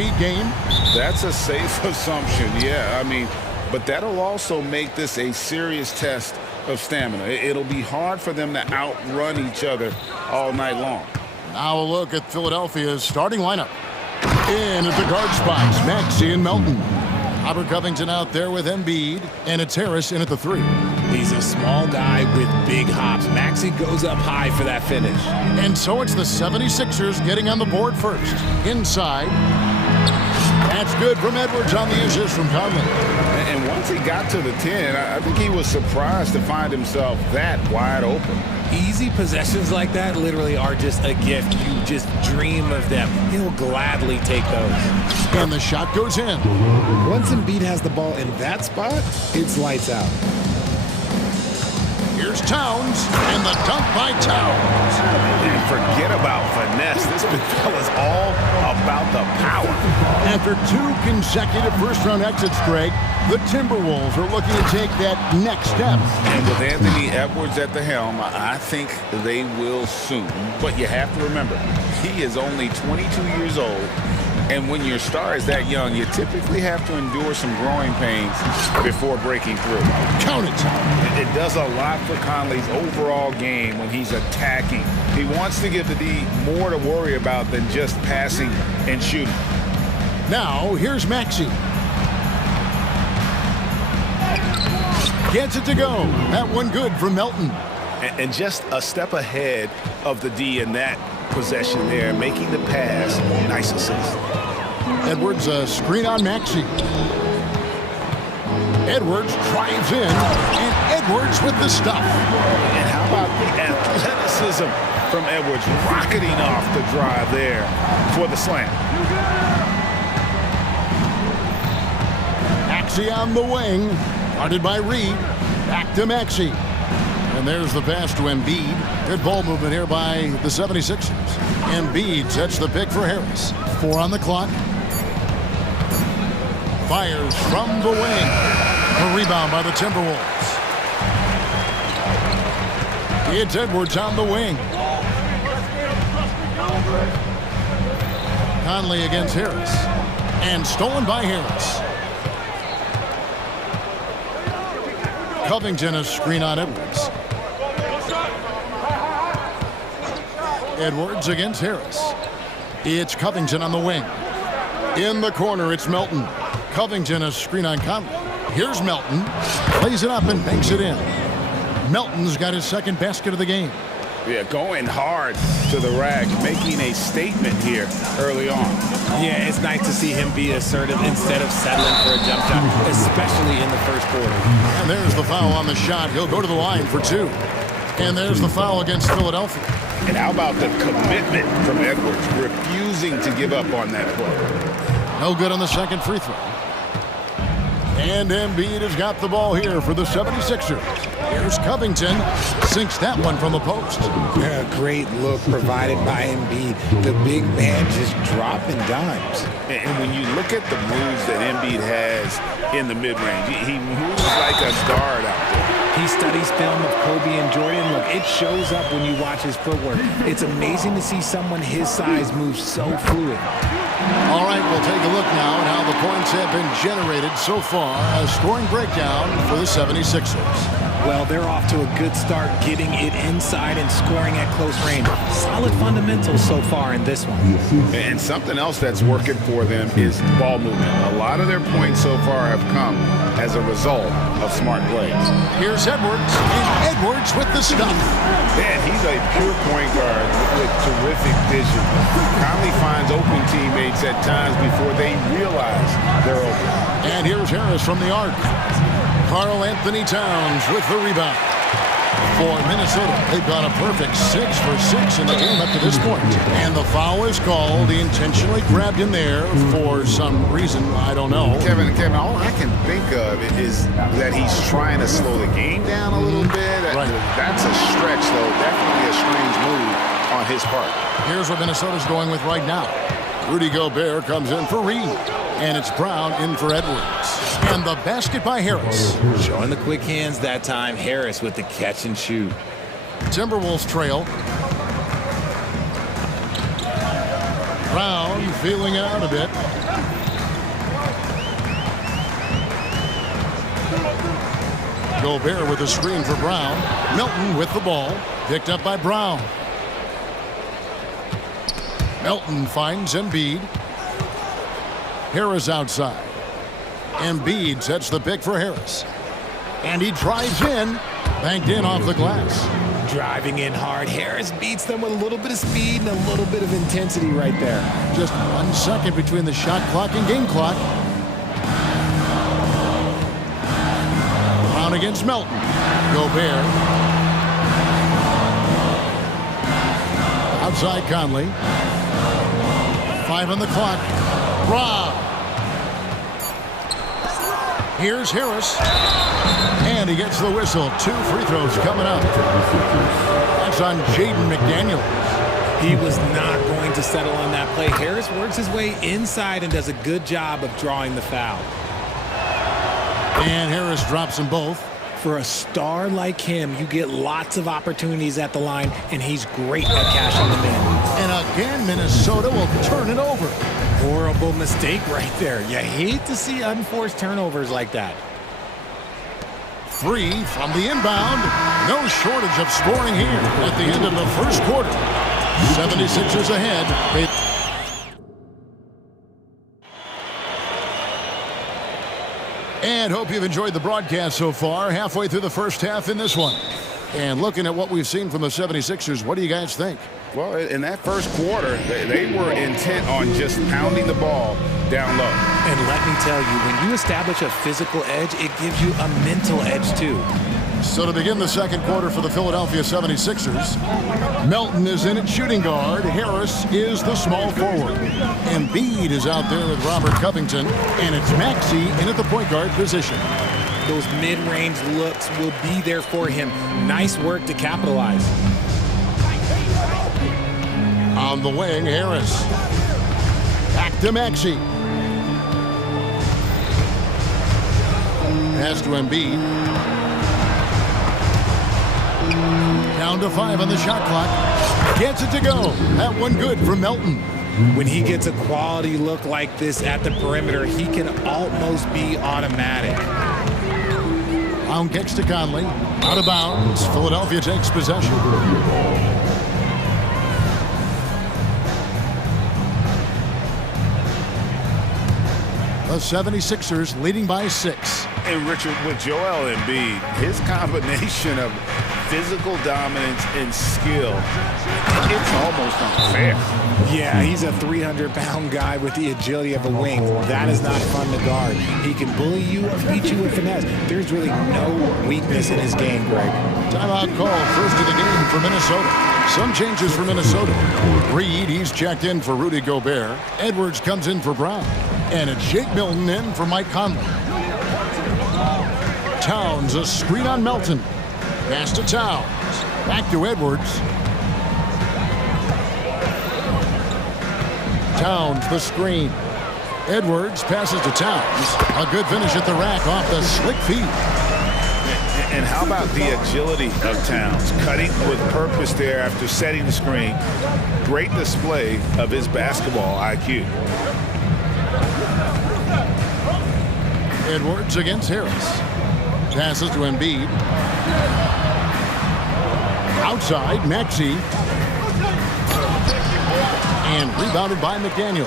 speed game? That's a safe assumption, yeah. I mean, but that'll also make this a serious test of stamina. It'll be hard for them to outrun each other all night long. Now a look at Philadelphia's starting lineup. In at the guard spots, Maxey and Melton. Robert Covington out there with Embiid, and it's Harris in at the 3. He's a small guy with big hops. Maxey goes up high for that finish. And so it's the 76ers getting on the board first. Inside. That's good from Edwards on the assist from Conley. And once he got to the 10, I think he was surprised to find himself that wide open. Easy possessions like that literally are just a gift. You just dream of them. He'll gladly take those. And the shot goes in. Once Embiid has the ball in that spot, it's lights out. Here's Towns, and the dunk by Towns. And forget about finesse. This big fella's all about the power. After 2 consecutive first-round exits, Greg, the Timberwolves are looking to take that next step. And with Anthony Edwards at the helm, I think they will soon. But you have to remember, he is only 22 years old. And when your star is that young, you typically have to endure some growing pains before breaking through. Count it. It does a lot for Conley's overall game when he's attacking. He wants to give the D more to worry about than just passing and shooting. Now, here's Maxey. Gets it to go. That one good from Melton. And just a step ahead of the D in that possession there, making the pass. Nice assist. Edwards, a screen on Maxey. Edwards drives in, and Edwards with the stuff. And how about the athleticism from Edwards, rocketing off the drive there for the slam. Maxey on the wing, guarded by Reed. Back to Maxey. And there's the pass to Embiid. Good ball movement here by the 76ers. Embiid sets the pick for Harris. 4 on the clock. Fires from the wing. A rebound by the Timberwolves. It's Edwards on the wing. Conley against Harris. And stolen by Harris. Covington, a screen on Edwards. Edwards against Harris. It's Covington on the wing. In the corner, it's Melton. Covington, a screen on Conley. Here's Melton. Plays it up and banks it in. Melton's got his second basket of the game. Yeah, going hard to the rack, making a statement here early on. Yeah, it's nice to see him be assertive instead of settling for a jump shot, especially in the first quarter. And there's the foul on the shot. He'll go to the line for 2. And there's the foul against Philadelphia. And how about the commitment from Edwards, refusing to give up on that play? No good on the second free throw. And Embiid has got the ball here for the 76ers. Here's Covington. Sinks that one from the post. A great look provided by Embiid. The big man just dropping dimes. And when you look at the moves that Embiid has in the mid-range, he moves like a guard out there. He studies film of Kobe and Jordan. Look, it shows up when you watch his footwork. It's amazing to see someone his size move so fluid. All right, we'll take a look now at how the points have been generated so far. A scoring breakdown for the 76ers. Well, they're off to a good start getting it inside and scoring at close range. Solid fundamentals so far in this one. And something else that's working for them is ball movement. A lot of their points so far have come as a result of smart plays. Here's Edwards, and Edwards with the stuff. Man, he's a pure point guard with terrific vision. Conley finds open teammates at times before they realize they're open. And here's Harris from the arc. Karl Anthony Towns with the rebound. For Minnesota, they've got a perfect 6 for 6 in the game up to this point. And the foul is called. He intentionally grabbed in there for some reason. I don't know. Kevin, all I can think of is that he's trying to slow the game down a little bit. Right. That's a stretch, though. Definitely a strange move on his part. Here's what Minnesota's going with right now. Rudy Gobert comes in for Reed. And it's Brown in for Edwards. And the basket by Harris. Showing the quick hands that time. Harris with the catch and shoot. Timberwolves trail. Brown feeling it out a bit. Gobert with a screen for Brown. Milton with the ball. Picked up by Brown. Milton finds Embiid. Harris outside. Embiid sets the pick for Harris. And he drives in. Banked in off the glass. Driving in hard. Harris beats them with a little bit of speed and a little bit of intensity right there. Just 1 second between the shot clock and game clock. Brown against Melton. Gobert. Outside Conley. 5 on the clock. Brown. Here's Harris. And he gets the whistle. 2 free throws coming up. That's on Jaden McDaniels. He was not going to settle on that play. Harris works his way inside and does a good job of drawing the foul. And Harris drops them both. For a star like him, you get lots of opportunities at the line, and he's great at cashing them in. And again, Minnesota will turn it over. Horrible mistake right there. You hate to see unforced turnovers like that. 3 from the inbound. No shortage of scoring here at the end of the first quarter. 76ers ahead. And hope you've enjoyed the broadcast so far. Halfway through the first half in this one. And looking at what we've seen from the 76ers, what do you guys think? Well, in that first quarter, they were intent on just pounding the ball down low. And let me tell you, when you establish a physical edge, it gives you a mental edge too. So to begin the second quarter for the Philadelphia 76ers, Melton is in at shooting guard. Harris is the small forward. Embiid is out there with Robert Covington, and it's Maxey in at the point guard position. Those mid-range looks will be there for him. Nice work to capitalize. On the wing, Harris. Back to Maxey. Pass to Embiid. Down to 5 on the shot clock. Gets it to go. That one good from Melton. When he gets a quality look like this at the perimeter, he can almost be automatic. Brown kicks to Conley. Out of bounds. Philadelphia takes possession. The 76ers leading by 6. And Richard, with Joel Embiid, his combination of physical dominance and skill, it's almost unfair. Yeah, he's a 300-pound guy with the agility of a wing. That is not fun to guard. He can bully you or beat you with finesse. There's really no weakness in his game, Greg. Timeout call, first of the game for Minnesota. Some changes for Minnesota. Reed, he's checked in for Rudy Gobert. Edwards comes in for Brown. And it's Jake Milton in for Mike Conley. Towns, a screen on Melton. Pass to Towns. Back to Edwards. Towns, the screen. Edwards passes to Towns. A good finish at the rack off the slick feed. And how about the agility of Towns? Cutting with purpose there after setting the screen. Great display of his basketball IQ. Edwards against Harris. Passes to Embiid. Outside, Maxey. And rebounded by McDaniels.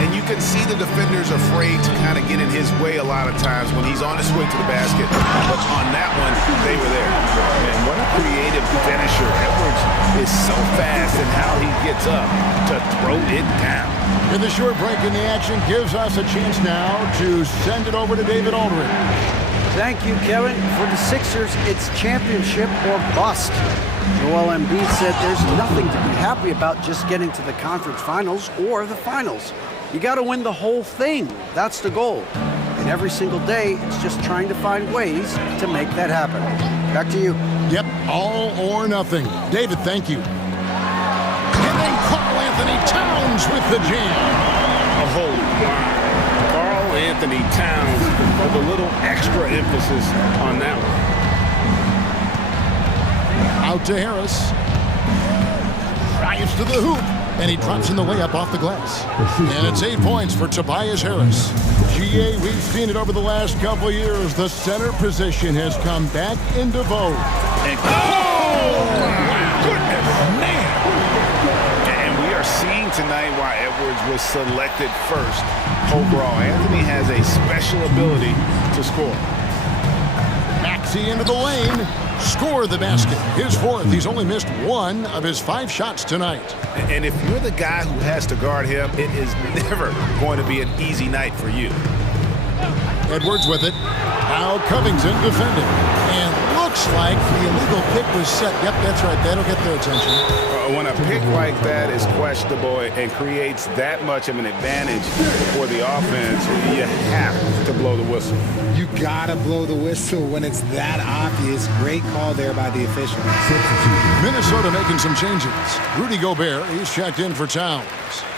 And you can see the defenders afraid to kind of get in his way a lot of times when he's on his way to the basket. But on that one, they were there. And what a creative finisher. Edwards is so fast in how he gets up to throw it down. And the short break in the action gives us a chance now to send it over to David Aldridge. Thank you, Kevin. For the Sixers, it's championship or bust. Joel Embiid said there's nothing to be happy about just getting to the conference finals or the finals. You got to win the whole thing. That's the goal. And every single day, it's just trying to find ways to make that happen. Back to you. Yep, all or nothing. David, thank you. And then Karl Anthony Towns with the jam. Oh, wow. Karl Anthony Towns with a little extra emphasis on that one. Out to Harris. Drives to the hoop. And he drops in the layup off the glass. And it's 8 points for Tobias Harris. GA, we've seen it over the last couple of years. The center position has come back into vogue. And oh, my goodness, man. And we are seeing tonight why Edwards was selected first overall. Anthony has a special ability to score. Maxey into the lane. Score the basket. His fourth. He's only missed 1 of his 5 shots tonight. And if you're the guy who has to guard him, it is never going to be an easy night for you. Edwards with it. Now Covington defending. And looks like the illegal pick was set. Yep, that's right. That'll get their attention. When a pick like that is questionable and creates that much of an advantage for the offense, you have to blow the whistle. You gotta blow the whistle when it's that obvious. Great call there by the official. Minnesota making some changes. Rudy Gobert, he's checked in for Towns.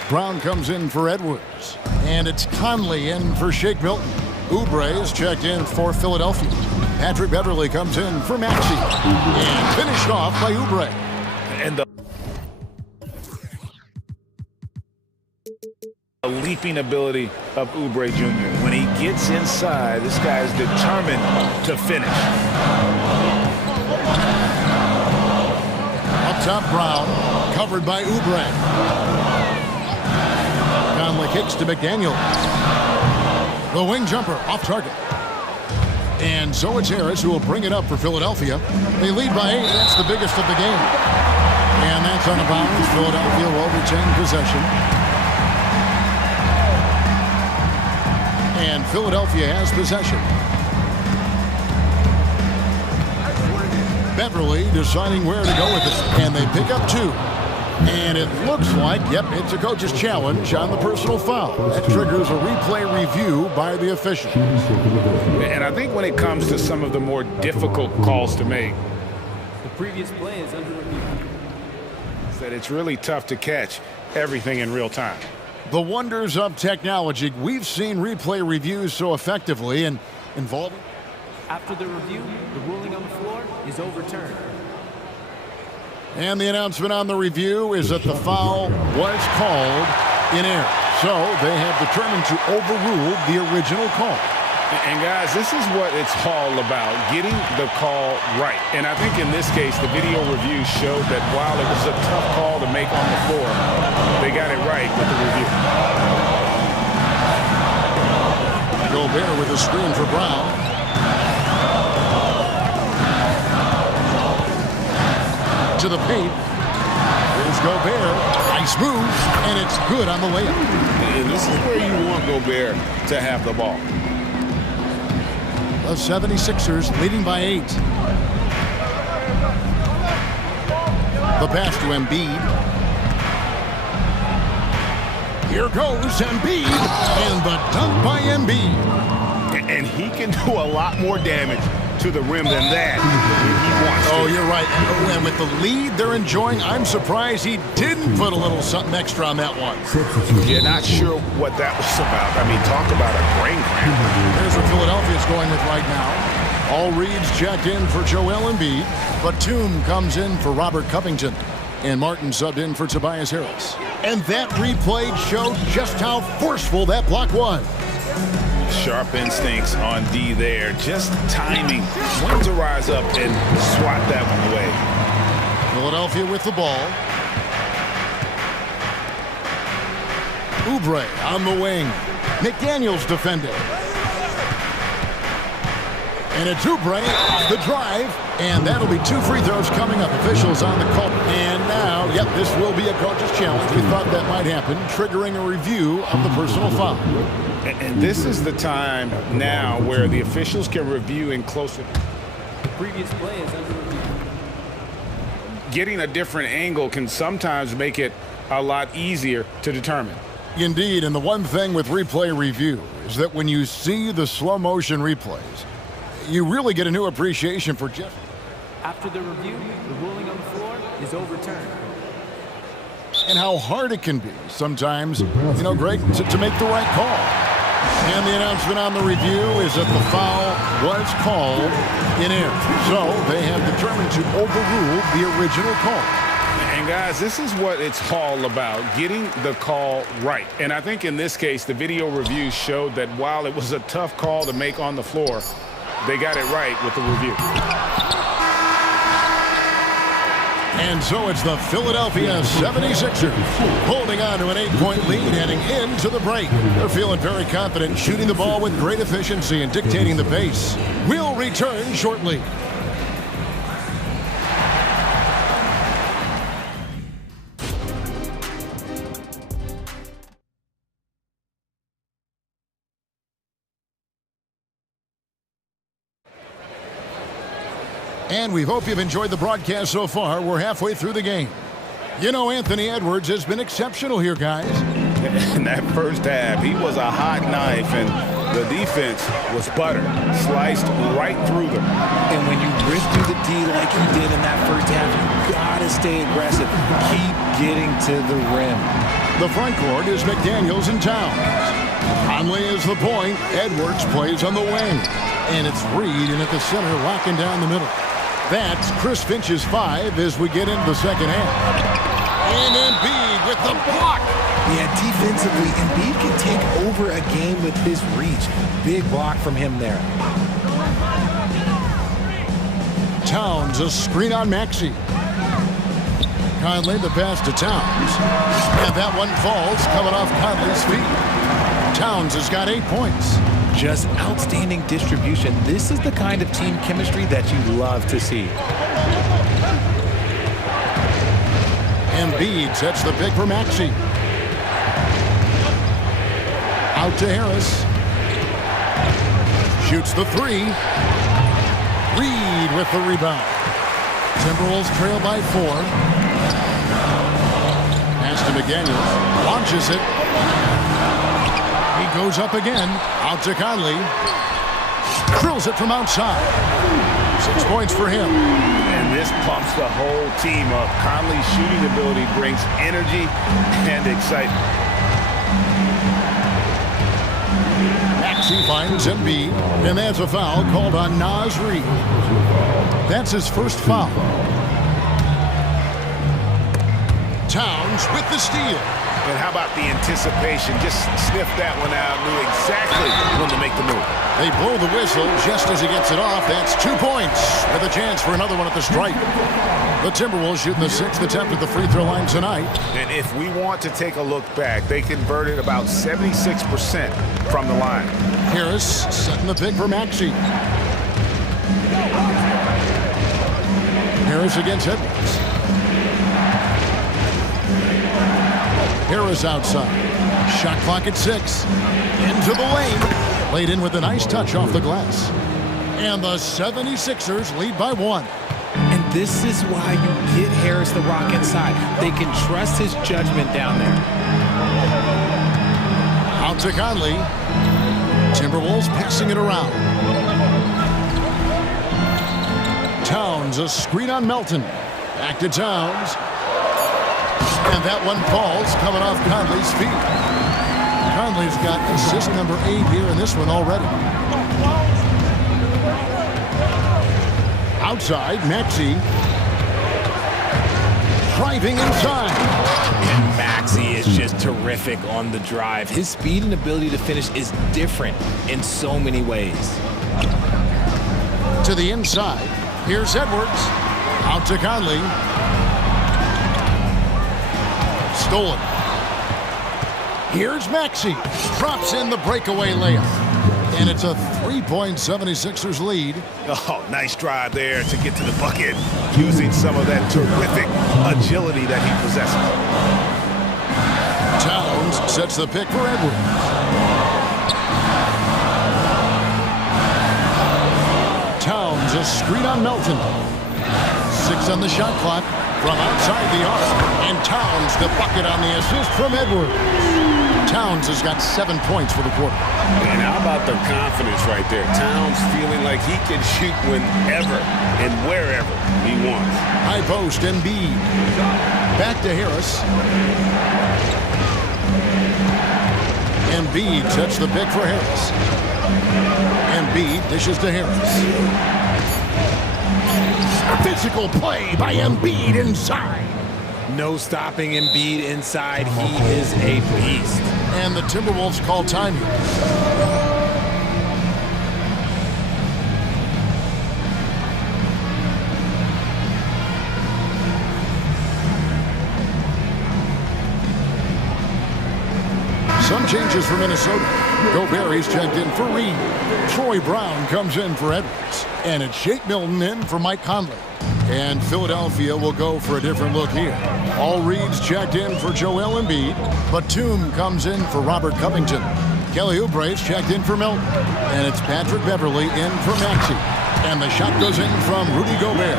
Brown comes in for Edwards. And it's Conley in for Shake Milton. Oubre is checked in for Philadelphia. Patrick Beverly comes in for Maxey. And finished off by Oubre. And the leaping ability of Oubre Jr. When he gets inside, this guy is determined to finish. Up top, Brown, covered by Oubre. Conley kicks to McDaniels. The wing jumper off target. And so it's Harris who will bring it up for Philadelphia. They lead by 8. That's the biggest of the game. And that's on a bounce. Philadelphia will retain possession. And Philadelphia has possession. Beverly deciding where to go with it. And they pick up 2. And it looks like, yep, it's a coach's challenge on the personal foul. That triggers a replay review by the official. And I think when it comes to some of the more difficult calls to make, the previous play is under review. That it's really tough to catch everything in real time. The wonders of technology. We've seen replay reviews so effectively and involving. After the review, the ruling on the floor is overturned. And the announcement on the review is that the foul was called in error. So they have determined to overrule the original call. And guys, this is what it's all about, getting the call right. And I think in this case, the video review showed that while it was a tough call to make on the floor, they got it right with the review. Gobert with a screen for Brown. To the paint. Here's Gobert. Nice move, and it's good on the layup. And this is where you want Gobert to have the ball. The 76ers leading by 8. The pass to Embiid. Here goes Embiid, and the dunk by Embiid. And he can do a lot more damage to the rim than that when he wants to. Oh, you're right. And with the lead they're enjoying, I'm surprised he didn't put a little something extra on that one. You're not sure what that was about. I mean, talk about a brain cramp. There's what Philadelphia's going with right now. All Reed's checked in for Joel Embiid. Batum comes in for Robert Covington. And Martin subbed in for Tobias Harris. And that replay showed just how forceful that block was. Sharp instincts on D there. Just timing when to rise up and swat that one away. Philadelphia with the ball. Oubre on the wing. McDaniels defending. And it's Oubre, the drive, and that'll be 2 free throws coming up. Officials on the call. And now, yep, this will be a coach's challenge. We thought that might happen, triggering a review of the personal foul. And this is the time now where the officials can review in closer. The previous play is under review. Getting a different angle can sometimes make it a lot easier to determine. Indeed, and the one thing with replay review is that when you see the slow motion replays, you really get a new appreciation for just. After the review, the ruling on the floor is overturned. And how hard it can be sometimes, you know, Greg, to make the right call. And the announcement on the review is that the foul was called in error. So they have determined to overrule the original call. And And guys, this is what it's all about, getting the call right. And I think in this case, the video review showed that while it was a tough call to make on the floor, they got it right with the review. And so it's the Philadelphia 76ers holding on to an 8-point lead heading into the break. They're feeling very confident, shooting the ball with great efficiency and dictating the pace. We'll return shortly. And we hope you've enjoyed the broadcast so far. We're halfway through the game. You know, Anthony Edwards has been exceptional here, guys. In that first half, he was a hot knife, and the defense was butter, sliced right through them. And when you rip through the D like he did in that first half, you gotta stay aggressive. Keep getting to the rim. The front court is McDaniels and Towns. Conley is the point. Edwards plays on the wing. And it's Reed in at the center, locking down the middle. That's Chris Finch's 5 as we get into the second half. And Embiid with the block. Yeah, defensively, Embiid can take over a game with his reach. Big block from him there. Towns, a screen on Maxey. Conley, the pass to Towns. And that one falls, coming off Conley's feet. Towns has got 8 points. Just outstanding distribution. This is the kind of team chemistry that you love to see. Embiid sets the pick for Maxey. Out to Harris. Shoots the 3. Reed with the rebound. Timberwolves trail by 4. Pass to McDaniels. Launches it. He goes up again. Out to Conley. Drills it from outside. 6 points for him. And this pumps the whole team up. Conley's shooting ability brings energy and excitement. Maxey finds Embiid, and that's a foul called on Naz Reid. That's his first foul. Towns with the steal. And how about the anticipation? Just sniffed that one out, knew exactly when to make the move. They blow the whistle just as he gets it off. That's 2 points with a chance for another one at the stripe. The Timberwolves shooting the 6th attempt at the free throw line tonight. And if we want to take a look back, they converted about 76% from the line. Harris setting the pick for Maxey. Harris against Edwards. Harris outside. Shot clock at 6. Into the lane. Laid in with a nice touch off the glass. And the 76ers lead by 1. And this is why you get Harris the rock inside. They can trust his judgment down there. Out to Conley. Timberwolves passing it around. Towns, a screen on Melton. Back to Towns. And that one falls, coming off Conley's feet. Conley's got assist number 8 here in this one already. Outside, Maxey. Driving inside. And Maxey is just terrific on the drive. His speed and ability to finish is different in so many ways. To the inside. Here's Edwards. Out to Conley. Stolen. Here's Maxey. Drops in the breakaway layup. And it's a 3-point 76ers lead. Oh, nice drive there to get to the bucket, using some of that terrific agility that he possesses. Towns sets the pick for Edwards. Towns, a screen on Melton. 6 on the shot clock from outside the arc. And Towns the bucket on the assist from Edwards. Towns has got 7 points for the quarter. And how about the confidence right there? Towns feeling like he can shoot whenever and wherever he wants. High post, Embiid. Back to Harris. Embiid sets the pick for Harris. Embiid dishes to Harris. Physical play by Embiid inside. No stopping Embiid inside. He is a beast. And the Timberwolves call time here. Some changes for Minnesota. Gobert checked in for Reed. Troy Brown comes in for Edwards. And it's Shake Milton in for Mike Conley. And Philadelphia will go for a different look here. All Reed's checked in for Joel Embiid. Batum comes in for Robert Covington. Kelly Oubre's checked in for Milton. And it's Patrick Beverley in for Maxey. And the shot goes in from Rudy Gobert.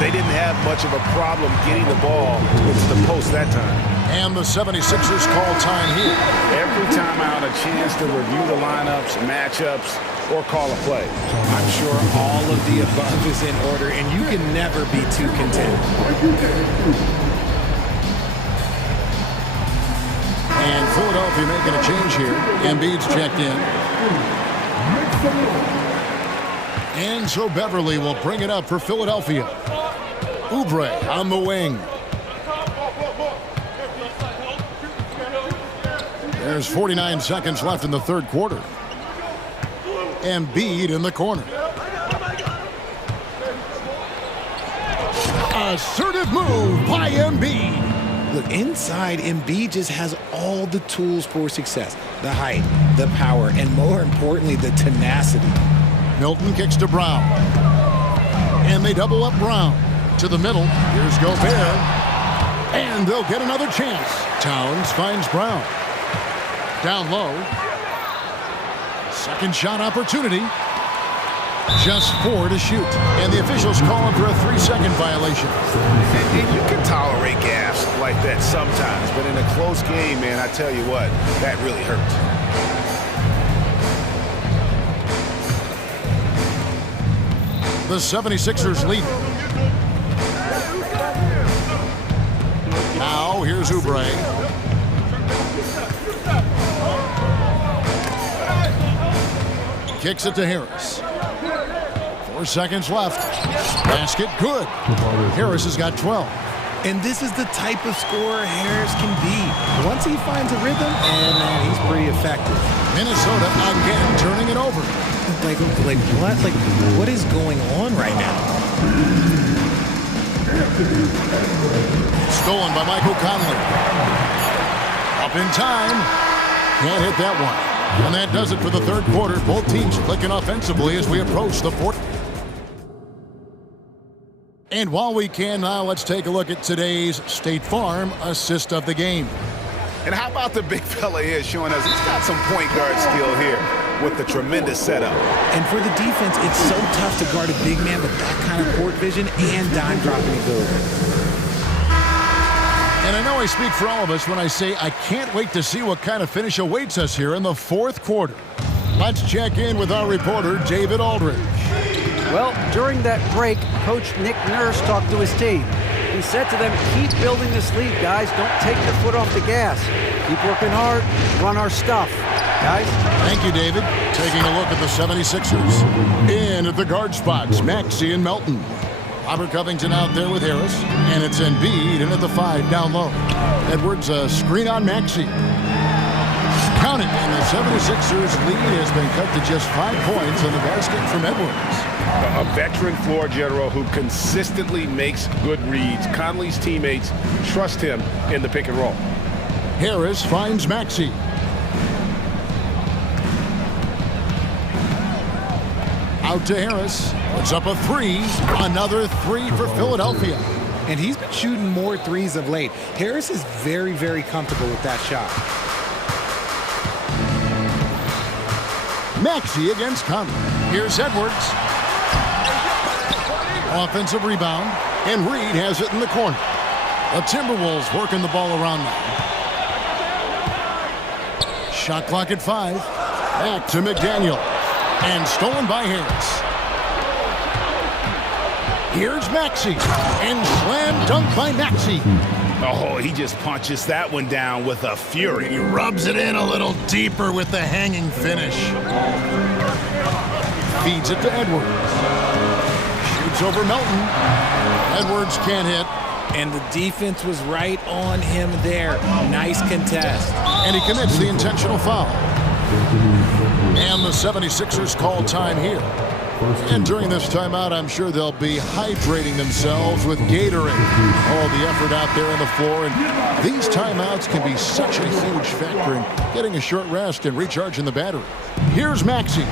They didn't have much of a problem getting the ball into the post that time. And the 76ers call time here. Every time out, a chance to review the lineups, matchups, or call a play. I'm sure all of the above is in order, and you can never be too content. And Philadelphia making a change here. Embiid's checked in. And so Beverley will bring it up for Philadelphia. Oubre on the wing. There's 49 seconds left in the third quarter. Embiid in the corner. Assertive move by Embiid. Look, inside, Embiid just has all the tools for success. The height, the power, and more importantly, the tenacity. Milton kicks to Brown. And they double up Brown. To the middle. Here's Gobert. And they'll get another chance. Towns finds Brown. Down low. Second shot opportunity. Just 4 to shoot. And the officials call him for a 3-second violation. And you can tolerate gaffes like that sometimes, but in a close game, man, I tell you what, that really hurts. The 76ers lead. Now here's Oubre. Kicks it to Harris. 4 seconds left. Basket good. Harris has got 12. And this is the type of scorer Harris can be. Once he finds a rhythm, and man, he's pretty effective. Minnesota again turning it over. Like what? Like, what is going on right now? Stolen by Michael Conley. Up in time. Can't hit that one. And that does it for the third quarter. Both teams clicking offensively as we approach the fourth. And while we can now, let's take a look at today's State Farm assist of the game. And how about the big fella here showing us he's got some point guard skill here with the tremendous setup. And for the defense, it's so tough to guard a big man with that kind of court vision and dime dropping ability. And I know I speak for all of us when I say I can't wait to see what kind of finish awaits us here in the fourth quarter. Let's check in with our reporter, David Aldridge. Well, during that break, Coach Nick Nurse talked to his team. He said to them, keep building this lead, guys. Don't take your foot off the gas. Keep working hard. Run our stuff. Guys? Thank you, David. Taking a look at the 76ers. In at the guard spots, Maxey and Melton. Robert Covington out there with Harris. And it's Embiid in at the 5 down low. Edwards, a screen on Maxey. Count it. And the 76ers lead has been cut to just 5 points on the basket from Edwards. A veteran floor general who consistently makes good reads. Conley's teammates trust him in the pick and roll. Harris finds Maxey. Out to Harris. Puts up a 3. Another 3 for Philadelphia. And he's been shooting more threes of late. Harris is very, very comfortable with that shot. Maxey against Conley. Here's Edwards. Offensive rebound. And Reed has it in the corner. The Timberwolves working the ball around now. Shot clock at 5. Back to McDaniel. And stolen by Harris. Here's Maxey. And slam dunk by Maxey. Oh, he just punches that one down with a fury. He rubs it in a little deeper with the hanging finish. Feeds it to Edwards. Shoots over Melton. Edwards can't hit. And the defense was right on him there. Nice contest. And he commits the intentional foul. And the 76ers call time here. And during this timeout, I'm sure they'll be hydrating themselves with Gatorade. All the effort out there on the floor. And these timeouts can be such a huge factor in getting a short rest and recharging the battery. Here's Maxey.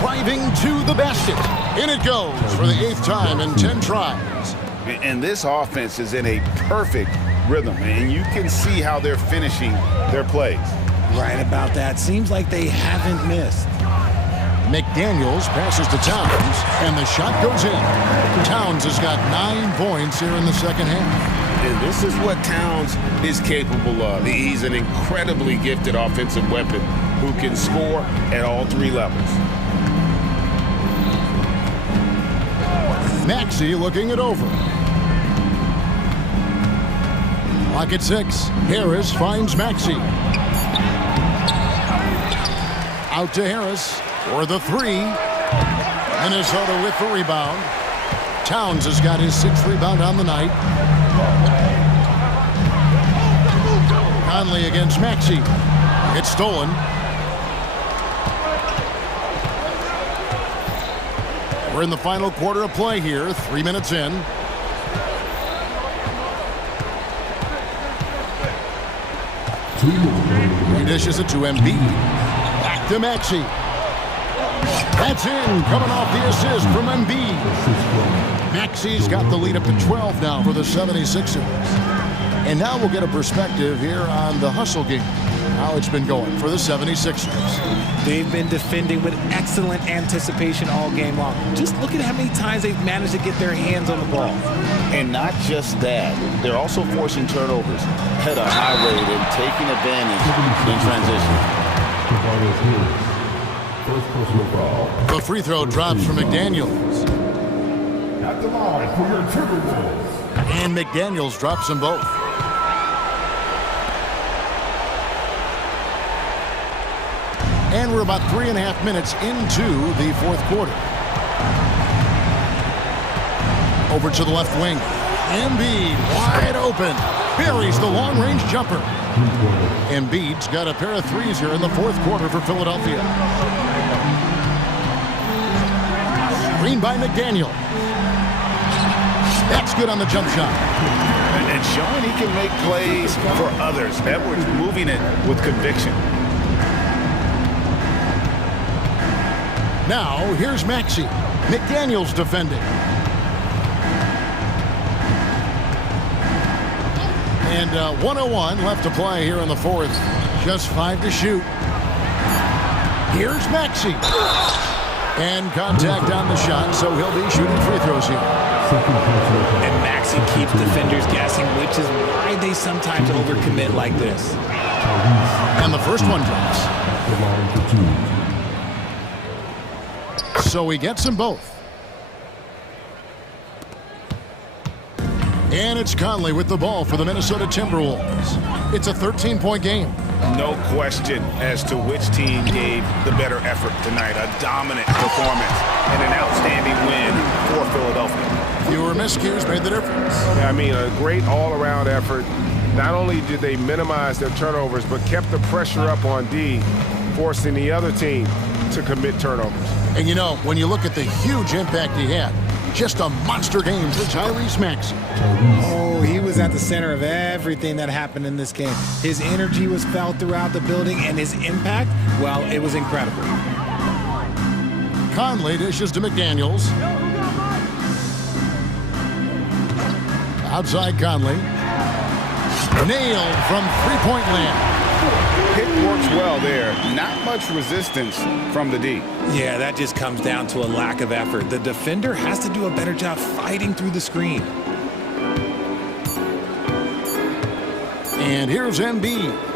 Driving to the basket. In it goes for the 8th time in 10 tries. And this offense is in a perfect rhythm, and you can see how they're finishing their plays. Right about that. Seems like they haven't missed. McDaniels passes to Towns, and the shot goes in. Towns has got 9 points here in the second half. And this is what Towns is capable of. He's an incredibly gifted offensive weapon who can score at all 3 levels. Maxey looking it over. Clock at 6. Harris finds Maxey. Out to Harris for the 3. Minnesota with the rebound. Towns has got his 6th rebound on the night. Conley against Maxey. It's stolen. We're in the final quarter of play here. 3 minutes in. He dishes it to Embiid. Back to Maxey. That's in. Coming off the assist from Embiid. Maxey's got the lead up to 12 now for the 76ers. And now we'll get a perspective here on the hustle game. How it's been going for the 76ers. They've been defending with excellent anticipation all game long. Just look at how many times they've managed to get their hands on the ball. And not just that, they're also forcing turnovers at a high rate and taking advantage in transition. The free throw drops from McDaniels. At the line for your Timberwolves. And McDaniels drops them both. And we're about 3.5 minutes into the 4th quarter. Over to the left wing. Embiid wide open. Buries the long-range jumper. Embiid's got a pair of 3s here in the 4th quarter for Philadelphia. Screen by McDaniel. That's good on the jump shot. And showing he can make plays for others. Edwards moving it with conviction. Now, here's Maxey. McDaniels defending. And 1:01 left to play here in the 4th. Just 5 to shoot. Here's Maxey. And contact on the shot, so he'll be shooting free throws here. And Maxey keeps defenders guessing, which is why they sometimes overcommit like this. And the first one drops. So he gets them both. And it's Conley with the ball for the Minnesota Timberwolves. It's a 13-point game. No question as to which team gave the better effort tonight. A dominant performance and an outstanding win for Philadelphia. Fewer miscues made the difference. I mean, a great all-around effort. Not only did they minimize their turnovers, but kept the pressure up on D, forcing the other team to commit turnovers. And you know, when you look at the huge impact he had, just a monster game for Tyrese Maxey. Oh, he was at the center of everything that happened in this game. His energy was felt throughout the building, and his impact, well, it was incredible. Conley dishes to McDaniels. Outside Conley. Nailed from three-point land. Pick works well there. Not much resistance from the D. Yeah, that just comes down to a lack of effort. The defender has to do a better job fighting through the screen. And here's Embiid.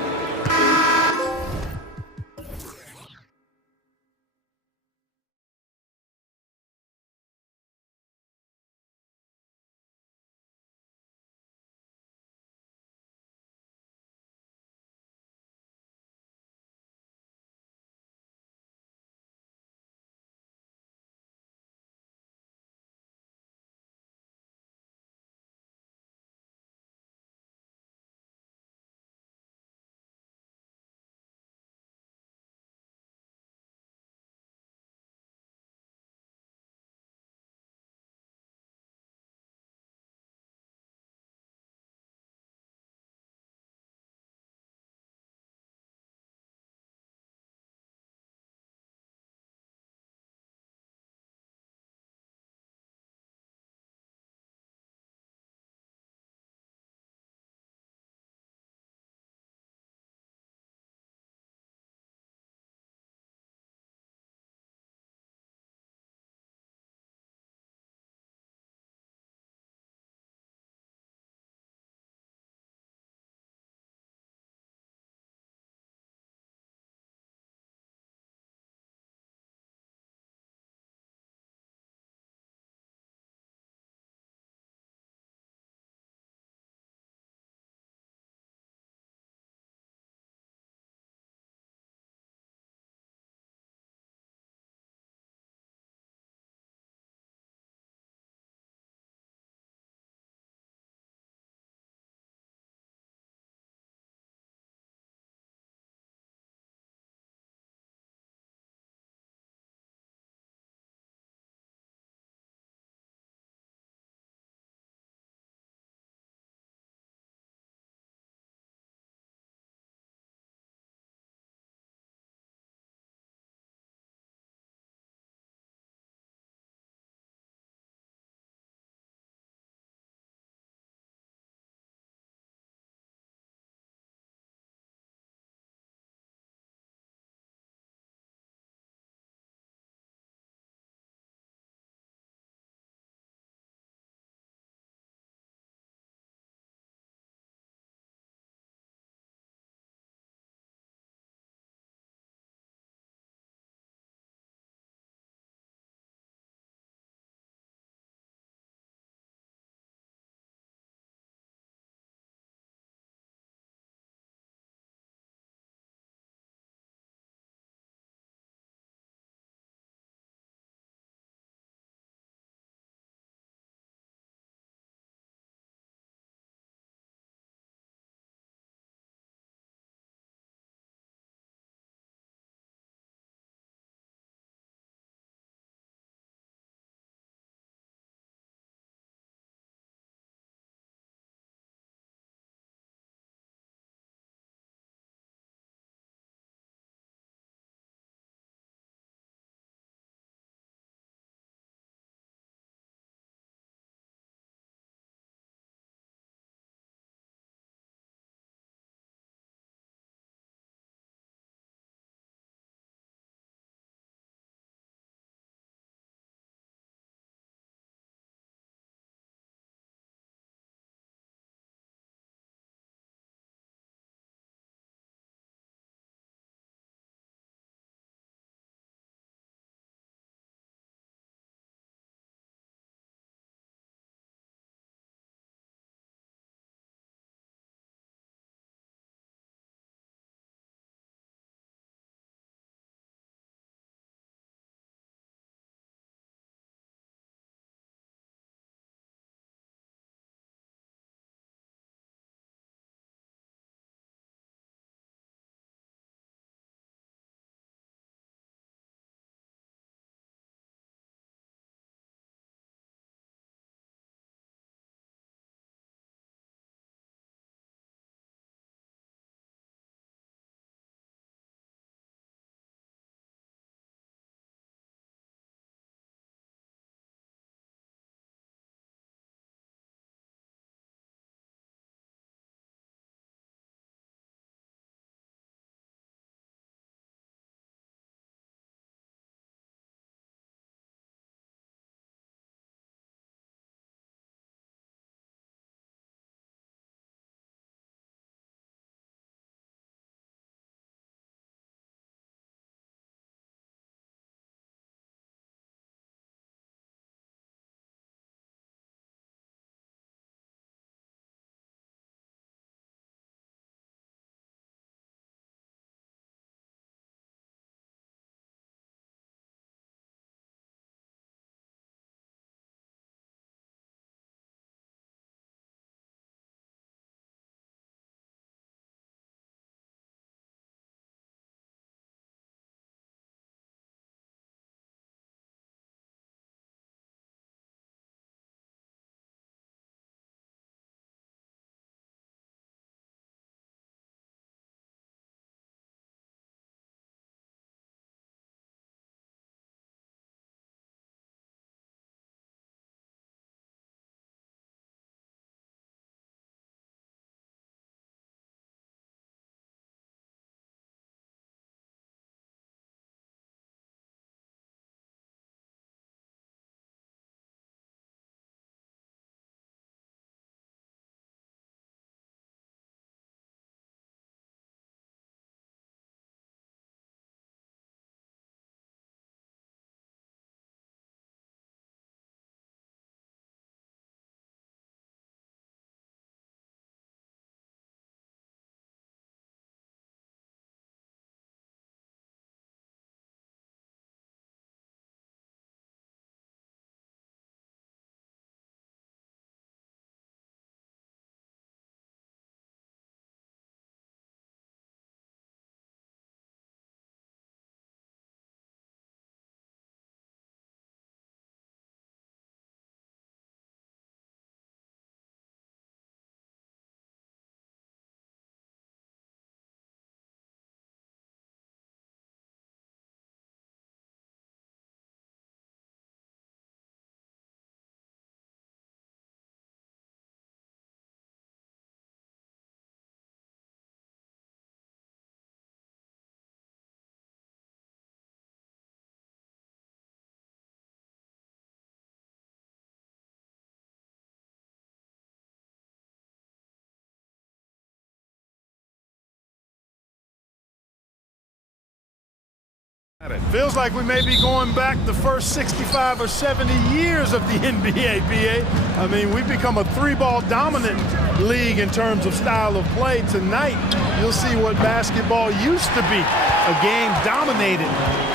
Feels like we may be going back the first 65 or 70 years of the NBA, BA. I mean, we've become a three-ball dominant league in terms of style of play. Tonight, you'll see what basketball used to be, a game dominated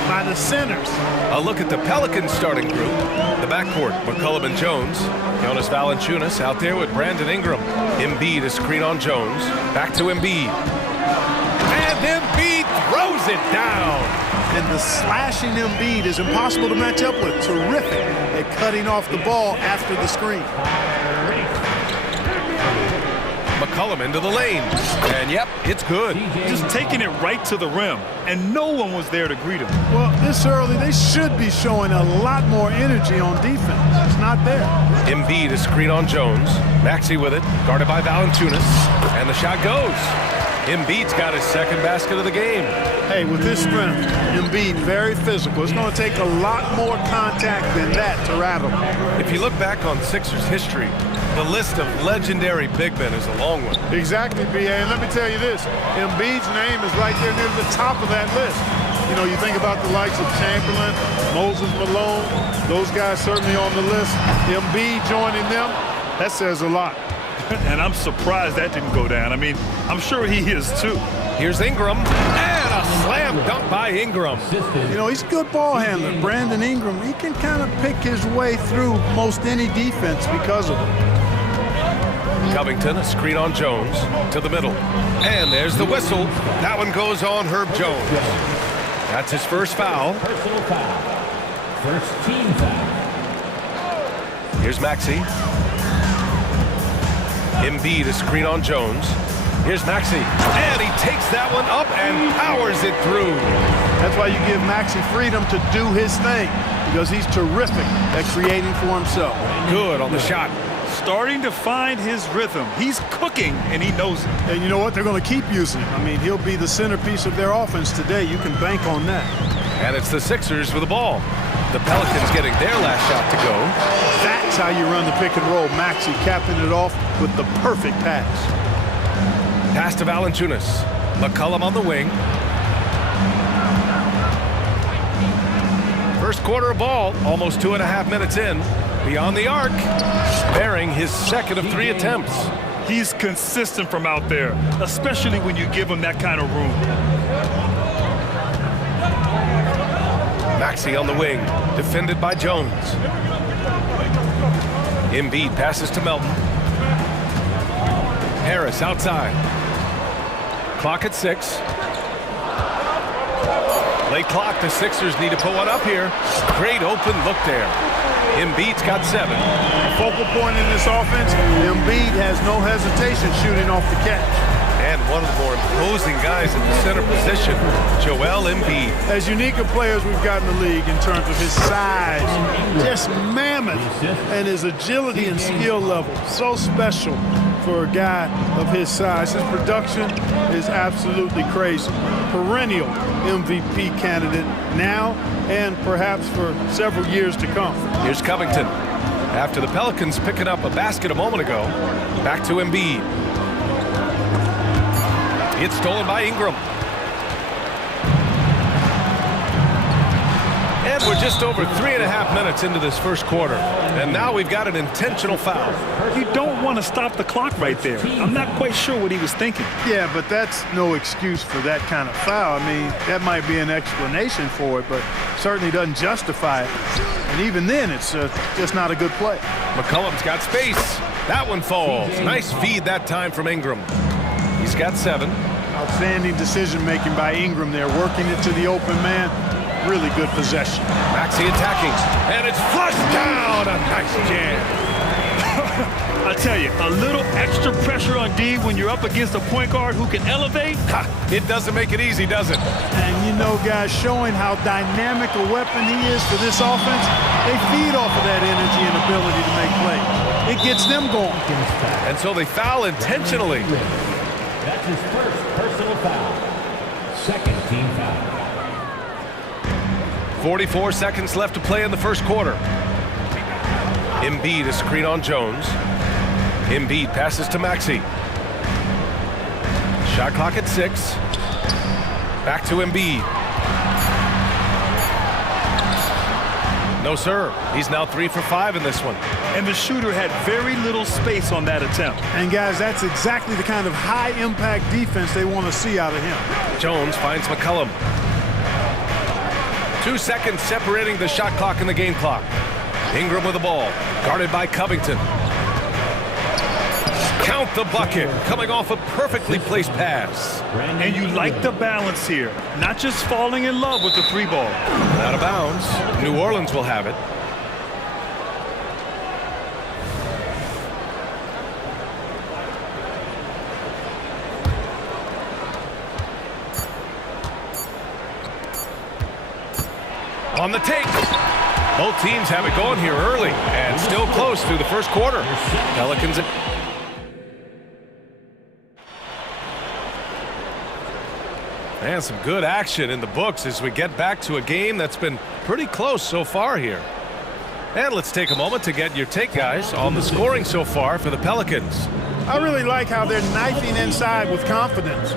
by the centers. A look at the Pelicans starting group. The backcourt, McCollum and Jones. Jonas Valanciunas out there with Brandon Ingram. Embiid a screen on Jones. Back to Embiid. And Embiid throws it down. And the slashing Embiid is impossible to match up with. Terrific at cutting off the ball after the screen. McCollum into the lane. And yep, it's good. Just taking it right to the rim. And no one was there to greet him. Well, this early, they should be showing a lot more energy on defense. It's not there. Embiid a screen on Jones. Maxey with it, guarded by Valanciunas. And the shot goes. Embiid's got his second basket of the game. Hey, with his strength, Embiid very physical. It's going to take a lot more contact than that to rattle him. If you look back on Sixers history, the list of legendary big men is a long one. Exactly, B.A. And let me tell you this, Embiid's name is right there near the top of that list. You know, you think about the likes of Chamberlain, Moses Malone, those guys certainly on the list. Embiid joining them, that says a lot. And I'm surprised that didn't go down. I mean, I'm sure he is too. Here's Ingram, and a slam dunk by Ingram. You know, he's a good ball handler. Brandon Ingram, he can kind of pick his way through most any defense because of it. Covington, a screen on Jones, to the middle. And there's the whistle. That one goes on Herb Jones. That's his first foul. Personal foul. First team foul. Here's Maxey. Embiid a screen on Jones. Here's Maxey, and he takes that one up and powers it through. That's why you give Maxey freedom to do his thing, because he's terrific at creating for himself. Good on the shot. Starting to find his rhythm. He's cooking, and he knows it. And you know what? They're going to keep using him. I mean, he'll be the centerpiece of their offense today. You can bank on that. And it's the Sixers with the ball. The Pelicans getting their last shot to go. That's how you run the pick and roll. Maxey capping it off with the perfect pass. Pass to Valanciunas. McCollum on the wing. First quarter of ball, almost 2.5 minutes in. Beyond the arc, sparing his second of 3 attempts. He's consistent from out there, especially when you give him that kind of room. Maxey on the wing, defended by Jones. Embiid passes to Melton. Harris outside. Clock at 6. Late clock, the Sixers need to put one up here. Great open look there. Embiid's got 7. A focal point in this offense, Embiid has no hesitation shooting off the catch. And one of the more imposing guys in the center position, Joel Embiid. As unique a players we've got in the league in terms of his size, just mammoth, and his agility and skill level, so special for a guy of his size. His production is absolutely crazy. Perennial MVP candidate now and perhaps for several years to come. Here's Covington. After the Pelicans picking up a basket a moment ago, back to Embiid. It's stolen by Ingram. And we're just over 3.5 minutes into this first quarter. And now we've got an intentional foul. You don't want to stop the clock right there. I'm not quite sure what he was thinking. Yeah, but that's no excuse for that kind of foul. I mean, that might be an explanation for it, but certainly doesn't justify it. And even then, it's just not a good play. McCollum's got space. That one falls. Nice feed that time from Ingram. He's got 7. Outstanding decision-making by Ingram there, working it to the open man. Really good possession. Maxey attacking, and it's flushed down. A nice jam. I tell you, a little extra pressure on D when you're up against a point guard who can elevate. It doesn't make it easy, does it? And you know, guys, showing how dynamic a weapon he is for this offense, they feed off of that energy and ability to make plays. It gets them going. And so they foul intentionally. That's his first personal foul. Second team foul. 44 seconds left to play in the first quarter. Embiid a screen on Jones. Embiid passes to Maxey. Shot clock at 6. Back to Embiid. No, sir. He's now 3 for 5 in this one. And the shooter had very little space on that attempt. And guys, that's exactly the kind of high-impact defense they want to see out of him. Jones finds McCollum. 2 seconds separating the shot clock and the game clock. Ingram with the ball, guarded by Covington. Count the bucket, coming off a perfectly placed pass. And you like the balance here, not just falling in love with the 3 ball. Out of bounds. New Orleans will have it. On the take. Both teams have it going here early and still close through the first quarter. Pelicans. And some good action in the books as we get back to a game that's been pretty close so far here. And let's take a moment to get your take, guys, on the scoring so far for the Pelicans. I really like how they're knifing inside with confidence,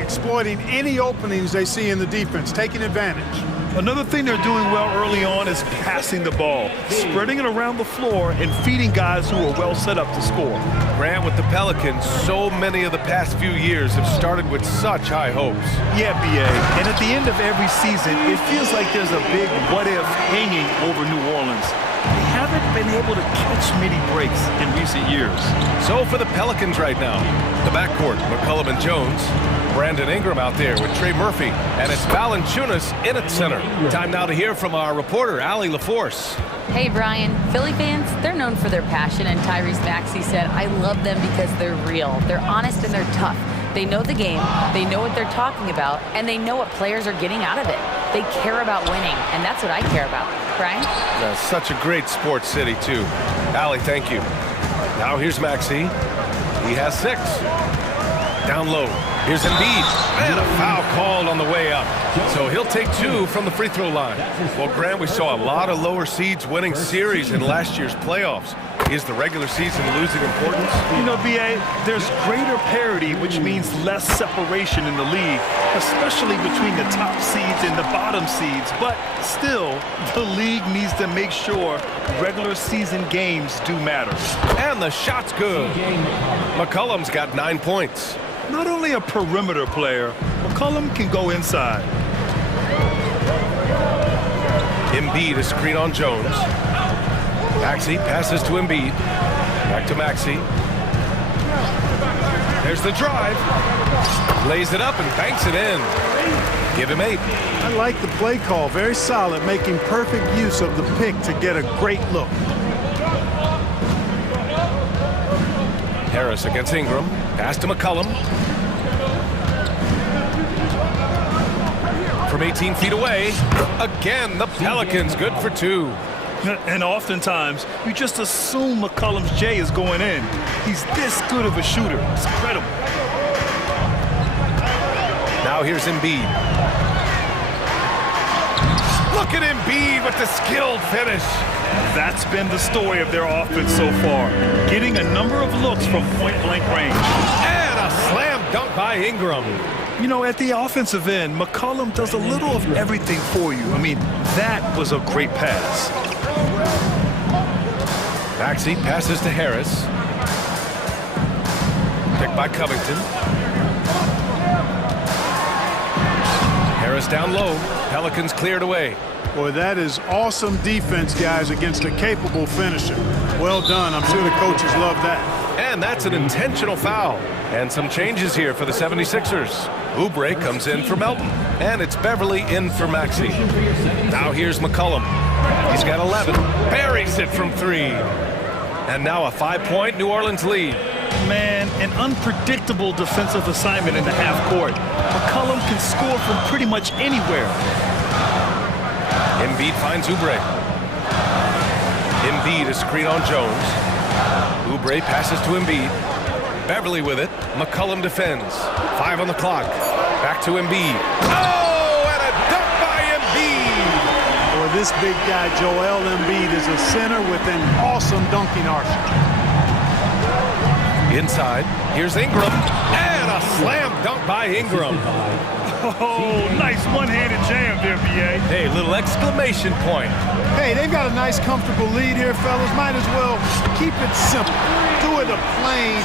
exploiting any openings they see in the defense, taking advantage. Another thing they're doing well early on is passing the ball, spreading it around the floor and feeding guys who are well set up to score. Grant, with the Pelicans, so many of the past few years have started with such high hopes. Yeah, B.A. And at the end of every season, it feels like there's a big what-if hanging over New Orleans. They haven't been able to catch many breaks in recent years. So for the Pelicans right now, the backcourt, McCollum and Jones. Brandon Ingram out there with Trey Murphy, and it's Valanciunas in at center. Time now to hear from our reporter, Allie LaForce. Hey, Brian. Philly fans, they're known for their passion, and Tyrese Maxey said, I love them because they're real. They're honest and they're tough. They know the game, they know what they're talking about, and they know what players are getting out of it. They care about winning, and that's what I care about. Brian? That's such a great sports city, too. Allie, thank you. Now here's Maxey. He has 6. Down low. Here's Embiid. And a foul called on the way up. So he'll take 2 from the free throw line. Well, Grant, we saw a lot of lower seeds winning series in last year's playoffs. Is the regular season losing importance? You know, B.A., there's greater parity, which means less separation in the league, especially between the top seeds and the bottom seeds. But still, the league needs to make sure regular season games do matter. And the shot's good. McCollum's got 9 points. Not only a perimeter player, McCollum can go inside. Embiid is screen on Jones. Maxey passes to Embiid. Back to Maxey. There's the drive. Lays it up and banks it in. Give him 8. I like the play call. Very solid, making perfect use of the pick to get a great look. Harris against Ingram. Pass to McCollum. From 18 feet away. Again, the Pelicans good for 2. And oftentimes, you just assume McCollum's J is going in. He's this good of a shooter. It's incredible. Now here's Embiid. Look at Embiid with the skilled finish. That's been the story of their offense so far. Getting a number of looks from point-blank range. And a slam dunk by Ingram. You know, at the offensive end, McCollum does a little of everything for you. I mean, that was a great pass. Maxey passes to Harris. Picked by Covington. Harris down low. Pelicans cleared away. Boy, that is awesome defense, guys, against a capable finisher. Well done. I'm sure the coaches love that. And that's an intentional foul. And some changes here for the 76ers. Oubre comes in for Melton. And it's Beverly in for Maxey. Now here's McCollum. He's got 11. Buries it from 3. And now a 5-point New Orleans lead. Man, an unpredictable defensive assignment in the half court. McCollum can score from pretty much anywhere. Embiid finds Oubre. Embiid is screen on Jones. Oubre passes to Embiid. Beverly with it. McCollum defends. 5 on the clock. Back to Embiid. Oh, and a dunk by Embiid! Boy, this big guy, Joel Embiid, is a center with an awesome dunking arsenal. Inside, here's Ingram. And a slam dunk by Ingram. Oh, nice one-handed jam there, B.A. Hey, little exclamation point. Hey, they've got a nice, comfortable lead here, fellas. Might as well keep it simple. Do it a plain,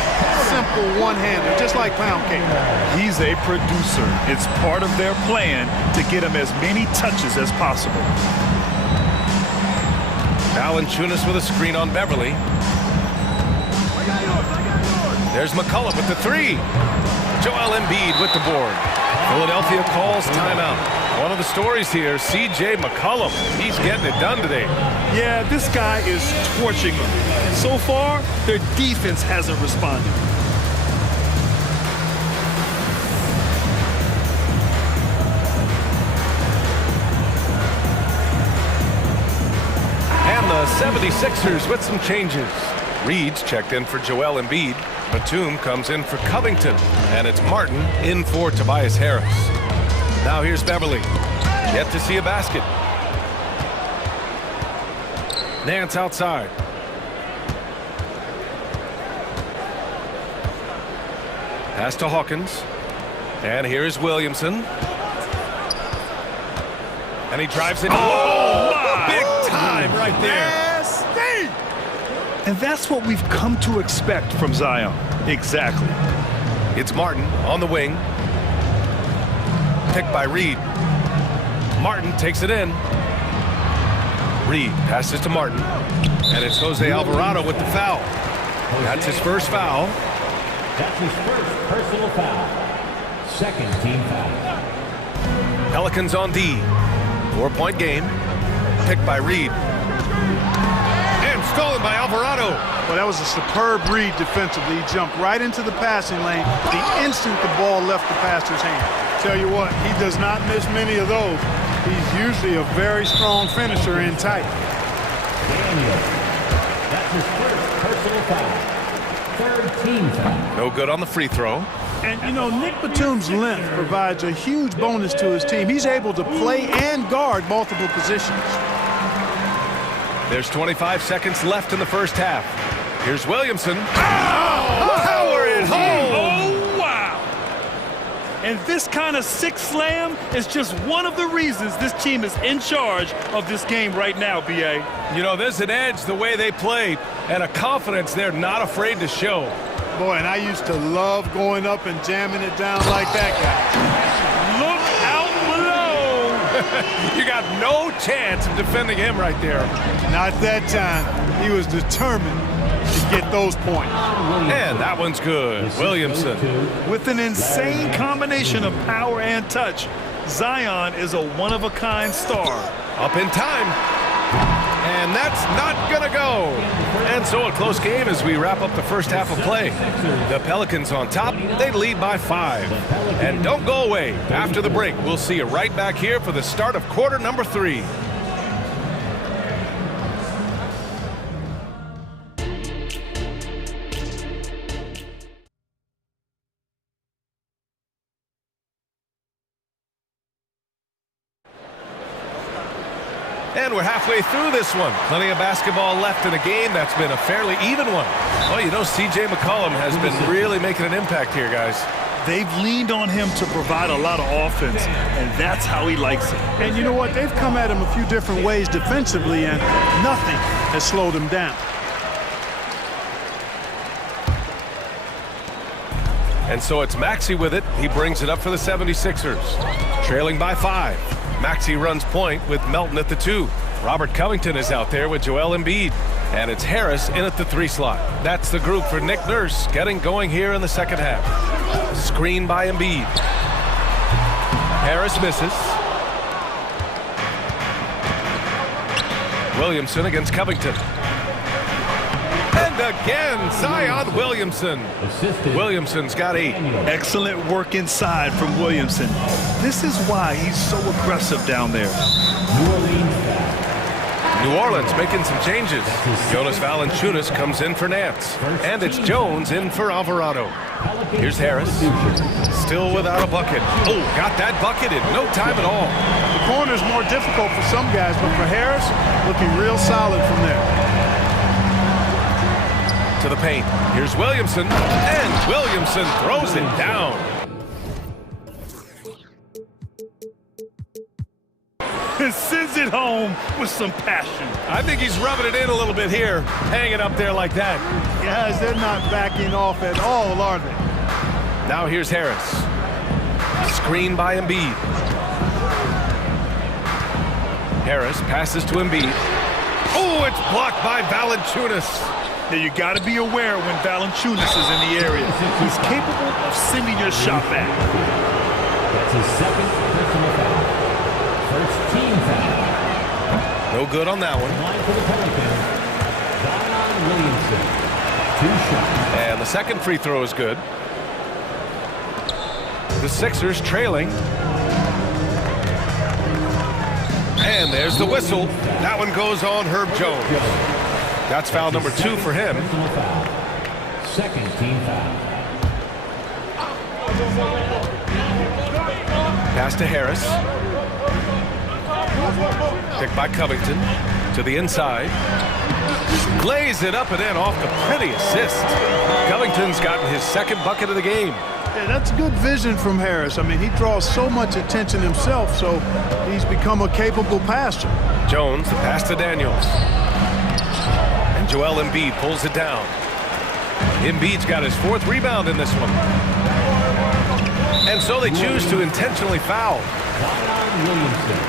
simple one-hander, just like pound cake. He's a producer. It's part of their plan to get him as many touches as possible. Valanciunas with a screen on Beverly. There's McCullough with the three. Joel Embiid with the board. Philadelphia calls timeout. One of the stories here, C.J. McCollum. He's getting it done today. Yeah, this guy is torching them. And so far, their defense hasn't responded. And the 76ers with some changes. Reed's checked in for Joel Embiid. Batum comes in for Covington. And it's Martin in for Tobias Harris. Now here's Beverly. Yet to see a basket. Nance outside. Pass to Hawkins. And here's Williamson. And he drives it. Oh, my! Big time right there. Nasty! And that's what we've come to expect from Zion. Exactly. It's Martin on the wing. Picked by Reed. Martin takes it in. Reed passes to Martin. And it's Jose Alvarado with the foul. That's his first foul. That's his first personal foul. Second team foul. Pelicans on D. 4-point game. Picked by Reed. And stolen by Alvarado. Well, that was a superb read defensively. He jumped right into the passing lane the instant the ball left the passer's hand. Tell you what, he does not miss many of those. He's usually a very strong finisher in tight. Daniel. That's his first personal foul. Third team foul. No good on the free throw. And, you know, Nick Batum's length provides a huge bonus to his team. He's able to play and guard multiple positions. There's 25 seconds left in the first half. Here's Williamson. Oh, power it home. Oh, wow. And this kind of sick slam is just one of the reasons this team is in charge of this game right now, B.A. You know, there's an edge the way they play and a confidence they're not afraid to show. Boy, and I used to love going up and jamming it down like that guy. Look out below. You got no chance of defending him right there. Not that time. He was determined to get those points. And that one's good. Williamson. With an insane combination of power and touch, Zion is a one-of-a-kind star. Up in time. And that's not gonna go. And so a close game as we wrap up the first half of play. The Pelicans on top, they lead by 5. And don't go away. After the break, we'll see you right back here for the start of quarter number 3. And we're halfway through this one. Plenty of basketball left in a game that's been a fairly even one. Well, you know, C.J. McCollum has been really making an impact here, guys. They've leaned on him to provide a lot of offense, and that's how he likes it. And you know what? They've come at him a few different ways defensively, and nothing has slowed him down. And so it's Maxey with it. He brings it up for the 76ers. Trailing by 5. Maxey runs point with Melton at the 2. Robert Covington is out there with Joel Embiid. And it's Harris in at the 3 slot. That's the group for Nick Nurse getting going here in the second half. Screen by Embiid. Harris misses. Williamson against Covington. And again, Zion Williamson. Williamson's got 8. Excellent work inside from Williamson. This is why he's so aggressive down there. New Orleans making some changes. Jonas Valanciunas comes in for Nance. And it's Jones in for Alvarado. Here's Harris. Still without a bucket. Oh, got that bucket in no time at all. The corner's more difficult for some guys, but for Harris, looking real solid from there. To the paint. Here's Williamson. And Williamson throws it down. and sends it home with some passion. I think he's rubbing it in a little bit here, hanging up there like that. Guys, they're not backing off at all, are they? Now here's Harris. Screen by Embiid. Harris passes to Embiid. Oh, it's blocked by Valanciunas. Now you got to be aware when Valanciunas is in the area. He's capable of sending your shot back. That's his second personal foul. First team foul. No good on that one. Line for the Pelicans, Zion Williamson. 2 shots. And the second free throw is good. The Sixers trailing. And there's the whistle. That one goes on Herb Jones. That's foul number 2 for him. Second team foul. Pass to Harris. Picked by Covington. To the inside. Lays it up and in off the pretty assist. Covington's gotten his second bucket of the game. Yeah, that's good vision from Harris. I mean, he draws so much attention himself, so he's become a capable passer. Jones, the pass to Daniels. And Joel Embiid pulls it down. Embiid's got his 4th rebound in this one. And so they choose to intentionally foul. Zion Williamson.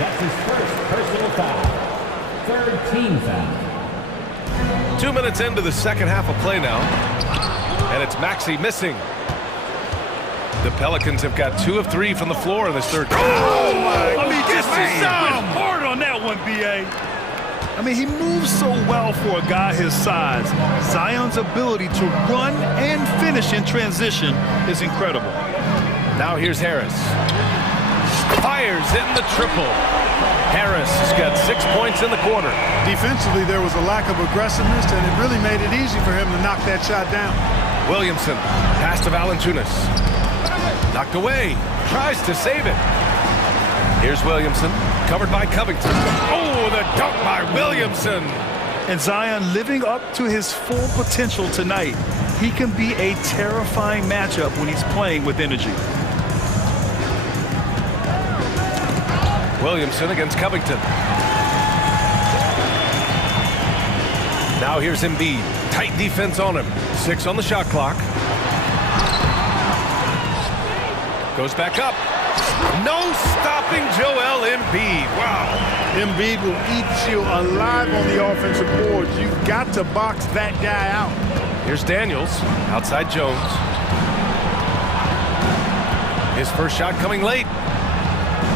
That's his first personal foul. Third team foul. 2 minutes into the second half of play now. And it's Maxey missing. The Pelicans have got 2 of 3 from the floor in this third quarter. Oh, my! I mean, this is hard on that one, B.A. I mean, he moves so well for a guy his size. Zion's ability to run and finish in transition is incredible. Now here's Harris. Fires in the triple. Harris has got 6 points in the quarter. Defensively, there was a lack of aggressiveness, and it really made it easy for him to knock that shot down. Williamson, pass to Valanciunas. Knocked away, tries to save it. Here's Williamson, covered by Covington. Oh, the dunk by Williamson. And Zion living up to his full potential tonight. He can be a terrifying matchup when he's playing with energy. Williamson against Covington. Now here's Embiid. Tight defense on him. 6 on the shot clock. Goes back up. No stopping Joel Embiid. Wow. Embiid will eat you alive on the offensive boards. You've got to box that guy out. Here's Daniels. Outside Jones. His first shot coming late.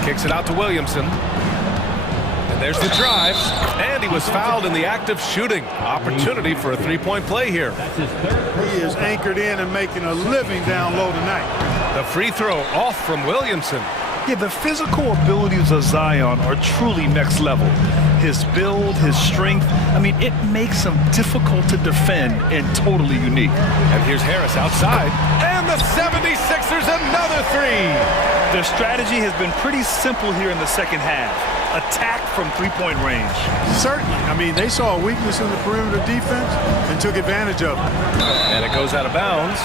Kicks it out to Williamson. And there's the drive. And he was fouled in the act of shooting. Opportunity for a 3-point play here. He is anchored in and making a living down low tonight. The free throw off from Williamson. Yeah, the physical abilities of Zion are truly next level. His build, his strength, I mean, it makes him difficult to defend and totally unique. And here's Harris outside. And the 76ers another 3. Their strategy has been pretty simple here in the second half. Attack from 3-point range. Certainly. I mean, they saw a weakness in the perimeter defense and took advantage of it. And it goes out of bounds.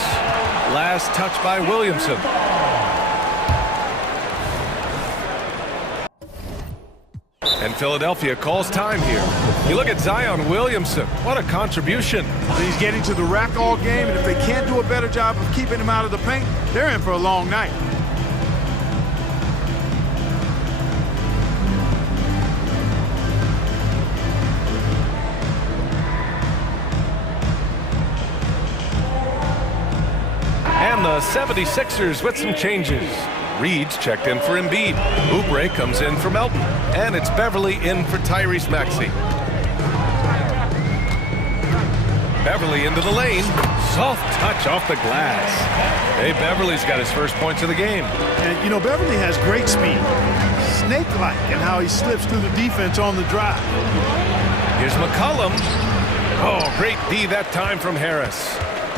Last touch by Williamson. And Philadelphia calls time here. You look at Zion Williamson. What a contribution. He's getting to the rack all game, and if they can't do a better job of keeping him out of the paint, they're in for a long night. And the 76ers with some changes. Reed's checked in for Embiid. Oubre comes in for Melton. And it's Beverly in for Tyrese Maxey. Beverly into the lane. Soft touch off the glass. Hey, Beverly's got his first points of the game. And, you know, Beverly has great speed. Snake-like in how he slips through the defense on the drive. Here's McCollum. Oh, great D that time from Harris.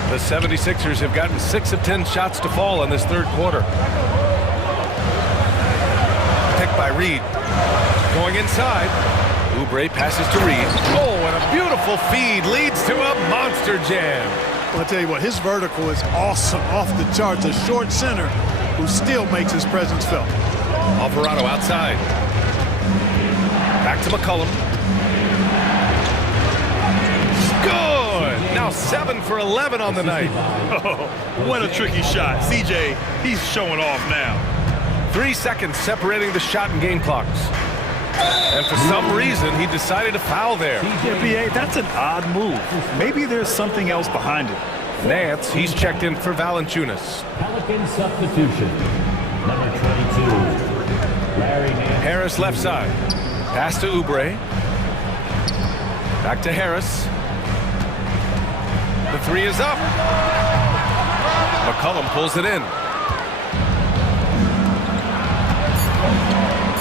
The 76ers have gotten 6 of 10 shots to fall in this third quarter. Picked by Reed. Going inside. Oubre passes to Reed. Oh, and a beautiful feed leads to a monster jam. Well, I'll tell you what, his vertical is awesome, off the charts. A short center who still makes his presence felt. Alvarado outside. Back to McCollum. Good! Now 7 for 11 on the night. Oh, what a tricky shot. CJ, he's showing off now. 3 seconds separating the shot and game clocks. And for some reason, he decided to foul there. BA, that's an odd move. Maybe there's something else behind it. Nance, he's checked in for Valanciunas. Pelican substitution. Number 22, Larry Nance. Harris left side. Pass to Oubre. Back to Harris. The three is up. McCollum pulls it in.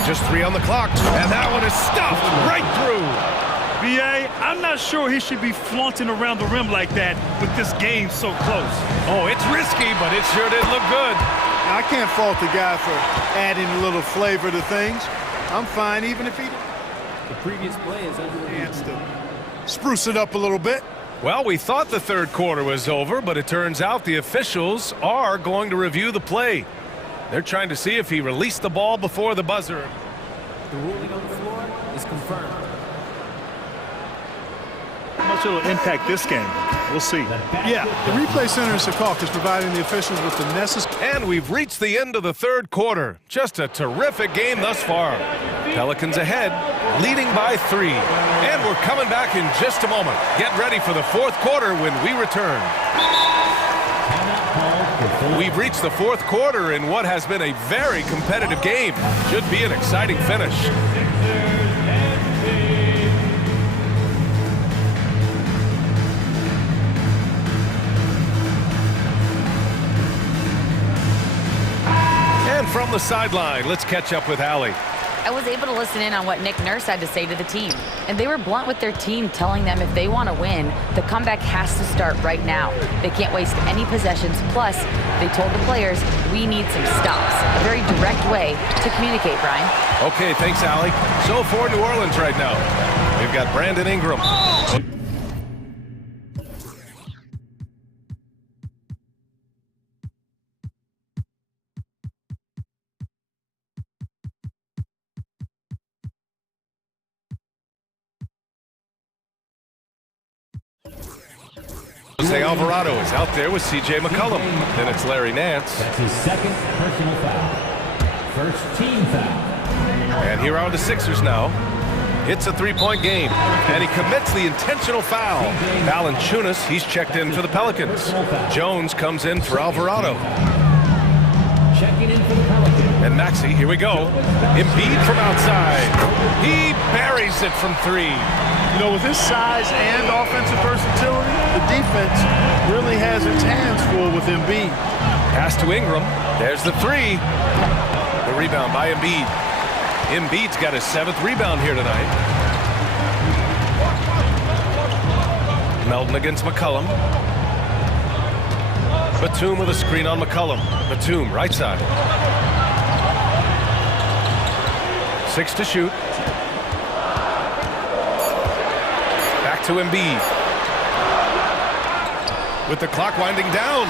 Just 3 on the clock. And that one is stuffed right through. BA, I'm not sure he should be flaunting around the rim like that with this game so close. Oh, it's risky, but it sure did look good. I can't fault the guy for adding a little flavor to things. I'm fine even if he The previous play is under wants to spruce it up a little bit. Well, we thought the third quarter was over, but it turns out the officials are going to review the play. They're trying to see if he released the ball before the buzzer. The ruling on the floor is confirmed. How much it'll impact this game? We'll see. Yeah, the replay center in Secaucus is providing the officials with the necessary. And we've reached the end of the third quarter. Just a terrific game thus far. Pelicans ahead, leading by 3. And we're coming back in just a moment. Get ready for the fourth quarter when we return. We've reached the fourth quarter in what has been a very competitive game. Should be an exciting finish. And from the sideline, let's catch up with Allie. I was able to listen in on what Nick Nurse had to say to the team. And they were blunt with their team, telling them if they want to win, the comeback has to start right now. They can't waste any possessions. Plus, they told the players, we need some stops. A very direct way to communicate, Brian. Okay, thanks, Allie. So for New Orleans right now, we've got Brandon Ingram. Jose Alvarado is out there with C.J. McCollum. Then it's Larry Nance. That's his second personal foul. First team foul. And here are the Sixers now. It's a three-point game. And he commits the intentional foul. Valanciunas, he's checked in for the Pelicans. Jones comes in for Alvarado. Checking in for the Pelicans. And Maxey, here we go. Embiid from outside. He buries it from 3. You know, with his size and offensive versatility, the defense really has its hands full with Embiid. Pass to Ingram. There's the 3. The rebound by Embiid. Embiid's got his 7th rebound here tonight. Melton against McCollum. Batum with a screen on McCollum. Batum, right side. 6 to shoot. Back to Embiid. With the clock winding down.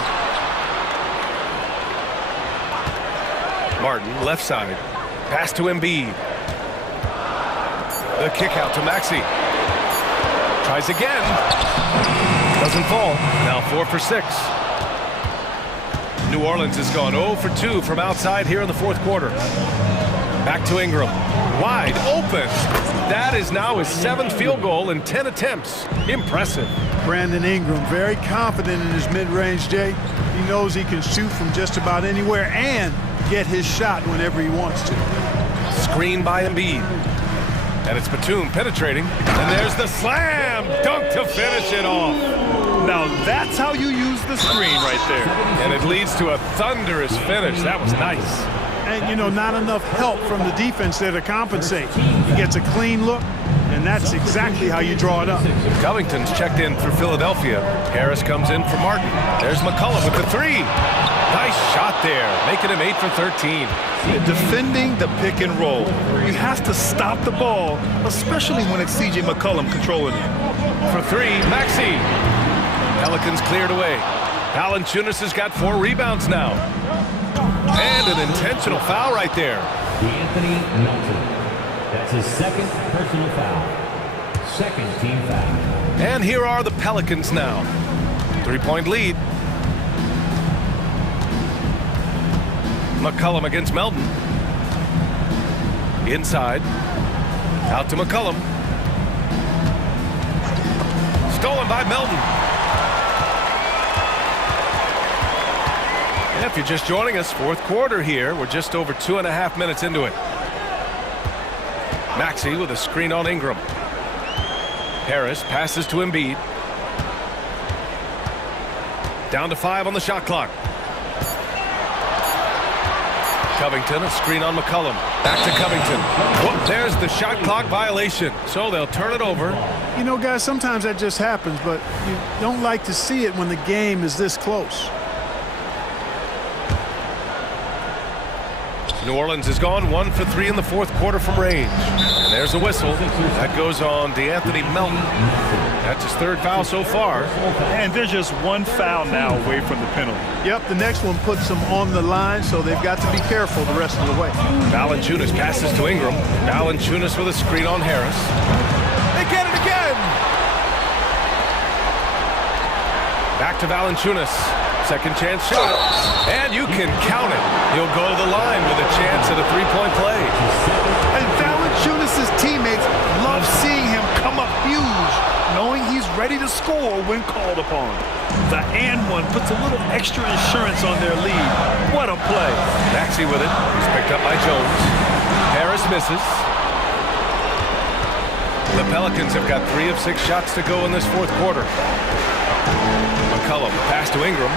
Martin, left side. Pass to Embiid. The kick out to Maxey. Tries again. Doesn't fall. Now 4 for 6. New Orleans has gone 0 for 2 from outside here in the fourth quarter. Back to Ingram. Wide open. That is now his 7th field goal in 10 attempts. Impressive. Brandon Ingram, very confident in his mid-range, Jay. He knows he can shoot from just about anywhere and get his shot whenever he wants to. Screen by Embiid. And it's Batum penetrating. And there's the slam dunk to finish it off. Now that's how you use the screen right there. And it leads to a thunderous finish. That was nice. And, you know, not enough help from the defense there to compensate. He gets a clean look, and that's exactly how you draw it up. Covington's checked in for Philadelphia. Harris comes in for Martin. There's McCollum with the 3. Nice shot there, making him 8 for 13. Defending the pick and roll. You have to stop the ball, especially when it's C.J. McCollum controlling it. For 3, Maxey. Pelicans cleared away. Valanciunas has got 4 rebounds now. And an intentional foul right there. Anthony Melton. That's his second personal foul. Second team foul. And here are the Pelicans now. 3-point lead. McCollum against Melton. Inside. Out to McCollum. Stolen by Melton. And if you're just joining us, fourth quarter here. We're just over 2.5 minutes into it. Maxey with a screen on Ingram. Harris passes to Embiid. Down to 5 on the shot clock. Covington, a screen on McCollum. Back to Covington. Whoop, there's the shot clock violation. So they'll turn it over. You know, guys, sometimes that just happens, but you don't like to see it when the game is this close. New Orleans has gone 1 for 3 in the fourth quarter from range. And there's a whistle. That goes on DeAnthony Melton. That's his third foul so far. And they're just one foul now away from the penalty. Yep, the next one puts them on the line, so they've got to be careful the rest of the way. Valanciunas passes to Ingram. Valanciunas with a screen on Harris. They get it again! Back to Valanciunas. Second chance shot. And you can count it. He'll go to the line with a chance at a three-point play. And Valanciunas' teammates love seeing him come up huge, knowing he's ready to score when called upon. The and one puts a little extra insurance on their lead. What a play. Maxey with it. He's picked up by Jones. Harris misses. The Pelicans have got 3 of 6 shots to go in this fourth quarter. McCollum, pass to Ingram.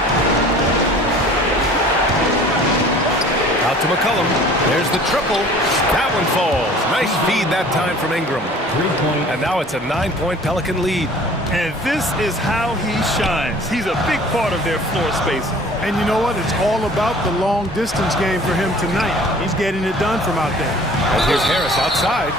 Out to McCollum. There's the triple. That one falls. Nice feed that time from Ingram. 3-point. And now it's a 9-point Pelican lead. And this is how he shines. He's a big part of their floor spacing. And you know what? It's all about the long distance game for him tonight. He's getting it done from out there. And here's Harris outside.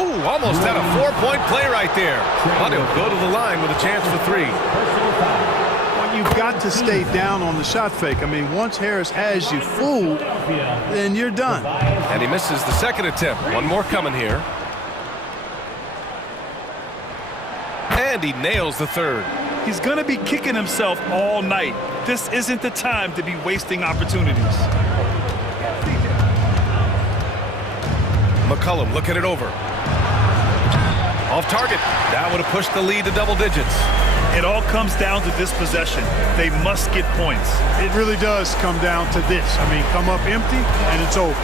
Ooh, almost had a 4-point play right there. But he'll go to the line with a chance for 3. Well, you've got to stay down on the shot fake. I mean, once Harris has you fooled, then you're done. And he misses the second attempt. One more coming here. And he nails the third. He's going to be kicking himself all night. This isn't the time to be wasting opportunities. McCollum looking it over. Off target. That would have pushed the lead to double digits. It all comes down to this possession. They must get points. It really does come down to this. I mean, come up empty, and it's over.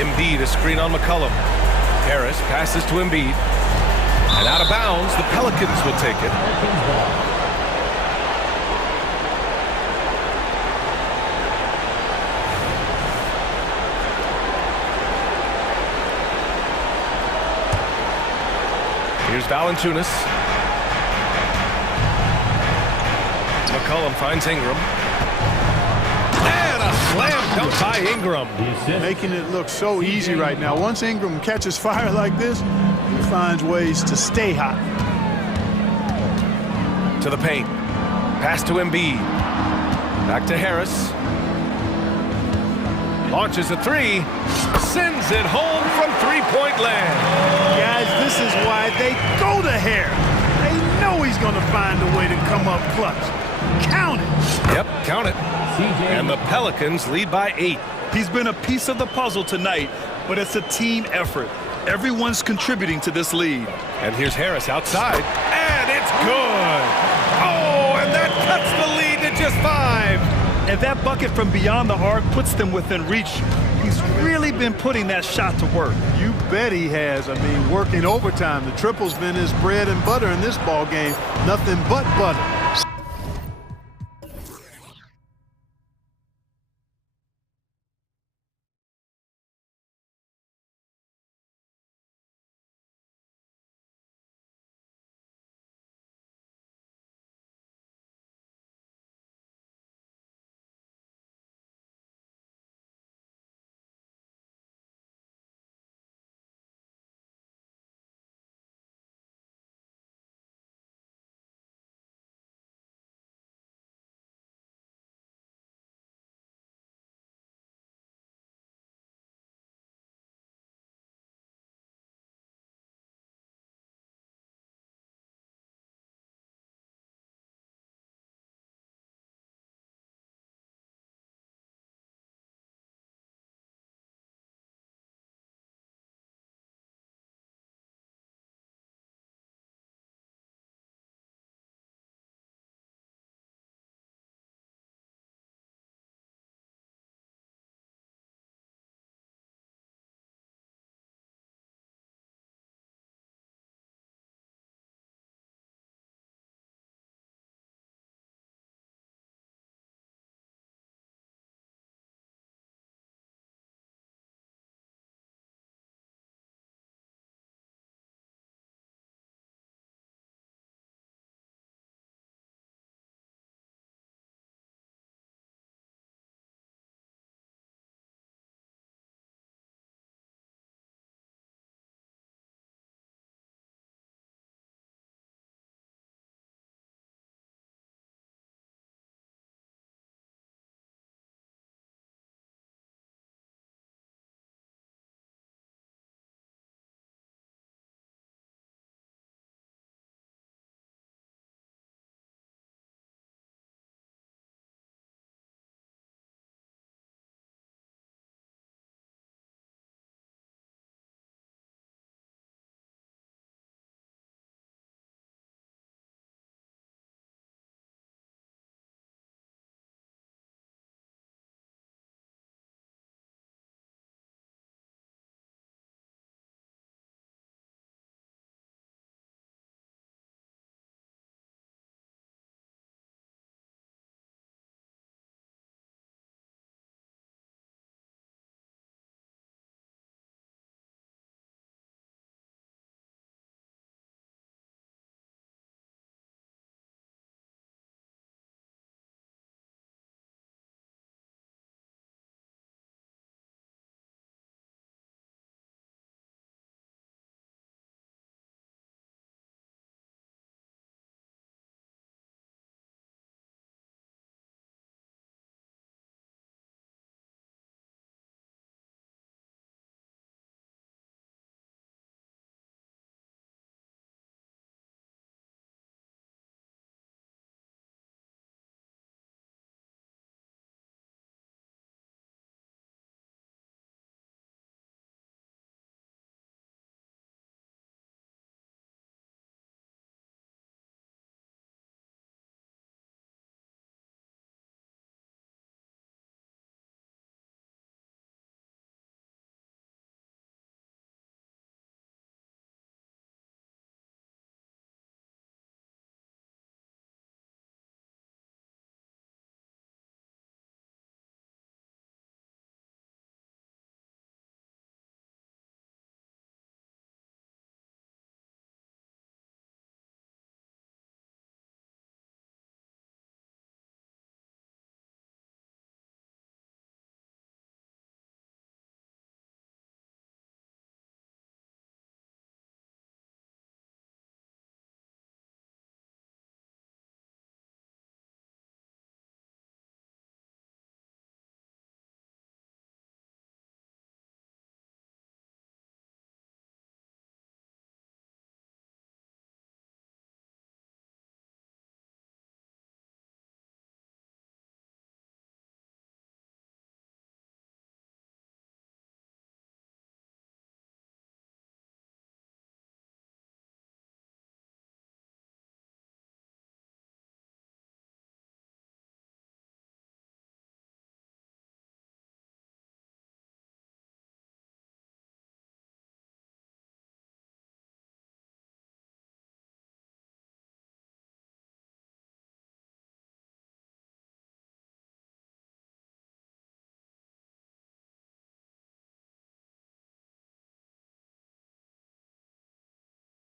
Embiid, a screen on McCollum. Harris passes to Embiid. And out of bounds, the Pelicans will take it. Here's Valanciunas. McCollum finds Ingram. And a slam dunk by Ingram. Making it look so easy right now. Once Ingram catches fire like this, he finds ways to stay hot. To the paint. Pass to Embiid. Back to Harris. Launches a 3. Sends it home from three-point land. Guys, this is why they go to Harris. They know he's going to find a way to come up clutch. Count it. Yep, count it. And the Pelicans lead by 8. He's been a piece of the puzzle tonight, but it's a team effort. Everyone's contributing to this lead. And here's Harris outside. And it's good. Oh, and that cuts the lead to just 5. And that bucket from beyond the arc puts them within reach. He's really been putting that shot to work. You bet he has. I mean, working overtime. The triple's been his bread and butter in this ball game. Nothing but butter.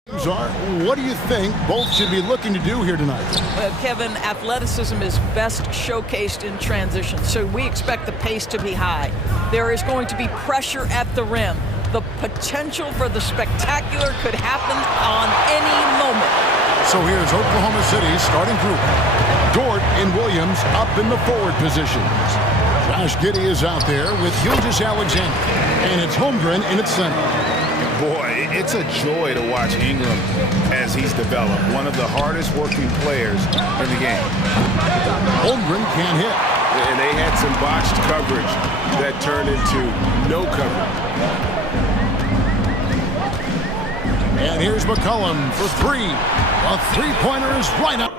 What do you think both should be looking to do here tonight? Kevin, athleticism is best showcased in transition, so we expect the pace to be high. There is going to be pressure at the rim. The potential for the spectacular could happen on any moment. So here's Oklahoma City's starting group. Dort and Williams up in the forward positions. Josh Giddey is out there with Gilgeous-Alexander, and it's Holmgren in its center. Boy, it's a joy to watch Ingram as he's developed. One of the hardest working players in the game. Holmgren can't hit. And they had some botched coverage that turned into no coverage. And here's McCollum for three. A three-pointer is right up.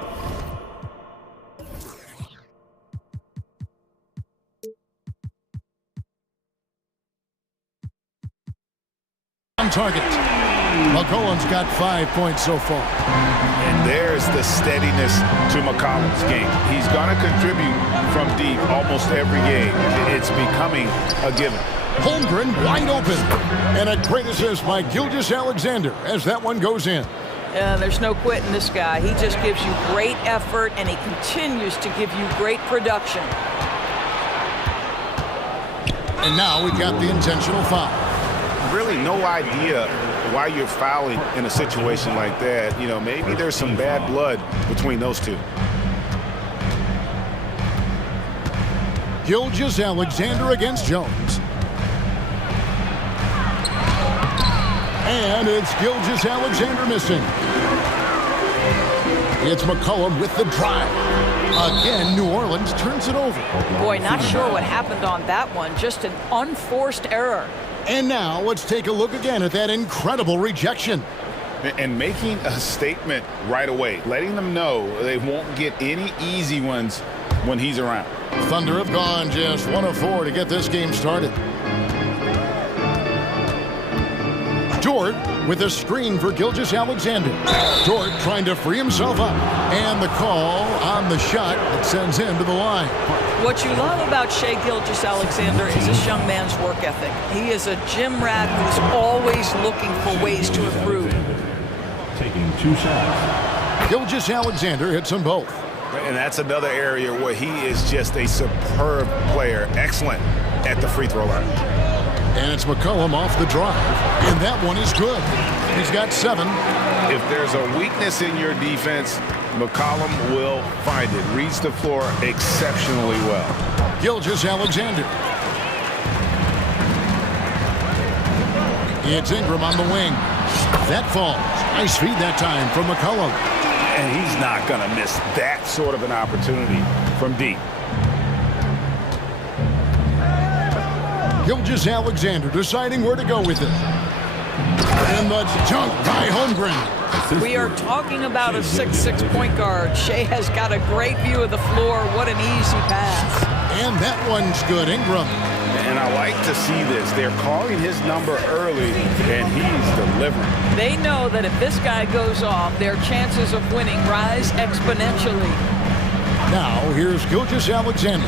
On target. McCollum's got 5 points so far. And there's the steadiness to McCollum's game. He's going to contribute from deep almost every game. It's becoming a given. Holmgren wide open. And a great assist by Gilgeous-Alexander as that one goes in. There's no quitting this guy. He just gives you great effort, and he continues to give you great production. And now we've got the intentional foul. Really no idea why you're fouling in a situation like that. You know, maybe there's some bad blood between those two. Gilgeous-Alexander against Jones. And it's Gilgeous-Alexander missing. It's McCollum with the drive. Again, New Orleans turns it over. Boy, not sure what happened on that one. Just an unforced error. And now let's take a look again at that incredible rejection. And making a statement right away, letting them know they won't get any easy ones when he's around. Thunder have gone just 1 of 4 to get this game started. Dort with a screen for Gilgeous-Alexander. Dort trying to free himself up. And the call on the shot that sends him to the line. What you love about Shai Gilgeous-Alexander is this young man's work ethic. He is a gym rat who's always looking for ways to improve. Taking 2 shots. Gilgeous-Alexander hits them both. And that's another area where he is just a superb player. Excellent at the free throw line. And it's McCollum off the drive. And that one is good. He's got 7. If there's a weakness in your defense, McCollum will find it. Reads the floor exceptionally well. Gilgeous-Alexander. It's Ingram on the wing. That falls. Nice feed that time from McCollum. And he's not going to miss that sort of an opportunity from deep. Gilgeous-Alexander deciding where to go with it. And the dunk by Holmgren. We are talking about a 6'6" point guard. Shai has got a great view of the floor. What an easy pass. And that one's good. Ingram. And I like to see this. They're calling his number early, and he's delivering. They know that if this guy goes off, their chances of winning rise exponentially. Now, here's Gilgeous-Alexander.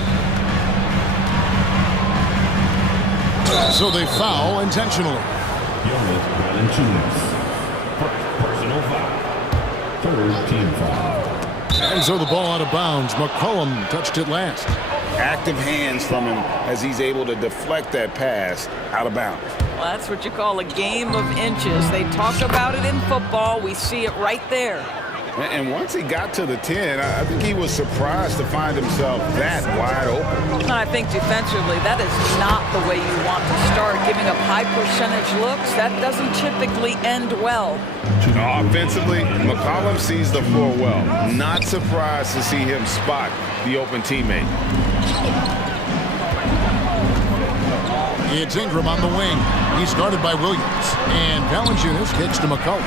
So they foul intentionally. Personal foul. 3rd team foul. And so the ball out of bounds. McCollum touched it last. Active hands from him as he's able to deflect that pass out of bounds. Well, that's what you call a game of inches. They talk about it in football. We see it right there. And once he got to the 10, I think he was surprised to find himself that wide open. And I think defensively, that is not the way you want to start. Giving up high percentage looks, that doesn't typically end well. Offensively, McCollum sees the floor well. Not surprised to see him spot the open teammate. It's Ingram on the wing. He's guarded by Williams. And Valanciunas kicks to McCollum.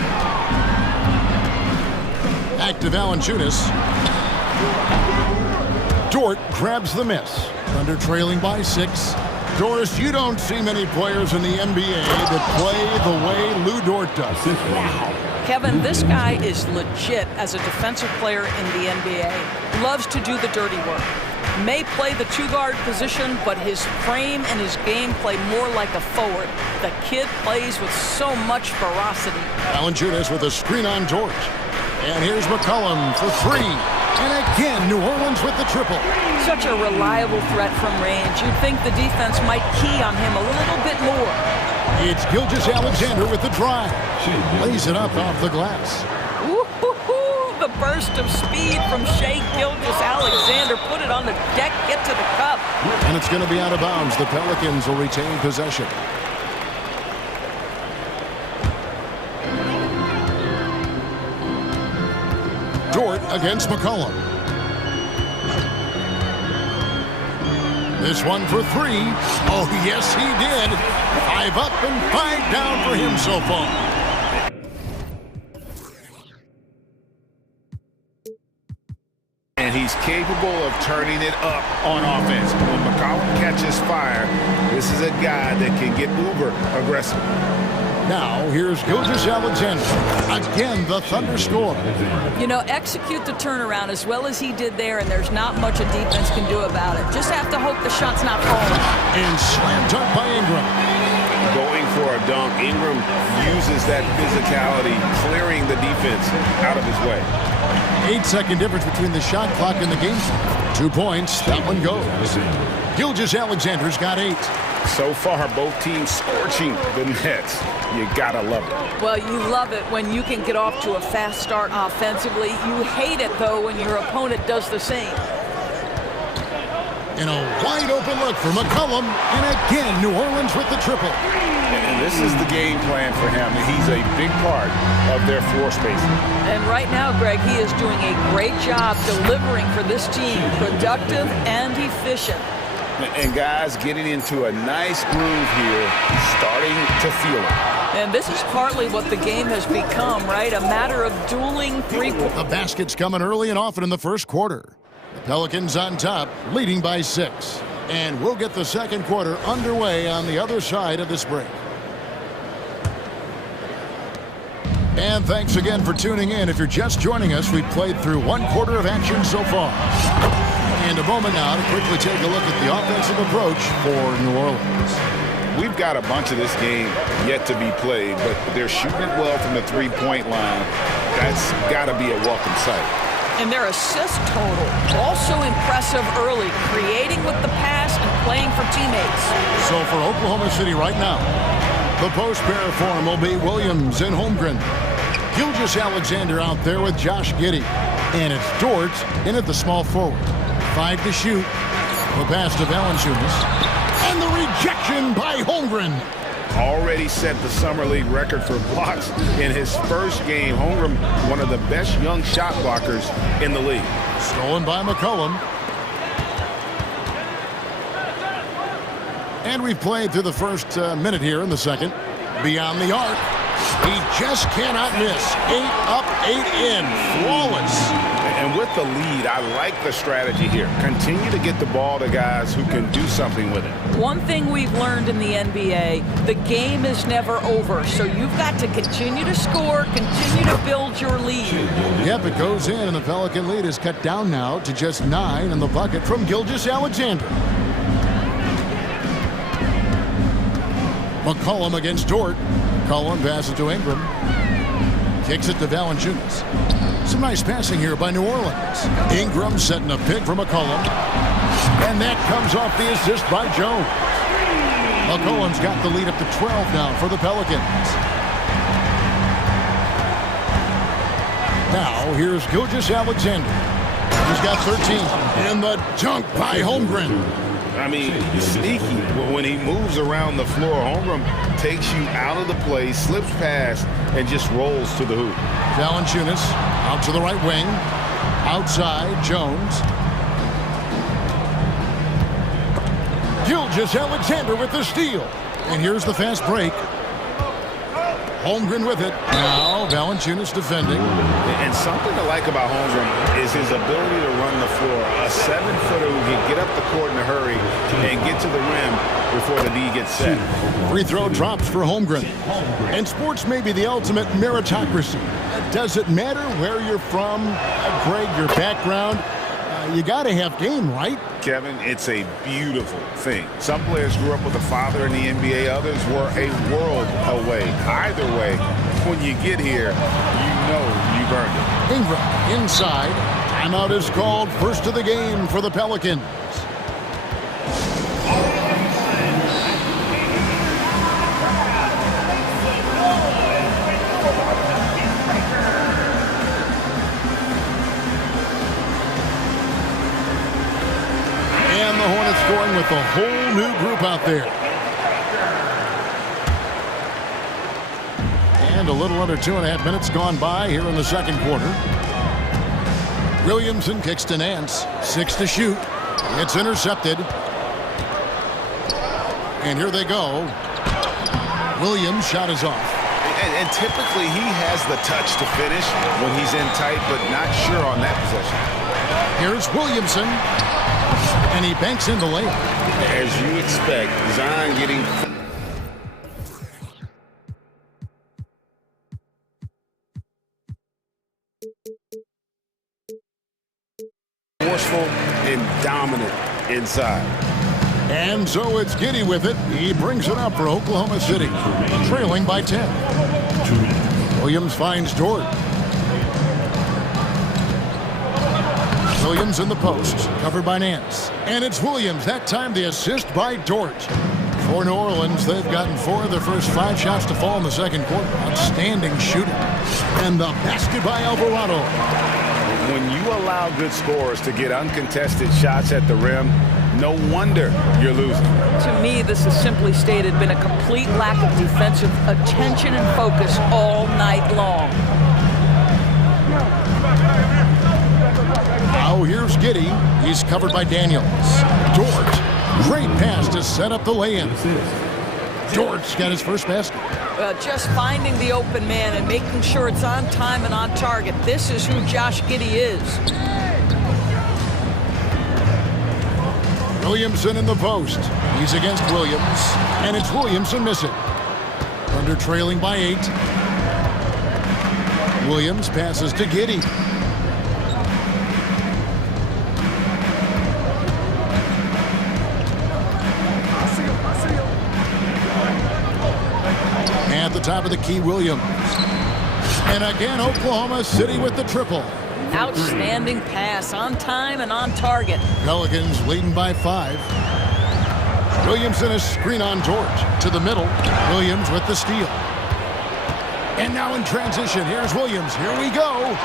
Active Valanciunas. Dort grabs the miss. Thunder trailing by 6. Doris, you don't see many players in the NBA that play the way Lou Dort does. Wow. Kevin, this guy is legit as a defensive player in the NBA. Loves to do the dirty work. May play the two-guard position, but his frame and his game play more like a forward. The kid plays with so much ferocity. Valanciunas with a screen on George. And here's McCollum for three. And again, New Orleans with the triple. Such a reliable threat from range. You'd think the defense might key on him a little bit more. It's Gilgeous-Alexander with the drive. Lays it up off the glass. Ooh, the burst of speed from Shai Gilgeous-Alexander. Put it on the deck, get to the cup. And it's going to be out of bounds. The Pelicans will retain possession. Dort against McCollum. This one for three. Oh, yes, he did. 5 up and 5 down for him so far. And he's capable of turning it up on offense. When McCollum catches fire, this is a guy that can get uber aggressive. Now, here's Gilgeous-Alexander. Again, the Thunder score. You know, execute the turnaround as well as he did there, and there's not much a defense can do about it. Just have to hope the shot's not falling. And slammed up by Ingram. Going for a dunk, Ingram uses that physicality, clearing the defense out of his way. 8-second difference between the shot clock and the game. 2 points. That one goes. Gilgeous-Alexander's got 8. So far, both teams scorching the nets. You gotta love it. Well, you love it when you can get off to a fast start offensively. You hate it, though, when your opponent does the same. And a wide open look for McCollum. And again, New Orleans with the triple. And this is the game plan for him. He's a big part of their floor spacing. And right now, Greg, he is doing a great job delivering for this team. Productive and efficient. And guys getting into a nice groove here, starting to feel it. And this is partly what the game has become, right? A matter of dueling three-point. The basket's coming early and often in the first quarter. The Pelicans on top, leading by 6. And we'll get the second quarter underway on the other side of this break. And thanks again for tuning in. If you're just joining us, we've played through 1 quarter of action so far. And a moment now to quickly take a look at the offensive approach for New Orleans. We've got a bunch of this game yet to be played, but they're shooting it well from the three-point line. That's got to be a welcome sight. And their assist total, also impressive early, creating with the pass and playing for teammates. So for Oklahoma City right now, the post pair form will be Williams and Holmgren. Gilgeous-Alexander out there with Josh Giddey. And it's Dort in at the small forward. 5 to shoot. The pass to Valanciunas. And the rejection by Holmgren. Already set the Summer League record for blocks in his first game. Holmgren, one of the best young shot blockers in the league. Stolen by McCollum. And we've played through the first minute here in the second. Beyond the arc. He just cannot miss. 8 up, 8 in. Flawless. And with the lead, I like the strategy here. Continue to get the ball to guys who can do something with it. One thing we've learned in the NBA, the game is never over. So you've got to continue to score, continue to build your lead. Yep, it goes in, and the Pelican lead is cut down now to just 9 in the bucket from Gilgeous-Alexander. McCollum against Dort. McCollum passes to Ingram. Kicks it to Valanciunas. Some nice passing here by New Orleans. Ingram setting a pick for McCollum. And that comes off the assist by Jones. McCollum's got the lead up to 12 now for the Pelicans. Now, here's Gilgeous-Alexander. He's got 13. And the dunk by Holmgren. I mean, sneaky. When he moves around the floor, Holmgren takes you out of the play, slips past, and just rolls to the hoop. Valanciunas out to the right wing. Outside, Jones. Gilgeous-Alexander with the steal. And here's the fast break. Holmgren with it. Now Valanciunas defending. And something I like about Holmgren is his ability to run the floor. A 7-footer who can get up the court in a hurry and get to the rim before the D gets set. Free throw drops for Holmgren. And sports may be the ultimate meritocracy. Does it matter where you're from, Greg, your background? You got to have game, right? Kevin, it's a beautiful thing. Some players grew up with a father in the NBA. Others were a world away. Either way, when you get here, you know you've earned it. Ingram inside. Timeout is called. First of the game for the Pelicans. And the Hornets going with a whole new group out there. And a little under 2.5 minutes gone by here in the second quarter. Williamson kicks to Nance. 6 to shoot. It's intercepted. And here they go. Williams' shot is off. And typically he has the touch to finish when he's in tight, but not sure on that possession. Here's Williamson. And he banks in the layup. As you expect, Zion getting... forceful and dominant inside. And so it's Giddey with it. He brings it up for Oklahoma City, trailing by 10. Williams finds Dort. Williams in the post, covered by Nance. And it's Williams. That time the assist by Dort. For New Orleans, they've gotten 4 of their first 5 shots to fall in the second quarter. Outstanding shooting. And the basket by Alvarado. When you allow good scorers to get uncontested shots at the rim, no wonder you're losing. To me, this is simply stated been a complete lack of defensive attention and focus all night long. Now here's Giddey. He's covered by Daniels. Dort. Great pass to set up the lay-in. Dort's got his first basket. Just finding the open man and making sure it's on time and on target. This is who Josh Giddey is. Williamson in the post. He's against Williams. And it's Williamson missing. Under trailing by 8. Williams passes to Giddey. At the top of the key, Williams. And again, Oklahoma City with the triple. Outstanding pass, on time and on target. Pelicans leading by 5. Williamson a screen on Dort to the middle. Williams with the steal. And now in transition, here's Williams. Here we go.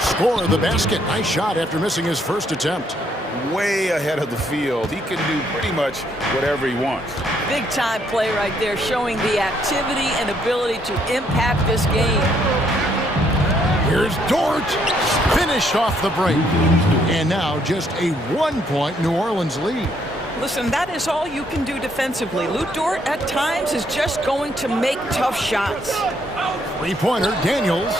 Score of the basket. Nice shot after missing his first attempt. Way ahead of the field. He can do pretty much whatever he wants. Big time play right there, showing the activity and ability to impact this game. Here's Dort. Finished off the break. And now just a 1-point New Orleans lead. Listen, that is all you can do defensively. Lou Dort at times is just going to make tough shots. 3-pointer, Daniels.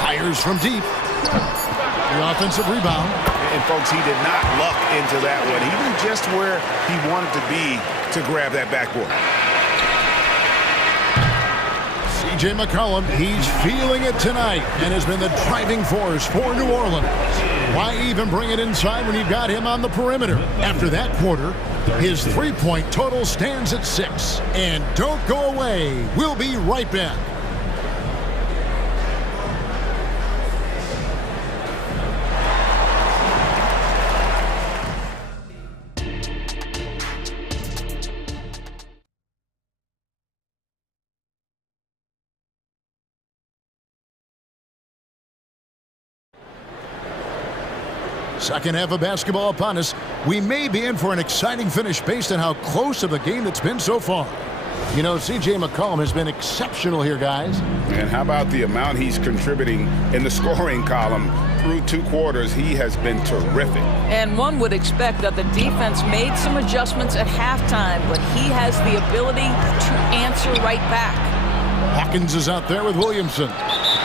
Fires from deep. The offensive rebound. And folks, he did not luck into that one. He knew just where he wanted to be to grab that backboard. C.J. McCollum, he's feeling it tonight and has been the driving force for New Orleans. Why even bring it inside when you've got him on the perimeter? After that quarter, his 3-point total stands at 6. And don't go away. We'll be right back. Second half of basketball upon us. We may be in for an exciting finish based on how close of a game it's been so far. You know, C.J. McCollum has been exceptional here, guys. And how about the amount he's contributing in the scoring column? Through 2 quarters, he has been terrific. And one would expect that the defense made some adjustments at halftime, but he has the ability to answer right back. Hawkins is out there with Williamson.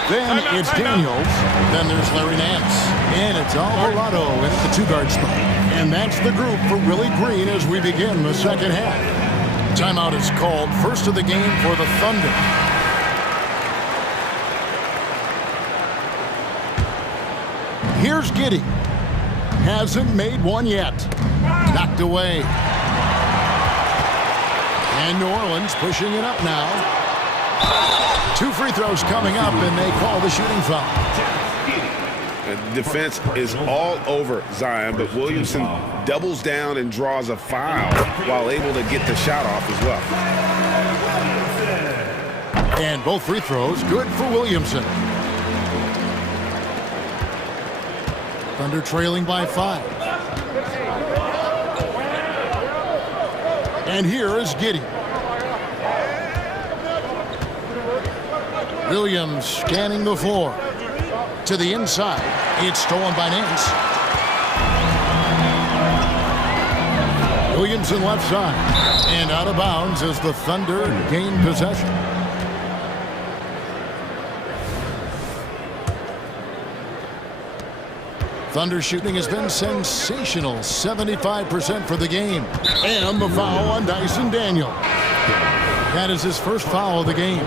Then it's Daniels. Then there's Larry Nance. And it's Alvarado in at the 2-guard spot. And that's the group for Willie Green as we begin the second half. Timeout is called. First of the game for the Thunder. Here's Giddey. Hasn't made one yet. Knocked away. And New Orleans pushing it up now. 2 free throws coming up, and they call the shooting foul. Defense is all over Zion, but Williamson doubles down and draws a foul while able to get the shot off as well. And both free throws good for Williamson. Thunder trailing by 5. And here is Giddey. Williams scanning the floor. To the inside. It's stolen by Nance. Williamson left side. And out of bounds as the Thunder gain possession. Thunder shooting has been sensational. 75% for the game. And the foul on Dyson Daniel. That is his first foul of the game.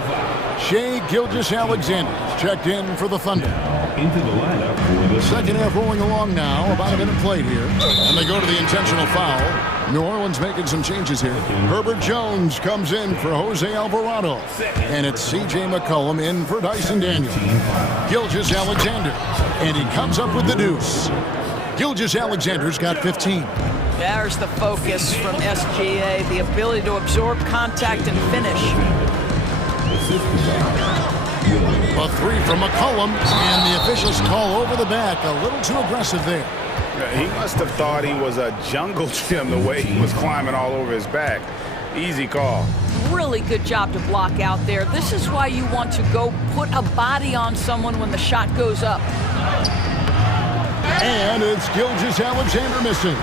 Shai Gilgeous-Alexander checked in for the Thunder. Into the lineup for the second half rolling along now. About a minute played here. And they go to the intentional foul. New Orleans making some changes here. Herbert Jones comes in for Jose Alvarado. And it's C.J. McCollum in for Dyson Daniel. Gilgeous-Alexander. And he comes up with the deuce. Gilgeous-Alexander's got 15. There's the focus from SGA, the ability to absorb contact and finish. A 3 from McCollum, and the officials call over the back. A little too aggressive there. He must have thought he was a jungle gym the way he was climbing all over his back. Easy call. Really good job to block out there. This is why you want to go put a body on someone when the shot goes up. And it's Gilgeous-Alexander missing.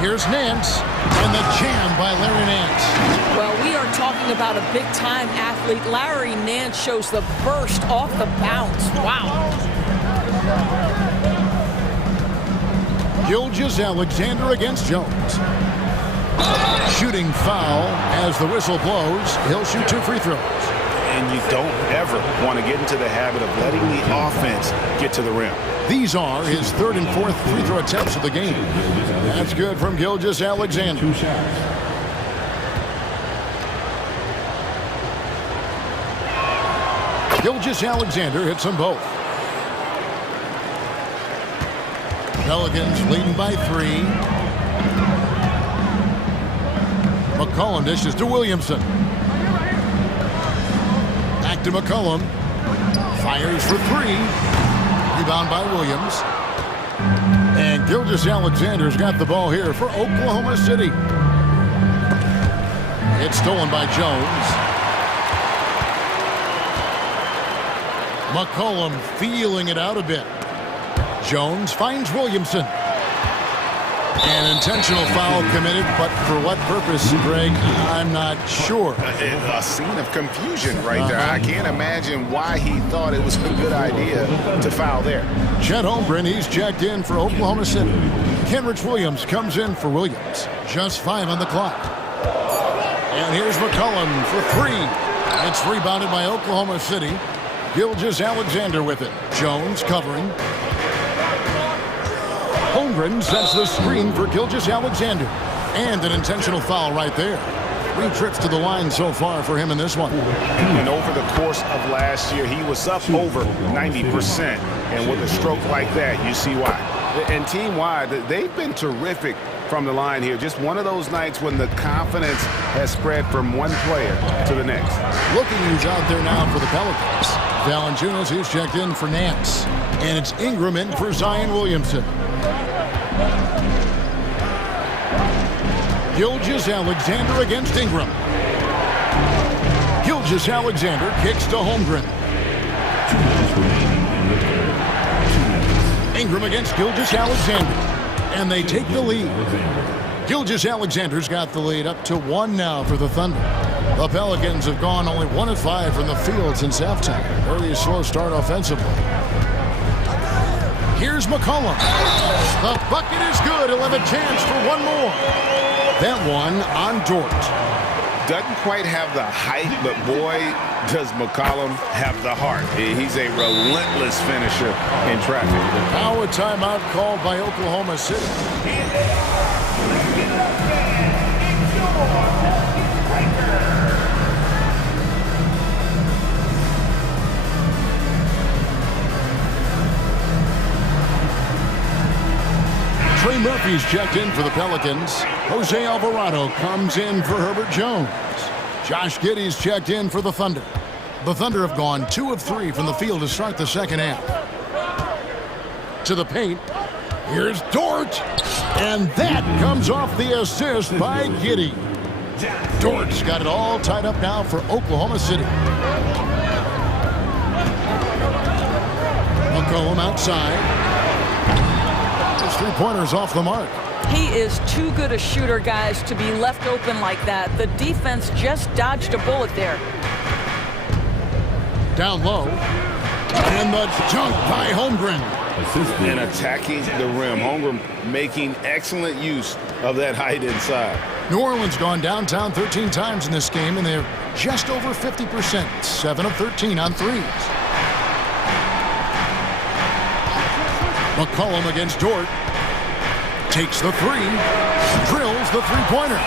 Here's Nance, and the jam by Larry Nance. Well, we are talking about a big-time athlete. Larry Nance shows the burst off the bounce. Wow. Gilgeous-Alexander against Jones. Shooting foul as the whistle blows. He'll shoot 2 free throws. And you don't ever want to get into the habit of letting the offense get to the rim. These are his 3rd and 4th free throw attempts of the game. That's good from Gilgeous-Alexander. Gilgeous-Alexander hits them both. Pelicans leading by 3. McCollum dishes to Williamson. Back to McCollum. Fires for 3. Rebound by Williams. And Gilgeous-Alexander's got the ball here for Oklahoma City. It's stolen by Jones. McCollum feeling it out a bit. Jones finds Williamson. An intentional foul committed, but for what purpose, Greg? I'm not sure. A scene of confusion right there. I can't imagine why he thought it was a good idea to foul there. Chet Holmgren, he's checked in for Oklahoma City. Kenrich Williams comes in for Williams. Just 5 on the clock. And here's McCollum for 3. It's rebounded by Oklahoma City. Gilgeous-Alexander with it. Jones covering. Holmgren sets the screen for Gilgeous-Alexander. And an intentional foul right there. 3 trips to the line so far for him in this one. And over the course of last year, he was up over 90%. And with a stroke like that, you see why. And team-wide, they've been terrific from the line here. Just one of those nights when the confidence has spread from one player to the next. Looking who's out there now for the Pelicans. Valanciunas, he's checked in for Nance. And it's Ingram in for Zion Williamson. Gilgeous-Alexander against Ingram. Gilgeous-Alexander kicks to Holmgren. Ingram against Gilgeous-Alexander. And they take the lead. Gilgeous-Alexander's got the lead up to 1 now for the Thunder. The Pelicans have gone only 1 of 5 from the field since halftime. Very slow start offensively. Here's McCollum. The bucket is good. He'll have a chance for 1 more. That one on Dort. Doesn't quite have the height, but boy, does McCollum have the heart. He's a relentless finisher in traffic. Now a timeout called by Oklahoma City. Trey Murphy's checked in for the Pelicans. Jose Alvarado comes in for Herbert Jones. Josh Giddey's checked in for the Thunder. The Thunder have gone 2 of 3 from the field to start the second half. To the paint. Here's Dort. And that comes off the assist by Giddey. Dort's got it all tied up now for Oklahoma City. McCollum outside. Three-pointers off the mark. He is too good a shooter, guys, to be left open like that. The defense just dodged a bullet there. Down low. And the dunk by Holmgren. And attacking the rim. Holmgren making excellent use of that height inside. New Orleans gone downtown 13 times in this game, and they're just over 50%. 7 of 13 on threes. McCollum against Dort. Takes the three. Drills the three-pointer.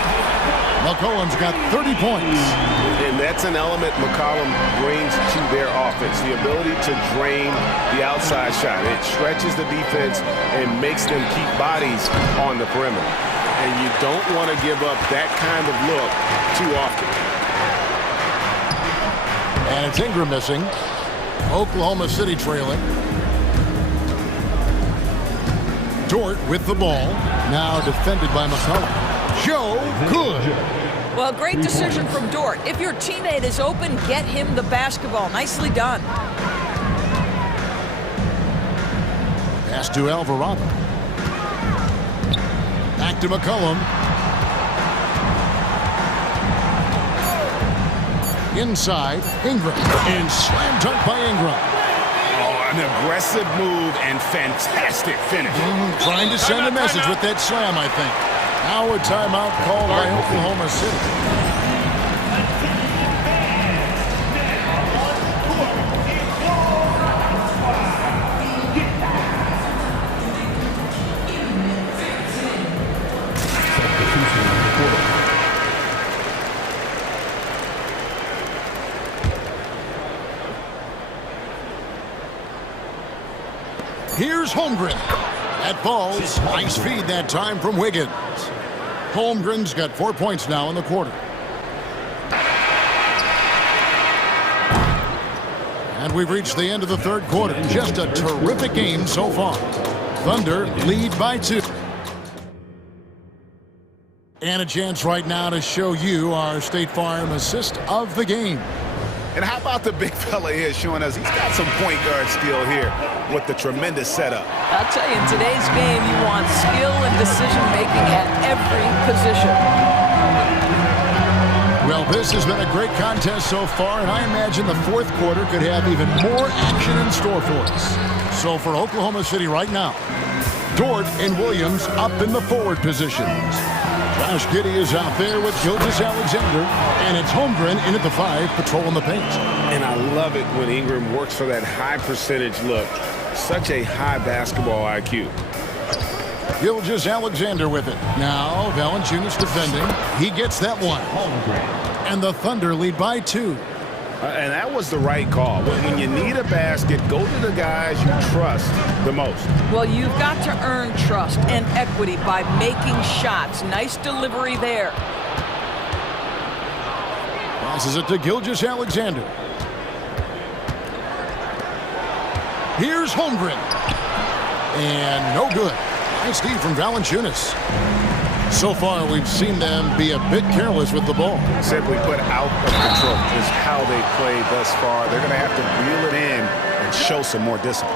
McCollum's got 30 points. And that's an element McCollum brings to their offense. The ability to drain the outside shot. It stretches the defense and makes them keep bodies on the perimeter. And you don't want to give up that kind of look too often. And it's Ingram missing. Oklahoma City trailing. Dort with the ball. Now defended by McCollum. Joe good. Well, great decision from Dort. If your teammate is open, get him the basketball. Nicely done. Pass to Alvarado. Back to McCollum. Inside, Ingram. And slam dunk by Ingram. An aggressive move and fantastic finish. Trying to send a message with that slam, I think. Now a timeout called by Oklahoma City. Here's Holmgren. That ball's nice feed that time from Wiggins. Holmgren's got 4 points now in the quarter. And we've reached the end of the third quarter. Just a terrific game so far. Thunder lead by 2. And a chance right now to show you our State Farm assist of the game. And how about the big fella here showing us he's got some point guard skill here with the tremendous setup. I'll tell you, in today's game, you want skill and decision-making at every position. Well, this has been a great contest so far, and I imagine the fourth quarter could have even more action in store for us. So for Oklahoma City right now, Dort and Williams up in the forward positions. Josh Giddey is out there with Gilgeous-Alexander, and it's Holmgren in at the 5, patrolling the paint. And I love it when Ingram works for that high percentage look. Such a high basketball IQ. Gilgeous-Alexander with it. Now Valanciunas defending. He gets that one. And the Thunder lead by 2. And that was the right call. When you need a basket, go to the guys you trust the most. Well, you've got to earn trust and equity by making shots. Nice delivery there. Passes it to Gilgeous-Alexander. Here's Holmgren. And no good. Nice D from Valanciunas. So far, we've seen them be a bit careless with the ball. Simply put, out of control is how they played thus far. They're going to have to reel it in and show some more discipline.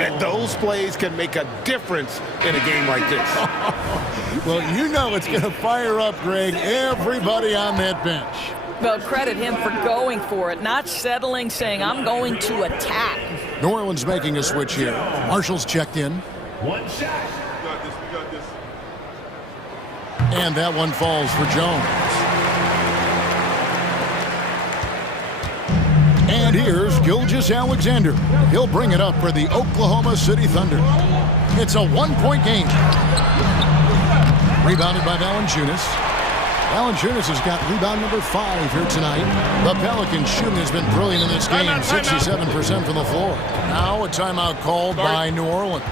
And those plays can make a difference in a game like this. Well, you know it's going to fire up, Greg, everybody on that bench. Well, credit him for going for it, not settling, saying, I'm going to attack. New Orleans making a switch here. Marshall's checked in. One shot. And that one falls for Jones. And here's Gilgeous-Alexander. He'll bring it up for the Oklahoma City Thunder. It's a one-point game. Rebounded by Valanciunas. Valanciunas has got rebound number 5 here tonight. The Pelicans shooting has been brilliant in this game, 67% from the floor. Now a timeout called by New Orleans.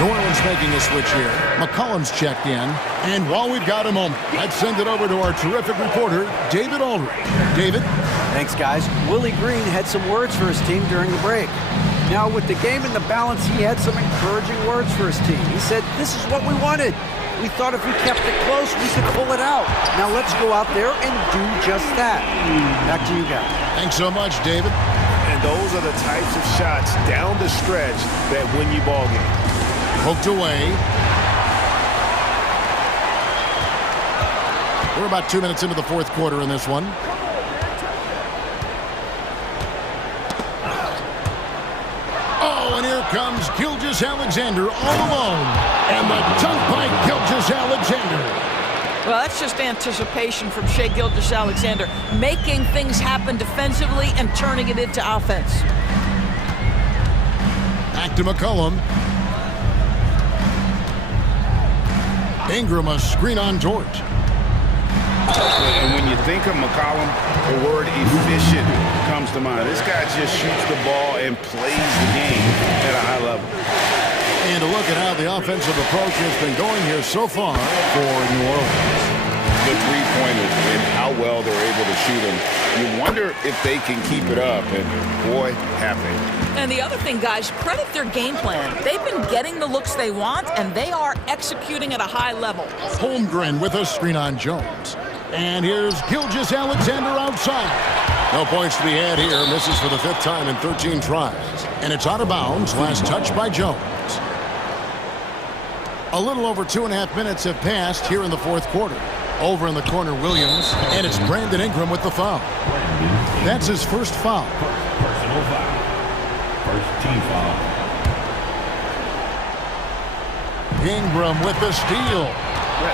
New Orleans making a switch here. McCollum's checked in. And while we've got a moment, let's send it over to our terrific reporter, David Aldridge. David? Thanks, guys. Willie Green had some words for his team during the break. Now, with the game in the balance, he had some encouraging words for his team. He said, this is what we wanted. We thought if we kept it close, we could pull it out. Now let's go out there and do just that. Back to you guys. Thanks so much, David. And those are the types of shots down the stretch that win you ball games. Poked away. We're about 2 minutes into the fourth quarter in this one. Oh, and here comes Gilgeous-Alexander all alone. And the dunk by Gilgeous-Alexander. Well, that's just anticipation from Shai Gilgeous-Alexander, making things happen defensively and turning it into offense. Back to McCollum. Ingram a screen on George. And when you think of McCollum, the word efficient comes to mind. This guy just shoots the ball and plays the game at a high level. And a look at how the offensive approach has been going here so far for New Orleans. The three-pointers and how well they're able to shoot them. You wonder if they can keep it up, and boy, have they. And the other thing, guys, credit their game plan. They've been getting the looks they want, and they are executing at a high level. Holmgren with a screen on Jones. And here's Gilgeous-Alexander outside. No points to be had here. Misses for the 5th time in 13 tries. And it's out of bounds. Last touch by Jones. A little over 2.5 minutes have passed here in the fourth quarter. Over in the corner, Williams. And it's Brandon Ingram with the foul. That's his first foul. Personal foul. First team foul. Ingram with the steal.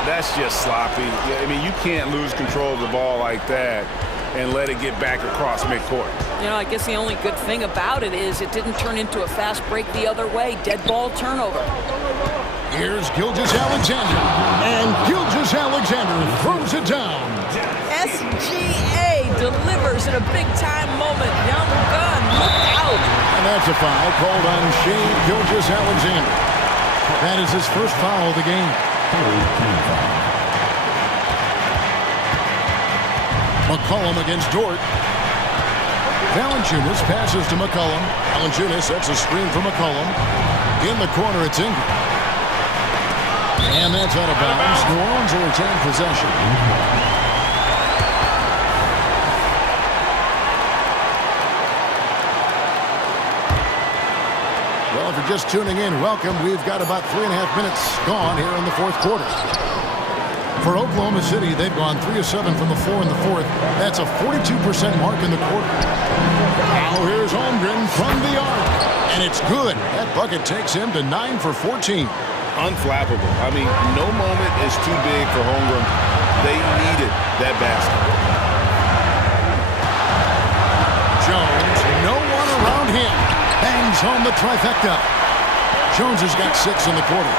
That's just sloppy. I mean, you can't lose control of the ball like that and let it get back across midcourt. You know, I guess the only good thing about it is it didn't turn into a fast break the other way. Dead ball turnover. Here's Gilgeous-Alexander. And Gilgeous-Alexander throws it down. SGA delivers in a big-time moment. Young gun, look out. And that's a foul called on Shai Gilgeous-Alexander. That is his first foul of the game. McCollum against Dort. Valanciunas passes to McCollum. Valanciunas sets a screen for McCollum. In the corner, it's Ingram. And that's out of bounds. New Orleans will retain possession. Well, if you're just tuning in, welcome. We've got about 3.5 minutes gone here in the fourth quarter. For Oklahoma City, they've gone 3 of 7 from the floor in the fourth. That's a 42% mark in the quarter. Now here's Holmgren from the arc. And it's good. That bucket takes him to 9 for 14. Unflappable. I mean, no moment is too big for Holmgren. They needed that basket. Jones, no one around him. Bangs home the trifecta. Jones has got 6 in the quarter.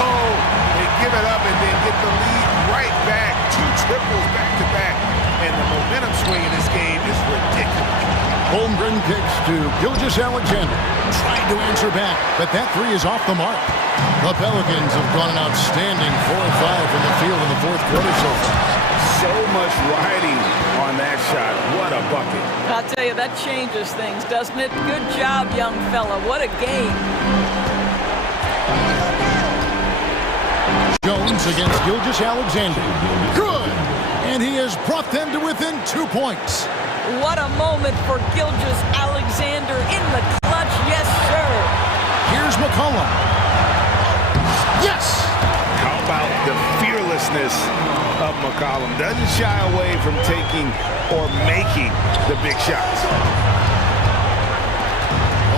Oh, they give it up and then get the lead right back. 2 triples back-to-back. And the momentum swing in this game is ridiculous. Holmgren kicks to Gilgeous-Alexander. Tried to answer back, but that 3 is off the mark. The Pelicans have gone an outstanding 4 of 5 from the field in the fourth quarter so far. So much riding on that shot. What a bucket. I'll tell you, that changes things, doesn't it? Good job, young fella. What a game. Jones against Gilgeous-Alexander. Good! And he has brought them to within 2 points. What a moment for Gilgeous-Alexander in the clutch. Yes, sir. Here's McCollum. Yes! How about the fearlessness of McCollum? Doesn't shy away from taking or making the big shots.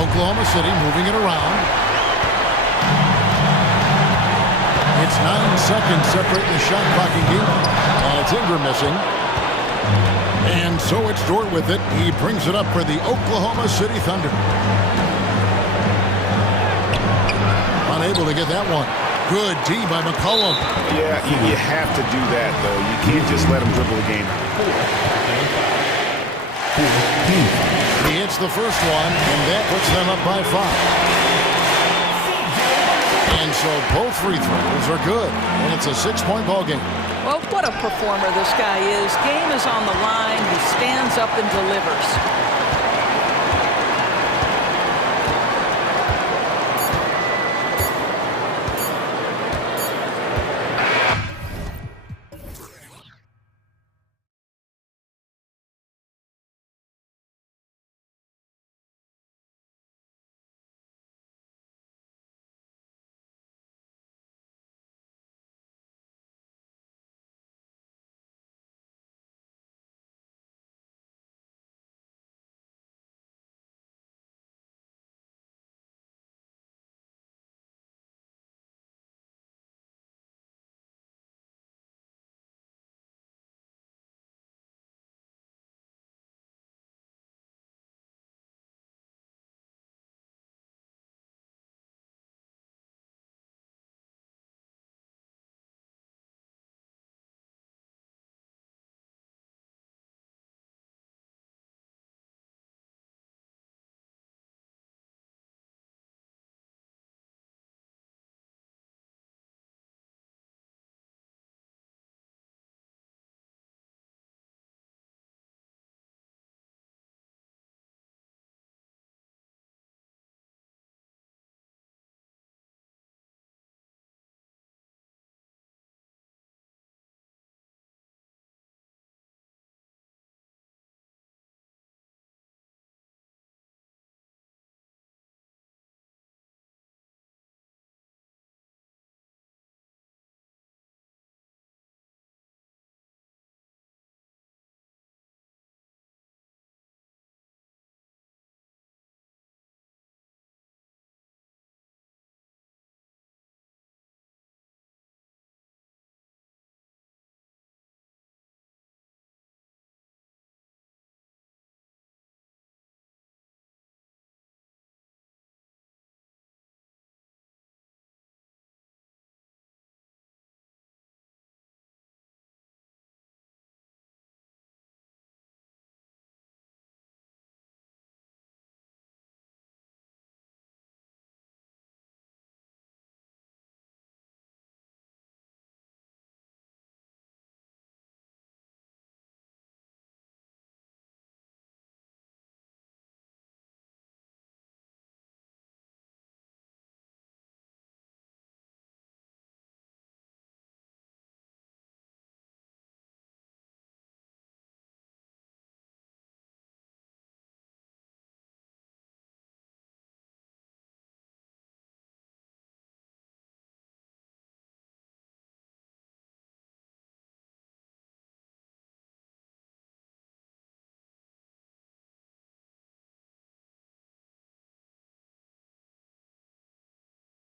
Oklahoma City moving it around. It's 9 seconds separating the shot clock and game. And it's Ingram missing. And so it's Dort with it. He brings it up for the Oklahoma City Thunder. Unable to get that one. Good D by McCollum. Yeah, you have to do that, though. You can't just let him dribble the game. He hits the first one, and that puts them up by 5. And so both free throws are good, and it's a 6-point ball game. Well, what a performer this guy is. Game is on the line. He stands up and delivers.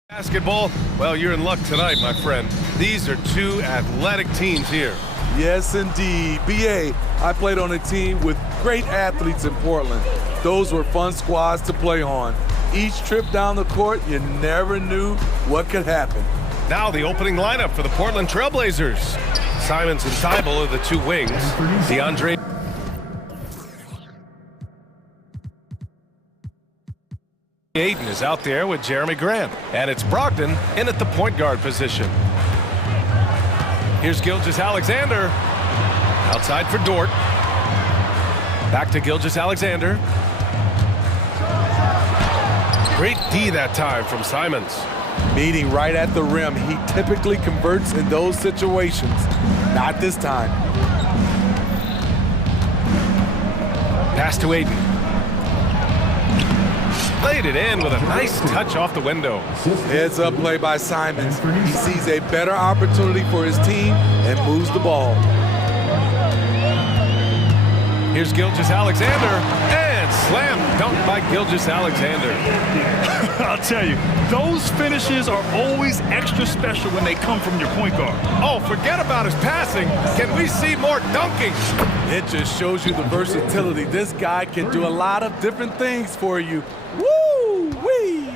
Basketball, well, you're in luck tonight, my friend. These are two athletic teams here. Yes, indeed. BA, I played on a team with great athletes in Portland. Those were fun squads to play on. Each trip down the court, you never knew what could happen. Now the opening lineup for the Portland Trailblazers. Simons and Thibault are the two wings. DeAndre Ayton is out there with Jeremy Grant. And it's Brogdon in at the point guard position. Here's Gilgeous-Alexander. Outside for Dort. Back to Gilgeous-Alexander. Great D that time from Simons. Meeting right at the rim. He typically converts in those situations. Not this time. Pass to Ayton. Laid it in with a nice touch off the window. Heads up play by Simons. He sees a better opportunity for his team and moves the ball. Here's Gilgeous-Alexander, and And slam dunk by Gilgeous-Alexander. I'll tell you, those finishes are always extra special when they come from your point guard. Oh, forget about his passing. Can we see more dunking? It just shows you the versatility. This guy can do a lot of different things for you. Woo-wee!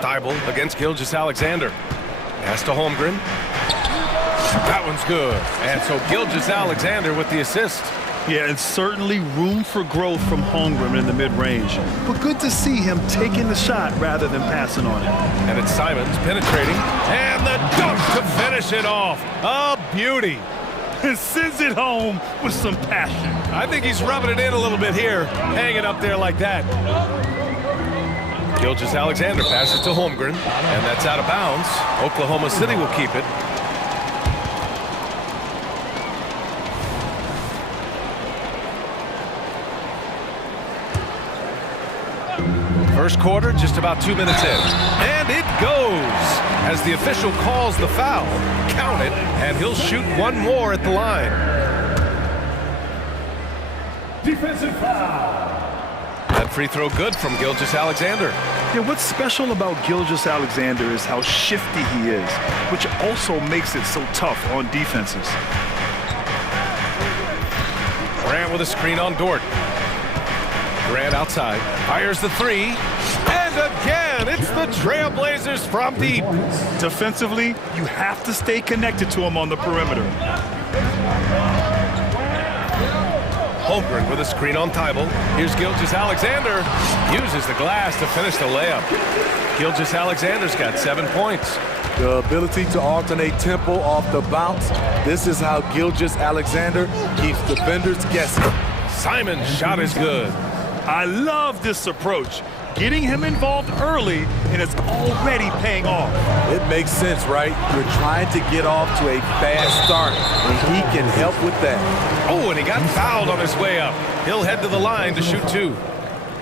Thibault against Gilgeous-Alexander. Pass to Holmgren. That one's good. And so Gilgeous-Alexander with the assist. Yeah, and certainly room for growth from Holmgren in the mid-range. But good to see him taking the shot rather than passing on it. And it's Simons penetrating. And the dunk to finish it off. A beauty. And sends it home with some passion. I think he's rubbing it in a little bit here, hanging up there like that. Gilgeous-Alexander passes to Holmgren, and that's out of bounds. Oklahoma City will keep it. First quarter, just about 2 minutes in. And it goes as the official calls the foul. Count it, and he'll shoot one more at the line. Defensive foul. That free throw good from Gilgeous-Alexander. Yeah, what's special about Gilgeous-Alexander is how shifty he is, which also makes it so tough on defenses. Grant with a screen on Dort. Grant outside, fires the three, and again, it's the Trailblazers from deep. Defensively, you have to stay connected to him on the perimeter. Holmgren with a screen on Thibault. Here's Gilgeous-Alexander. Uses the glass to finish the layup. Gilgeous-Alexander's got 7 points. The ability to alternate tempo off the bounce. This is how Gilgeous-Alexander keeps defenders guessing. Simon's shot is good. I love this approach. Getting him involved early, and it's already paying off. It makes sense, right? You're trying to get off to a fast start, and he can help with that. Oh, and he got fouled on his way up. He'll head to the line to shoot 2.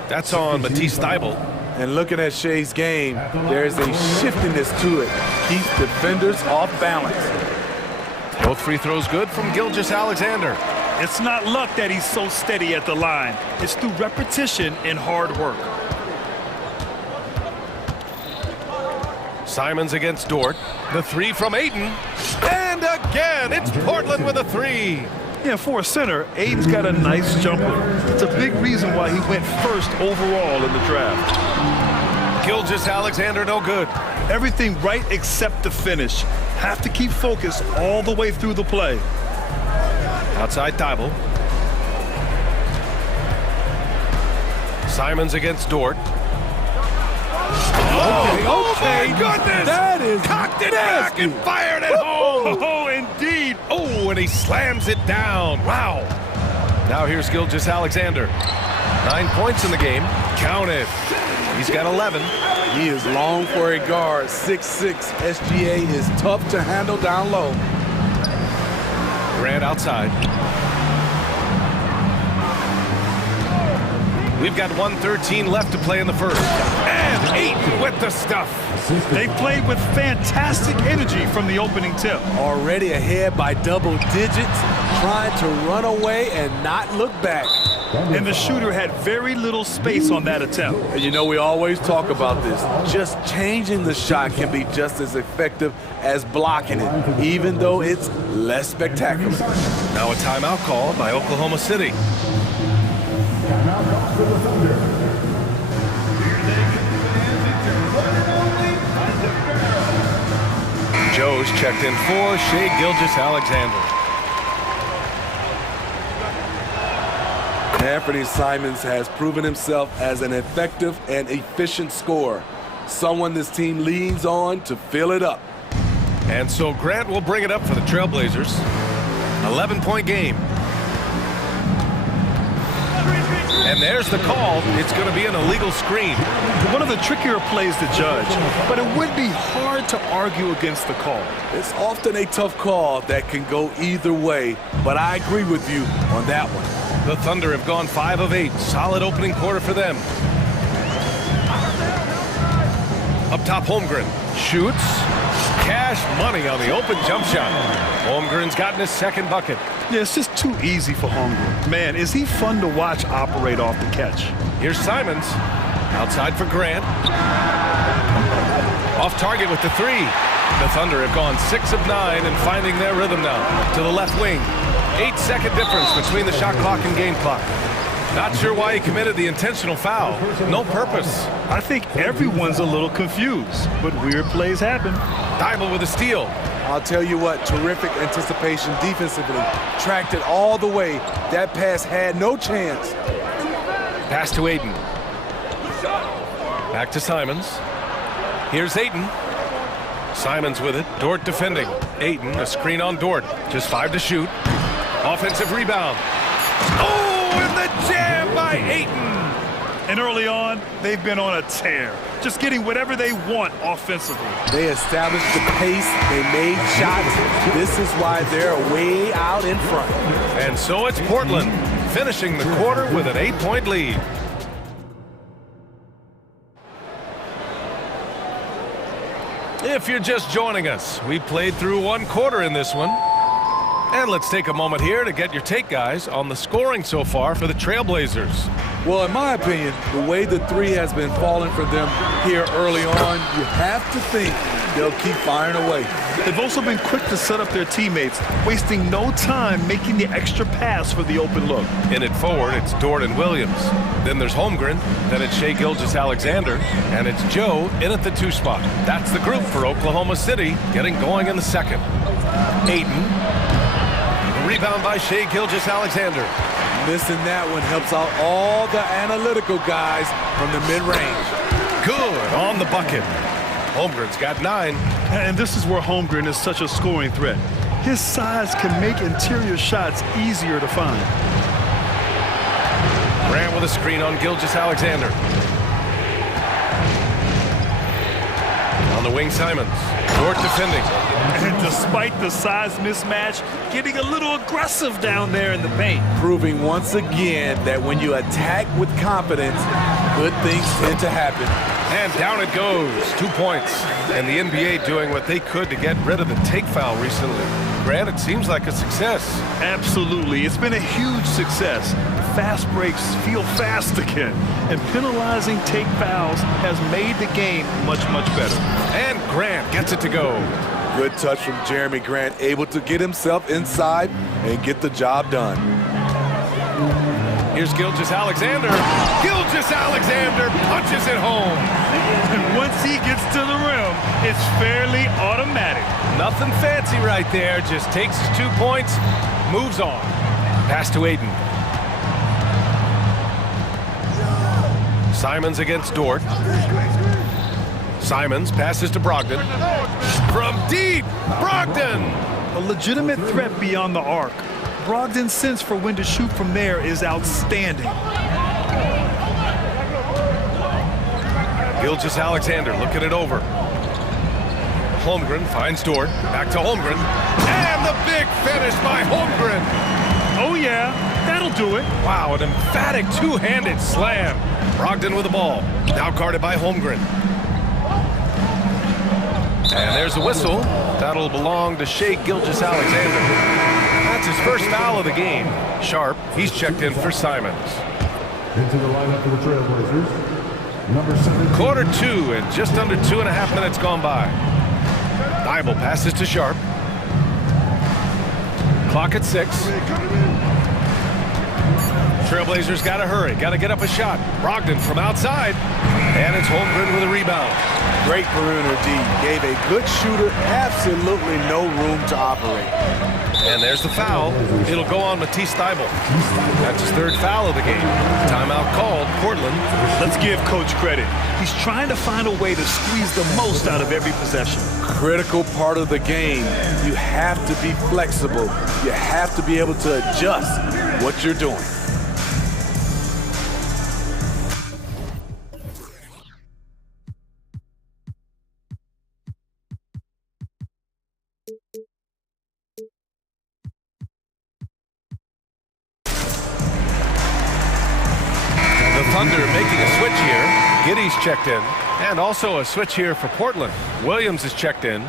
That's on Matisse Thibault. And looking at Shea's game, there's a shiftiness to it. Keeps defenders off balance. Both free throws good from Gilgeous-Alexander. It's not luck that he's so steady at the line. It's through repetition and hard work. Simons against Dort. The three from Ayton. And again, it's Portland with a three. Yeah, for a center, Ayton's got a nice jumper. It's a big reason why he went first overall in the draft. Gilgeous-Alexander no good. Everything right except the finish. Have to keep focused all the way through the play. Outside Thibault. Simons against Dort. Oh my goodness! That is cocked it back and fired it home. Oh, indeed. Oh, and he slams it down. Wow. Now here's Gilgeous-Alexander. 9 points in the game. Count it. He's got 11. He is long for a guard. 6'6". SGA is tough to handle down low. Grant outside. We've got 1:13 left to play in the first. And Ayton with the stuff. They played with fantastic energy from the opening tip. Already ahead by double digits, trying to run away and not look back. And the shooter had very little space on that attempt. And you know, we always talk about this. Just changing the shot can be just as effective as blocking it, even though it's less spectacular. Now a timeout call by Oklahoma City. Joe's checked in for Shai Gilgeous-Alexander. Anthony Simons has proven himself as an effective and efficient scorer. Someone this team leans on to fill it up. And so Grant will bring it up for the Trailblazers. 11-point game. And there's the call. It's going to be an illegal screen. One of the trickier plays to judge, but it would be hard to argue against the call. It's often a tough call that can go either way, but I agree with you on that one. The Thunder have gone 5 of 8. Solid opening quarter for them. Up top, Holmgren shoots. Cash money on the open jump shot. Holmgren's gotten his second bucket. Yeah, it's just too easy for Holmgren. Man, is he fun to watch operate off the catch. Here's Simons. Outside for Grant. Off target with the three. The Thunder have gone 6 of 9 and finding their rhythm now. To the left wing. 8-second difference between the shot clock and game clock. Not sure why he committed the intentional foul. No purpose. I think everyone's a little confused, but weird plays happen. Dybel with a steal. I'll tell you what, terrific anticipation defensively. Tracked it all the way. That pass had no chance. Pass to Aiden. Back to Simons. Here's Aiden. Simons with it. Dort defending. Aiden, a screen on Dort. Just 5 to shoot. Offensive rebound. Oh, and the jam by Aiden. And early on, they've been on a tear. Just getting whatever they want offensively. They established the pace. They made shots. This is why they're way out in front. And so it's Portland, finishing the quarter with an 8-point lead. If you're just joining us, we played through 1 quarter in this one. And let's take a moment here to get your take, guys, on the scoring so far for the Trailblazers. Well, in my opinion, the way the three has been falling for them here early on, you have to think they'll keep firing away. They've also been quick to set up their teammates, wasting no time making the extra pass for the open look. In it forward, it's Dort and Williams. Then there's Holmgren, then it's Shai Gilgeous-Alexander, and it's Joe in at the 2 spot. That's the group for Oklahoma City, getting going in the second. Aiden. Rebound by Shai Gilgeous-Alexander. Missing that one helps out all the analytical guys from the mid-range. Good on the bucket. Holmgren's got 9. And this is where Holmgren is such a scoring threat. His size can make interior shots easier to find. Grant with a screen on Gilgeous-Alexander. On the wing, Simons. Dort defending. And despite the size mismatch, getting a little aggressive down there in the paint. Proving once again that when you attack with confidence, good things tend to happen. And down it goes. 2 points. And the NBA doing what they could to get rid of the take foul recently. Grant, it seems like a success. Absolutely. It's been a huge success. Fast breaks feel fast again. And penalizing take fouls has made the game much, much better. And Grant gets it to go. Good touch from Jeremy Grant, able to get himself inside and get the job done. Here's Gilgeous-Alexander. Gilgeous-Alexander punches it home. And once he gets to the rim, it's fairly automatic. Nothing fancy right there. Just takes his 2 points, moves on. Pass to Aiden. Simons against Dort. Simons passes to Brogdon. From deep, Brogdon! A legitimate threat beyond the arc. Brogdon's sense for when to shoot from there is outstanding. Gilgeous-Alexander looking it over. Holmgren finds Dort. Back to Holmgren. And the big finish by Holmgren. Oh, yeah. That'll do it. Wow, an emphatic two-handed slam. Brogdon with the ball. Now guarded by Holmgren. And there's a whistle. That'll belong to Shai Gilgeous-Alexander. That's his first foul of the game. Sharp, he's checked in for Simons. Into the lineup for the Trailblazers, number 17. Quarter 2 and just under 2.5 minutes gone by. Dybel passes to Sharp. Clock at 6. Trailblazers got to hurry, got to get up a shot. Brogdon from outside, and it's Holmgren with a rebound. Great perimeter D. Gave a good shooter absolutely no room to operate. And there's the foul. It'll go on Matisse Dybel. That's his 3rd foul of the game. Timeout called, Portland. Let's give Coach credit. He's trying to find a way to squeeze the most out of every possession. Critical part of the game. You have to be flexible. You have to be able to adjust what you're doing. Thunder making a switch here. Giddey's checked in. And also a switch here for Portland. Williams is checked in.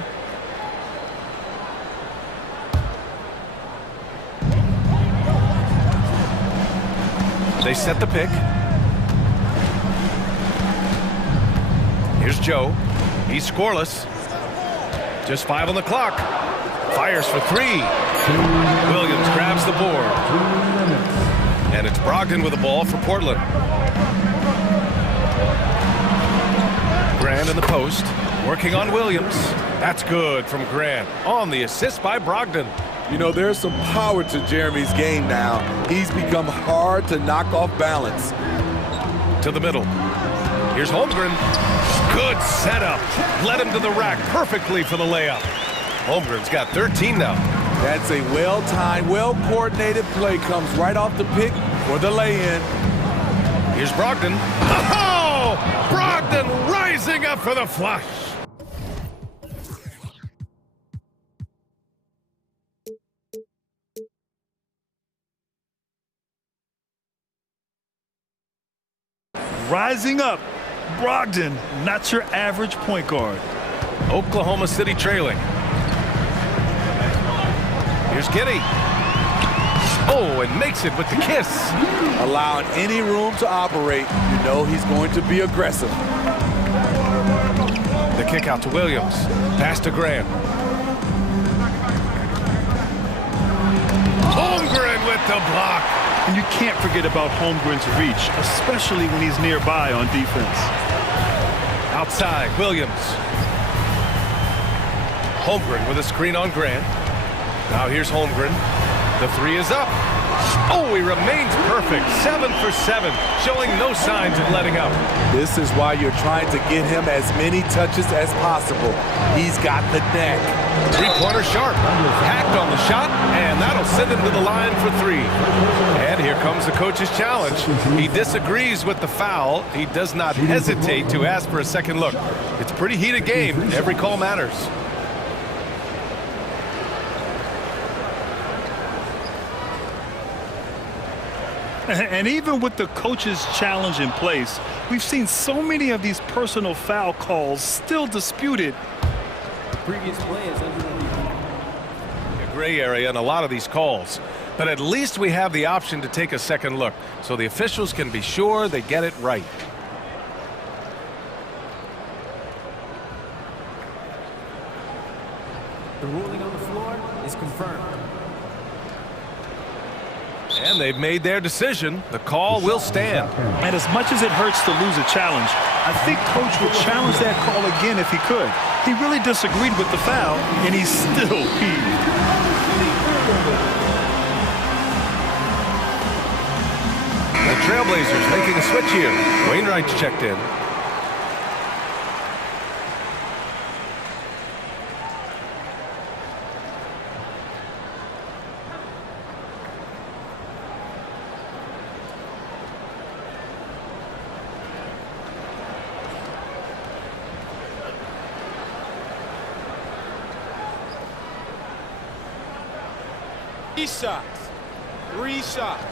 They set the pick. Here's Joe. He's scoreless. Just 5 on the clock. Fires for 3. Williams grabs the board. And it's Brogdon with the ball for Portland. Grant in the post. Working on Williams. That's good from Grant. On the assist by Brogdon. You know, there's some power to Jeremy's game now. He's become hard to knock off balance. To the middle. Here's Holmgren. Good setup. Led him to the rack perfectly for the layup. Holmgren's got 13 now. That's a well-timed, well-coordinated play. Comes right off the pick for the lay-in. Here's Brogdon. Oh! Brogdon rising up for the flush. Rising up, Brogdon, not your average point guard. Oklahoma City trailing. Here's Giddey. Oh, and makes it with the kiss. Allowing any room to operate, you know he's going to be aggressive. The kick out to Williams. Pass to Grant. Holmgren with the block. And you can't forget about Holmgren's reach, especially when he's nearby on defense. Outside, Williams. Holmgren with a screen on Grant. Now here's Holmgren. The 3 is up. Oh, he remains perfect. 7 for 7, showing no signs of letting up. This is why you're trying to get him as many touches as possible. He's got the neck. Three-pointer sharp. Hacked on the shot, and that'll send him to the line for 3. And here comes the coach's challenge. He disagrees with the foul. He does not hesitate to ask for a second look. It's a pretty heated game. Every call matters. And even with the coach's challenge in place, we've seen so many of these personal foul calls still disputed. Previous play is under a gray area in a lot of these calls, but at least we have the option to take a second look, so the officials can be sure they get it right. The ruling on the floor is confirmed. And they've made their decision. The call will stand. And as much as it hurts to lose a challenge, I think Coach would challenge that call again if he could. He really disagreed with the foul, and he's still peeved. The Trailblazers making a switch here. Wainwright's checked in. Shots. 3 shots.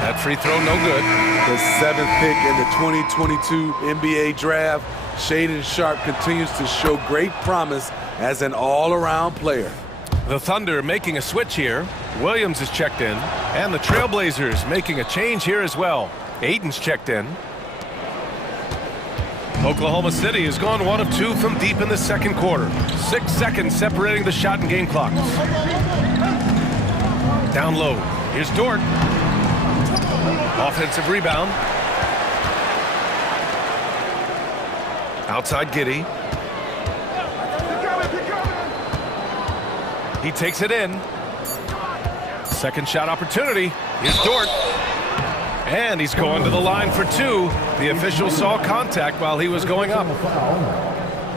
That free throw no good. The 7th pick in the 2022 NBA draft, Shaedon Sharpe continues to show great promise as an all-around player. The Thunder making a switch here. Williams is checked in, and the Trailblazers making a change here as well. Ayton's checked in. Oklahoma City has gone 1 of 2 from deep in the second quarter. 6 seconds separating the shot and game clocks. Down low. Here's Dort. Offensive rebound. Outside Giddey. He takes it in. Second shot opportunity. Here's Dort. And he's going to the line for 2. The official saw contact while he was going up.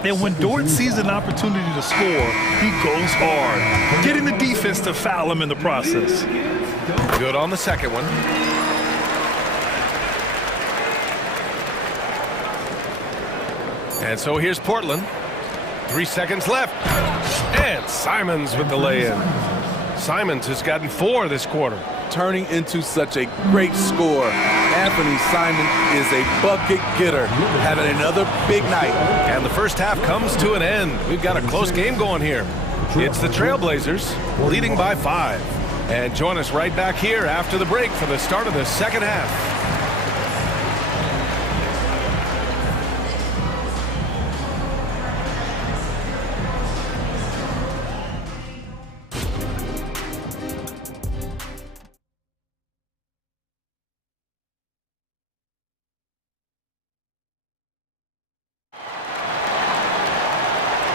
And when Dort sees an opportunity to score, he goes hard, getting the defense to foul him in the process. Good on the second one. And so here's Portland. 3 seconds left. And Simons with the lay-in. Simons has gotten 4 this quarter. Turning into such a great scorer. Anthony Simon is a bucket getter, having another big night. And the first half comes to an end. We've got a close game going here. It's the Trailblazers leading by 5. And join us right back here after the break for the start of the second half.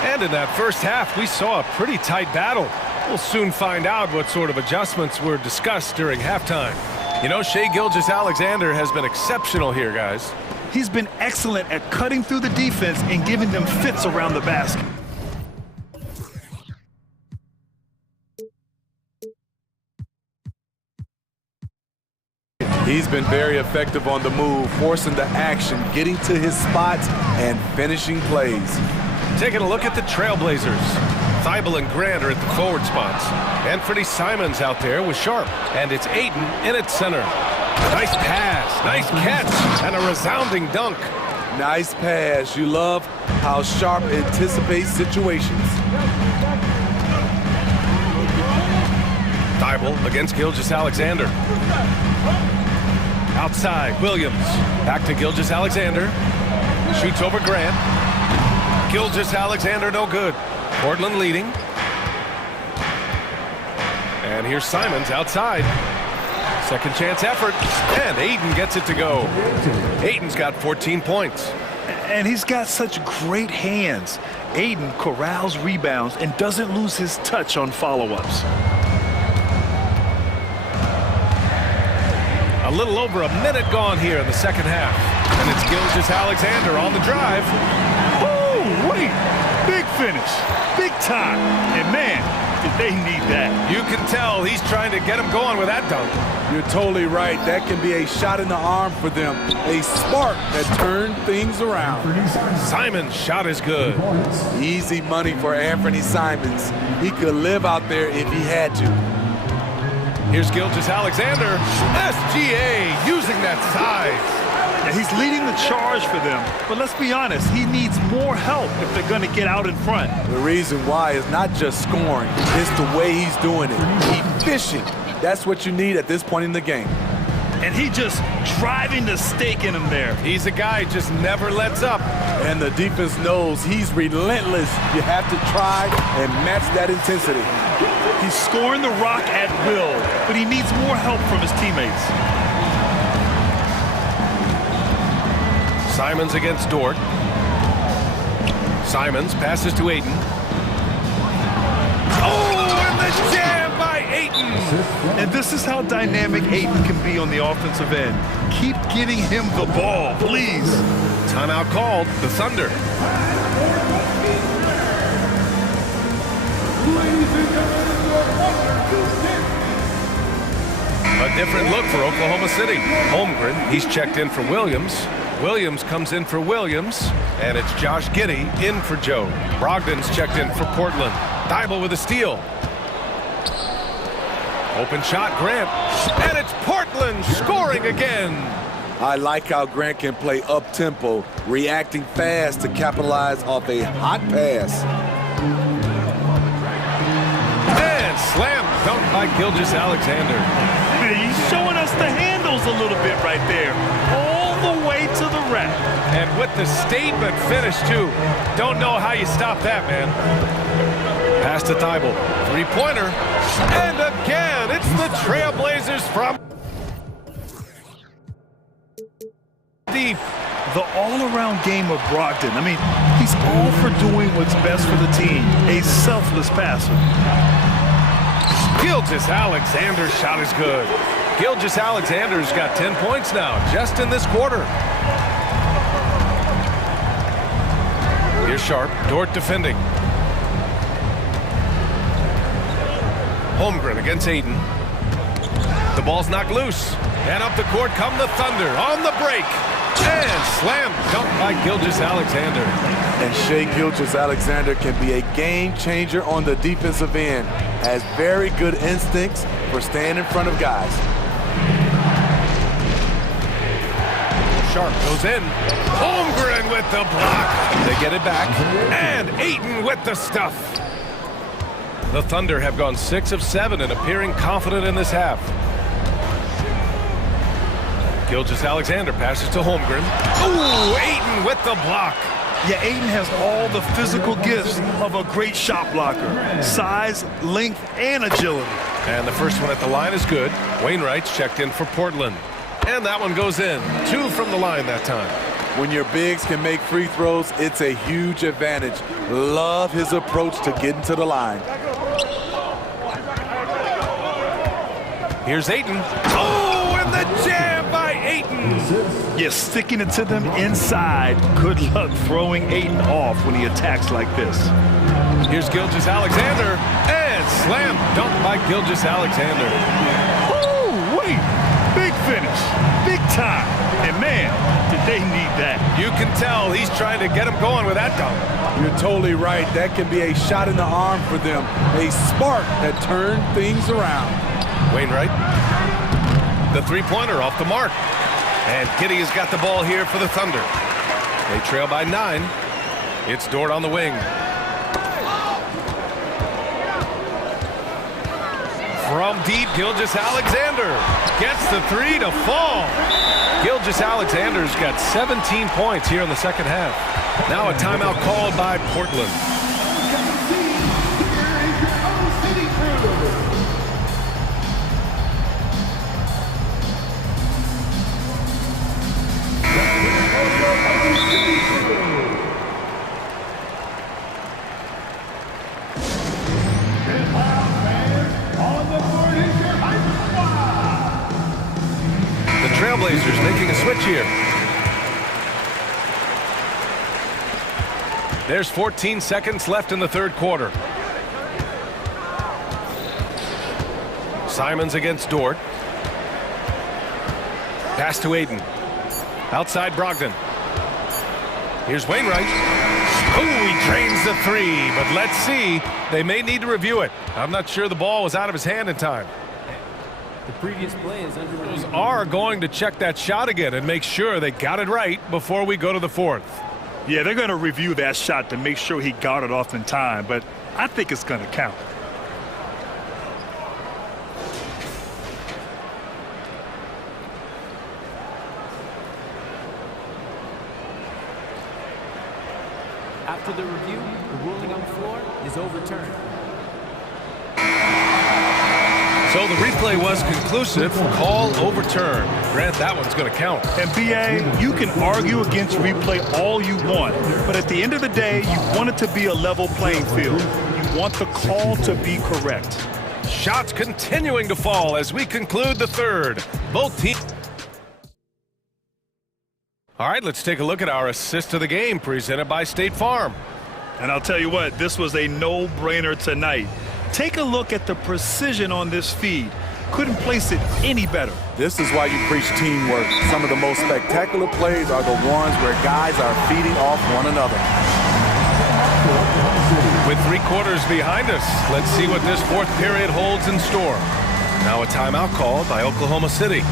And in that first half, we saw a pretty tight battle. We'll soon find out what sort of adjustments were discussed during halftime. You know, Shai Gilgeous-Alexander has been exceptional here, guys. He's been excellent at cutting through the defense and giving them fits around the basket. He's been very effective on the move, forcing the action, getting to his spots, and finishing plays. Taking a look at the Trailblazers. Thibault and Grant are at the forward spots. Anthony Simons out there with Sharp. And it's Ayton in at center. Nice pass, nice catch, and a resounding dunk. Nice pass. You love how Sharp anticipates situations. Thibault against Gilgeous-Alexander. Outside, Williams. Back to Gilgeous-Alexander. Shoots over Grant. Gilgeous-Alexander no good. Portland leading. And here's Simons outside. Second chance effort. And Ayton gets it to go. Ayton's got 14 points. And he's got such great hands. Ayton corrals rebounds and doesn't lose his touch on follow-ups. A little over a minute gone here in the second half. And it's Gilgeous-Alexander on the drive. Oh, wait. Big finish. Big time. And man, did they need that. You can tell he's trying to get him going with that dunk. You're totally right. That can be a shot in the arm for them. A spark that turned things around. Simon's shot is good. Easy money for Anthony Simons. He could live out there if he had to. Here's Gilgeous-Alexander. SGA using that size. Yeah, he's leading the charge for them. But let's be honest, he needs more help if they're going to get out in front. The reason why is not just scoring. It's the way he's doing it. Efficient. That's what you need at this point in the game. And he just driving the stake in him there. He's a guy who just never lets up. And the defense knows he's relentless. You have to try and match that intensity. He's scoring the rock at will, but he needs more help from his teammates. Simons against Dort. Simons passes to Ayton. Oh, and the jam by Ayton! And this is how dynamic Ayton can be on the offensive end. Keep getting him the ball, please. Timeout called, the Thunder. A different look for Oklahoma City. Holmgren, he's checked in for Williams. Williams comes in for Williams, and it's Josh Giddey in for Joe. Brogdon's checked in for Portland. Thibault with a steal. Open shot, Grant. And it's Portland scoring again. I like how Grant can play up-tempo, reacting fast to capitalize off a hot pass. And slam dunk by Gilgeous-Alexander. He's showing us the handles a little bit right there. All the way to the rack. And with the statement finish, too. Don't know how you stop that, man. Pass to Thibault. Three-pointer. And again, it's the Trailblazers from deep. The all-around game of Brogdon. I mean, he's all for doing what's best for the team. A selfless passer. Gilgeous-Alexander's shot is good. Gilgeous-Alexander's got 10 points now, just in this quarter. Here's Sharp, Dort defending. Holmgren against Ayton. The ball's knocked loose. And up the court come the Thunder on the break. And slam dunk by Gilgeous-Alexander. And Shai Gilgeous-Alexander can be a game changer on the defensive end. Has very good instincts for staying in front of guys. sharp. Goes in. Holmgren with the block. They get it back. And Ayton with the stuff. The Thunder have gone 6 of 7 and appearing confident in this half. Gilgeous-Alexander passes to Holmgren. Ooh, Ayton with the block. Yeah, Ayton has all the physical gifts of a great shot blocker. Size, length, and agility. And the first one at the line is good. Wainwright's checked in for Portland. And that one goes in. 2 from the line that time. When your bigs can make free throws, it's a huge advantage. Love his approach to getting to the line. Here's Ayton. Oh, and the jam by Ayton. Yeah, sticking it to them inside. Good luck throwing Ayton off when he attacks like this. Here's Gilgeous-Alexander. And slam dunk by Gilgeous-Alexander. Oh, wait. Big finish. Big time. And man, did they need that. You can tell he's trying to get him going with that dunk. You're totally right. That can be a shot in the arm for them. A spark that turned things around. Wainwright. The three-pointer off the mark. And Giddey has got the ball here for the Thunder. They trail by 9. It's Dort on the wing. From deep, Gilgeous-Alexander gets the 3 to fall. Gilgeous-Alexander's got 17 points here in the second half. Now a timeout called by Portland. Trailblazers making a switch here. There's 14 seconds left in the third quarter. Simons against Dort. Pass to Ayton. Outside Brogdon. Here's Wainwright. Oh, he drains the 3, but let's see. They may need to review it. I'm not sure the ball was out of his hand in time. The previous play is under review. Are going to check that shot again and make sure they got it right before we go to the fourth. Yeah, they're going to review that shot to make sure he got it off in time, but I think it's going to count. After the review, the ruling on the floor is overturned. So the replay was conclusive. Call overturned. Grant, that one's going to count. And BA, you can argue against replay all you want, but at the end of the day, you want it to be a level playing field. You want the call to be correct. Shots continuing to fall as we conclude the third. Both teams. All right, let's take a look at our assist of the game presented by State Farm. And I'll tell you what, this was a no-brainer tonight. Take a look at the precision on this feed. Couldn't place it any better. This is why you preach teamwork. Some of the most spectacular plays are the ones where guys are feeding off one another. With 3 quarters behind us, let's see what this fourth period holds in store. Now a timeout called by Oklahoma City.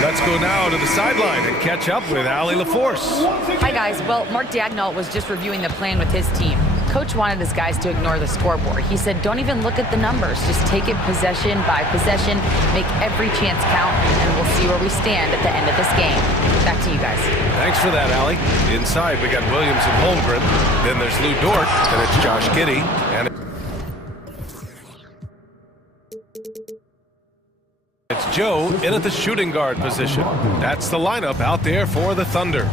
Let's go now to the sideline and catch up with Allie LaForce. Hi, guys. Well, Mark Daignault was just reviewing the plan with his team. Coach wanted his guys to ignore the scoreboard. He said, don't even look at the numbers. Just take it possession by possession, make every chance count, and we'll see where we stand at the end of this game. Back to you guys. Thanks for that, Allie. Inside, we got Williams and Holmgren. Then there's Lou Dort, and it's Josh Giddey. And it's Joe in at the shooting guard position. That's the lineup out there for the Thunder.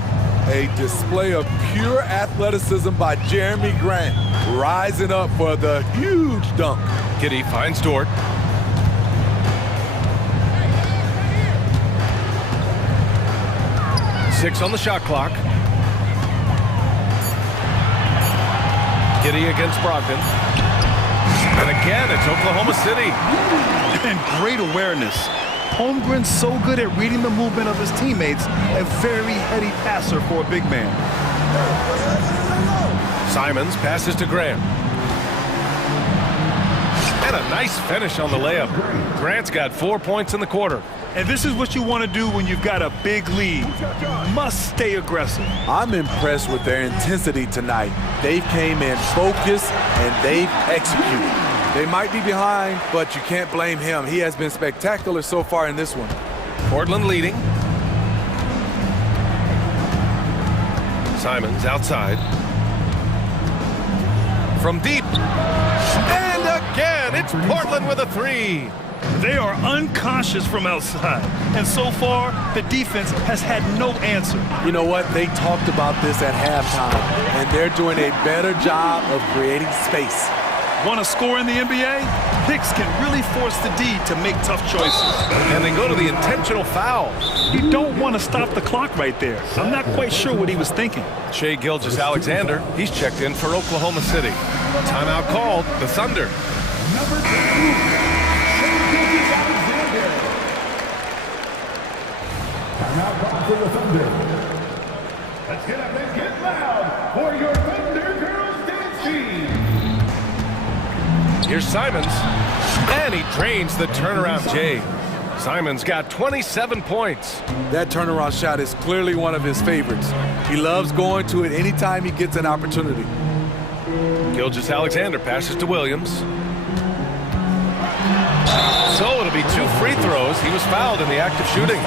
A display of pure athleticism by Jeremy Grant, rising up for the huge dunk. Giddey finds Dort. Six on the shot clock. Giddey against Brogdon. And again, it's Oklahoma City. And great awareness. Holmgren's so good at reading the movement of his teammates, a very heady passer for a big man. Simons passes to Grant. And a nice finish on the layup. Grant's got 4 points in the quarter. And this is what you want to do when you've got a big lead. You must stay aggressive. I'm impressed with their intensity tonight. They came in focused and they've executed. They might be behind, but you can't blame him. He has been spectacular so far in this one. Portland leading. Simons outside. From deep. And again, it's Portland with a three. They are unconscious from outside. And so far, the defense has had no answer. You know what? They talked about this at halftime, and they're doing a better job of creating space. Want to score in the NBA? Hicks can really force the D to make tough choices. And they go to the intentional foul. You don't want to stop the clock right there. I'm not quite sure what he was thinking. Shai Gilgeous-Alexander, he's checked in for Oklahoma City. Timeout called, the Thunder. Number 2, Shai Gilgeous-Alexander. Timeout called for the Thunder. Let's get up and get loud for your Thunder Girls Dance Team. Here's Simons, and he drains the turnaround J. Simons got 27 points. That turnaround shot is clearly one of his favorites. He loves going to it anytime he gets an opportunity. Gilgeous-Alexander passes to Williams. So it'll be 2 free throws. He was fouled in the act of shooting.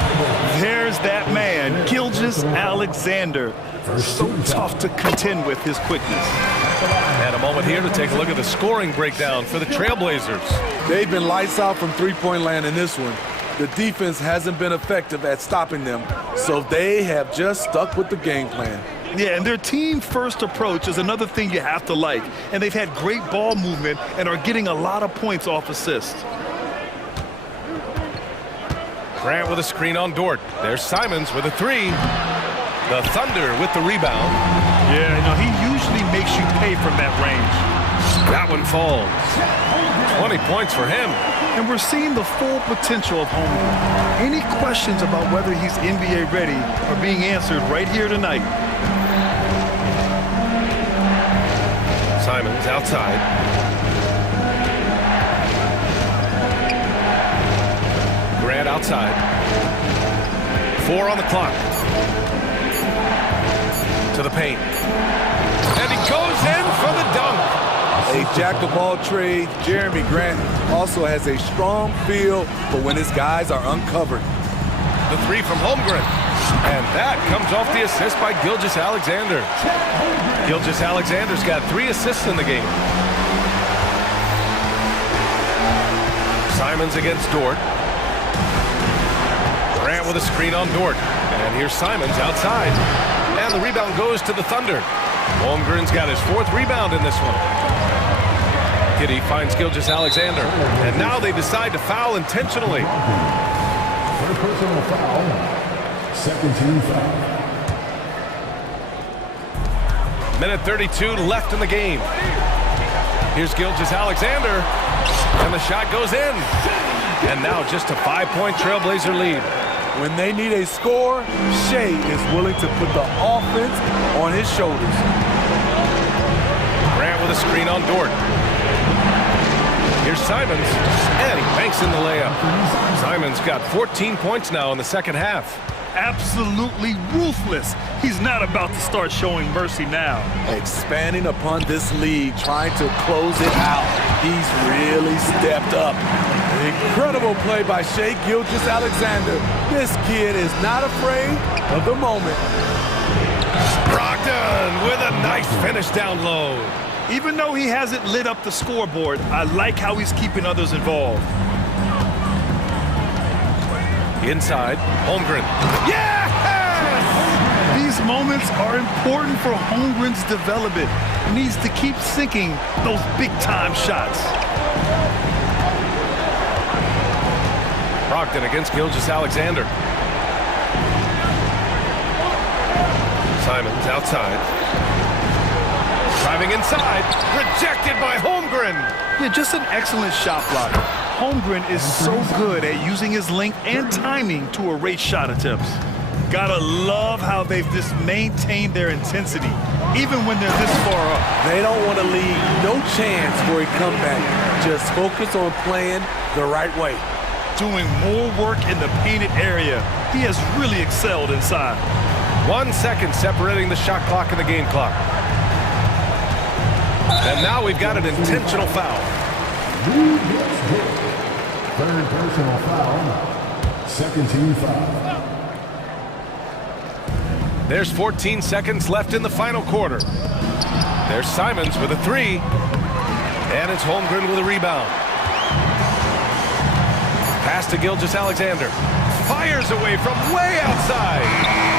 There's that man, Gilgeous-Alexander. So tough to contend with his quickness. And a moment here to take a look at the scoring breakdown for the Trailblazers. They've been lights out from three-point land in this one. The defense hasn't been effective at stopping them, so they have just stuck with the game plan. Yeah, and their team-first approach is another thing you have to like. And they've had great ball movement and are getting a lot of points off assists. Grant with a screen on Dort. There's Simons with a three. The Thunder with the rebound. Yeah, no, he usually makes you pay from that range. That one falls. 20 points for him. And we're seeing the full potential of Holmgren. Any questions about whether he's NBA ready are being answered right here tonight. Simons outside. Grant outside. 4 on the clock. To the paint. And he goes in for the dunk. A jack-of-all trades, Jeremy Grant also has a strong feel for when his guys are uncovered. The three from Holmgren. And that comes off the assist by Gilgeous-Alexander. Gilgeous-Alexander's got 3 assists in the game. Simons against Dort. Grant with a screen on Dort. And here's Simons outside. And the rebound goes to the Thunder. Holmgren's got his 4th rebound in this one. Kitty finds Gilgeous-Alexander. And now they decide to foul intentionally. For personal foul, second team foul. Minute 32 left in the game. Here's Gilgeous-Alexander. And the shot goes in. And now just a 5-point Trailblazer lead. When they need a score, Shai is willing to put the offense on his shoulders. Grant with a screen on Dort. Here's Simons, and he banks in the layup. Simons got 14 points now in the second half. Absolutely ruthless. He's not about to start showing mercy now. Expanding upon this lead, trying to close it out. He's really stepped up. Incredible play by Shai Gilgeous-Alexander. This kid is not afraid of the moment. Brogdon with a nice finish down low. Even though he hasn't lit up the scoreboard, I like how he's keeping others involved. Inside, Holmgren. Yes! These moments are important for Holmgren's development. He needs to keep sinking those big-time shots. Brogdon against Gilgeous-Alexander. Simons outside. Driving inside. Rejected by Holmgren. Yeah, just an excellent shot blocker. Holmgren is so good at using his length and timing to erase shot attempts. Gotta love how they've just maintained their intensity, even when they're this far up. They don't want to leave no chance for a comeback. Just focus on playing the right way. doing more work in the painted area. He has really excelled inside. 1 second separating the shot clock and the game clock. And now we've got an intentional foul. Third personal foul. Second team foul. There's 14 seconds left in the final quarter. There's Simons with a three. And it's Holmgren with a rebound. Pass to Gilgeous-Alexander. Fires away from way outside.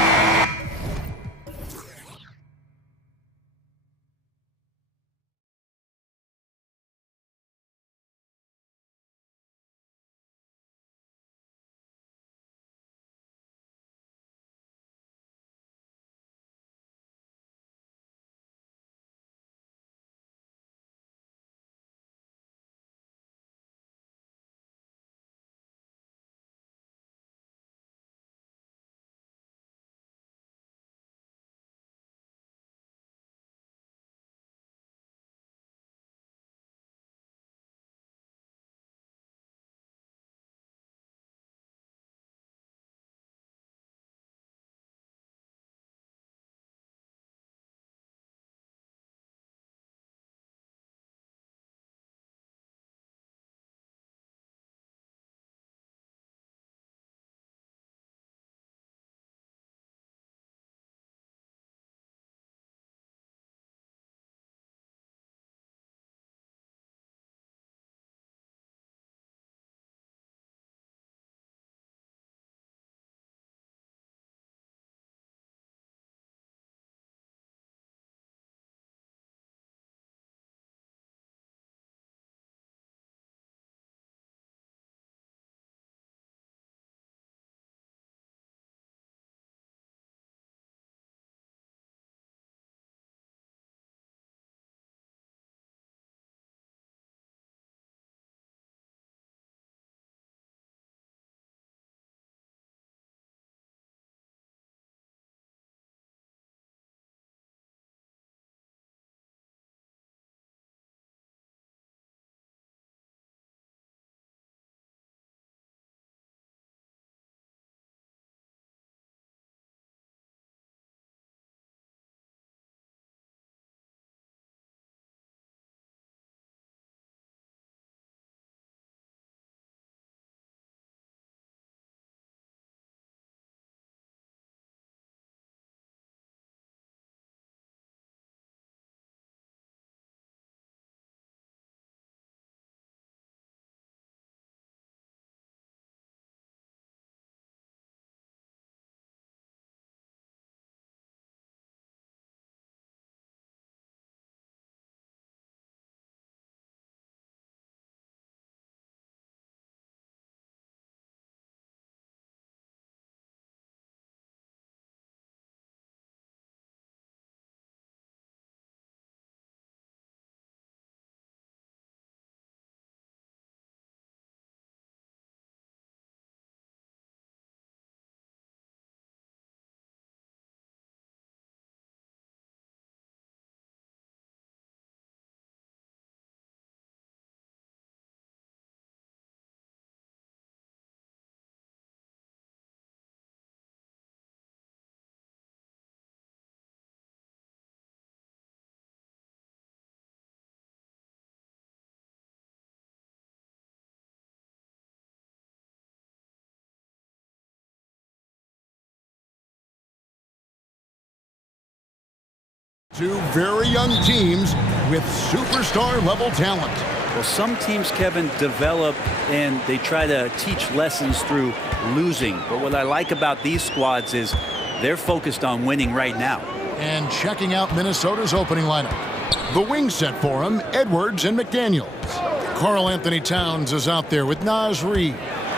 Two very young teams with superstar-level talent. Well, some teams, Kevin, develop and they try to teach lessons through losing. But what I like about these squads is they're focused on winning right now. And checking out Minnesota's opening lineup. The wing set for him, Edwards and McDaniels. Karl Anthony Towns is out there with Naz Reid.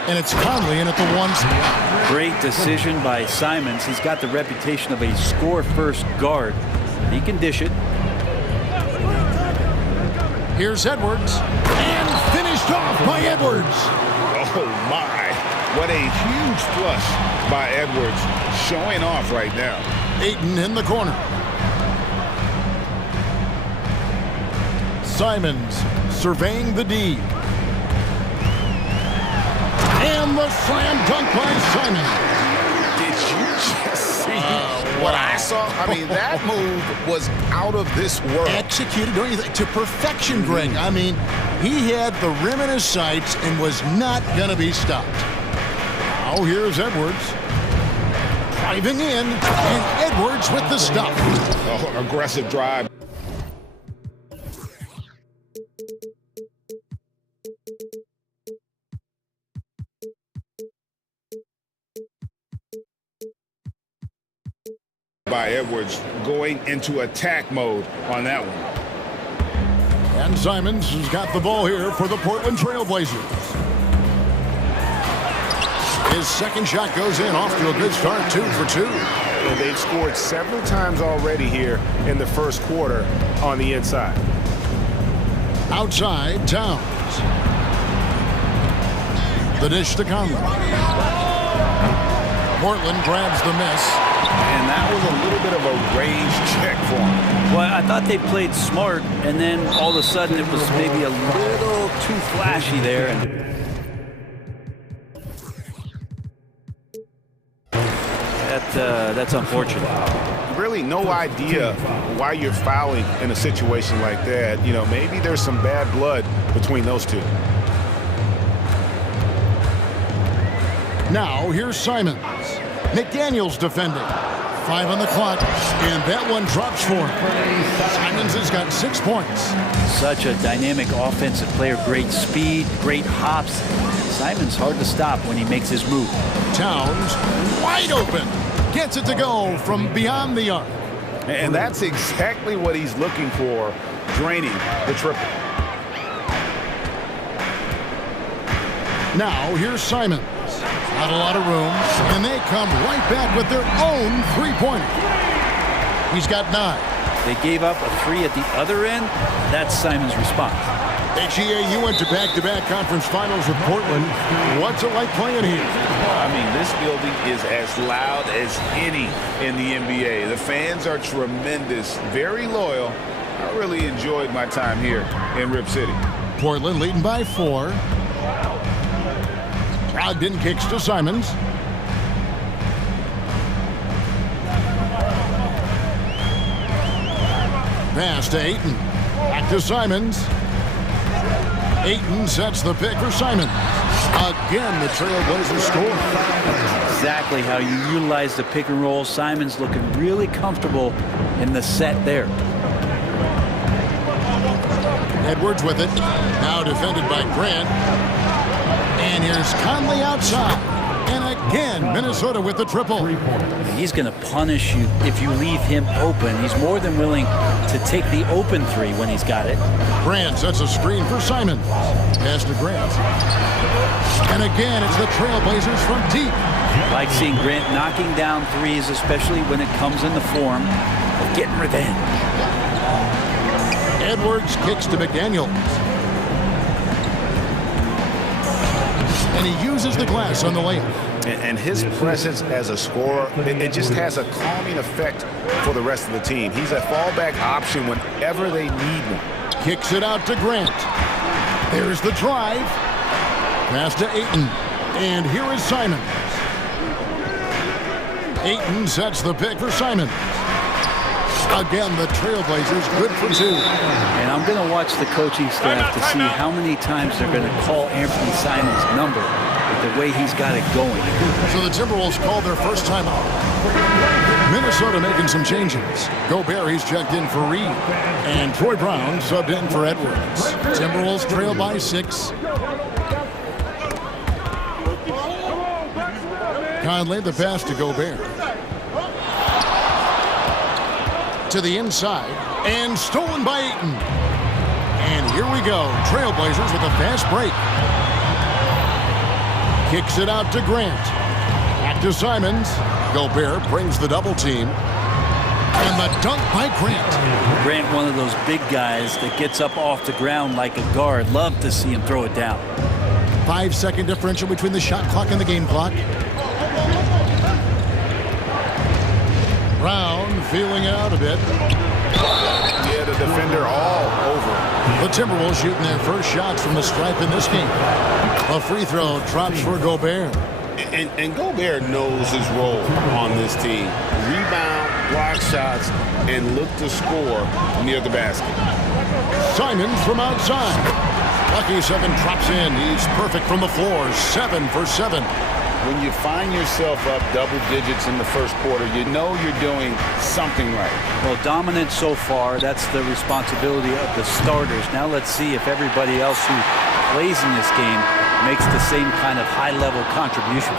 And it's Conley in at the 1 spot. Great decision by Simons. He's got the reputation of a score-first guard. He can dish it. Here's Edwards. And finished off by Edwards. Oh, my. What a huge flush by Edwards. Showing off right now. Ayton in the corner. Simons surveying the D. And And the slam dunk by Simon. Did you just see what I saw? I mean, that move was out of this world. Executed, don't you think, to perfection, Greg. I mean, he had the rim in his sights and was not going to be stopped. Now here's Edwards. Driving in, and Edwards with the stop. Oh, aggressive drive. By Edwards going into attack mode on that one. And Simons has got the ball here for the Portland Trail Blazers. His second shot goes in, off to a good start, 2 for 2. And they've scored several times already here in the first quarter on the inside. Outside, Towns. The dish to Conley. Portland grabs the miss. And that was a little bit of a range check for him. Well, I thought they played smart, and then all of a sudden it was maybe a little too flashy there. And that's unfortunate. Really no idea why you're fouling in a situation like that. You know, maybe there's some bad blood between those two. Now, here's Simons. McDaniels defending. 5 on the clock, and that one drops for him. Simons has got 6 points. Such a dynamic offensive player, great speed, great hops. Simons hard to stop when he makes his move. Towns wide open. Gets it to go from beyond the arc. And that's exactly what he's looking for, draining the triple. Now, here's Simons. Not a lot of room, and they come right back with their own three-pointer. He's got 9. They gave up a 3 at the other end. That's Simons' response. HEA, you went to back-to-back conference finals with Portland. What's it like playing here? I mean, this building is as loud as any in the NBA. The fans are tremendous, very loyal. I really enjoyed my time here in Rip City. Portland leading by 4. Ogden kicks to Simons. Pass to Ayton. Back to Simons. Ayton sets the pick for Simons. Again, the Trailblazers score. Exactly how you utilize the pick and roll. Simons looking really comfortable in the set there. Edwards with it. Now defended by Grant. And here's Conley outside. And again, Minnesota with the triple. He's going to punish you if you leave him open. He's more than willing to take the open 3 when he's got it. Grant sets a screen for Simons. Pass to Grant. And again, it's the Trailblazers from deep. Like seeing Grant knocking down 3s, especially when it comes in the form of getting revenge. Edwards kicks to McDaniels. And he uses the glass on the layup. And his presence as a scorer, it just has a calming effect for the rest of the team. He's a fallback option whenever they need one. Kicks it out to Grant. There's the drive. Pass to Ayton. And here is Simons. Ayton sets the pick for Simons. Again, the Trailblazers good for 2. And I'm going to watch the coaching staff to see how many times they're going to call Anthony Simons' number with the way he's got it going. So the Timberwolves called their first timeout. Minnesota making some changes. Gobert, he's checked in for Reed. And Troy Brown subbed in for Edwards. Timberwolves trail by 6. Conley, the pass to Gobert. To the inside, and stolen by Ayton. And here we go, Trailblazers with a fast break. Kicks it out to Grant. Back to Simons. Gobert brings the double team. And the dunk by Grant. Grant, one of those big guys that gets up off the ground like a guard. Love to see him throw it down. 5-second differential between the shot clock and the game clock. Brown feeling it out a bit. Yeah, the defender all over The Timberwolves shooting their first shots from the stripe in this game. A free throw drops for Gobert. And Gobert knows his role on this team. Rebound, block shots, and look to score near the basket. Simons from outside. Lucky 7 drops in. He's perfect from the floor. 7 for 7. When you find yourself up double digits in the first quarter, you know you're doing something right. Well, dominant so far. That's the responsibility of the starters. Now let's see if everybody else who plays in this game makes the same kind of high-level contributions.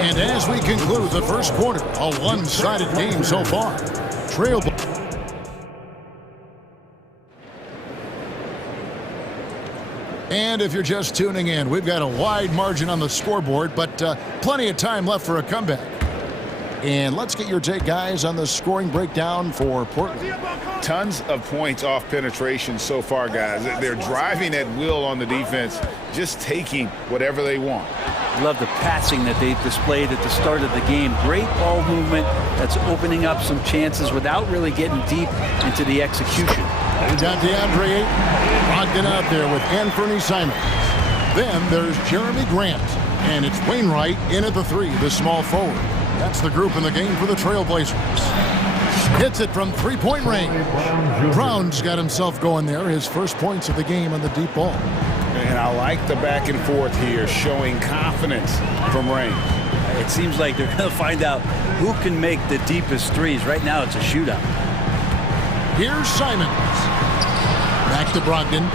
And as we conclude the first quarter, a one-sided game so far. Trail. And if you're just tuning in, we've got a wide margin on the scoreboard, but plenty of time left for a comeback. And let's get your take, guys, on the scoring breakdown for Portland. Tons of points off penetration so far, guys. They're driving at will on the defense, just taking whatever they want. Love the passing that they displayed at the start of the game. Great ball movement that's opening up some chances without really getting deep into the execution. We've got DeAndre Ayton locked out there with Anthony Simons. Then there's Jeremy Grant, and it's Wainwright in at the 3, the small forward. That's the group in the game for the Trailblazers. Hits it from three-point range. Brown's got himself going there, his first points of the game on the deep ball. And I like the back and forth here, showing confidence from Rain. It seems like they're going to find out who can make the deepest threes. Right now it's a shootout. Here's Simons. Back to Brogdon.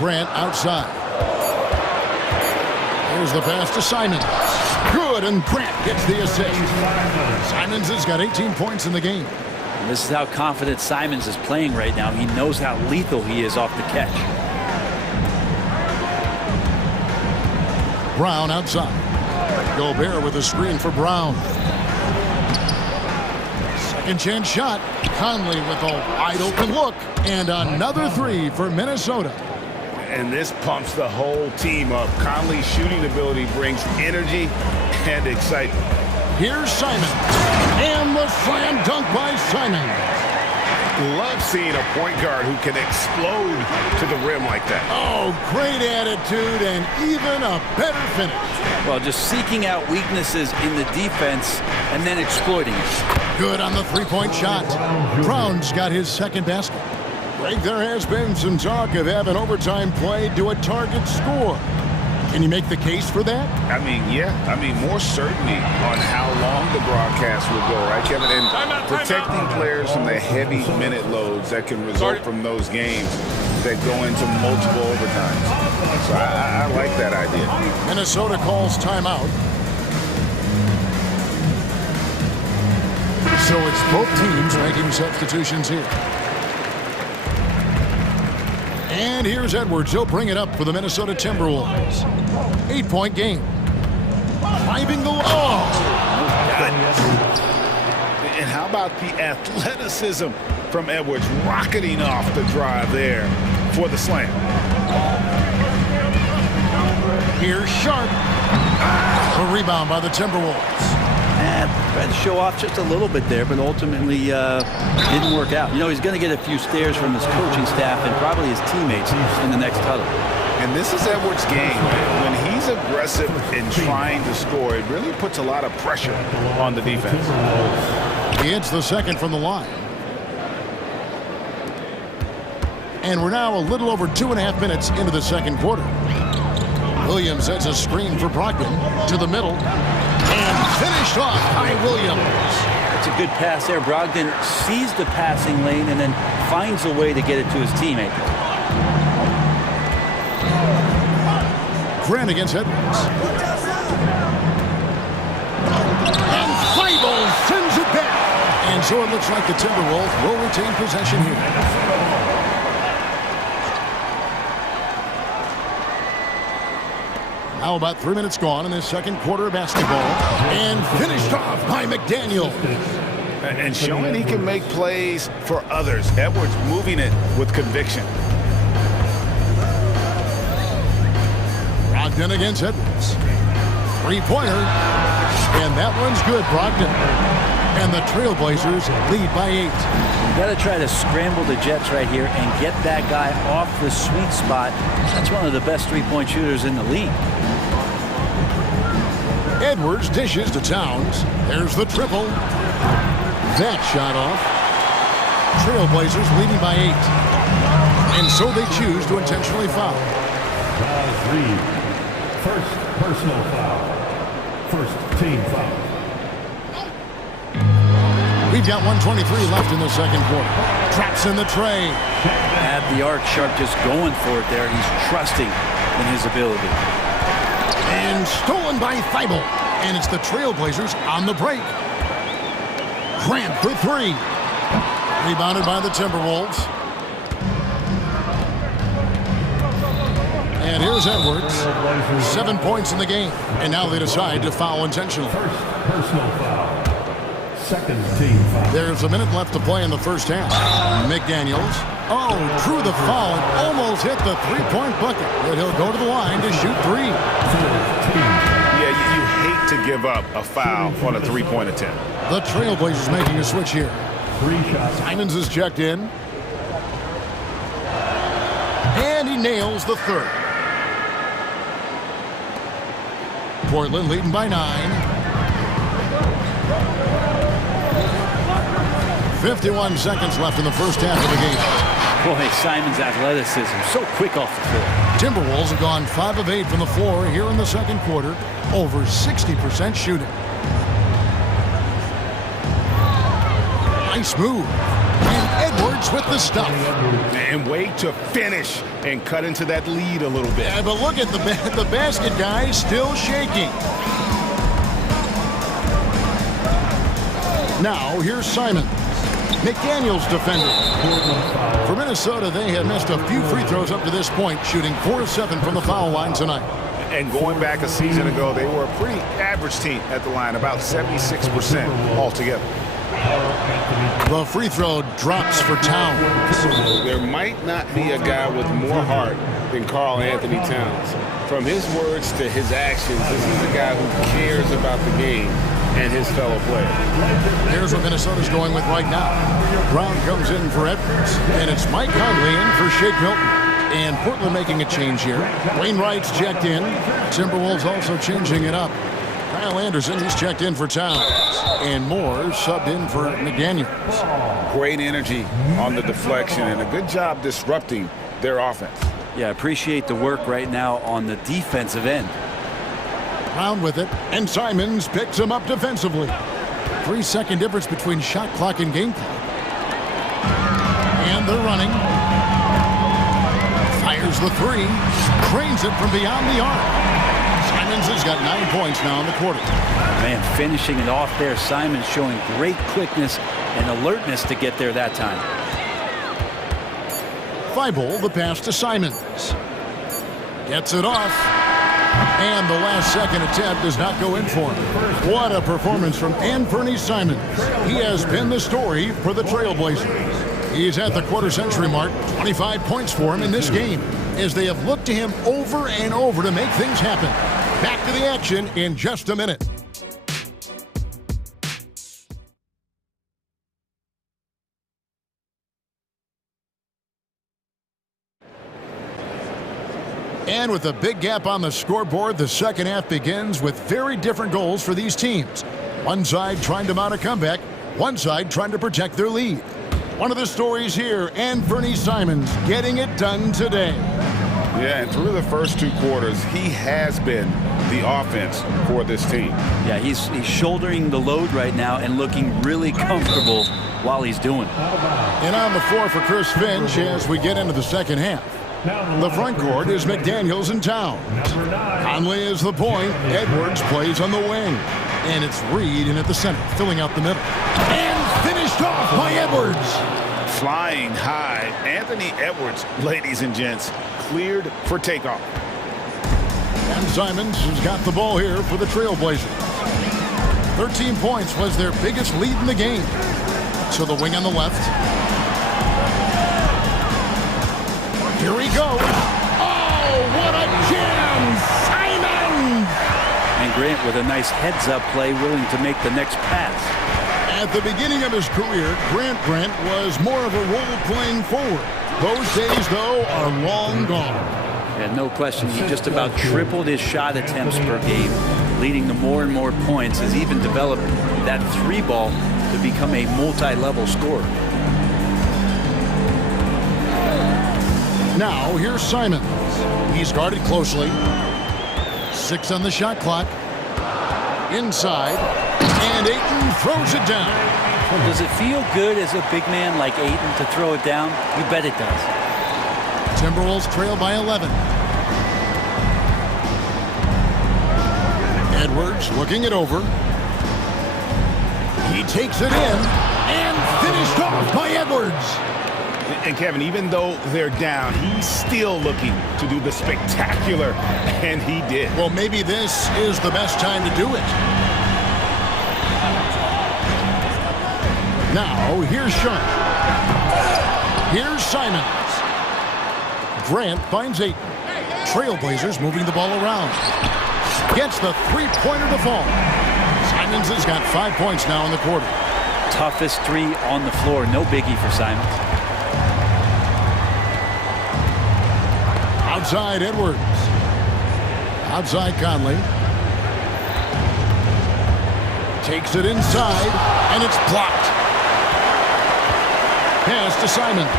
Grant outside. Here's the pass to Simons. Good, and Grant gets the assist. Simons has got 18 points in the game. And this is how confident Simons is playing right now. He knows how lethal he is off the catch. Brown outside. Gobert with a screen for Brown. Second chance shot. Conley with a wide open look. And another 3 for Minnesota. And this pumps the whole team up. Conley's shooting ability brings energy and excitement. Here's Simons. And the slam dunk by Simons. Love seeing a point guard who can explode to the rim like that. Oh, great attitude and even a better finish. Well, just seeking out weaknesses in the defense and then exploiting it. Good on the three-point shot. Brown's got his second basket. Greg, there has been some talk of having overtime played to a target score. Can you make the case for that? I mean, yeah. I mean, more certainty on how long the broadcast will go, right, Kevin? And protecting players from the heavy minute loads that can result from those games that go into multiple overtimes. So I like that idea. Minnesota calls timeout. So it's both teams making substitutions here. And here's Edwards. He'll bring it up for the Minnesota Timberwolves. 8-point game. Driving the wall. And how about the athleticism from Edwards rocketing off the drive there for the slam. Here's Sharp. A rebound by the Timberwolves. Tried to show off just a little bit there, but ultimately didn't work out. You know, he's going to get a few stares from his coaching staff and probably his teammates in the next huddle. And this is Edwards' game. When he's aggressive in trying to score, it really puts a lot of pressure on the defense. He hits the second from the line. And we're now a little over 2.5 minutes into the second quarter. Williams sets a screen for Brogdon to the middle. And finished off by Williams. It's a good pass there. Brogdon sees the passing lane and then finds a way to get it to his teammate. Grant against Edwards. And Feibel sends it back. And so it looks like the Timberwolves will retain possession here. Now about 3 minutes gone in this second quarter of basketball. And finished off by McDaniel. And showing he can make plays for others. Edwards moving it with conviction. Brogdon against Edwards. Three-pointer. And that one's good, Brogdon. And the Trailblazers lead by 8. You got to try to scramble the Jets right here and get that guy off the sweet spot. That's one of the best three-point shooters in the league. Edwards dishes to Towns. There's the triple. That shot off. Trailblazers leading by 8. And so they choose to intentionally foul. Foul 3. First personal foul. First team foul. We've got 1:23 left in the second quarter. Traps in the tray. Have the arc sharp just going for it there. He's trusting in his ability. And stolen by Thibault. And it's the Trailblazers on the break. Grant for 3. Rebounded by the Timberwolves. And here's Edwards. 7 points in the game. And now they decide to foul intentionally. First personal foul. Second team foul. There's a minute left to play in the first half. McDaniels. Oh, drew the foul and almost hit the three-point bucket. But he'll go to the line to shoot 3. Yeah, you hate to give up a foul on a three-point attempt. The Trailblazers making a switch here. 3 shots. Simons is checked in. And he nails the third. Portland leading by 9. 51 seconds left in the first half of the game. Boy, Simons' athleticism so quick off the floor. Timberwolves have gone 5 of 8 from the floor here in the second quarter. Over 60% shooting. Nice move. And Edwards with the stuff. And way to finish and cut into that lead a little bit. Yeah, but look at the basket guy still shaking. Now here's Simons. McDaniels defending. For Minnesota, they have missed a few free throws up to this point, shooting 4 of 7 from the foul line tonight. And going back a season ago, they were a pretty average team at the line, about 76% altogether. The free throw drops for Towns. There might not be a guy with more heart than Karl Anthony Towns. From his words to his actions, this is a guy who cares about the game and his fellow players. Here's what Minnesota's going with right now. Brown comes in for Edwards, and it's Mike Conley in for Shake Milton. And Portland making a change here. Wainwright's checked in. Timberwolves also changing it up. Kyle Anderson, he's checked in for Towns. And Moore subbed in for McDaniels. Great energy on the deflection and a good job disrupting their offense. Yeah, appreciate the work right now on the defensive end. Brown with it, and Simons picks him up defensively. 3-second difference between shot clock and game clock. And they're running. Fires the 3. Cranes it from beyond the arc. Simons has got 9 points now in the quarter. Man, finishing it off there. Simons showing great quickness and alertness to get there that time. Thibault, the pass to Simons. Gets it off. And the last second attempt does not go in for him. What a performance from Anthony Simons. He has been the story for the Trailblazers. He's at the quarter-century mark. 25 points for him in this game, as they have looked to him over and over to make things happen. Back to the action in just a minute. And with a big gap on the scoreboard, the second half begins with very different goals for these teams. One side trying to mount a comeback, one side trying to protect their lead. One of the stories here, Anthony Simons getting it done today. Yeah, and through the first 2 quarters, he has been the offense for this team. Yeah, he's shouldering the load right now and looking really comfortable while he's doing it. And on the floor for Chris Finch as we get into the second half. The front court is McDaniels and Towns. Conley is the point. Edwards plays on the wing. And it's Reed in at the center, filling out the middle. And finished off by Edwards. Flying high, Anthony Edwards, ladies and gents, cleared for takeoff. And Simons has got the ball here for the Trailblazers. 13 points was their biggest lead in the game. So the wing on the left. Here he goes. Oh, what a jam! Simons! And Grant with a nice heads-up play, willing to make the next pass. At the beginning of his career, Grant was more of a role-playing forward. Those days, though, are long gone. And no question, he just about tripled his shot attempts per game, leading to more and more points, has even developed that three ball to become a multi-level scorer. Now, here's Simons. He's guarded closely. 6 on the shot clock. Inside. And Ayton throws it down. Well, does it feel good as a big man like Ayton to throw it down? You bet it does. Timberwolves trail by 11. Edwards looking it over. He takes it in and finished off by Edwards. And Kevin, even though they're down, he's still looking to do the spectacular, and he did. Well, maybe this is the best time to do it. Now, here's Sharp. Here's Simons. Grant finds Ayton. Trailblazers moving the ball around. Gets the three-pointer to fall. Simons has got 5 points now in the quarter. Toughest three on the floor. No biggie for Simons. Outside Edwards. Outside Conley. Takes it inside, and it's blocked. Pass to Simons.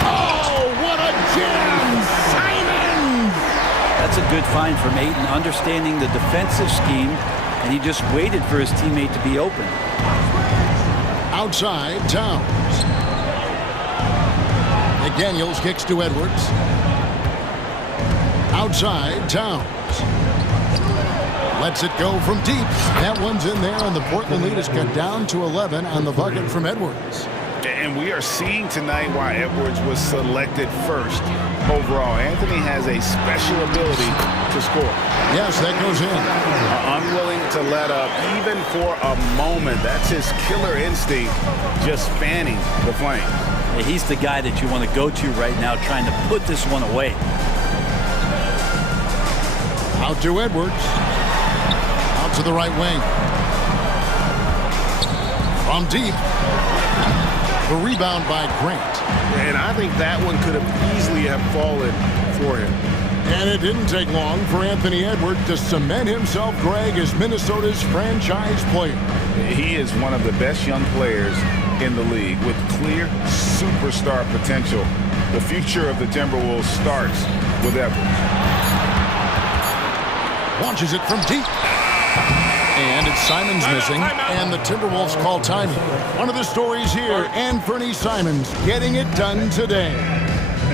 Oh, what a jam! Simons! That's a good find from Ayton, understanding the defensive scheme, and he just waited for his teammate to be open. Outside, Towns. McDaniels kicks to Edwards. Outside, Towns. Lets it go from deep. That one's in there, and the Portland lead is cut down to 11 on the bucket from Edwards. And we are seeing tonight why Edwards was selected first overall. Anthony has a special ability to score. Yes, that goes in. Unwilling to let up even for a moment. That's his killer instinct, just fanning the flame. Yeah, he's the guy that you want to go to right now, trying to put this one away. Out to Edwards. Out to the right wing. From deep. The rebound by Grant. And I think that one could have easily have fallen for him. And it didn't take long for Anthony Edwards to cement himself, Greg, as Minnesota's franchise player. He is one of the best young players in the league with clear superstar potential. The future of the Timberwolves starts with Edwards. Launches it from deep. And it's Simons missing, and the Timberwolves call timing. One of the stories here, Anthony Simons getting it done today.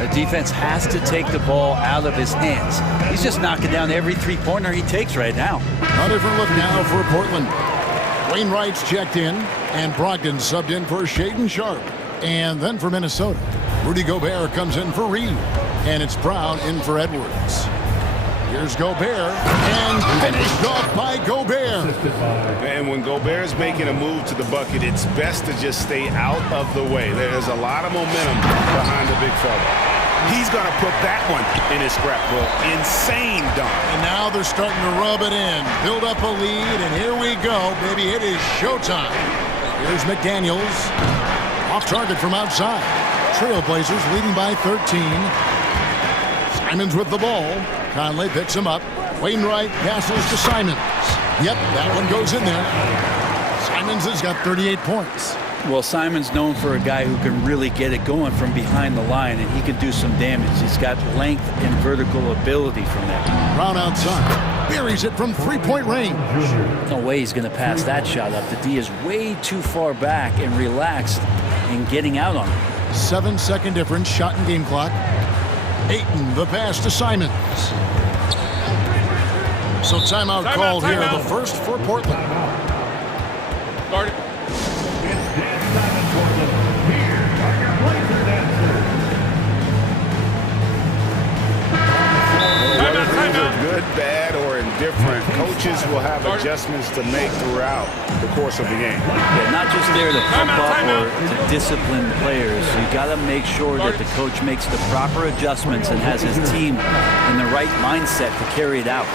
The defense has to take the ball out of his hands. He's just knocking down every three-pointer he takes right now. A different look now for Portland. Wainwright's checked in, and Brogdon subbed in for Shaedon Sharp. And then for Minnesota, Rudy Gobert comes in for Reed, and it's Brown in for Edwards. Here's Gobert, and finished off by Gobert. And when Gobert's making a move to the bucket, it's best to just stay out of the way. There's a lot of momentum behind the big fella. He's going to put that one in his scrapbook. Insane dunk. And now they're starting to rub it in, build up a lead, and here we go, baby. It is showtime. Here's McDaniels. Off target from outside. Trailblazers leading by 13. Simons with the ball. Conley picks him up. Wainwright passes to Simons. Yep, that one goes in there. Simons has got 38 points. Well, Simons known for a guy who can really get it going from behind the line, and he can do some damage. He's got length and vertical ability from that. Brown outside. Buries it from three-point range. No way he's going to pass that shot up. The D is way too far back and relaxed in getting out on it. 7-second difference, shot and game clock. Ayton, the pass to Simons. So timeout called here, the first for Portland. Start it. It's dance time in Portland. Here are your Blazer dancers. Whether things are good, bad, or indifferent, coaches will have adjustments to make throughout the course of the game. Yeah, not just there to pump up or to discipline players. You got to make sure that the coach makes the proper adjustments and has his team in the right mindset to carry it out.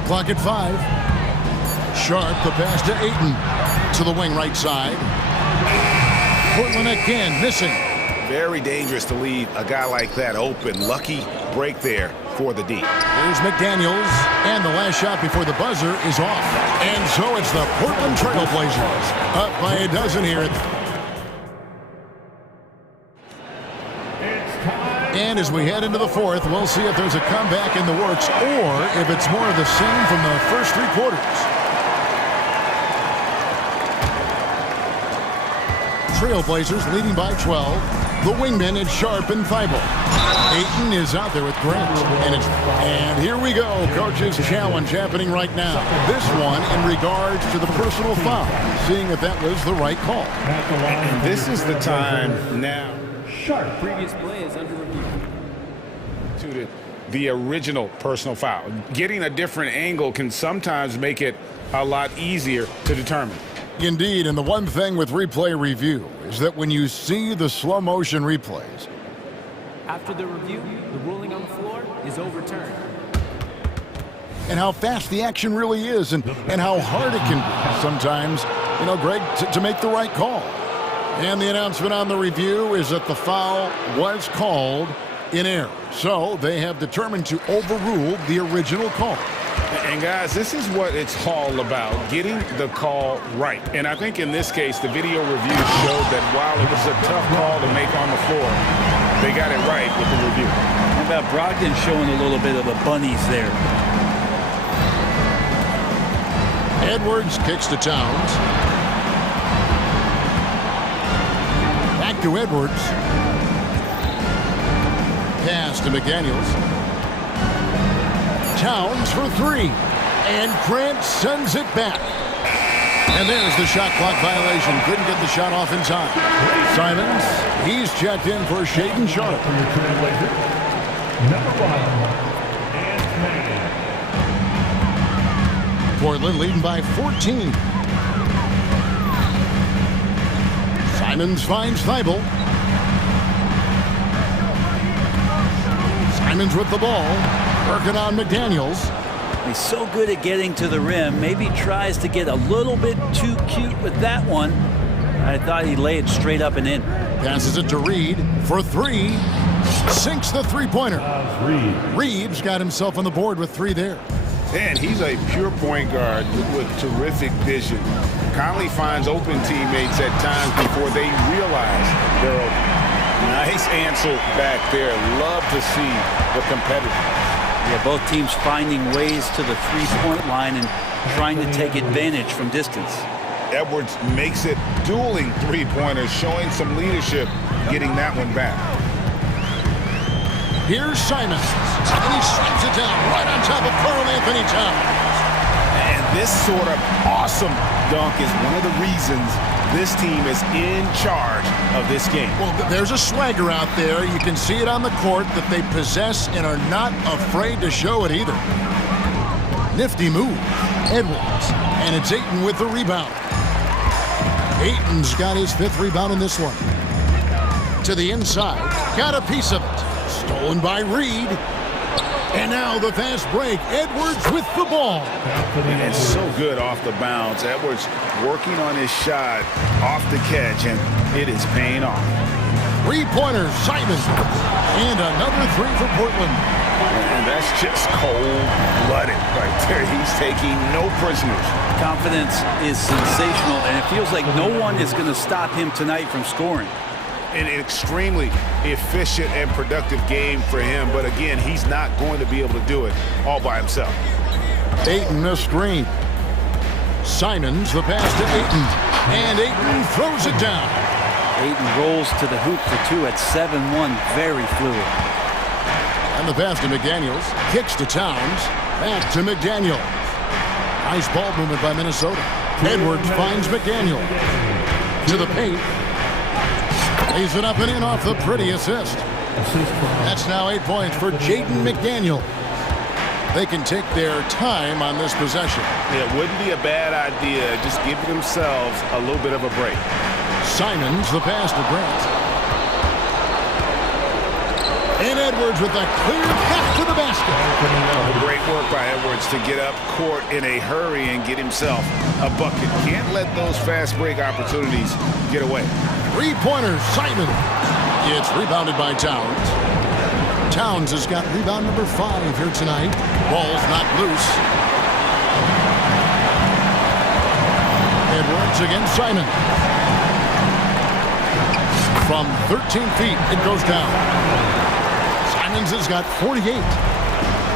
Shot clock at 5. Sharp, the pass to Ayton. To the wing right side. Portland again, missing. Very dangerous to leave a guy like that open. Lucky break there for the D. Here's McDaniels, and the last shot before the buzzer is off. And so it's the Portland Trail Blazers up by a dozen here. And as we head into the fourth, we'll see if there's a comeback in the works or if it's more of the same from the first 3 quarters. Trailblazers leading by 12. The wingmen is Sharp and Thibault. Ayton is out there with Grant. And here we go. Coach's challenge happening right now. This one in regards to the personal foul. Seeing if that was the right call. And this is the time now. Sharp. Previous play is under review. To the original personal foul. Getting a different angle can sometimes make it a lot easier to determine. Indeed, and the one thing with replay review is that when you see the slow motion replays, after the review, the ruling on the floor is overturned. And how fast the action really is and how hard it can be sometimes, Greg, to make the right call. And the announcement on the review is that the foul was called in error. So they have determined to overrule the original call. And guys, this is what it's all about, getting the call right. And I think in this case, the video review showed that while it was a tough call to make on the floor, they got it right with the review. How about Brogdon showing a little bit of the bunnies there? Edwards kicks to Towns. Back to Edwards. Pass to McDaniels. Towns for 3. And Grant sends it back. And there's the shot clock violation. Couldn't get the shot off in time. Simons, he's checked in for Shaden Sharp. Portland leading by 14. Simons finds Thibault. Simons with the ball. Working on McDaniels. He's so good at getting to the rim. Maybe tries to get a little bit too cute with that one. I thought he'd lay it straight up and in. Passes it to Reed for 3. Sinks the three-pointer. Reeves got himself on the board with 3 there. And he's a pure point guard with terrific vision. Conley finds open teammates at times before they realize they're open. Nice answer back there. Love to see the competitiveness. Yeah, both teams finding ways to the three-point line and trying to take advantage from distance. Edwards makes it dueling three-pointers, showing some leadership, getting that one back. Here's Simons, and he strikes it down right on top of Karl Anthony Towns. And this sort of awesome dunk is one of the reasons this team is in charge of this game. Well, there's a swagger out there. You can see it on the court that they possess and are not afraid to show it either. Nifty move. Edwards, and it's Ayton with the rebound. Ayton's got his 5th rebound in this one. To the inside, got a piece of it. Stolen by Reed. And now the fast break. Edwards with the ball. And it's so good off the bounce. Edwards working on his shot off the catch, and it is paying off. 3-pointer, Simons. And another 3 for Portland. And that's just cold-blooded right there. He's taking no prisoners. Confidence is sensational, and it feels like no one is going to stop him tonight from scoring. An extremely efficient and productive game for him, but again, he's not going to be able to do it all by himself. Ayton a screen. Simons the pass to Ayton, and Ayton throws it down. Ayton rolls to the hoop for 2 at 7-1, very fluid. And the pass to McDaniels, kicks to Towns, back to McDaniels. Nice ball movement by Minnesota. Edwards finds McDaniel to the paint. Lays it up and in off the pretty assist. That's now 8 points for Jaden McDaniel. They can take their time on this possession. It wouldn't be a bad idea just giving themselves a little bit of a break. Simons the pass to Grant. And Edwards with a clear path to the basket. Oh, great work by Edwards to get up court in a hurry and get himself a bucket. Can't let those fast break opportunities get away. Three-pointer, Simon. It's rebounded by Towns. Towns has got rebound number 5 here tonight. Ball's not loose. Edwards against Simon. From 13 feet, it goes down. Simons has got 48.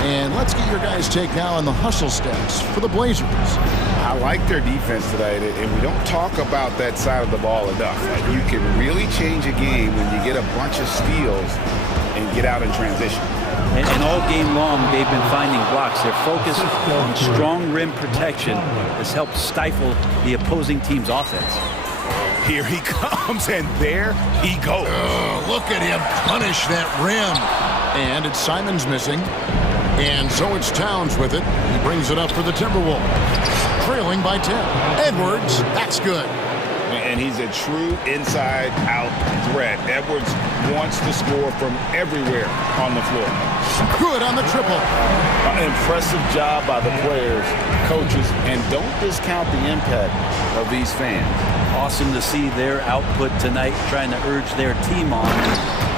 And let's get your guys' take now on the hustle stats for the Blazers. I like their defense tonight, and we don't talk about that side of the ball enough. You can really change a game when you get a bunch of steals and get out in transition. And all game long, they've been finding blocks. Their focus on strong rim protection has helped stifle the opposing team's offense. Here he comes, and there he goes. Oh, look at him punish that rim. And it's Simons missing. And so it's Towns with it. He brings it up for the Timberwolves. Trailing by 10. Edwards, that's good. And he's a true inside-out threat. Edwards wants to score from everywhere on the floor. Good on the triple. Impressive job by the players, coaches, and don't discount the impact of these fans. Awesome to see their output tonight, trying to urge their team on.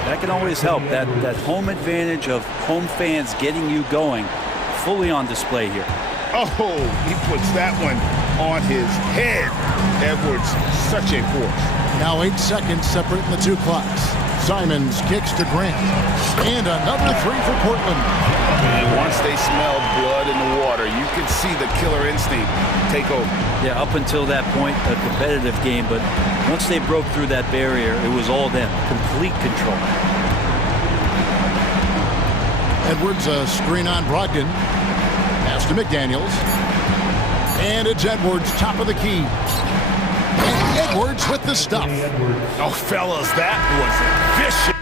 That can always help. That home advantage of home fans getting you going, fully on display here. Oh, he puts that one on his head. Edwards, such a force. Now 8 seconds separating the two clocks. Simons kicks to Grant. And another 3 for Portland. And once they smelled blood in the water, you could see the killer instinct take over. Yeah, up until that point, a competitive game, but once they broke through that barrier, it was all them. Complete control. Edwards, a screen on Brogdon. Pass to McDaniels. And it's Edwards, top of the key. And Edwards with the stuff. Oh, fellas, that was vicious.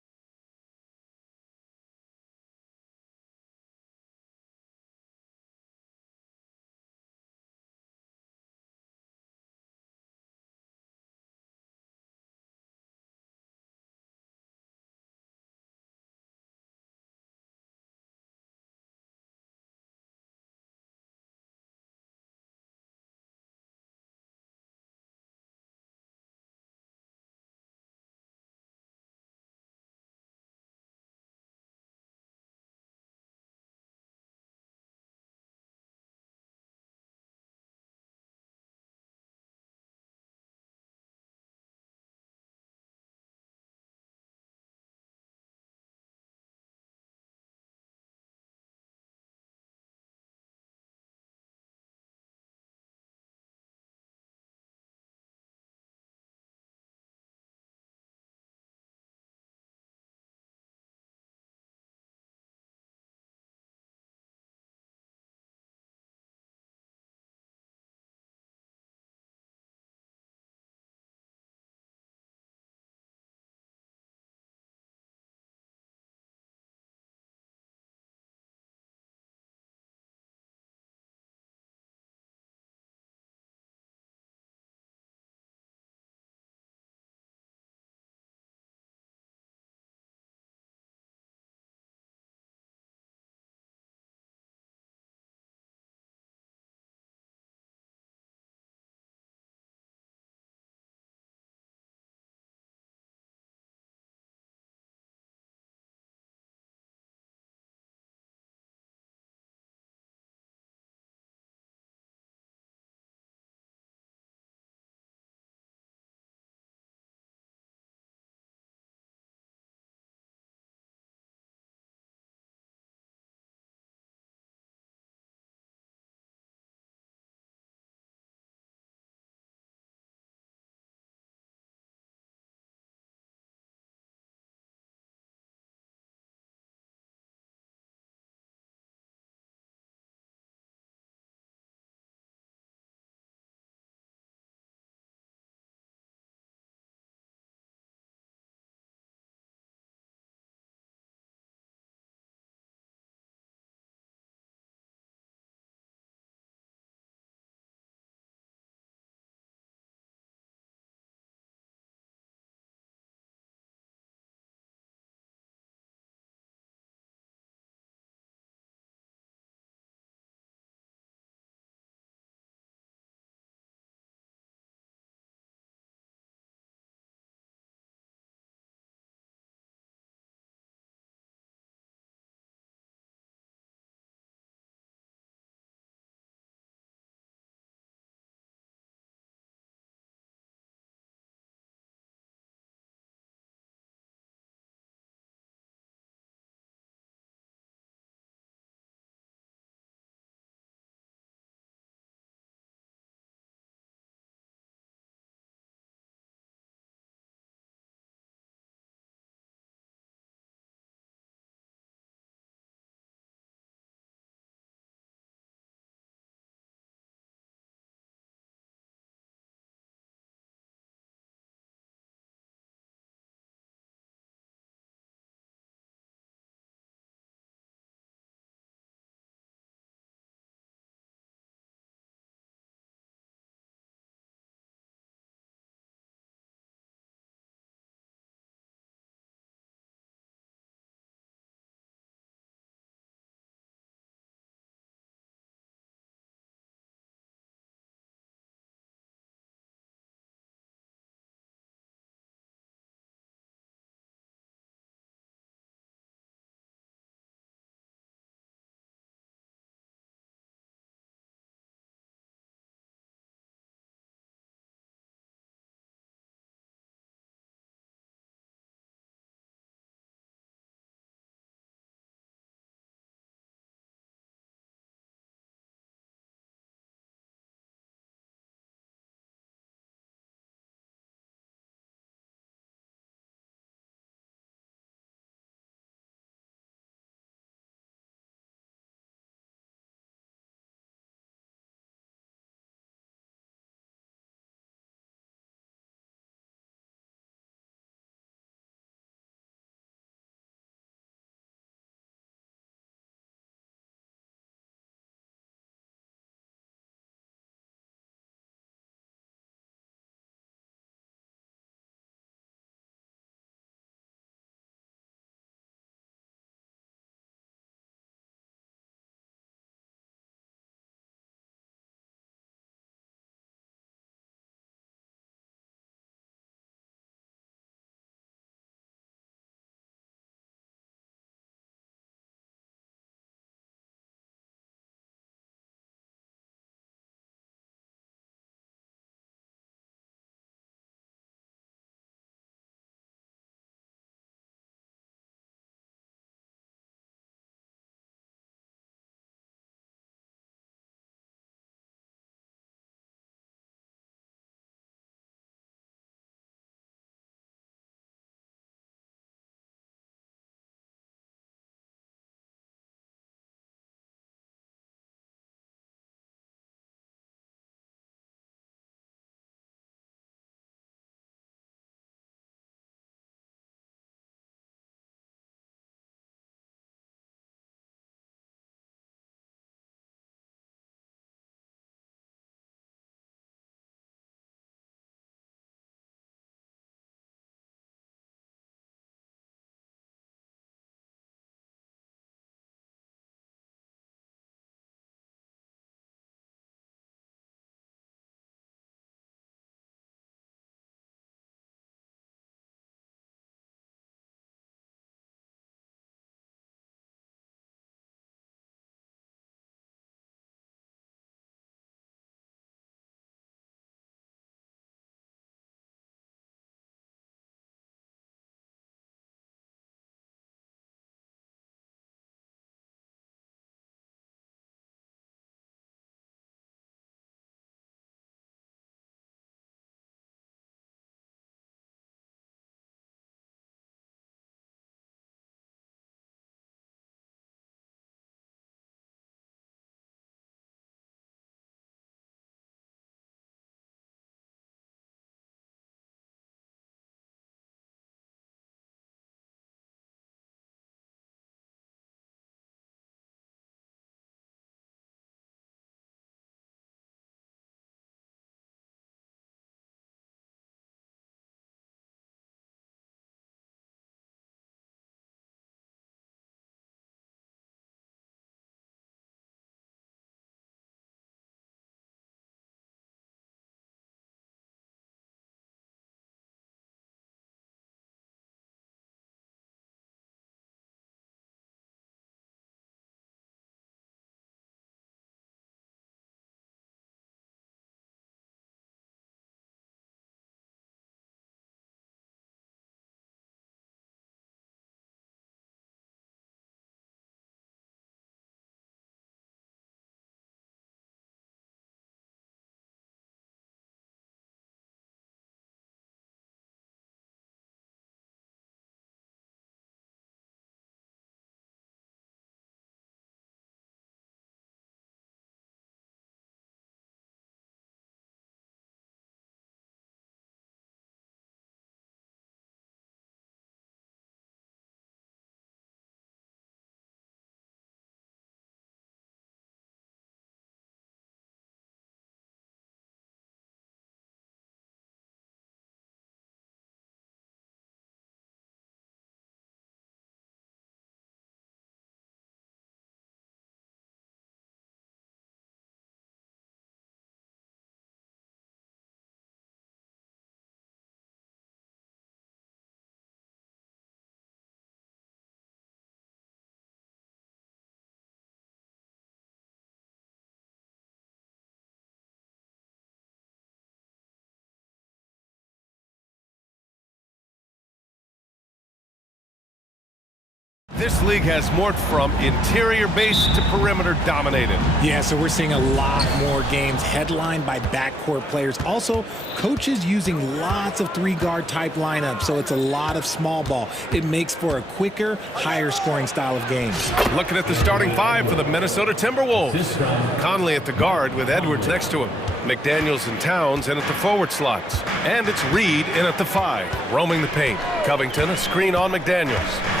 this league has morphed from interior base to perimeter dominated. Yeah, so we're seeing a lot more games headlined by backcourt players. Also, coaches using lots of three-guard type lineups, so it's a lot of small ball. It makes for a quicker, higher scoring style of games. Looking at the starting five for the Minnesota Timberwolves. Conley at the guard with Edwards next to him. McDaniels and Towns in at the forward slots. And it's Reed in at the 5, roaming the paint. Covington, a screen on McDaniels.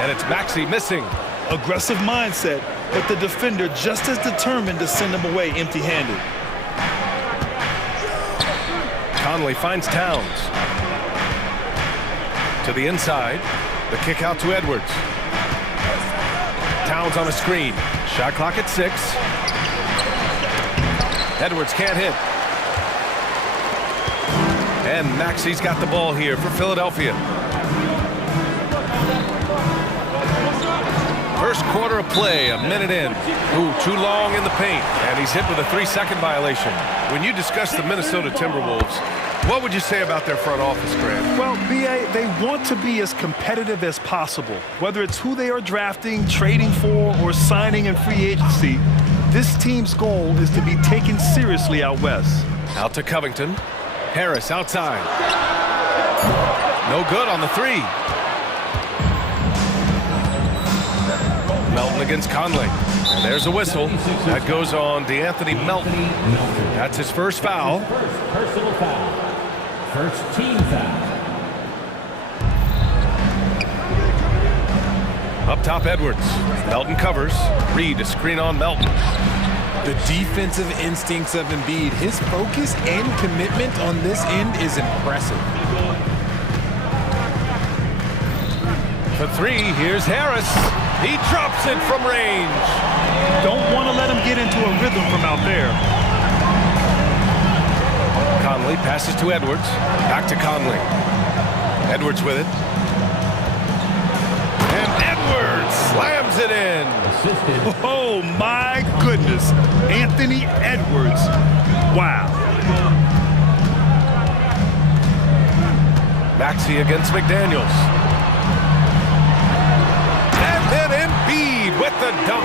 And it's Maxey missing. Aggressive mindset, but the defender just as determined to send him away empty-handed. Conley finds Towns. To the inside. The kick out to Edwards. Towns on a screen. Shot clock at 6. Edwards can't hit. And Maxey's got the ball here for Philadelphia. First quarter of play, a minute in. Ooh, too long in the paint. And he's hit with a 3-second violation. When you discuss the Minnesota Timberwolves, what would you say about their front office, Grant? Well, B.A., they want to be as competitive as possible. Whether it's who they are drafting, trading for, or signing in free agency, this team's goal is to be taken seriously out west. Out to Covington. Harris outside. No good on the 3. Melton against Conley. And there's a whistle. That goes on DeAnthony Melton. That's his first foul. First personal foul. First team foul. Up top, Edwards. Melton covers. Reed a screen on Melton. The defensive instincts of Embiid, his focus and commitment on this end is impressive. For 3, here's Harris. He drops it from range. Don't want to let him get into a rhythm from out there. Conley passes to Edwards. Back to Conley. Edwards with it. And Edwards slams it in. Oh, my goodness. Anthony Edwards. Wow. Maxey against McDaniels. And then Embiid with the dunk.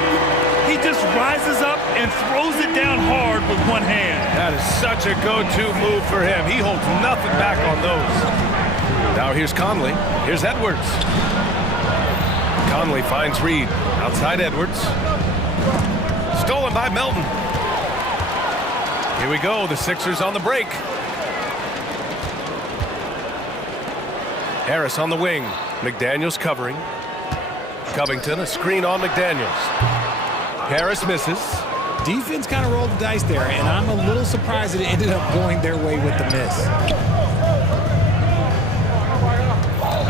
He just rises up and throws it down hard with one hand. That is such a go-to move for him. He holds nothing back on those. Now here's Conley. Here's Edwards. Conley finds Reed. Outside Edwards. Stolen by Melton. Here we go. The Sixers on the break. Harris on the wing. McDaniels covering. Covington, a screen on McDaniels. Harris misses. Defense kind of rolled the dice there, and I'm a little surprised that it ended up going their way with the miss.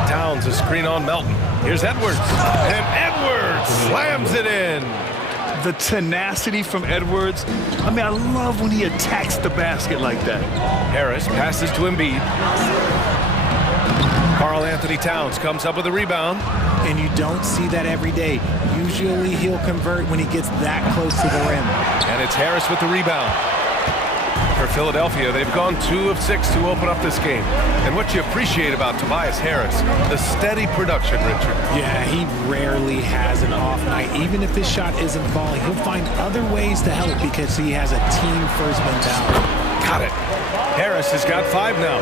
Towns, a screen on Melton. Here's Edwards. And Edwards slams it in. The tenacity from Edwards. I mean, I love when he attacks the basket like that. Harris passes to Embiid. Karl Anthony Towns comes up with a rebound. And you don't see that every day. Usually he'll convert when he gets that close to the rim. And it's Harris with the rebound. For Philadelphia, they've gone 2 of 6 to open up this game. And what you appreciate about Tobias Harris, the steady production, Richard. Yeah, he rarely has an off night. Even if his shot isn't falling, he'll find other ways to help because he has a team-first mentality. Got it. Harris has got 5 now.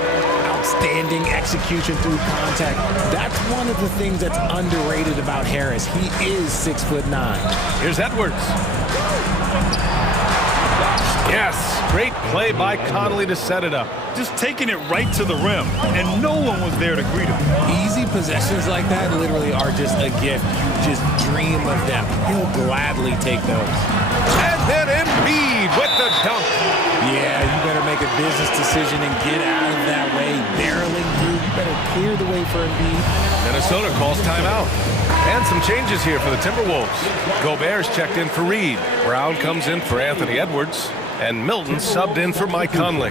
Outstanding execution through contact. That's one of the things that's underrated about Harris. He is 6'9". Here's Edwards. Yes, great play by Conley to set it up. Just taking it right to the rim, and no one was there to greet him. Easy possessions like that literally are just a gift. You just dream of them. He'll gladly take those. And then Embiid with the dunk. Yeah, you better make a business decision and get out of that way. Barreling through, you better clear the way for Embiid. Minnesota calls timeout. And some changes here for the Timberwolves. Gobert's checked in for Reed. Brown comes in for Anthony Edwards. And Milton subbed in for Mike Conley.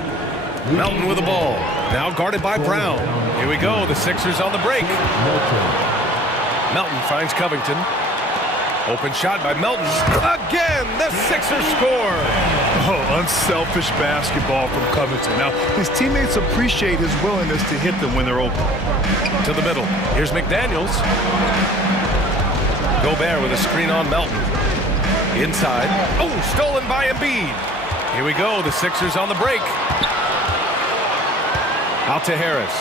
Melton with the ball. Now guarded by Brown. Here we go. The Sixers on the break. Melton finds Covington. Open shot by Melton. Again, the Sixers score. Oh, unselfish basketball from Covington. Now, his teammates appreciate his willingness to hit them when they're open. To the middle. Here's McDaniels. Gobert with a screen on Melton. Inside. Oh, stolen by Embiid. Here we go. The Sixers on the break. Out to Harris.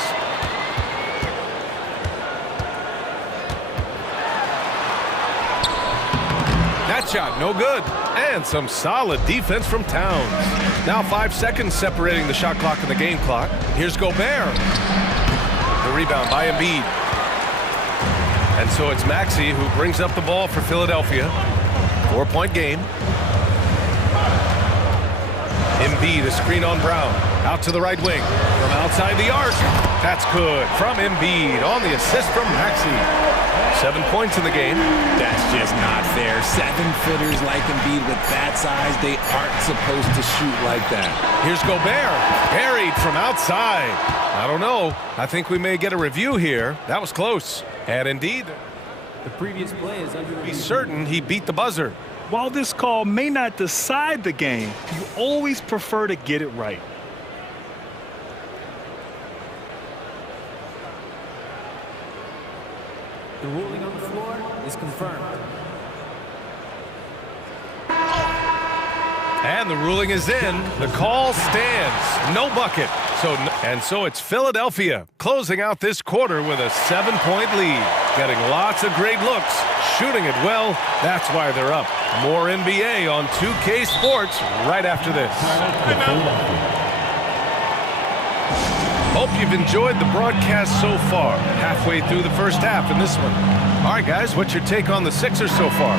That shot, no good. And some solid defense from Towns. Now 5 seconds separating the shot clock and the game clock. Here's Gobert. The rebound by Embiid. And so it's Maxey who brings up the ball for Philadelphia. 4-point game. Embiid, a screen on Brown. Out to the right wing. From outside the arc. That's good. From Embiid on the assist from Maxey. 7 points in the game. That's just not fair. 7-footers like Embiid with that size, they aren't supposed to shoot like that. Here's Gobert. Buried from outside. I don't know. I think we may get a review here. That was close. And indeed, the previous play is under review. Be certain he beat the buzzer. While this call may not decide the game, you always prefer to get it right. The ruling on the floor is confirmed. And the ruling is in. The call stands. No bucket. So it's Philadelphia closing out this quarter with a 7-point lead. Getting lots of great looks. Shooting it well. That's why they're up. More NBA on 2K Sports right after this. Hope you've enjoyed the broadcast so far. Halfway through the first half in this one. All right, guys, what's your take on the Sixers so far?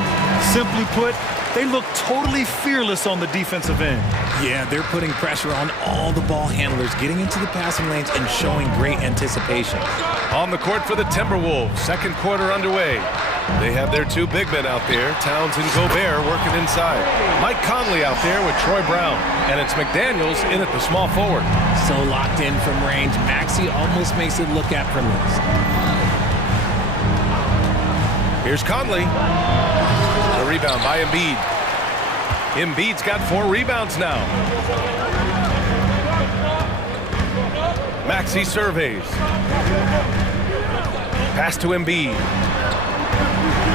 Simply put, they look totally fearless on the defensive end. Yeah, they're putting pressure on all the ball handlers, getting into the passing lanes and showing great anticipation. On the court for the Timberwolves, second quarter underway. They have their two big men out there, Towns and Gobert, working inside. Mike Conley out there with Troy Brown. And it's McDaniels in at the small forward. So locked in from range, Maxey almost makes it look effortless. Here's Conley. The rebound by Embiid. Embiid's got 4 rebounds now. Maxey surveys. Pass to Embiid.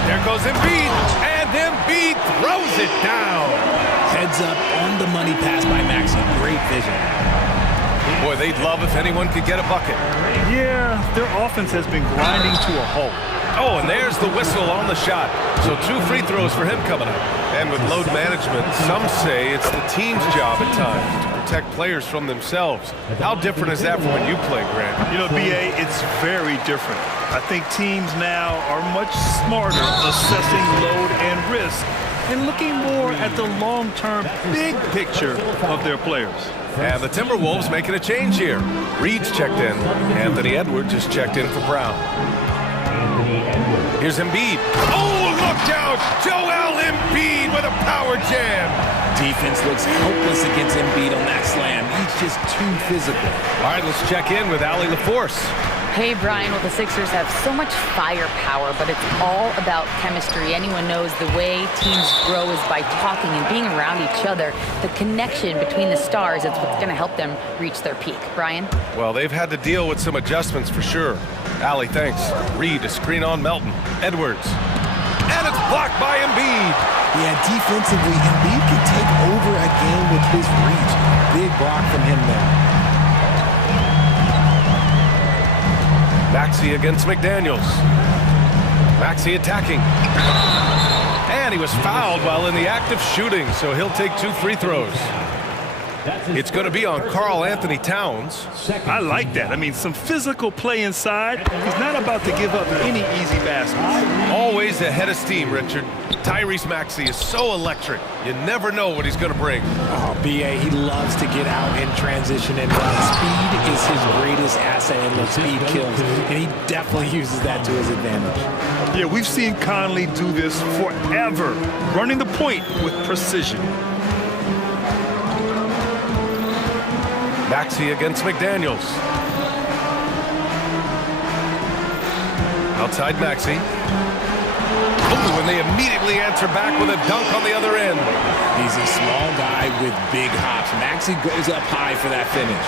There goes Embiid, and Embiid throws it down. Heads up on the money pass by Maxey. Great vision. Boy, they'd love if anyone could get a bucket. Yeah, their offense has been grinding to a halt. Oh, and there's the whistle on the shot. So 2 free throws for him coming up. And with load management, some say it's the team's job at times to protect players from themselves. How different is that from when you play, Grant? You know, B.A., it's very different. I think teams now are much smarter assessing load and risk and looking more at the long-term big picture of their players. And the Timberwolves making a change here. Reed's checked in. Anthony Edwards is checked in for Brown. Here's Embiid. Oh, look out! Joel Embiid with a power jam. Defense looks helpless against Embiid on that slam. He's just too physical. All right, let's check in with Allie LaForce. Hey, Brian, well, the Sixers have so much firepower, but it's all about chemistry. Anyone knows the way teams grow is by talking and being around each other. The connection between the stars is what's going to help them reach their peak. Brian? Well, they've had to deal with some adjustments for sure. Allie, thanks. Reed, a screen on Melton. Edwards. And it's blocked by Embiid. Yeah, defensively, Embiid can take over a game with his reach. Big block from him there. Maxey against McDaniels. Maxey attacking. And he was fouled while in the act of shooting, so he'll take 2 free throws. It's going to be on Karl Anthony Towns. I like that. I mean, some physical play inside. He's not about to give up any easy baskets. Always ahead of steam, Richard. Tyrese Maxey is so electric. You never know what he's going to bring. Oh, B.A., he loves to get out in transition and run. Speed is his greatest asset, and the speed kills. And he definitely uses that to his advantage. Yeah, we've seen Conley do this forever, running the point with precision. Maxey against McDaniels. Outside Maxey. Ooh, and they immediately answer back with a dunk on the other end. He's a small guy with big hops. Maxey goes up high for that finish.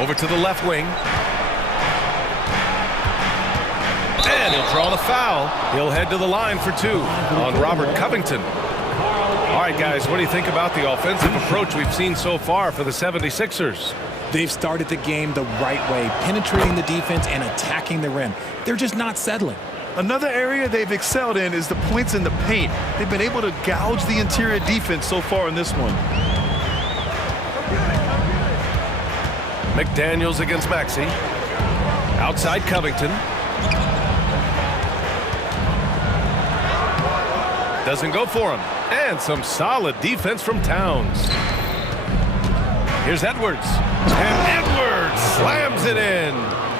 Over to the left wing. And he'll draw the foul. He'll head to the line for two on Robert Covington. All right, guys, what do you think about the offensive approach we've seen so far for the 76ers? They've started the game the right way, penetrating the defense and attacking the rim. They're just not settling. Another area they've excelled in is the points in the paint. They've been able to gouge the interior defense so far in this one. McDaniels against Maxey. Outside Covington. Doesn't go for him. And some solid defense from Towns. Here's Edwards. And Edwards slams it in.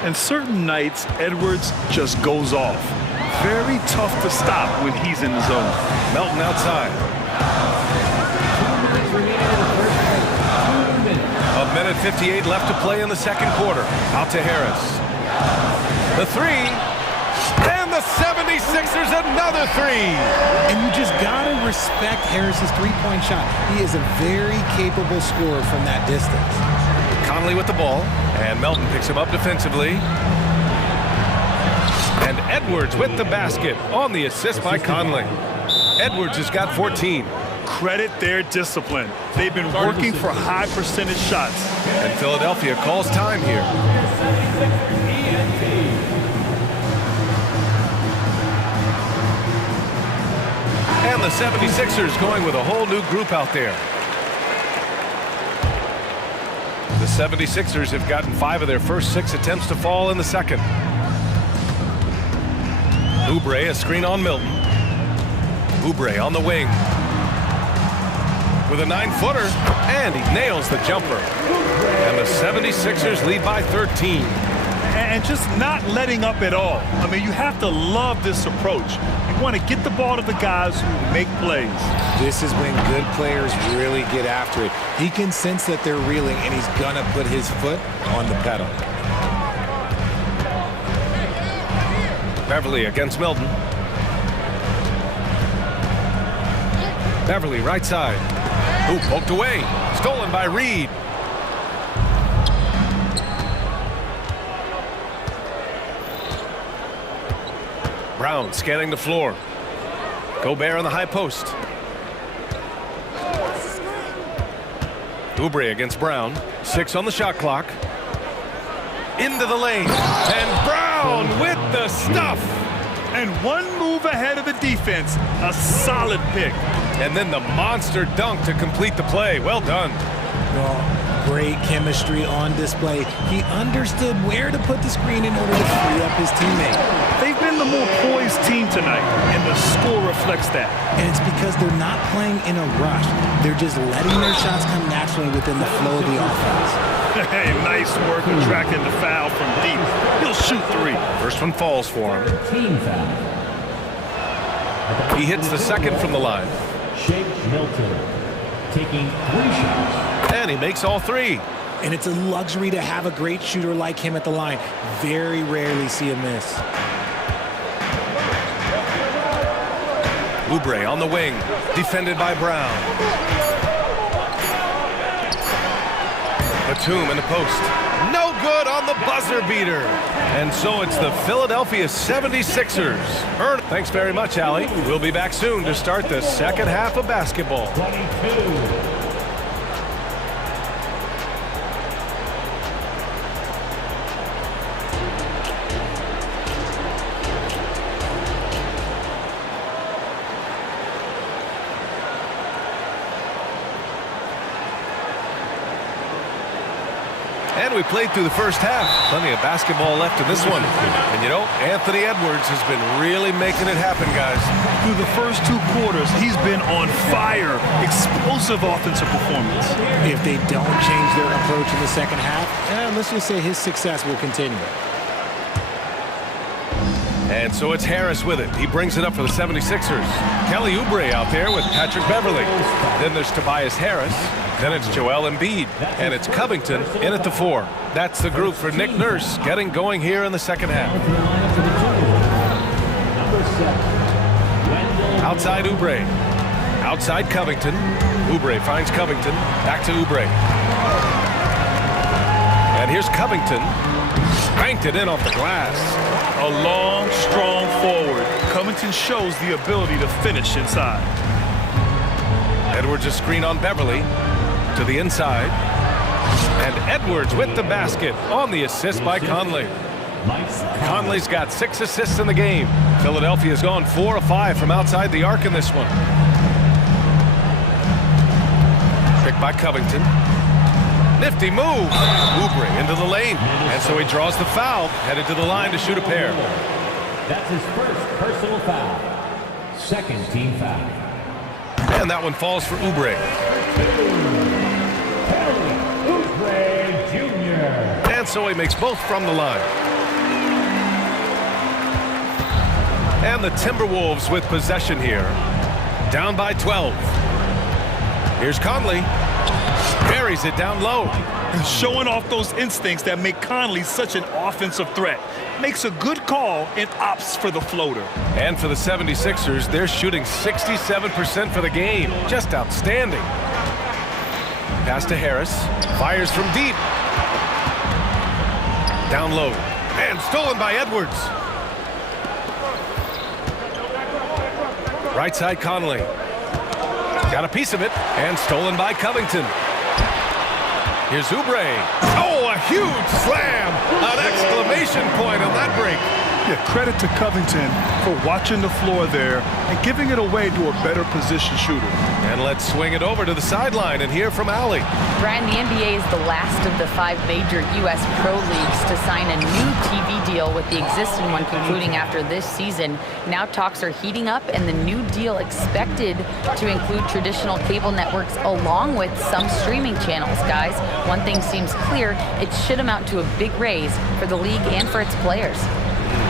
And certain nights, Edwards just goes off. Very tough to stop when he's in the zone. Melton outside. 1:58 left to play in the second quarter. Out to Harris. The three. And the 76ers another three. And you just got to respect Harris's three-point shot. He is a very capable scorer from that distance. Conley with the ball. And Melton picks him up defensively. And Edwards with the basket on the assist by Conley. Edwards has got 14. Credit their discipline. They've been working for high percentage shots. And Philadelphia calls time here. And the 76ers going with a whole new group out there. The 76ers have gotten 5 of their first 6 attempts to fall in the second. Oubre, a screen on Milton. Oubre on the wing. With a 9-footer, and he nails the jumper. And the 76ers lead by 13. And just not letting up at all. I mean, you have to love this approach. You want to get the ball to the guys who make plays. This is when good players really get after it. He can sense that they're reeling, and he's going to put his foot on the pedal. Beverly against Milton. Beverly right side. Ooh, poked away. Stolen by Reed. Brown scanning the floor. Gobert on the high post. Oubre against Brown. 6 on the shot clock. Into the lane. And Brown with the stuff. And one move ahead of the defense. A solid pick. And then the monster dunk to complete the play. Well done. Well, great chemistry on display. He understood where to put the screen in order to free up his teammate. They've been the more poised team tonight, and the score reflects that. And it's because they're not playing in a rush. They're just letting their shots come naturally within the flow of the offense. Hey, nice work attracting the foul from deep. He'll shoot 3. First one falls for him. Team foul. He hits the second from the line. Shake Milton taking 3 shots. And he makes all 3. And it's a luxury to have a great shooter like him at the line. Very rarely see a miss. Oubre on the wing, defended by Brown. Batum in the post. No good on the buzzer beater. And so it's the Philadelphia 76ers. Thanks very much, Allie. We'll be back soon to start the second half of basketball. 22. And we played through the first half. Plenty of basketball left in this one. And you know, Anthony Edwards has been really making it happen, guys. Through the first 2 quarters, he's been on fire. Explosive offensive performance. If they don't change their approach in the second half, let's just say his success will continue. And so it's Harris with it. He brings it up for the 76ers. Kelly Oubre out there with Patrick Beverly. Then there's Tobias Harris. Then it's Joel Embiid. And it's Covington in at the 4. That's the group for Nick Nurse getting going here in the second half. Outside Oubre. Outside Covington. Oubre finds Covington. Back to Oubre. And here's Covington. Banked it in off the glass. A long, strong forward. Covington shows the ability to finish inside. Edwards a screen on Beverly. To the inside. And Edwards with the basket on the assist by Conley. Conley's got 6 assists in the game. Philadelphia's gone 4 of 5 from outside the arc in this one. Picked by Covington. Nifty move. Oubre into the lane. And so he draws the foul, headed to the line to shoot a pair. That's his first personal foul. Second team foul. And that one falls for Oubre. Oubre Jr. And so he makes both from the line. And the Timberwolves with possession here. Down by 12. Here's Conley. Buries it down low. Showing off those instincts that make Conley such an offensive threat. Makes a good call and opts for the floater. And for the 76ers, they're shooting 67% for the game. Just outstanding. Pass to Harris. Fires from deep. Down low. And stolen by Edwards. Right side Conley. Got a piece of it. And stolen by Covington. Here's Oubre. Oh, a huge slam. An exclamation point on that break. Yeah, credit to Covington for watching the floor there and giving it away to a better position shooter. And let's swing it over to the sideline and hear from Allie. Brian, the NBA is the last of the 5 major U.S. pro leagues to sign a new TV deal, with the existing one concluding after this season. Now talks are heating up, and the new deal expected to include traditional cable networks along with some streaming channels. Guys, one thing seems clear: it should amount to a big raise for the league and for its players.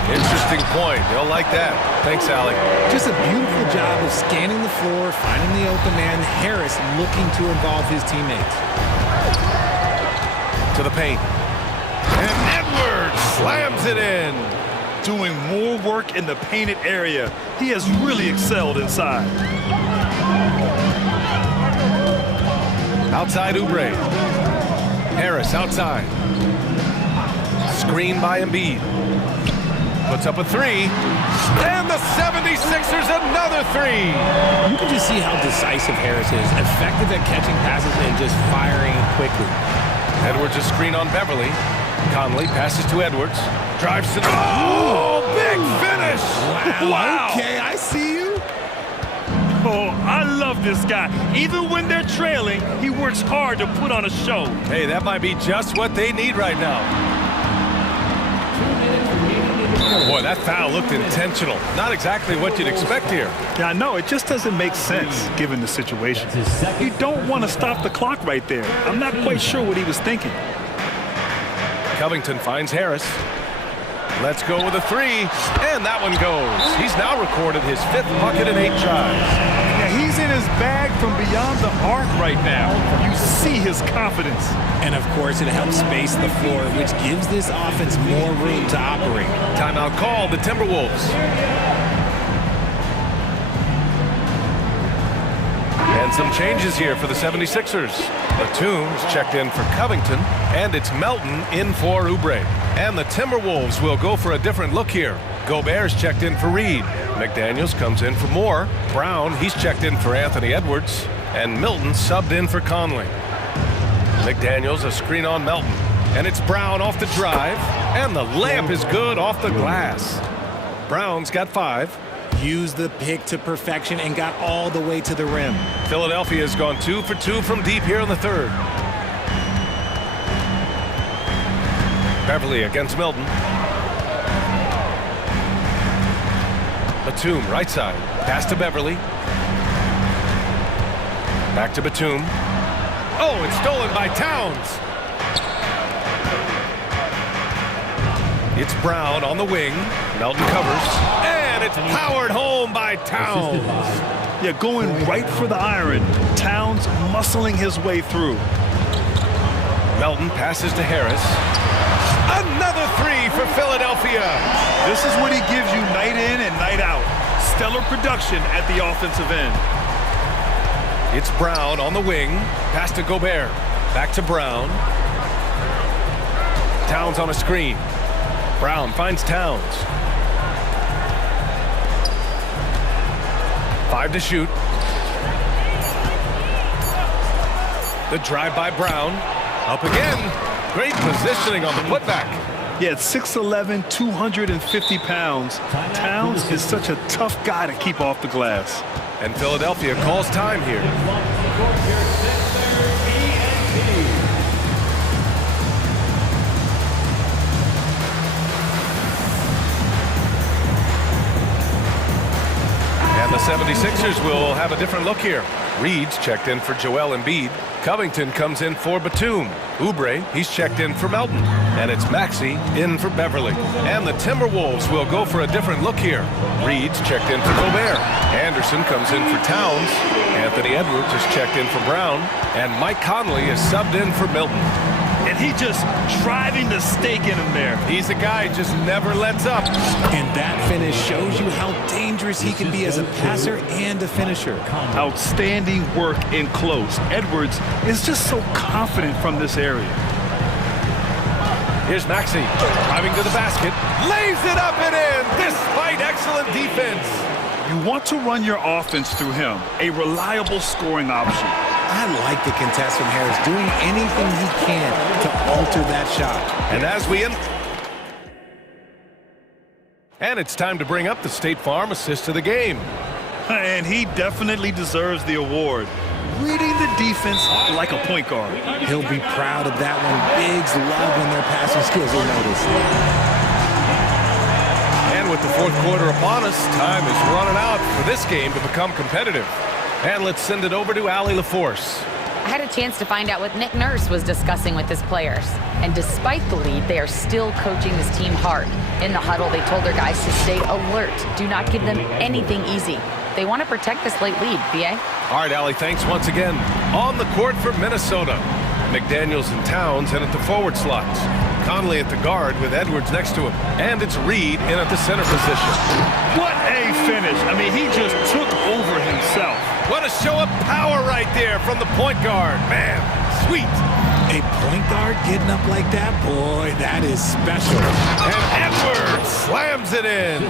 Interesting point. They'll like that. Thanks, Allie. Just a beautiful job of scanning the floor, finding the open man. Harris looking to involve his teammates. To the paint. And Edwards slams it in. Doing more work in the painted area. He has really excelled inside. Outside Oubre. Harris outside. Screen by Embiid. Puts up a 3. And the 76ers another 3. You can just see how decisive Harris is. Effective at catching passes and just firing quickly. Edwards a screen on Beverly. Conley passes to Edwards. Drives to the... Oh, big finish! Wow. Okay, I see you. Oh, I love this guy. Even when they're trailing, he works hard to put on a show. Hey, that might be just what they need right now. Boy, that foul looked intentional. Not exactly what you'd expect here. Yeah, I know. It just doesn't make sense given the situation. You don't want to stop the clock right there. I'm not quite sure what he was thinking. Covington finds Harris. Let's go with a 3. And that one goes. He's now recorded his 5th bucket in 8 tries. Yeah, he's in his bag from beyond the arc right now. You see his confidence. And, of course, it helps space the floor, which gives this offense more room to operate. Timeout called, the Timberwolves. And some changes here for the 76ers. Batum's checked in for Covington, and it's Melton in for Oubre. And the Timberwolves will go for a different look here. Gobert's checked in for Reed. McDaniels comes in for Moore. Brown, he's checked in for Anthony Edwards. And Milton subbed in for Conley. McDaniels a screen on Melton. And it's Brown off the drive. And the layup is good off the glass. Brown's got 5. Used the pick to perfection and got all the way to the rim. Philadelphia's gone 2 for 2 from deep here in the 3rd. Beverly against Milton. Batum, right side. Pass to Beverly. Back to Batum. Oh, it's stolen by Towns. It's Brown on the wing. Melton covers. And it's powered home by Towns. Yeah, going right for the iron. Towns muscling his way through. Melton passes to Harris. Another three for Philadelphia. This is what he gives you night in and night out. Stellar production at the offensive end. It's Brown on the wing. Pass to Gobert. Back to Brown. Towns on a screen. Brown finds Towns. 5 to shoot. The drive by Brown. Up again. Great positioning on the putback. Yeah, 6'11", 250 pounds. Towns is such a tough guy to keep off the glass. And Philadelphia calls time here. And the 76ers will have a different look here. Reed's checked in for Joel Embiid. Covington comes in for Batum. Oubre, he's checked in for Melton. And it's Maxey in for Beverly. And the Timberwolves will go for a different look here. Reed's checked in for Gobert. Anderson comes in for Towns. Anthony Edwards is checked in for Brown. And Mike Conley is subbed in for Milton. And he just driving the stake in him there. He's a guy who just never lets up. And that finish shows you how dangerous he can be as a passer and a finisher. Outstanding work in close. Edwards is just so confident from this area. Here's Maxey driving to the basket. Lays it up and in despite excellent defense. You want to run your offense through him. A reliable scoring option. I like the contest from Harris, doing anything he can to alter that shot. And as we end... And it's time to bring up the State Farm assist of the game. And he definitely deserves the award. Reading the defense like a point guard. He'll be proud of that one. Bigs love when their passing skills are noticed. And with the fourth quarter upon us, time is running out for this game to become competitive. And let's send it over to Allie LaForce. I had a chance to find out what Nick Nurse was discussing with his players. And despite the lead, they are still coaching this team hard. In the huddle, they told their guys to stay alert. Do not give them anything easy. They want to protect this late lead, BA. All right, Allie, thanks once again. On the court for Minnesota. McDaniels and Towns in at the forward slots. Conley at the guard with Edwards next to him. And it's Reed in at the center position. What a finish. I mean, he just took over himself. What a show of power right there from the point guard. Man, sweet. A point guard getting up like that, boy, that is special. And Edwards slams it in.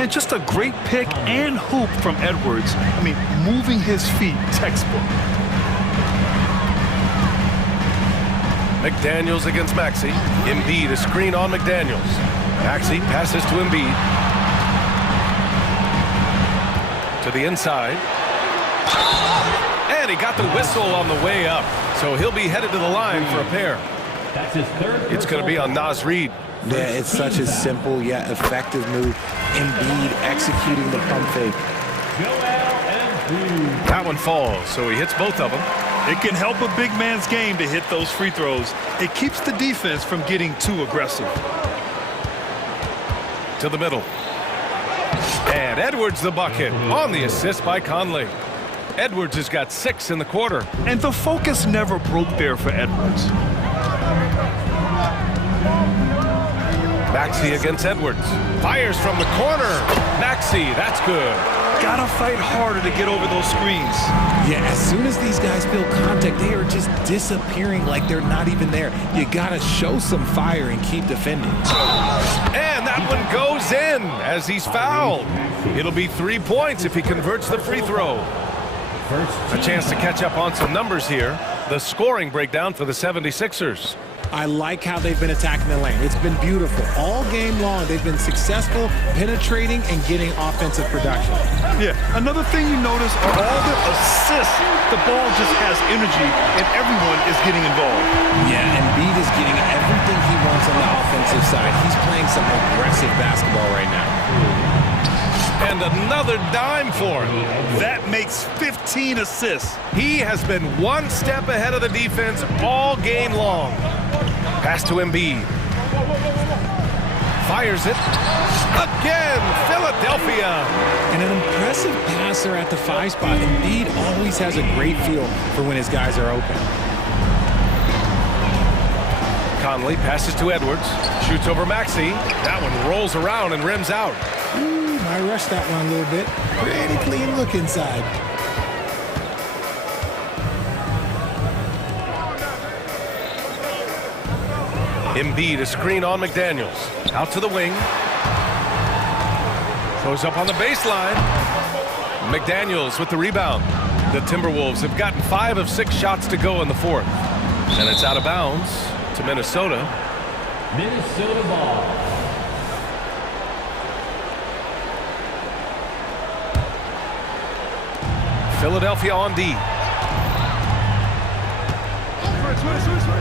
And just a great pick and hoop from Edwards. I mean, moving his feet, textbook. McDaniels against Maxey. Embiid, a screen on McDaniels. Maxey passes to Embiid. To the inside. And he got the whistle on the way up. So he'll be headed to the line for a pair. That's his third. It's going to be on Naz Reid. Yeah, it's such a simple yet effective move. Embiid executing the pump fake. That one falls, so he hits both of them. It can help a big man's game to hit those free throws. It keeps the defense from getting too aggressive. To the middle. And Edwards the bucket on the assist by Conley. Edwards has got 6 in the quarter. And the focus never broke there for Edwards. Maxey against Edwards. Fires from the corner. Maxey, that's good. Gotta fight harder to get over those screens. Yeah, as soon as these guys feel contact, they are just disappearing like they're not even there. You gotta show some fire and keep defending. And that one goes in as he's fouled. It'll be 3 points if he converts the free throw. A chance to catch up on some numbers here. The scoring breakdown for the 76ers. I like how they've been attacking the lane. It's been beautiful. All game long, they've been successful penetrating and getting offensive production. Yeah, another thing you notice are all the assists. The ball just has energy, and everyone is getting involved. Yeah, Embiid is getting everything he wants on the offensive side. He's playing some aggressive basketball right now. And another dime for him. That makes 15 assists. He has been one step ahead of the defense all game long. Pass to Embiid. Fires it. Again, Philadelphia. And an impressive passer at the 5 spot. Embiid always has a great feel for when his guys are open. Conley passes to Edwards. Shoots over Maxey. That one rolls around and rims out. Ooh, I rushed that one a little bit. Pretty clean look inside. Embiid, a screen on McDaniels. Out to the wing. Throws up on the baseline. McDaniels with the rebound. The Timberwolves have gotten 5 of 6 shots to go in the fourth. And it's out of bounds to Minnesota. Minnesota ball. Philadelphia on D.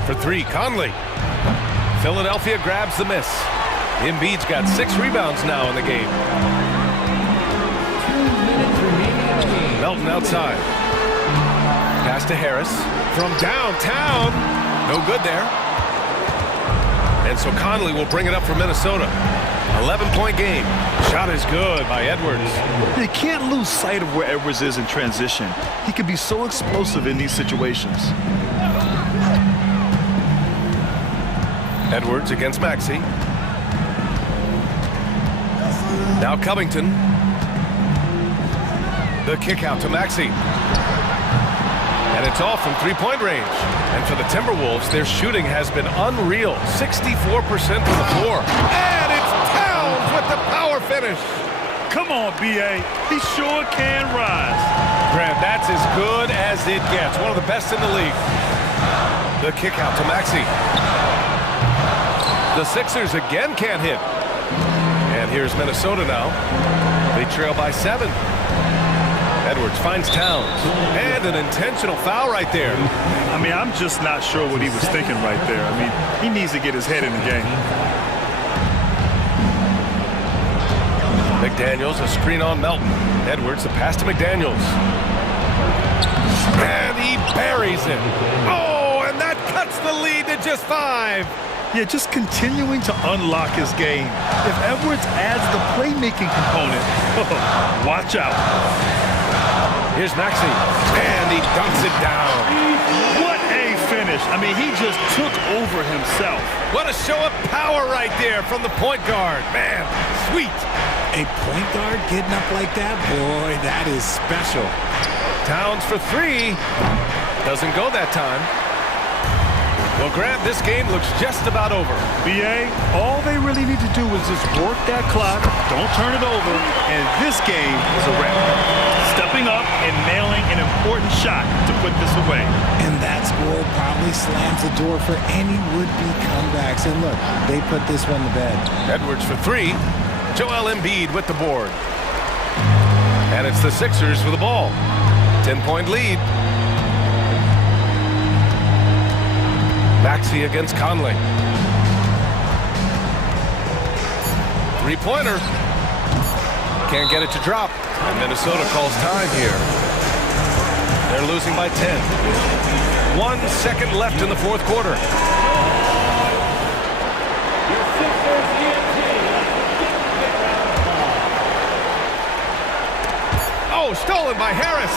For 3, Conley. Philadelphia grabs the miss. Embiid's got 6 rebounds now in the game. 2 minutes remaining in the game. Melton outside. Pass to Harris. From downtown. No good there. And so Conley will bring it up for Minnesota. 11-point game. Shot is good by Edwards. You can't lose sight of where Edwards is in transition. He can be so explosive in these situations. Edwards against Maxey. Now Covington. The kick out to Maxey. And it's off from three-point range. And for the Timberwolves, their shooting has been unreal. 64% from the floor. And it's Towns with the power finish. Come on, B.A. He sure can rise. Grant, that's as good as it gets. One of the best in the league. The kick out to Maxey. The Sixers again can't hit. And here's Minnesota now. They trail by 7. Edwards finds Towns. And an intentional foul right there. I mean, I'm just not sure what he was thinking right there. I mean, he needs to get his head in the game. McDaniels, a screen on Melton. Edwards, the pass to McDaniels. And he buries it. Oh, and that cuts the lead to just 5. Yeah, just continuing to unlock his game. If Edwards adds the playmaking component, watch out. Here's Maxey, and he dunks it down. What a finish. I mean, he just took over himself. What a show of power right there from the point guard. Man, sweet. A point guard getting up like that? Boy, that is special. Towns for 3. Doesn't go that time. Well, Grant, this game looks just about over. B.A., all they really need to do is just work that clock, don't turn it over, and this game is a wrap. Stepping up and nailing an important shot to put this away. And that score probably slams the door for any would-be comebacks. And look, they put this one to bed. Edwards for 3. Joel Embiid with the board. And it's the Sixers with the ball. 10-point lead. Maxey against Conley. Three-pointer. Can't get it to drop. And Minnesota calls time here. They're losing by 10. 1 second left in the fourth quarter. Oh, stolen by Harris.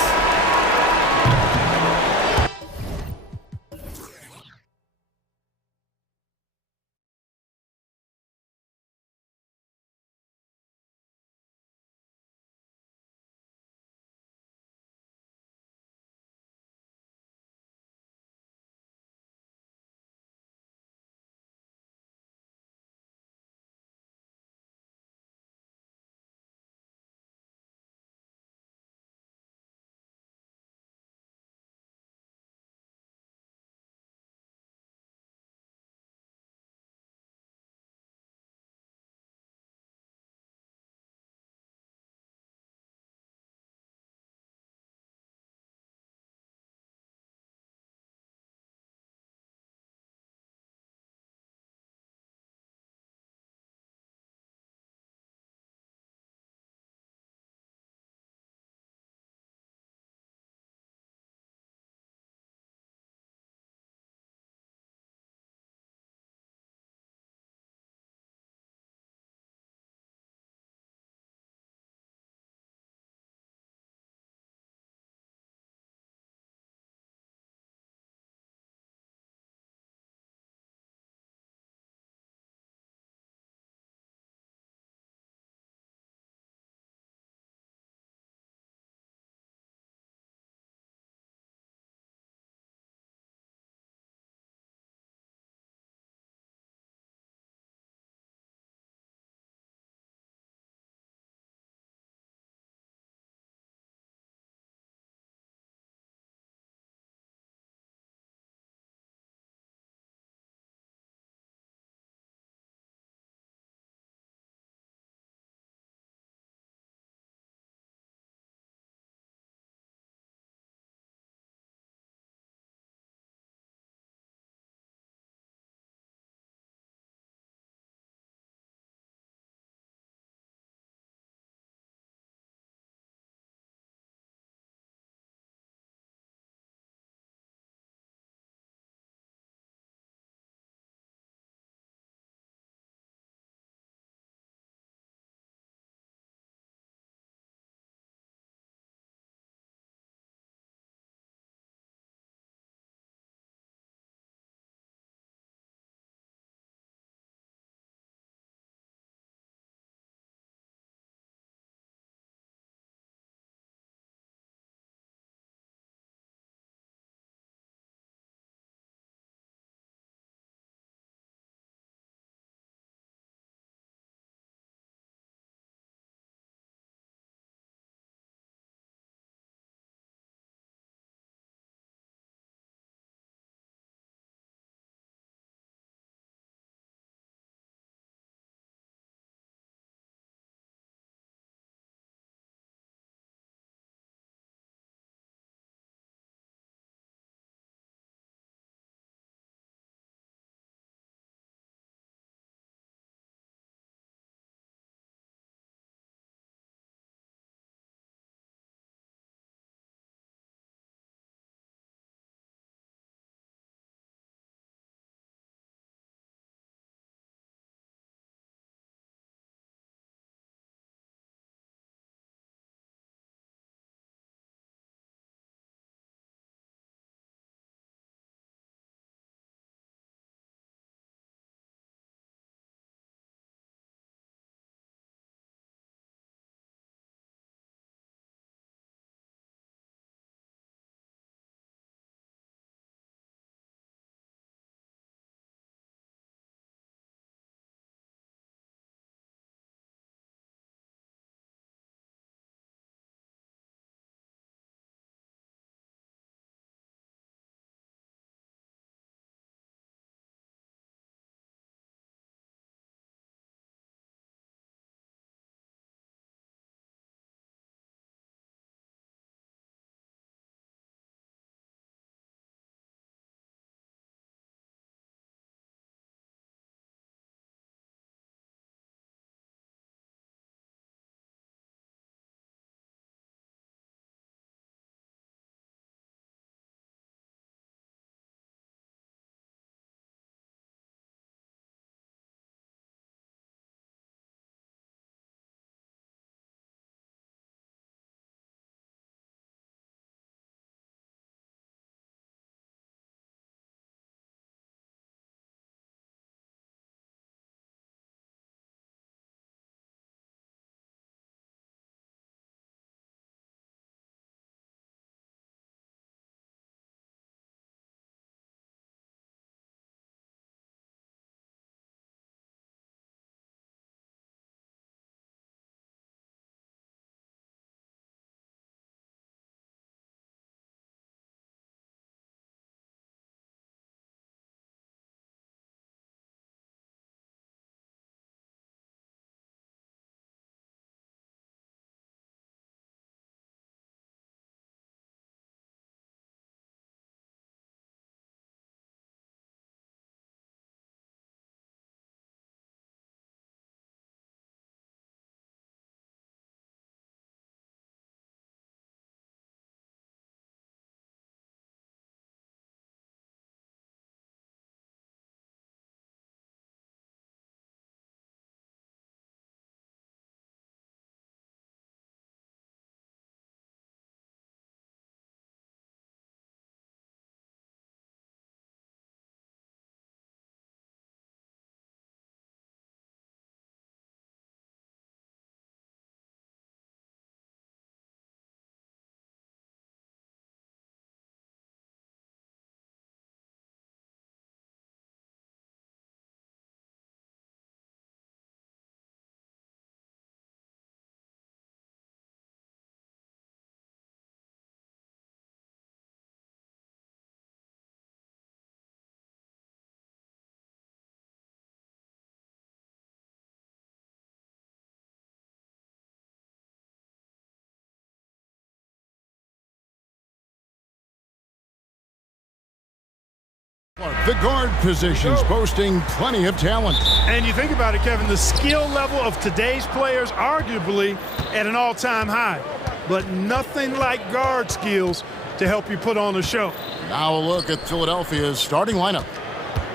The guard positions boasting plenty of talent. And you think about it, Kevin, the skill level of today's players arguably at an all-time high. But nothing like guard skills to help you put on a show. Now a look at Philadelphia's starting lineup.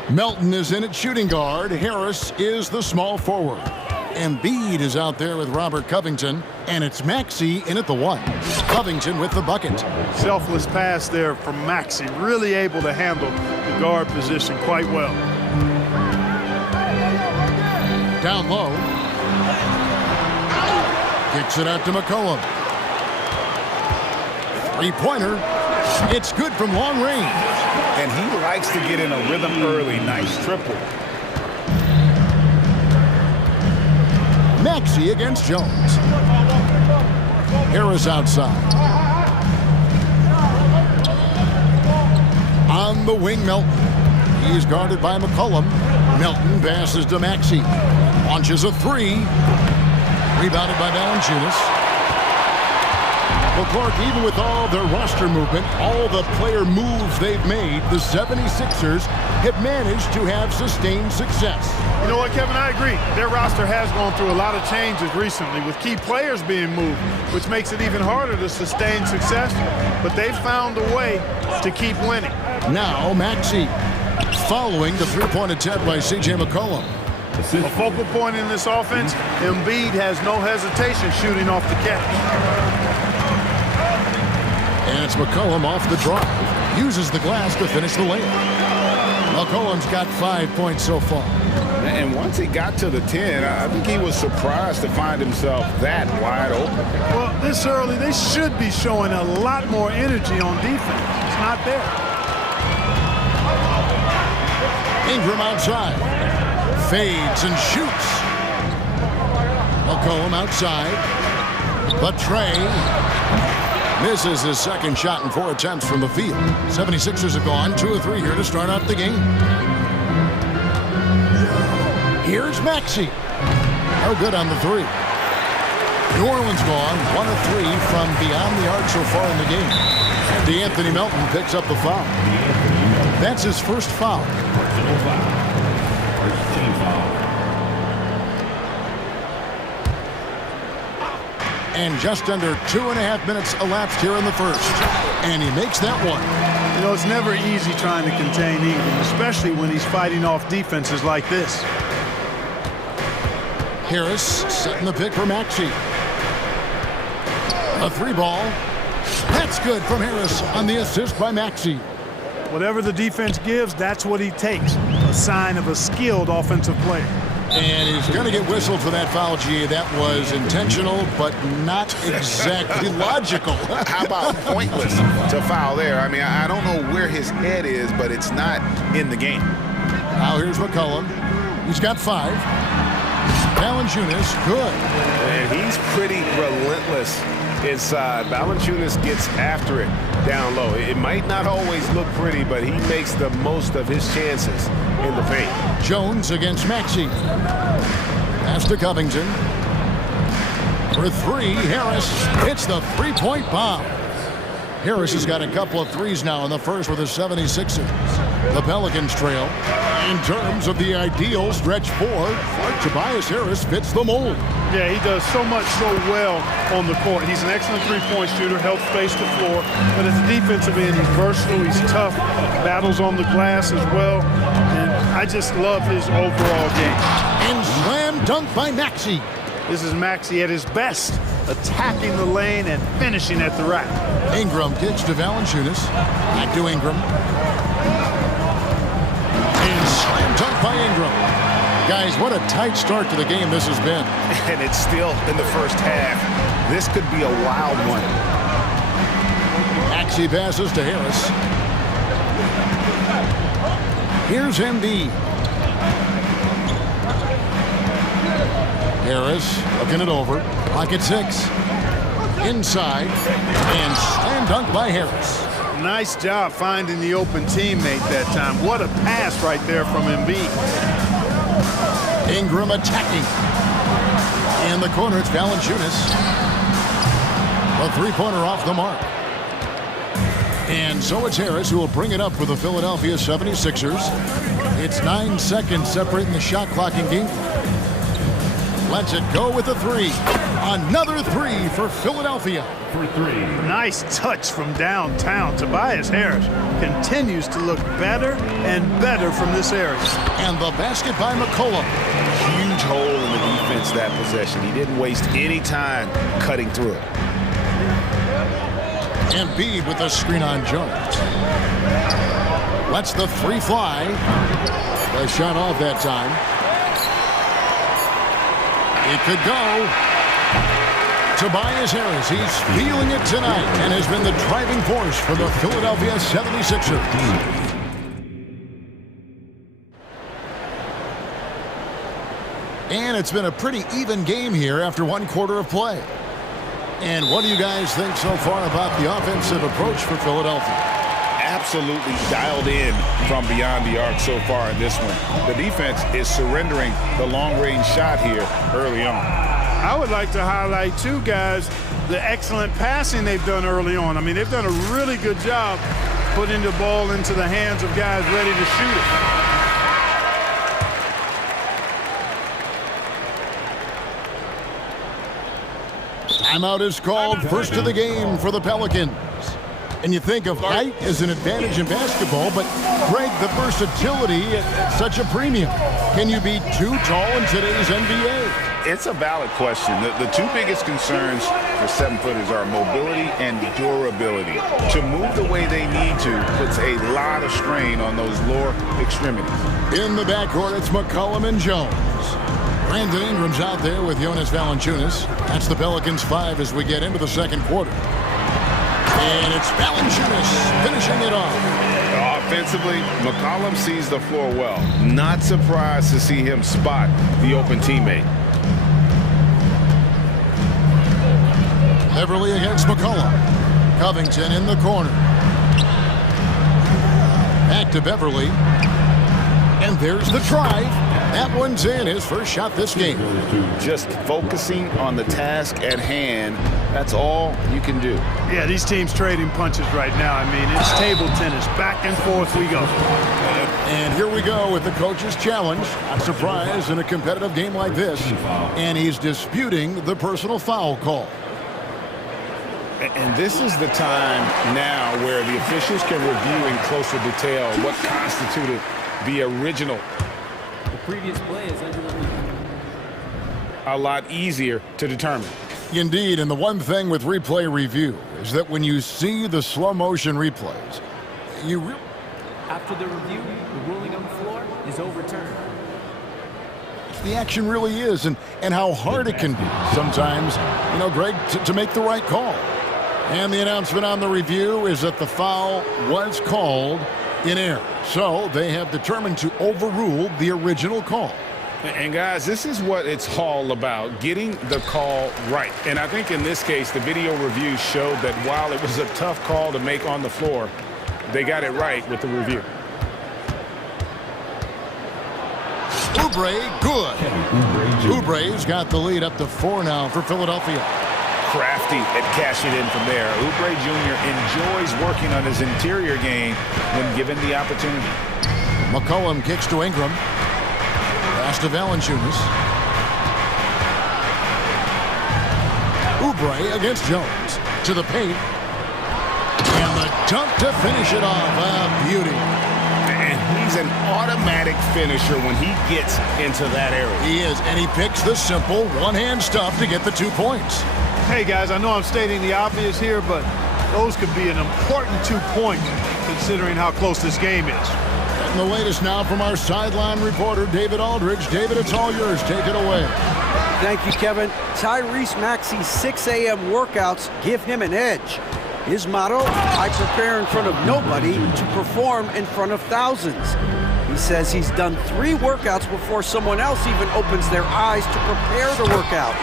Melton is in at shooting guard. Harris is the small forward. Embiid is out there with Robert Covington, and it's Maxey in at the 1. Covington with the bucket. Selfless pass there from Maxey, really able to handle the guard position quite well. Down low. Kicks it out to McCollum. Three-pointer. It's good from long range. And he likes to get in a rhythm early. Nice triple. Maxey against Jones. Harris outside. On the wing, Melton. He's guarded by McCollum. Melton passes to Maxey. Launches a 3. Rebounded by Valanciunas. Well, Clark, even with all their roster movement, all the player moves they've made, the 76ers have managed to have sustained success. You know what, Kevin? I agree. Their roster has gone through a lot of changes recently with key players being moved, which makes it even harder to sustain success. But they've found a way to keep winning. Now, Maxey following the three-point attempt by C.J. McCollum. A focal point in this offense, Embiid has no hesitation shooting off the catch. And it's McCollum off the drive. Uses the glass to finish the layup. McCollum's got 5 points so far. And once he got to the 10, I think he was surprised to find himself that wide open. Well, this early, they should be showing a lot more energy on defense. It's not there. Ingram outside. Fades and shoots. McCollum outside. But Trey misses his second shot in 4 attempts from the field. 76ers have gone 2 of 3 here to start out the game. Here's Maxey. No good on the 3. New Orleans gone 1 of 3 from beyond the arc so far in the game. And DeAnthony Melton picks up the foul. That's his first foul. And just under 2.5 minutes elapsed here in the first. And he makes that one. You know, it's never easy trying to contain Ingram, especially when he's fighting off defenses like this. Harris setting the pick for Maxey. A 3-ball. That's good from Harris on the assist by Maxey. Whatever the defense gives, that's what he takes. A sign of a skilled offensive player. And he's going to get whistled for that foul, G. That was intentional, but not exactly logical. How about pointless to foul there? I mean, I don't know where his head is, but it's not in the game. Now here's McCollum. He's got 5. Valanciunas, good. And he's pretty relentless inside. Valanciunas gets after it down low. It might not always look pretty, but he makes the most of his chances in the paint. Jones against Maxey. Pass to Covington. For 3, Harris hits the 3-point bomb. Harris has got a couple of threes now in the first with the 76ers. The Pelicans trail. In terms of the ideal stretch 4, Tobias Harris fits the mold. Yeah, he does so much so well on the court. He's an excellent three-point shooter, helps space the floor. But as a defensive end, he's versatile, he's tough, battles on the glass as well. And I just love his overall game. And slam dunk by Maxey. This is Maxey at his best, attacking the lane and finishing at the rack. Ingram kicks to Valanciunas. Back to Ingram. And slam dunk by Ingram. Guys, what a tight start to the game this has been. And it's still in the first half. This could be a wild one. Maxey passes to Harris. Here's Embiid. Harris looking it over. Clock at 6. Inside. And slam dunk by Harris. Nice job finding the open teammate that time. What a pass right there from Embiid. Ingram attacking. In the corner, it's Valanciunas. A 3-pointer off the mark. And so it's Harris who will bring it up for the Philadelphia 76ers. It's 9 seconds separating the shot clock and game. Lets it go with a three. Another three for Philadelphia. For three. Nice touch from downtown. Tobias Harris continues to look better and better from this area. And the basket by McCollum. Huge hole in the defense that possession. He didn't waste any time cutting through it. Embiid with the screen on Jones. Lets the three fly. The shot off that time. It could go. Tobias Harris, he's feeling it tonight and has been the driving force for the Philadelphia 76ers. And it's been a pretty even game here after one quarter of play. And what do you guys think so far about the offensive approach for Philadelphia? Absolutely dialed in from beyond the arc so far in this one. The defense is surrendering the long-range shot here early on. I would like to highlight, too, guys, the excellent passing they've done early on. I mean, they've done a really good job putting the ball into the hands of guys ready to shoot it. Timeout is called, first of the game for the Pelicans. And you think of height as an advantage in basketball, but Greg, the versatility at such a premium. Can you be too tall in today's NBA? It's a valid question. The two biggest concerns for 7-footers are mobility and durability. To move the way they need to puts a lot of strain on those lower extremities. In the backcourt, it's McCollum and Jones. Brandon Ingram's out there with Jonas Valanciunas. That's the Pelicans 5 as we get into the second quarter. And it's Valanciunas finishing it off. Offensively, McCollum sees the floor well. Not surprised to see him spot the open teammate. Beverly against McCollum. Covington in the corner. Back to Beverly. And there's the drive. That one's in, his first shot this game. Just focusing on the task at hand, that's all you can do. Yeah, these teams trading punches right now. I mean, it's table tennis. Back and forth we go. And here we go with the coach's challenge. Not surprised in a competitive game like this. And he's disputing the personal foul call. And this is the time now where the officials can review in closer detail what constituted the original. The previous play is under the review. A lot easier to determine. Indeed, and the one thing with replay review is that when you see the slow motion replays, you really... After the review, the ruling on the floor is overturned. The action really is, and how hard it can be sometimes, you know, Greg, to make the right call. And the announcement on the review is that the foul was called in error. So they have determined to overrule the original call. And guys, this is what it's all about, getting the call right. And I think in this case, the video review showed that while it was a tough call to make on the floor, they got it right with the review. Oubre, good. Oubre's got the lead up to 4 now for Philadelphia. Crafty at cashing in from there. Oubre Jr. enjoys working on his interior game when given the opportunity. McCollum kicks to Ingram. Pass to Valanciunas. Oubre against Jones. To the paint. And the dunk to finish it off. A beauty. And he's an automatic finisher when he gets into that area. He is, and he picks the simple one-hand stuff to get the 2 points. Hey, guys, I know I'm stating the obvious here, but those could be an important 2 points considering how close this game is. And the latest now from our sideline reporter, David Aldridge. David, it's all yours. Take it away. Thank you, Kevin. Tyrese Maxey's 6 a.m. workouts give him an edge. His motto, I prepare in front of nobody to perform in front of thousands. He says he's done 3 workouts before someone else even opens their eyes to prepare the workout.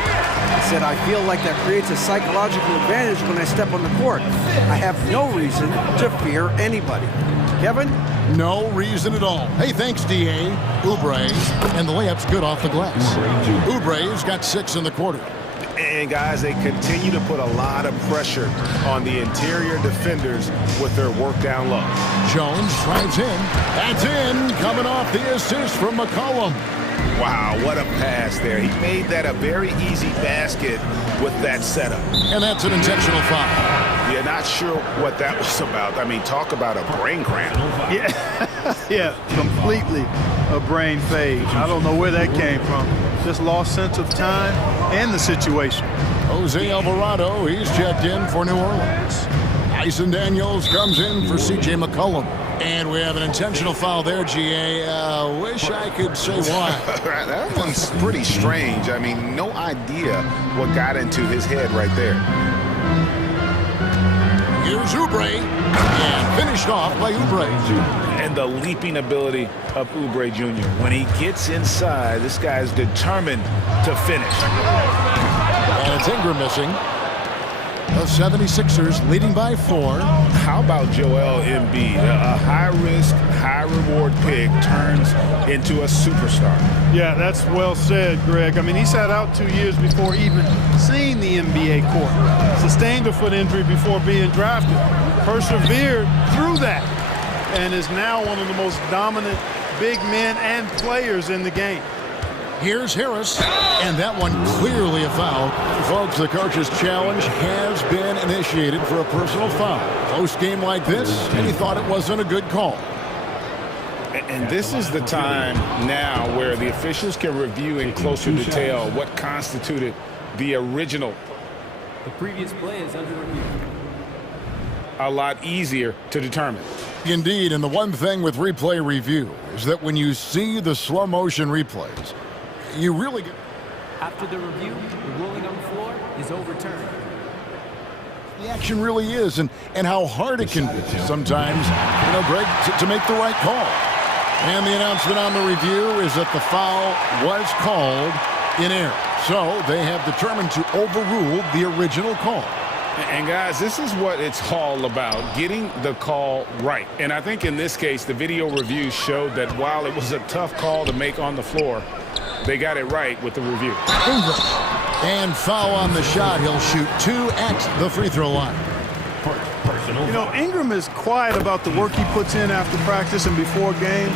He said, I feel like that creates a psychological advantage when I step on the court. I have no reason to fear anybody. Kevin? No reason at all. Hey, thanks, D.A. Oubre. And the layup's good off the glass. Oubre's got 6 in the quarter. And guys, they continue to put a lot of pressure on the interior defenders with their work down low. Jones drives in. That's in. Coming off the assist from McCollum. Wow, what a pass there. He made that a very easy basket with that setup. And that's an intentional foul. Yeah, not sure what that was about. I mean, talk about a brain cramp. Yeah, completely a brain fade. I don't know where that came from. Just lost sense of time and the situation. Jose Alvarado, he's checked in for New Orleans. Dyson Daniels comes in for C.J. McCollum. And we have an intentional foul there, G.A. Wish I could say why. That one's pretty strange. I mean, no idea what got into his head right there. Here's Oubre, and finished off by Oubre. And the leaping ability of Oubre Jr. When he gets inside, this guy's determined to finish. And it's Ingram missing. The 76ers leading by 4. How about Joel Embiid? A high-risk, high-reward pick turns into a superstar. Yeah, that's well said, Greg. I mean, he sat out 2 years before even seeing the NBA court. Sustained a foot injury before being drafted. Persevered through that. And is now one of the most dominant big men and players in the game. Here's Harris, and that one clearly a foul. Folks, the coach's challenge has been initiated for a personal foul. Close game like this, and he thought it wasn't a good call. And this is the time now where the officials can review in closer detail what constituted the original. The previous play is under review. A lot easier to determine. Indeed, and the one thing with replay review is that when you see the slow motion replays, you really get... After the review, the ruling on the floor is overturned. The action really is, and how hard it can be sometimes, you know, Greg, to make the right call. And the announcement on the review is that the foul was called in error. So they have determined to overrule the original call. And guys, this is what it's all about, getting the call right. And I think in this case, the video review showed that while it was a tough call to make on the floor, they got it right with the review. Ingram. And foul on the shot. He'll shoot 2 at the free throw line. You know, Ingram is quiet about the work he puts in after practice and before games.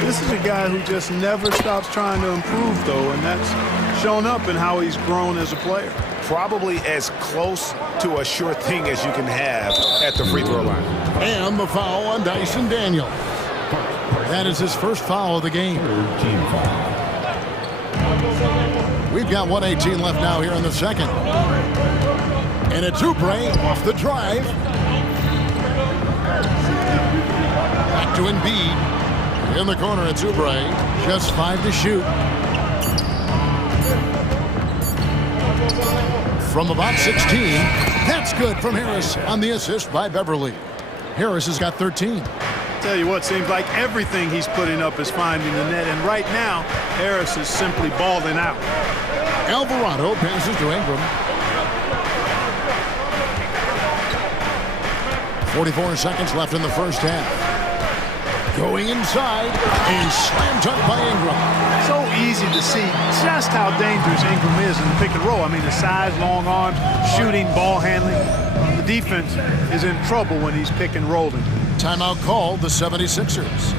This is a guy who just never stops trying to improve, though, and that's shown up in how he's grown as a player. Probably as close to a sure thing as you can have at the free throw line. And the foul on Dyson Daniels. That is his first foul of the game. We've got 1:18 left now here in the second. And it's Oubre off the drive. Back to Embiid. In the corner, it's Oubre. Just 5 to shoot. From about 16. That's good from Harris on the assist by Beverly. Harris has got 13. Tell you what, seems like everything he's putting up is finding the net, and right now, Harris is simply balling out. Alvarado passes to Ingram. 44 seconds left in the first half. Going inside and slam dunk by Ingram. So easy to see just how dangerous Ingram is in the pick and roll. I mean, the size, long arms, shooting, ball handling. The defense is in trouble when he's pick and rolling. Timeout called the 76ers.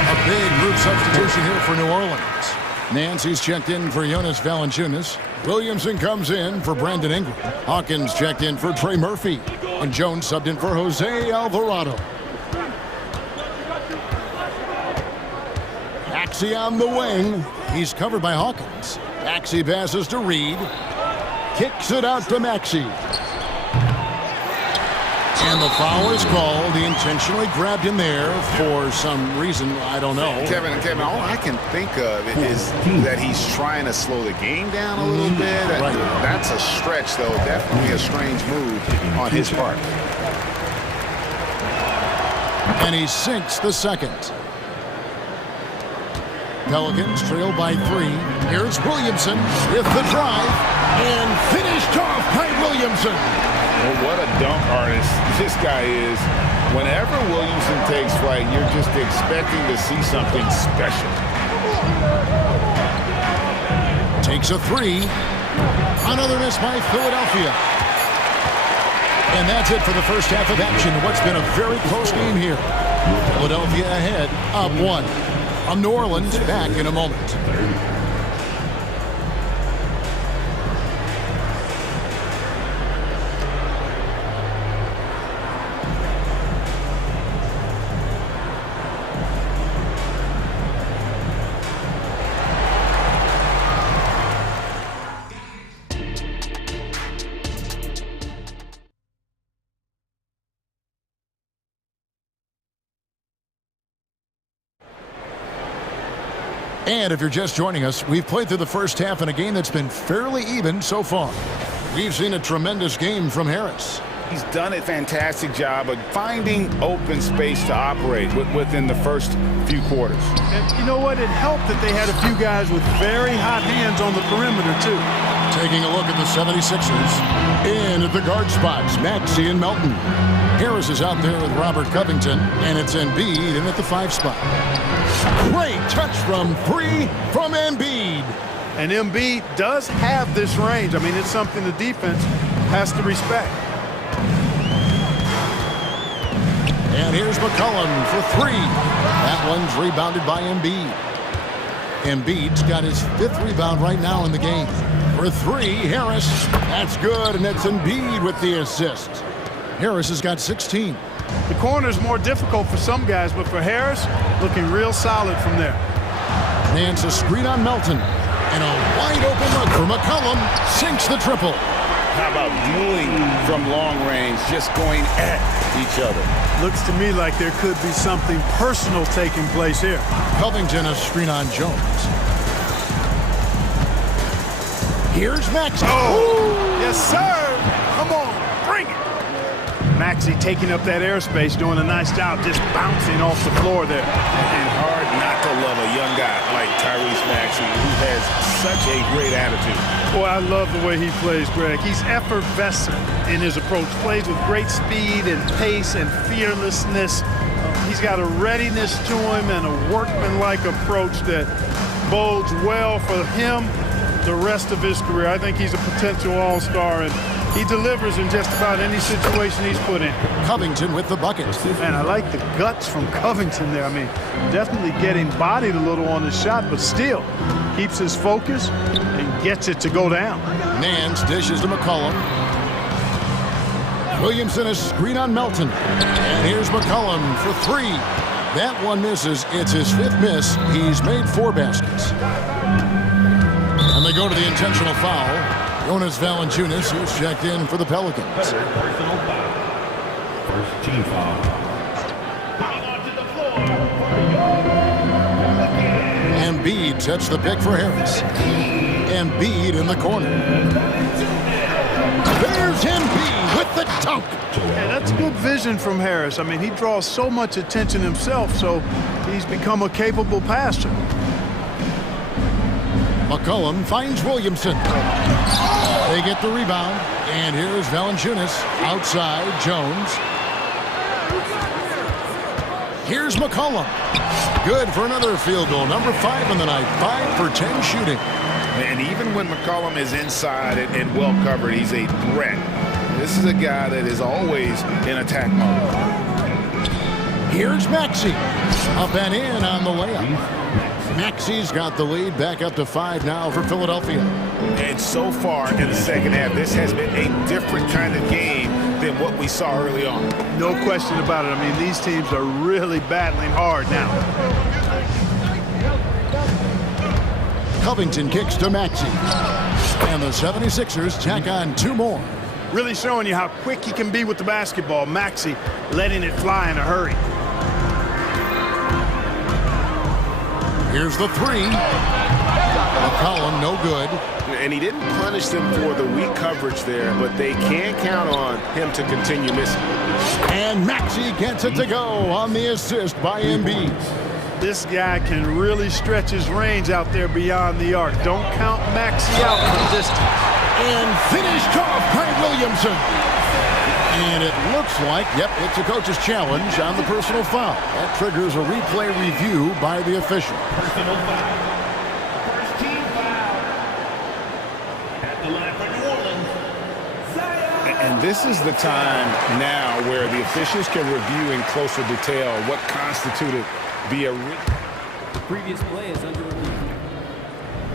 A big group substitution here for New Orleans. Nancy's checked in for Jonas Valanciunas. Williamson comes in for Brandon Ingram. Hawkins checked in for Trey Murphy. And Jones subbed in for Jose Alvarado. Maxey on the wing. He's covered by Hawkins. Maxey passes to Reed. Kicks it out to Maxey. And the foul is called. He intentionally grabbed him there for some reason. I don't know. Kevin, all I can think of is that he's trying to slow the game down a little bit. Right. That's a stretch, though. Definitely a strange move on his part. And he sinks the second. Pelicans trail by 3. Here's Williamson with the drive and finished off by Williamson. Well, what a dunk artist this guy is, whenever Williamson takes flight, you're just expecting to see something special. Takes a three. Another miss by Philadelphia. And that's it for the first half of action. What's been a very close game here. Philadelphia ahead, up one. From New Orleans, back in a moment. And if you're just joining us, we've played through the first half in a game that's been fairly even so far. We've seen a tremendous game from Harris. He's done a fantastic job of finding open space to operate within the first few quarters. And you know what? It helped that they had a few guys with very hot hands on the perimeter, too. Taking a look at the 76ers. In at the guard spots, Maxey and Melton. Harris is out there with Robert Covington, and it's Embiid in at the 5 spot. Great touch from 3 from Embiid. And Embiid does have this range. I mean, it's something the defense has to respect. And here's McCollum for 3. That one's rebounded by Embiid. Embiid's got his 5th rebound right now in the game. For 3, Harris. That's good, and it's Embiid with the assist. Harris has got 16. The corner's more difficult for some guys, but for Harris, looking real solid from there. Nance a screen on Melton. And a wide open look for McCollum. Sinks the triple. How about dueling from long range, just going at each other? Looks to me like there could be something personal taking place here. Covington a screen on Jones. Here's Max. Oh, yes, sir. Come on, bring it. Maxey taking up that airspace, doing a nice job just bouncing off the floor there. And hard not to love a young guy like Tyrese Maxey, who has such a great attitude. Boy, I love the way he plays, Greg. He's effervescent in his approach. Plays with great speed and pace and fearlessness. He's got a readiness to him and a workmanlike approach that bodes well for him the rest of his career. I think he's a potential all-star, and he delivers in just about any situation he's put in. Covington with the bucket. And I like the guts from Covington there. I mean, definitely getting bodied a little on his shot, but still keeps his focus and gets it to go down. Nance dishes to McCollum. Williamson a screen on Melton. And here's McCollum for 3. That one misses. It's his 5th miss. He's made 4 baskets. And they go to the intentional foul. Jonas Valanciunas, who's checked in for the Pelicans. Personal foul. First team foul. Embiid sets the pick for Harris. Embiid in the corner. There's Embiid with the dunk. Yeah, that's good vision from Harris. I mean, he draws so much attention himself, so he's become a capable passer. McCollum finds Williamson. They get the rebound, and here's Valanciunas outside Jones. Here's McCollum. Good for another field goal. Number 5 on the night. 5 for 10 shooting. And even when McCollum is inside and well covered, he's a threat. This is a guy that is always in attack mode. Here's Maxey. Up and in on the layup. Maxey's got the lead back up to 5 now for Philadelphia. And so far in the second half, this has been a different kind of game than what we saw early on. No question about it. I mean, these teams are really battling hard now. Covington kicks to Maxey. And the 76ers tack on 2 more. Really showing you how quick he can be with the basketball. Maxey letting it fly in a hurry. Here's the 3. McCollum, no good. And he didn't punish them for the weak coverage there, but they can count on him to continue missing. And Maxey gets it to go on the assist by Embiid. This guy can really stretch his range out there beyond the arc. Don't count Maxey out from distance. And finished off by Williamson. And it looks like, yep, it's a coach's challenge on the personal foul. That triggers a replay review by the official. Personal foul. First team foul. At the line for New Orleans. And this is the time now where the officials can review in closer detail what constituted the previous play is under review.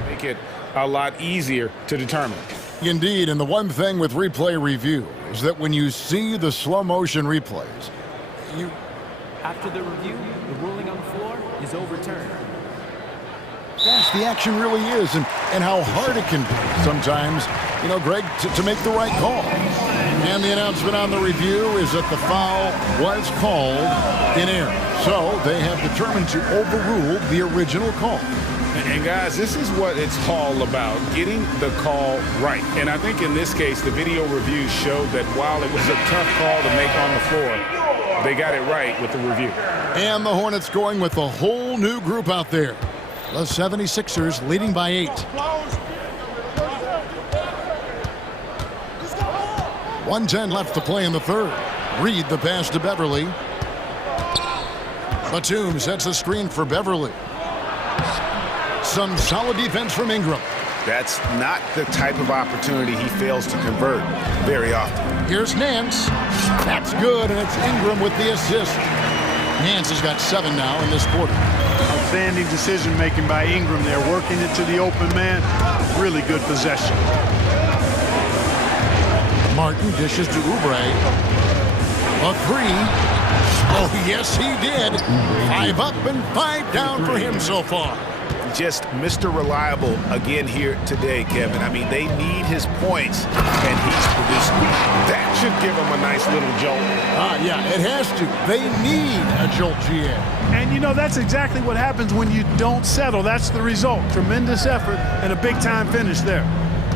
Make it a lot easier to determine. Indeed, and the one thing with replay review is that when you see the slow motion replays, After the review, the ruling on the floor is overturned. fast the action really is and how hard it can be sometimes, you know, Greg, to make the right call. And the announcement on the review is that the foul was called in error. So they have determined to overrule the original call. And guys, this is what it's all about, getting the call right. And I think in this case, the video review showed that while it was a tough call to make on the floor, they got it right with the review. And the Hornets going with a whole new group out there. The 76ers leading by 8. 1:10 left to play in the third. Reed the pass to Beverly. Batum sets the screen for Beverly. Some solid defense from Ingram. That's not the type of opportunity he fails to convert very often. Here's Nance. That's good, and it's Ingram with the assist. Nance has got 7 now in this quarter. Outstanding decision-making by Ingram there, working it to the open man. Really good possession. Martin dishes to Oubre. A 3. Oh, yes, he did. 5 up and 5 down for him so far. Just Mr. Reliable again here today, Kevin. I mean, they need his points, and he's producing. That should give him a nice little jolt. Yeah, it has to. They need a jolt, GA. And, you know, that's exactly what happens when you don't settle. That's the result. Tremendous effort and a big-time finish there.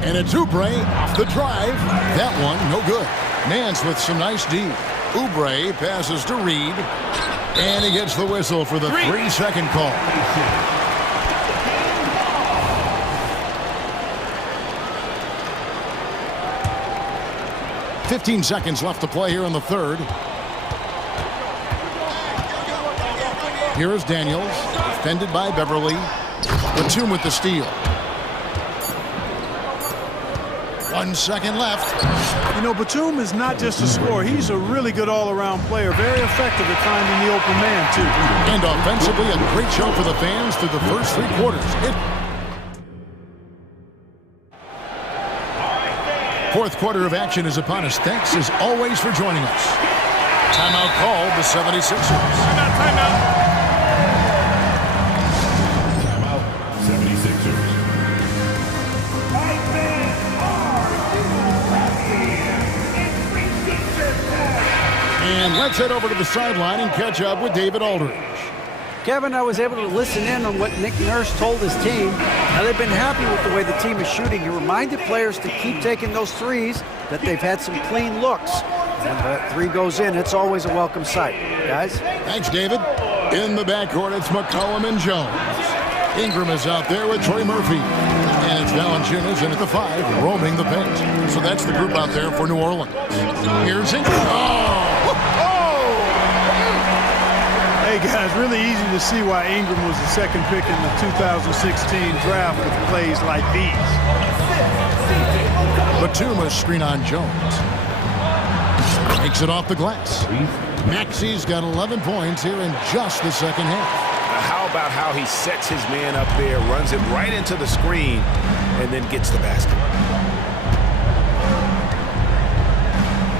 And it's Oubre off the drive. That one, no good. Nance with some nice D. Oubre passes to Reed, and he gets the whistle for the 3-second call. 15 seconds left to play here in the third. Here is Daniels, defended by Beverly. Batum with the steal. 1 second left. You know, Batum is not just a scorer. He's a really good all-around player. Very effective at finding the open man, too. And offensively, a great show for the fans through the first 3 quarters. Fourth quarter of action is upon us. Thanks, as always, for joining us. Timeout called the 76ers. Timeout. 76ers. And let's head over to the sideline and catch up with David Aldridge. Kevin, I was able to listen in on what Nick Nurse told his team. Now, they've been happy with the way the team is shooting. He reminded players to keep taking those threes, that they've had some clean looks. When that 3 goes in, it's always a welcome sight. Guys? Thanks, David. In the backcourt, it's McCollum and Jones. Ingram is out there with Trey Murphy. And it's Valanciunas in at the 5, roaming the paint. So that's the group out there for New Orleans. Here's Ingram. Hey, guys, really easy to see why Ingram was the second pick in the 2016 draft with plays like these. Batum screen on Jones. Takes it off the glass. Maxi's got 11 points here in just the second half. How about how he sets his man up there, runs it right into the screen, and then gets the basket.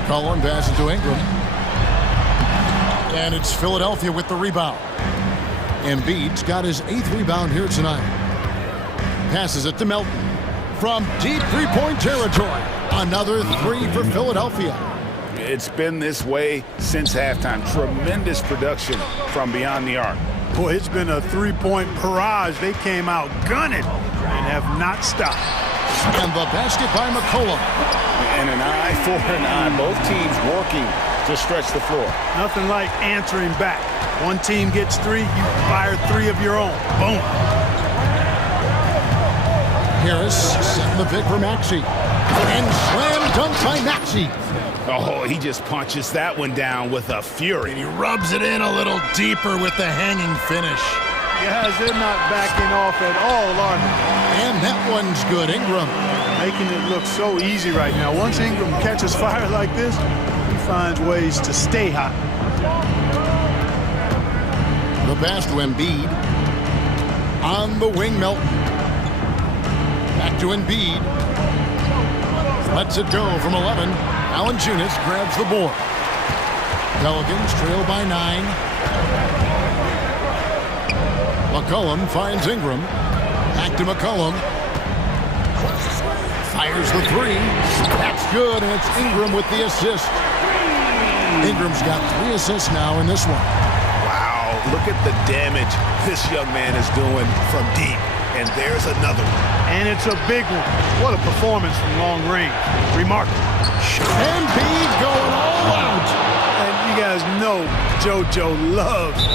Cullen passes to Ingram. And it's Philadelphia with the rebound. Embiid's got his 8th rebound here tonight. Passes it to Melton. From deep three-point territory. Another 3 for Philadelphia. It's been this way since halftime. Tremendous production from beyond the arc. Boy, it's been a 3-point barrage. They came out gunning and have not stopped. And the basket by McCollum. And an eye for an eye. Both teams working to stretch the floor. Nothing like answering back. One team gets 3, you fire 3 of your own. Boom. Harris setting the pick for Maxey. And slam dunk by Maxey. Oh, he just punches that one down with a fury. And he rubs it in a little deeper with the hanging finish. Guys, they're not backing off at all, are they? And that one's good. Ingram making it look so easy right now. Once Ingram catches fire like this, he finds ways to stay hot. The pass to Embiid. On the wing, Melton. Back to Embiid. Lets it go from 11. Valanciunas grabs the board. Pelicans trail by 9. McCollum finds Ingram. Back to McCollum. Fires the 3. That's good, and it's Ingram with the assist. Ingram's got 3 assists now in this one. Wow, look at the damage this young man is doing from deep. And there's another one. And it's a big one. What a performance from long range. Remarkable. Embiid going all out. And you guys know JoJo loves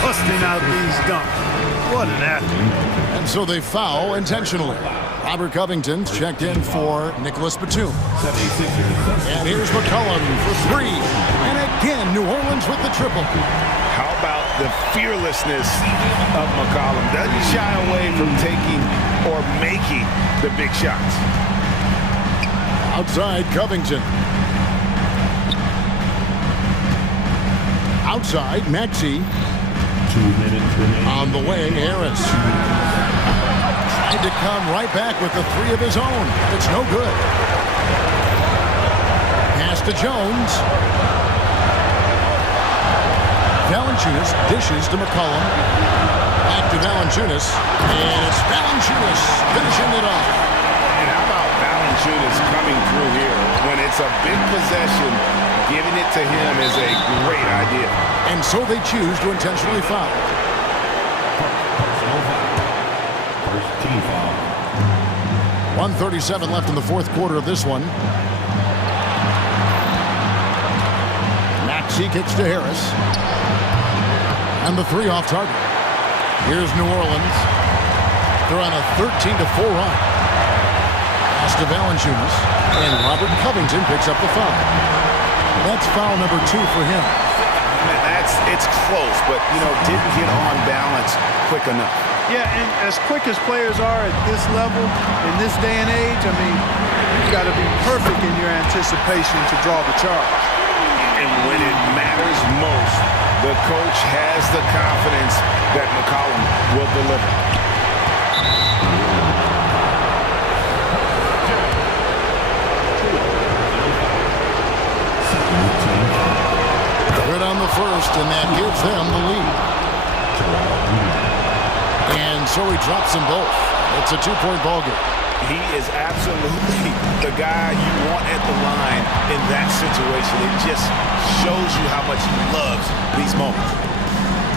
busting out these dunks. What an athlete. And so they foul intentionally. Robert Covington's checked in for Nicholas Batum. And here's McCollum for 3. And again, New Orleans with the triple. How about the fearlessness of McCollum? Doesn't shy away from taking or making the big shots. Outside, Covington. Outside, Maxey. 2 minutes remaining. On the way, Harris. Tried to come right back with the 3 of his own. It's no good. Pass to Jones. Valanciunas dishes to McCollum. Back to Valanciunas. And it's Valanciunas finishing it off. And how about Valanciunas coming through here? When it's a big possession, giving it to him is a great idea. And so they choose to intentionally foul. First team foul. 1:37 left in the fourth quarter of this one. Maxey kicks to Harris. And the 3 off target. Here's New Orleans. They're on a 13-4 run. Pass to Valanciunas. And Robert Covington picks up the foul. That's foul number 2 for him. It's close, but, didn't get on balance quick enough. Yeah, and as quick as players are at this level, in this day and age, you've got to be perfect in your anticipation to draw the charge. And when it matters most, the coach has the confidence that McCollum will deliver. Good on the first, and that gives them the lead. And so he drops them both. It's a 2-point ball game. He is absolutely the guy you want at the line in that situation. It just shows you how much he loves these moments.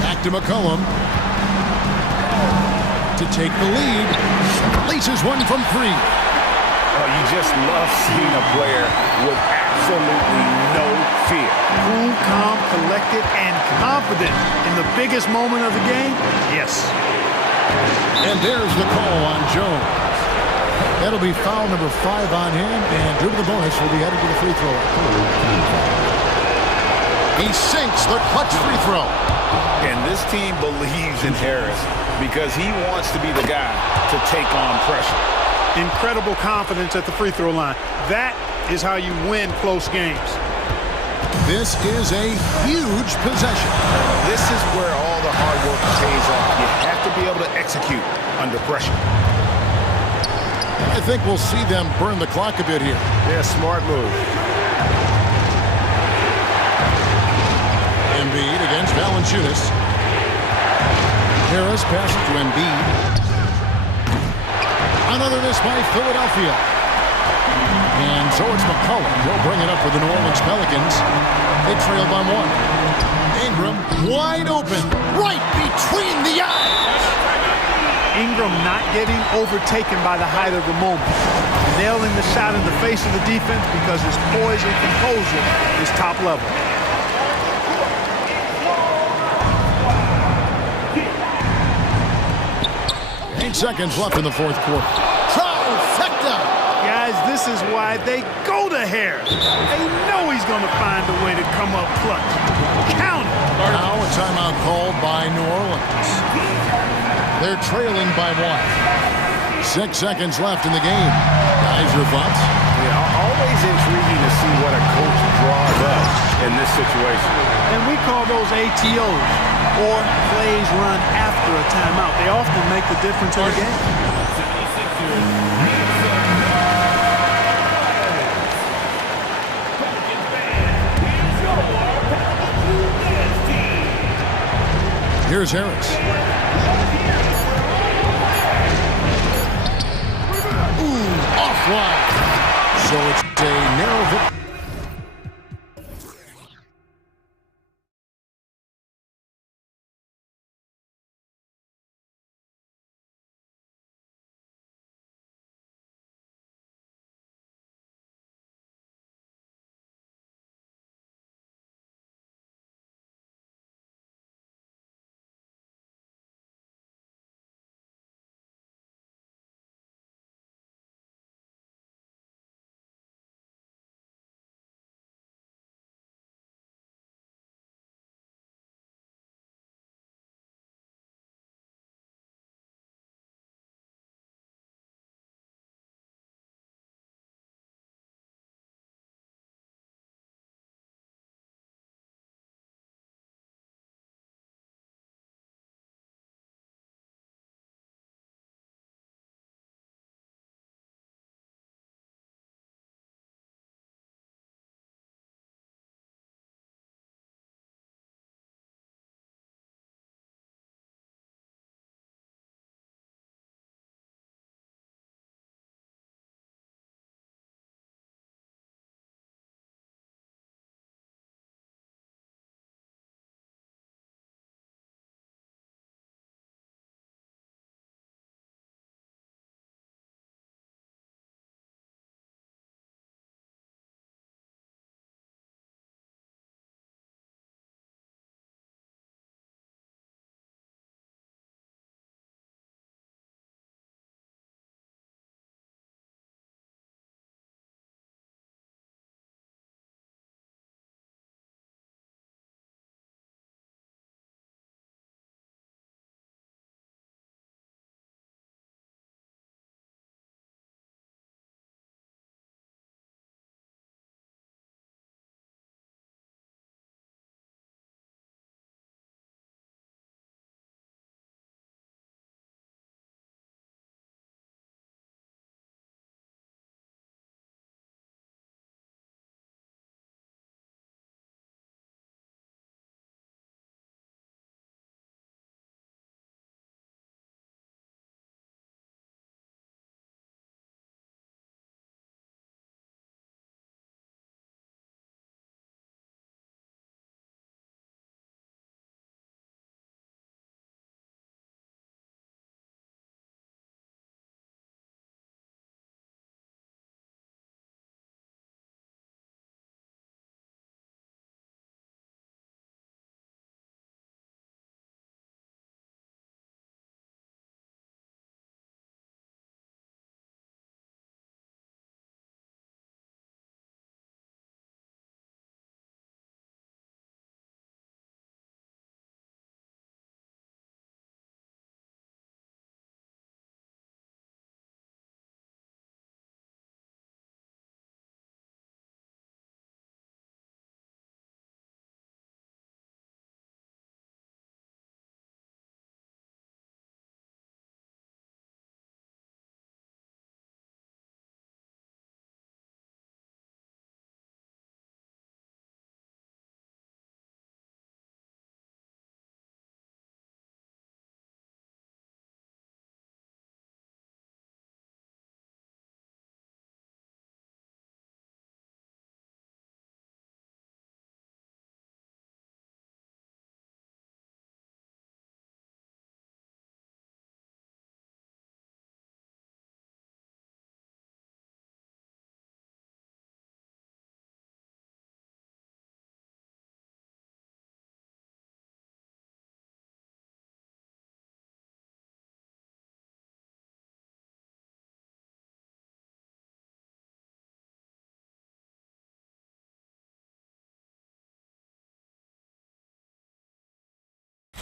Back to McCollum. To take the lead. Laces one from 3. Oh, you just love seeing a player with absolutely no fear. Cool, calm, collected, and confident in the biggest moment of the game. Yes. And there's the call on Jones. That'll be foul number 5 on him, and due to the bonus, will be headed to the free throw. He sinks the clutch free throw. And this team believes in Harris because he wants to be the guy to take on pressure. Incredible confidence at the free throw line. That is how you win close games. This is a huge possession. This is where all the hard work pays off. You have to be able to execute under pressure. I think we'll see them burn the clock a bit here. Yeah, smart move. Embiid against Valanciunas. Harris passes to Embiid. Another miss by Philadelphia. And so it's McCollum. He'll bring it up for the New Orleans Pelicans. They trail by 1. Ingram wide open, right between the eyes. Ingram not getting overtaken by the height of the moment. Nailing the shot in the face of the defense because his poise and composure is top level. Seconds left in the fourth quarter. Trifecta! Guys, This is why they go to Harris. They know he's going to find a way to come up clutch. Count it. Now a timeout called by New Orleans. They're trailing by 1. 6 seconds left in the game. Guys, your thoughts? Yeah, always intriguing to see what a coach draws up in this situation. And we call those ATOs, or plays run after a timeout. They often make the difference in the game. Here's Harris. Ooh, offline. So it's a narrow victory.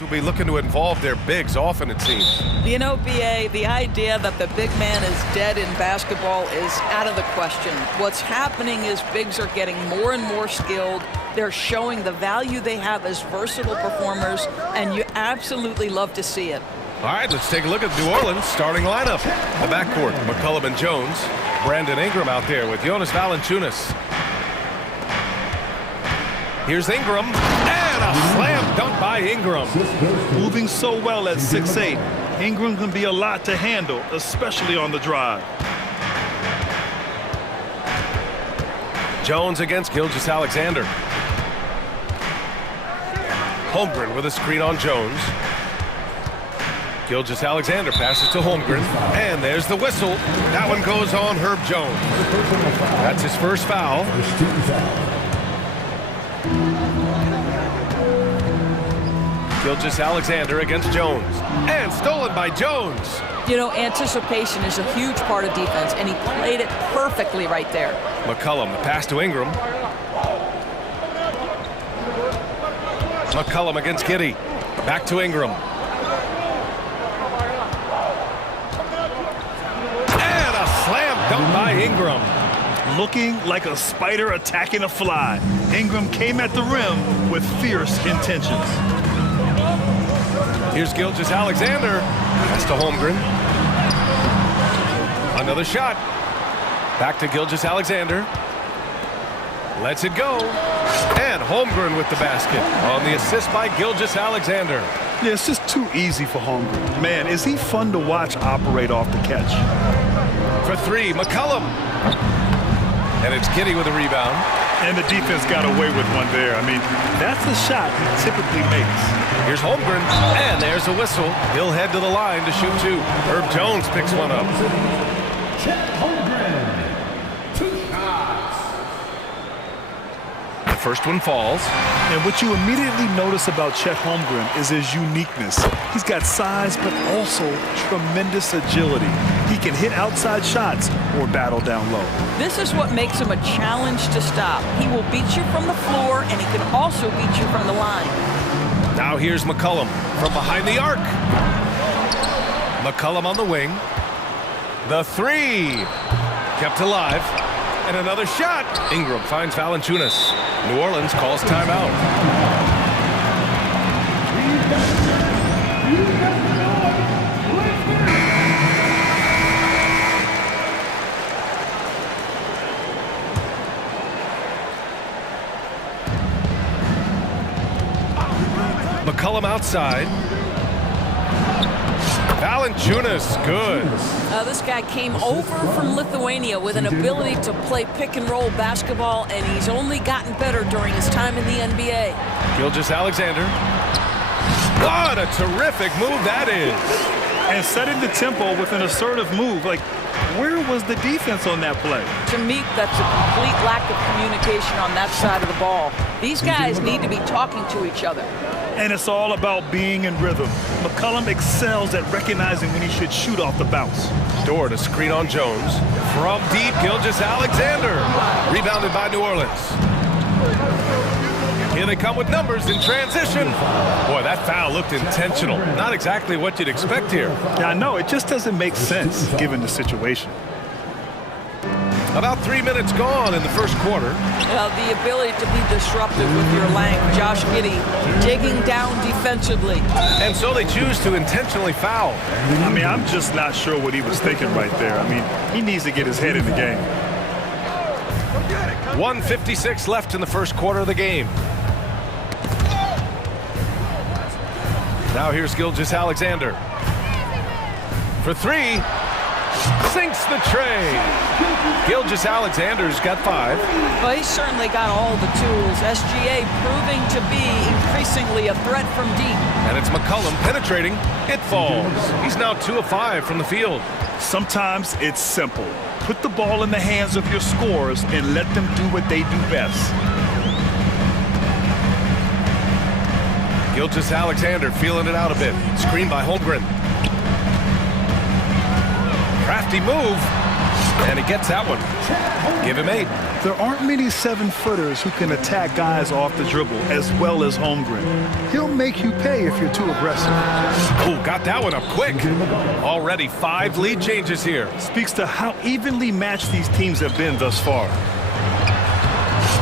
Will be looking to involve their bigs often, it seems. You know, BA, the idea that the big man is dead in basketball is out of the question. What's happening is bigs are getting more and more skilled. They're showing the value they have as versatile performers, and you absolutely love to see it. All right, let's take a look at New Orleans' starting lineup. The backcourt, McCollum and Jones. Brandon Ingram out there with Jonas Valanciunas. Here's Ingram, and a slam dunk by Ingram. Moving so well at 6'8", Ingram can be a lot to handle, especially on the drive. Jones against Gilgeous-Alexander. Holmgren with a screen on Jones. Gilgeous-Alexander passes to Holmgren, and there's the whistle. That one goes on Herb Jones. That's his first foul. Gilgeous-Alexander against Jones, and stolen by Jones. You know, anticipation is a huge part of defense, and he played it perfectly right there. McCollum, the pass to Ingram. McCollum against Giddey. Back to Ingram. And a slam dunk by Ingram. Looking like a spider attacking a fly. Ingram came at the rim with fierce intentions. Here's Gilgeous-Alexander. Pass to Holmgren. Another shot. Back to Gilgeous-Alexander. Lets it go. And Holmgren with the basket on the assist by Gilgeous-Alexander. Yeah, it's just too easy for Holmgren. Man, is he fun to watch operate off the catch. For three, McCollum. And it's Giddey with a rebound. And the defense got away with one there. I mean, that's the shot he typically makes. Here's Holmgren, and there's a whistle. He'll head to the line to shoot two. Herb Jones picks one up. Chet Holmgren, 2 shots. The first one falls. And what you immediately notice about Chet Holmgren is his uniqueness. He's got size, but also tremendous agility. He can hit outside shots or battle down low. This is what makes him a challenge to stop. He will beat you from the floor, and he can also beat you from the line. Now here's McCollum from behind the arc. McCollum on the wing. The three. Kept alive. And another shot. Ingram finds Valanciunas. New Orleans calls timeout. McCollum outside. Valanciunas, good. This guy came over from Lithuania with an ability to play pick-and-roll basketball, and he's only gotten better during his time in the NBA. Gilgeous-Alexander. What a terrific move that is. And setting the tempo with an assertive move. Like, where was the defense on that play? To me, that's a complete lack of communication on that side of the ball. These guys need to be talking to each other. And it's all about being in rhythm. McCollum excels at recognizing when he should shoot off the bounce. Door to screen on Jones. From deep, Gilgeous-Alexander. Rebounded by New Orleans. Here they come with numbers in transition. Boy, that foul looked intentional. Not exactly what you'd expect here. Yeah, I know. It just doesn't make sense given the situation. About 3 minutes gone in the first quarter. The ability to be disruptive with your length. Josh Giddey digging down defensively. And so they choose to intentionally foul. I mean, I'm just not sure what he was thinking right there. I mean, he needs to get his head in the game. 1:56 left in the first quarter of the game. Now here's Gilgeous-Alexander. For three. Sinks the tray. Gilgeous-Alexander's got 5. Well, he's certainly got all the tools. SGA proving to be increasingly a threat from deep. And it's McCollum penetrating. It falls. He's now 2 of 5 from the field. Sometimes it's simple. Put the ball in the hands of your scorers and let them do what they do best. Gilgeous-Alexander feeling it out a bit. Screened by Holmgren. Crafty move, and he gets that one. Give him 8. There aren't many 7-footers who can attack guys off the dribble as well as Holmgren. He'll make you pay if you're too aggressive. Oh, got that one up quick. Already 5 lead changes here. Speaks to how evenly matched these teams have been thus far.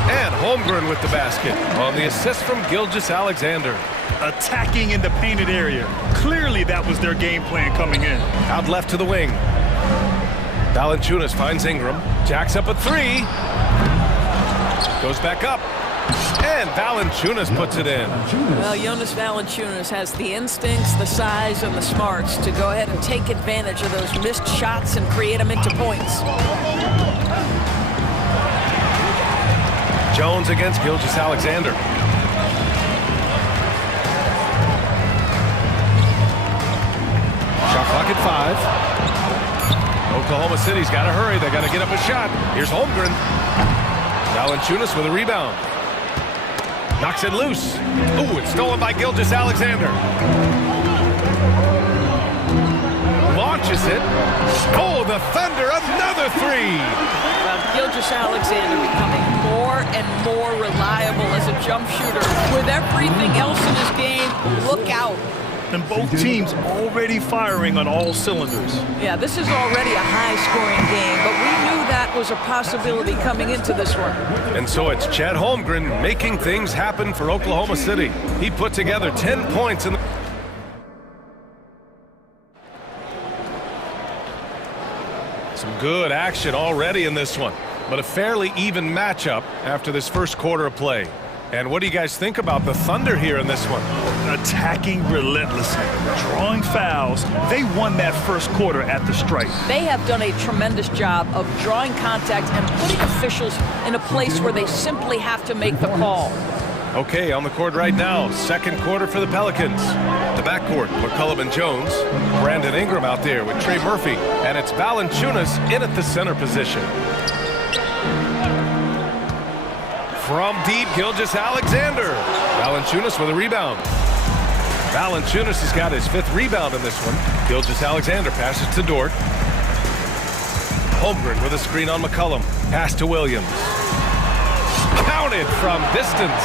And Holmgren with the basket on the assist from Gilgeous-Alexander. Attacking in the painted area. Clearly that was their game plan coming in. Out left to the wing. Valanciunas finds Ingram. Jacks up a 3. Goes back up. And Valanciunas puts it in. Well, Jonas Valanciunas has the instincts, the size, and the smarts to go ahead and take advantage of those missed shots and create them into points. Jones against Gilgeous-Alexander. Shot clock at 5. Oklahoma City's got to hurry. They got to get up a shot. Here's Holmgren. Valanciunas with a rebound. Knocks it loose. Ooh, it's stolen by Gilgeous-Alexander. Launches it. Oh, the Thunder, another 3. Gilgeous-Alexander becoming more and more reliable as a jump shooter. With everything else in his game, look out. And both teams already firing on all cylinders. Yeah, this is already a high-scoring game, but we knew that was a possibility coming into this one. And so it's Chet Holmgren making things happen for Oklahoma City. He put together 10 points in the... Some good action already in this one, but a fairly even matchup after this first quarter of play. And what do you guys think about the Thunder here in this one? Attacking relentlessly, drawing fouls. They won that first quarter at the stripe. They have done a tremendous job of drawing contact and putting officials in a place where they simply have to make the call. Okay, on the court right now, second quarter for the Pelicans. The backcourt, McCollum and Jones. Brandon Ingram out there with Trey Murphy. And it's Valanciunas in at the center position. From deep, Gilgeous-Alexander. Valanciunas with a rebound. Valanciunas has got his 5th rebound in this one. Gilgeous-Alexander passes to Dort. Holmgren with a screen on McCollum. Pass to Williams. Counted from distance.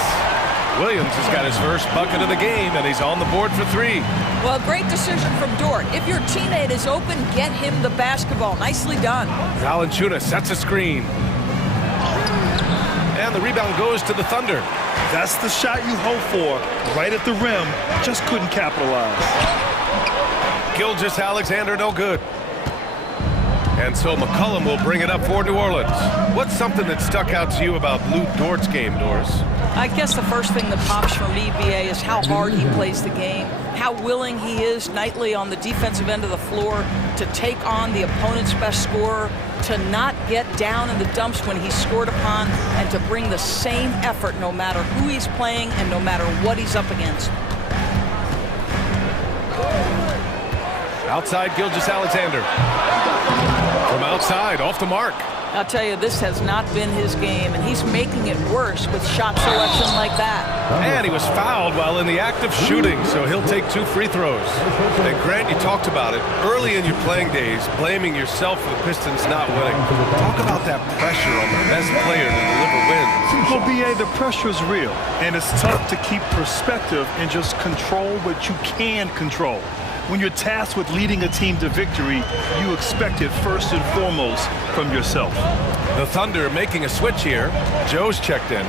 Williams has got his first bucket of the game, and he's on the board for 3. Well, great decision from Dort. If your teammate is open, get him the basketball. Nicely done. Valanciunas sets a screen. And the rebound goes to the Thunder. That's the shot you hope for. Right at the rim. Just couldn't capitalize. Gilgeous-Alexander, no good. And so McCollum will bring it up for New Orleans. What's something that stuck out to you about Lou Dort's game, Doris? I guess the first thing that pops for me, BA, is how hard he plays the game, how willing he is nightly on the defensive end of the floor to take on the opponent's best scorer, to not get down in the dumps when he's scored upon, and to bring the same effort no matter who he's playing and no matter what he's up against. Outside, Gilgeous-Alexander. From outside, off the mark. I'll tell you, this has not been his game, and he's making it worse with shot selection like that. And he was fouled while in the act of shooting, so he'll take 2 free throws. And Grant, you talked about it early in your playing days, blaming yourself for the Pistons not winning. Talk about that pressure on the best player to deliver wins. Well, BA, the pressure is real, and it's tough to keep perspective and just control what you can control. When you're tasked with leading a team to victory, you expect it first and foremost from yourself. The Thunder making a switch here. Joe's checked in.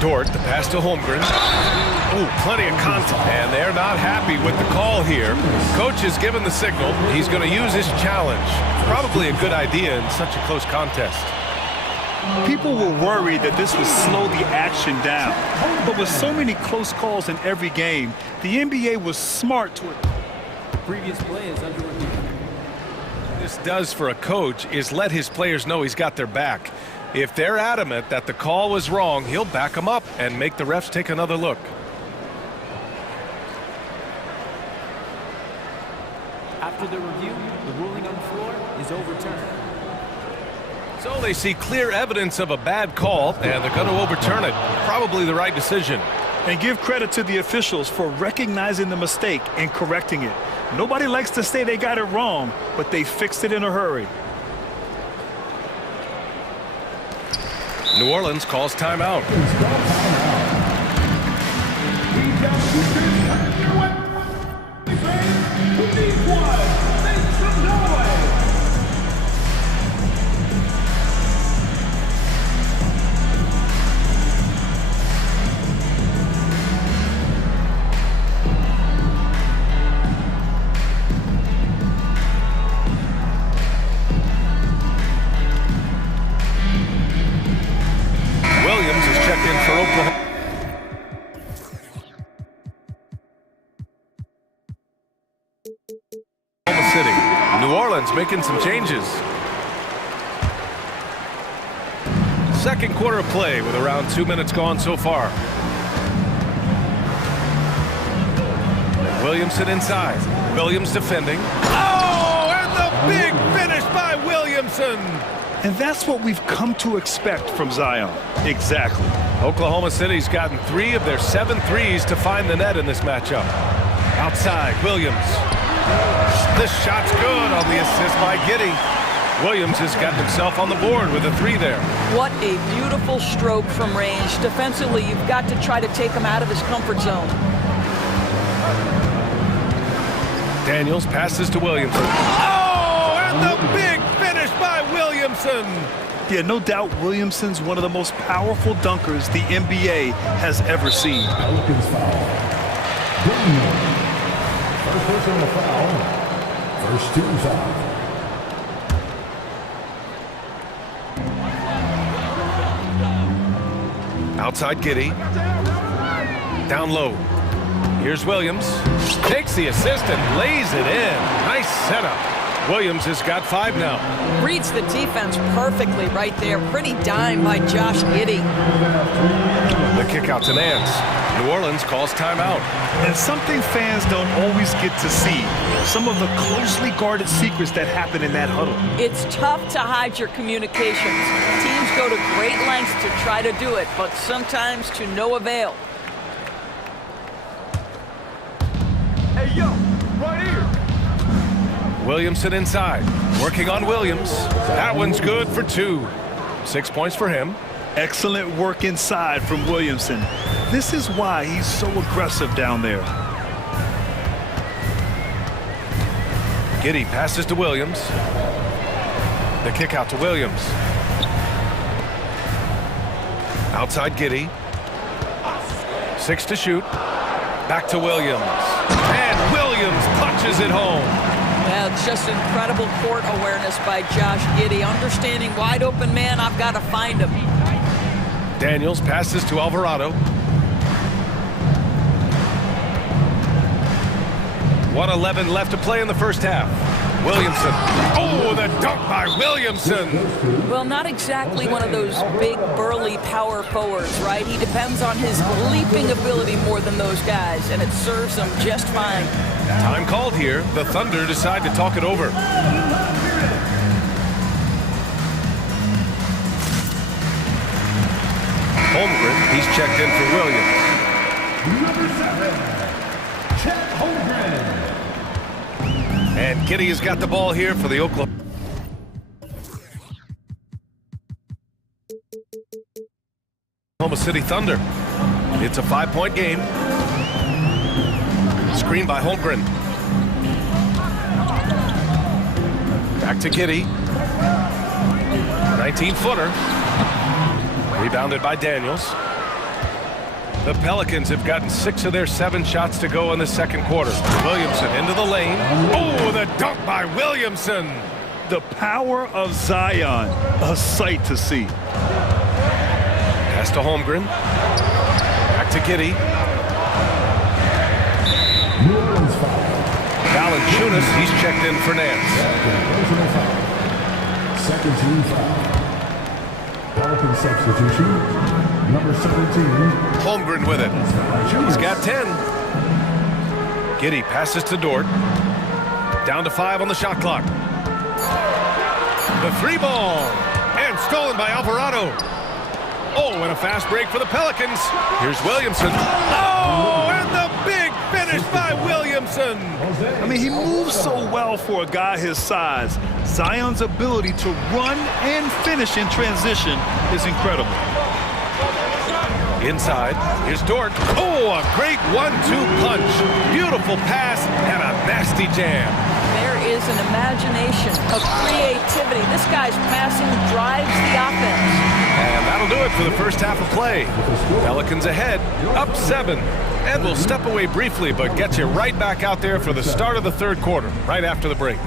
Dort, the pass to Holmgren. Ooh, plenty of contact. And they're not happy with the call here. Coach has given the signal. He's going to use his challenge. Probably a good idea in such a close contest. People were worried that this would slow the action down. But with so many close calls in every game, the NBA was smart to it. Previous play is under review. This does for a coach is let his players know he's got their back. If they're adamant that the call was wrong, he'll back them up and make the refs take another look. After the review, the ruling on the floor is overturned. So they see clear evidence of a bad call, and they're going to overturn it. Probably the right decision. And give credit to the officials for recognizing the mistake and correcting it. Nobody likes to say they got it wrong, but they fixed it in a hurry. New Orleans calls timeout. Williams is checked in for Oklahoma. City. New Orleans making some changes. Second quarter of play with around 2 minutes gone so far. Williamson inside. Williams defending. Oh, and the big finish by Williamson. And that's what we've come to expect from Zion. Exactly. Oklahoma City's gotten 3 of their 7 threes to find the net in this matchup. Outside, Williams. This shot's good on the assist by Giddey. Williams has gotten himself on the board with a 3 there. What a beautiful stroke from range. Defensively, you've got to try to take him out of his comfort zone. Daniels passes to Williamson. Oh, and the big finish by Williamson. Yeah, no doubt Williamson's one of the most powerful dunkers the NBA has ever seen. First personal foul. First team foul. Outside Giddey. Down low. Here's Williams. Takes the assist and lays it in. Nice setup. Williams has got 5 now. Reads the defense perfectly right there. Pretty dime by Josh Giddey. The kick out to Nance. New Orleans calls timeout. And something fans don't always get to see. Some of the closely guarded secrets that happen in that huddle. It's tough to hide your communications. Teams go to great lengths to try to do it, but sometimes to no avail. Hey, yo, right here. Williamson inside. Working on Williams. That one's good for 2. 6 points for him. Excellent work inside from Williamson. This is why he's so aggressive down there. Giddey passes to Williams. The kick out to Williams. Outside Giddey. 6 to shoot. Back to Williams. And Williams punches it home. Well, it's just incredible court awareness by Josh Giddey. Understanding wide open man, I've got to find him. Daniels passes to Alvarado. 1:11 left to play in the first half. Williamson. Oh, the dunk by Williamson. Well, not exactly one of those big, burly power forwards, right? He depends on his leaping ability more than those guys, and it serves him just fine. Time called here. The Thunder decide to talk it over. Holmgren, he's checked in for Williams. Number 7, Chet Holmgren. And Giddey has got the ball here for the Oklahoma City Thunder. It's a 5-point game. Screen by Holmgren. Back to Giddey. 19-footer. Rebounded by Daniels. The Pelicans have gotten 6 of their 7 shots to go in the second quarter. Williamson into the lane. Oh, the dunk by Williamson. The power of Zion, a sight to see. Pass to Holmgren. Back to Giddey. Valanciunas, he's checked in for Nance. Second team foul. Pelican substitution, number 17. Holmgren with it. He's got 10. Giddey passes to Dort. Down to 5 on the shot clock. The 3 ball. And stolen by Alvarado. Oh, and a fast break for the Pelicans. Here's Williamson. Oh, and the big finish finished by Williamson. I mean, he moves so well for a guy his size. Zion's ability to run and finish in transition is incredible. Inside, here's Dort. Oh, a great 1-2 punch. Beautiful pass and a nasty jam. There is an imagination, a creativity. This guy's passing drives the offense. And that'll do it for the first half of play. Pelicans ahead, up 7. And we'll step away briefly, but get you right back out there for the start of the third quarter, right after the break.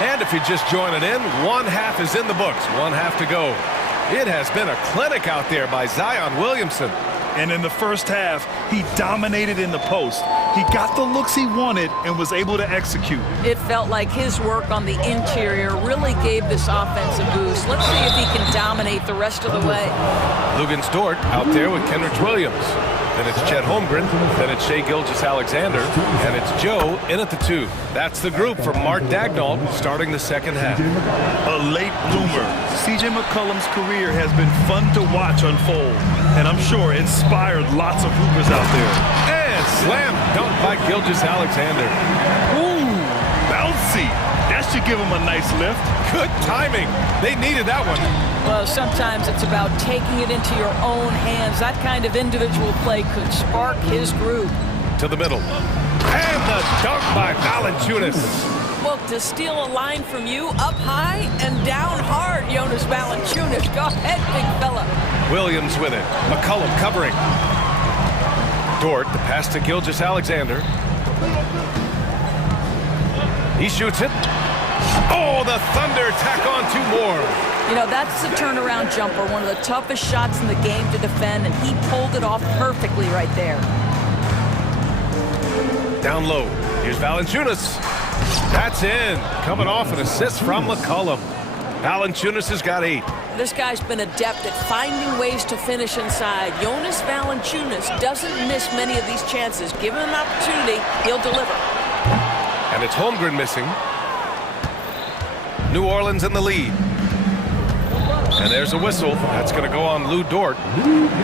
And if you're just joining in, one half is in the books, one half to go. It has been a clinic out there by Zion Williamson. And in the first half, he dominated in the post. He got the looks he wanted and was able to execute. It felt like his work on the interior really gave this offense a boost. Let's see if he can dominate the rest of the way. Lugens Dort out there with Kenrich Williams. Then it's Chet Holmgren, then it's Shai Gilgeous-Alexander, and it's Joe in at the 2. That's the group from Mark Daignault starting the second half. A late bloomer. C.J. McCollum's career has been fun to watch unfold, and I'm sure inspired lots of hoopers out there. And slam dunk by Gilgeous-Alexander. Ooh, bouncy. That should give him a nice lift. Good timing. They needed that one. Well, sometimes it's about taking it into your own hands. That kind of individual play could spark his groove. To the middle. And the dunk by Valanciunas. Well, to steal a line from you, up high and down hard, Jonas Valanciunas. Go ahead, big fella. Williams with it. McCollum covering. Dort, the pass to Gilgeous-Alexander. He shoots it. Oh, the Thunder tack on 2 more. You know, that's the turnaround jumper, one of the toughest shots in the game to defend, and he pulled it off perfectly right there. Down low. Here's Valanciunas. That's in. Coming off an assist from McCollum. Valanciunas has got 8. This guy's been adept at finding ways to finish inside. Jonas Valanciunas doesn't miss many of these chances. Give him an opportunity, he'll deliver. And it's Holmgren missing. New Orleans in the lead. And there's a whistle. That's going to go on Lou Dort.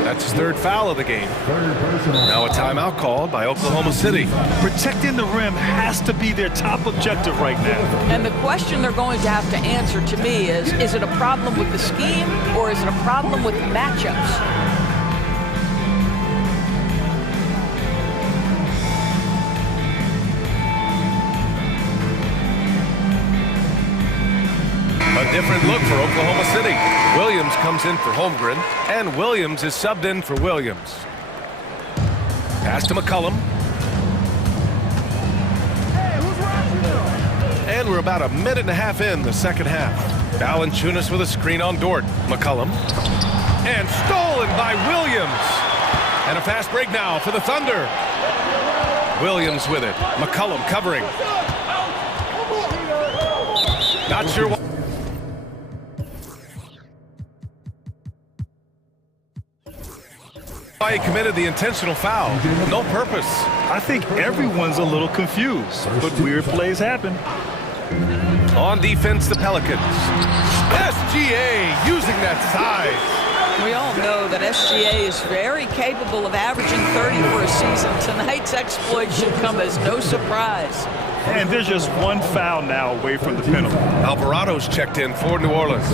That's his 3rd foul of the game. Now a timeout called by Oklahoma City. Protecting the rim has to be their top objective right now. And the question they're going to have to answer to me is it a problem with the scheme or is it a problem with matchups? A different look for Oklahoma City. Williams comes in for Holmgren, and Williams is subbed in for Williams. Pass to McCollum. And we're about a minute and a half in the second half. Valanciunas with a screen on Dort. McCollum. And stolen by Williams. And a fast break now for the Thunder. Williams with it. McCollum covering. Not sure why he committed the intentional foul. No purpose. I think everyone's a little confused, but weird plays happen. On defense, the Pelicans. SGA using that size. We all know that SGA is very capable of averaging 30 for a season. Tonight's exploit should come as no surprise. And there's just one foul now away from the penalty. Alvarado's checked in for New Orleans.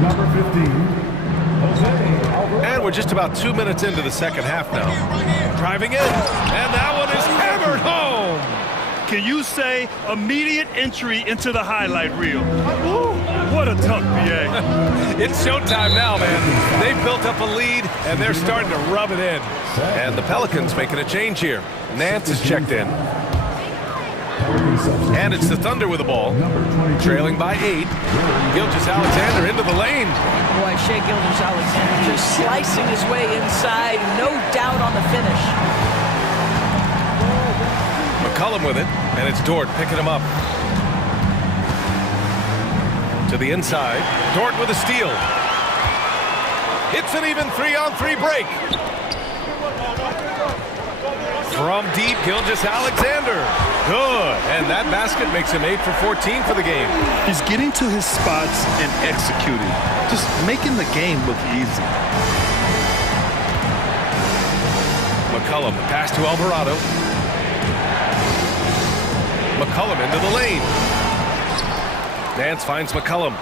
Number 15. And we're just about 2 minutes into the second half now. Driving in, and that one is hammered home. Can you say immediate entry into the highlight reel? Ooh, what a dunk, BA. It's showtime now, man. They've built up a lead, and they're starting to rub it in. And the Pelicans making a change here. Nance is checked in. And it's the Thunder with the ball, trailing by 8. Gilgeous-Alexander into the lane. Boy, Shai Gilgeous-Alexander just slicing his way inside. No doubt on the finish. McCollum with it, and it's Dort picking him up. To the inside. Dort with a steal. It's an even 3-on-3 break. From deep, Gilgeous-Alexander. Good. And that basket makes him 8 for 14 for the game. He's getting to his spots and executing. Just making the game look easy. McCollum, pass to Alvarado. McCollum into the lane. Nance finds McCollum.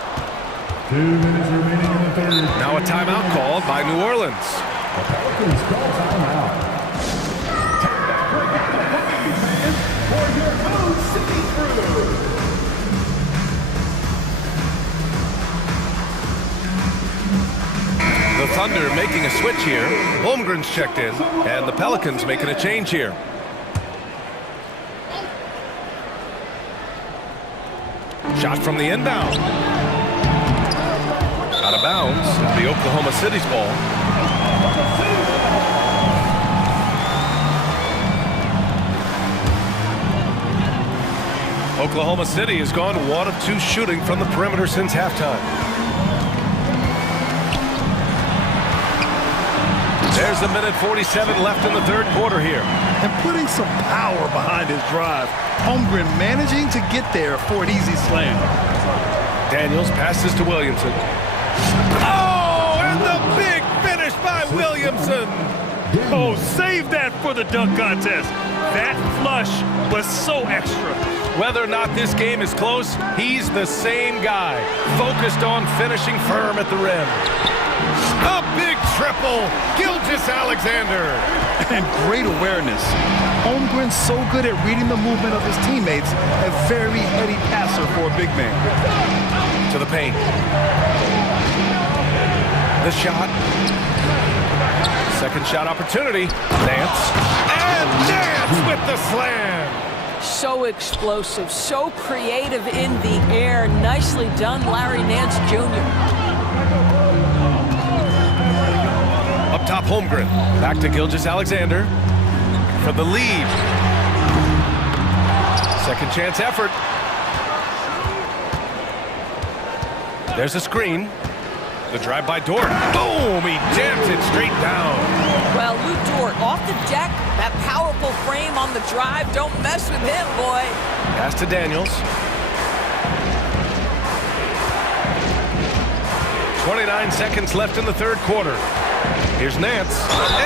2 minutes remaining in the third. Now a timeout called by New Orleans. The Pelicans call timeout. Take back right now the Pelicans fans for your Moon City Crew. The Thunder making a switch here. Holmgren's checked in, and the Pelicans making a change here. Shot from the inbound. Out of bounds. The Oklahoma City's ball. Oklahoma City has gone 1 of 2 shooting from the perimeter since halftime. There's a minute 47 left in the third quarter here. And putting some power behind his drive. Holmgren managing to get there for an easy slam. Daniels passes to Williamson. Oh, and the big finish by Williamson. Oh, save that for the dunk contest. That flush was so extra. Whether or not this game is close, he's the same guy, focused on finishing firm at the rim. A big triple, Gilgeous-Alexander. And great awareness. Holmgren's so good at reading the movement of his teammates, a very heady passer for a big man. To the paint. The shot. Second shot opportunity. Nance. And Nance with the slam. So explosive, so creative in the air. Nicely done, Larry Nance Jr. Up top, Holmgren. Back to Gilgeous-Alexander for the lead. Second chance effort. There's a screen. The drive by Dort. Boom! He jams it straight down. Well, Lou Dort off the deck. That powerful frame on the drive. Don't mess with him, boy. Pass to Daniels. 29 seconds left in the third quarter. Here's Nance.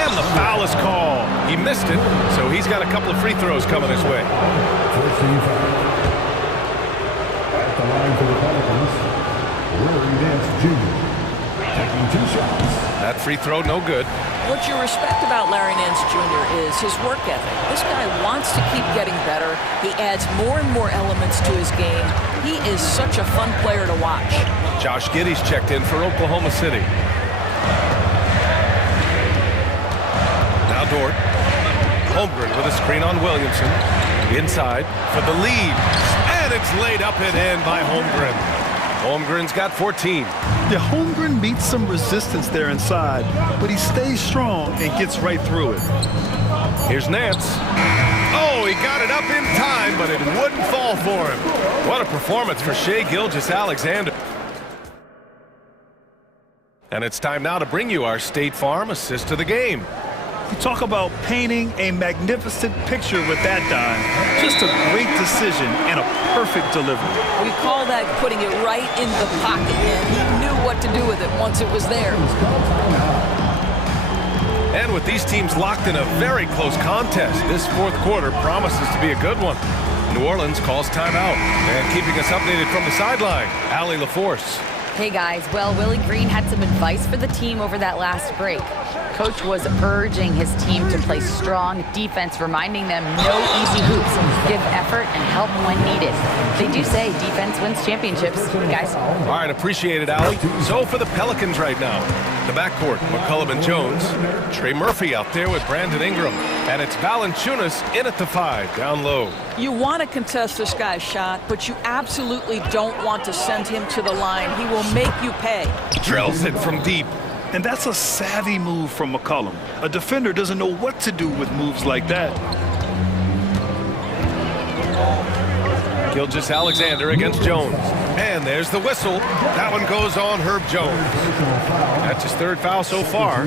And the foul is called. He missed it, so he's got a couple of free throws coming his way. First team foul. At the line for the Pelicans, Larry Nance Jr. taking 2 shots. That free throw, no good. What you respect about Larry Nance Jr. is his work ethic. This guy wants to keep getting better. He adds more and more elements to his game. He is such a fun player to watch. Josh Giddey's checked in for Oklahoma City. Now Dort. Holmgren with a screen on Williamson. Inside for the lead. And it's laid up and in by Holmgren. Holmgren's got 14. Yeah, Holmgren meets some resistance there inside, but he stays strong and gets right through it. Here's Nance. Oh, he got it up in time, but it wouldn't fall for him. What a performance for Shai Gilgeous-Alexander. And it's time now to bring you our State Farm assist of the game. You talk about painting a magnificent picture with that dime. Just a great decision and a perfect delivery. We call that putting it right in the pocket, and he knew what to do with it once it was there. And with these teams locked in a very close contest, this fourth quarter promises to be a good one. New Orleans calls timeout. And keeping us updated from the sideline, Allie LaForce. Hey guys, well, Willie Green had some advice for the team over that last break. Coach was urging his team to play strong defense, reminding them no easy hoops, give effort and help when needed. They do say defense wins championships, guys. All right, appreciate it, Allie. So for the Pelicans right now, the backcourt, McCollum and Jones. Trey Murphy out there with Brandon Ingram. And it's Valanciunas in at the 5, down low. You want to contest this guy's shot, but you absolutely don't want to send him to the line. He will make you pay. Drills it from deep. And that's a savvy move from McCollum. A defender doesn't know what to do with moves like that. Gilgeous-Alexander against Jones. And there's the whistle. That one goes on Herb Jones. That's his third foul so far.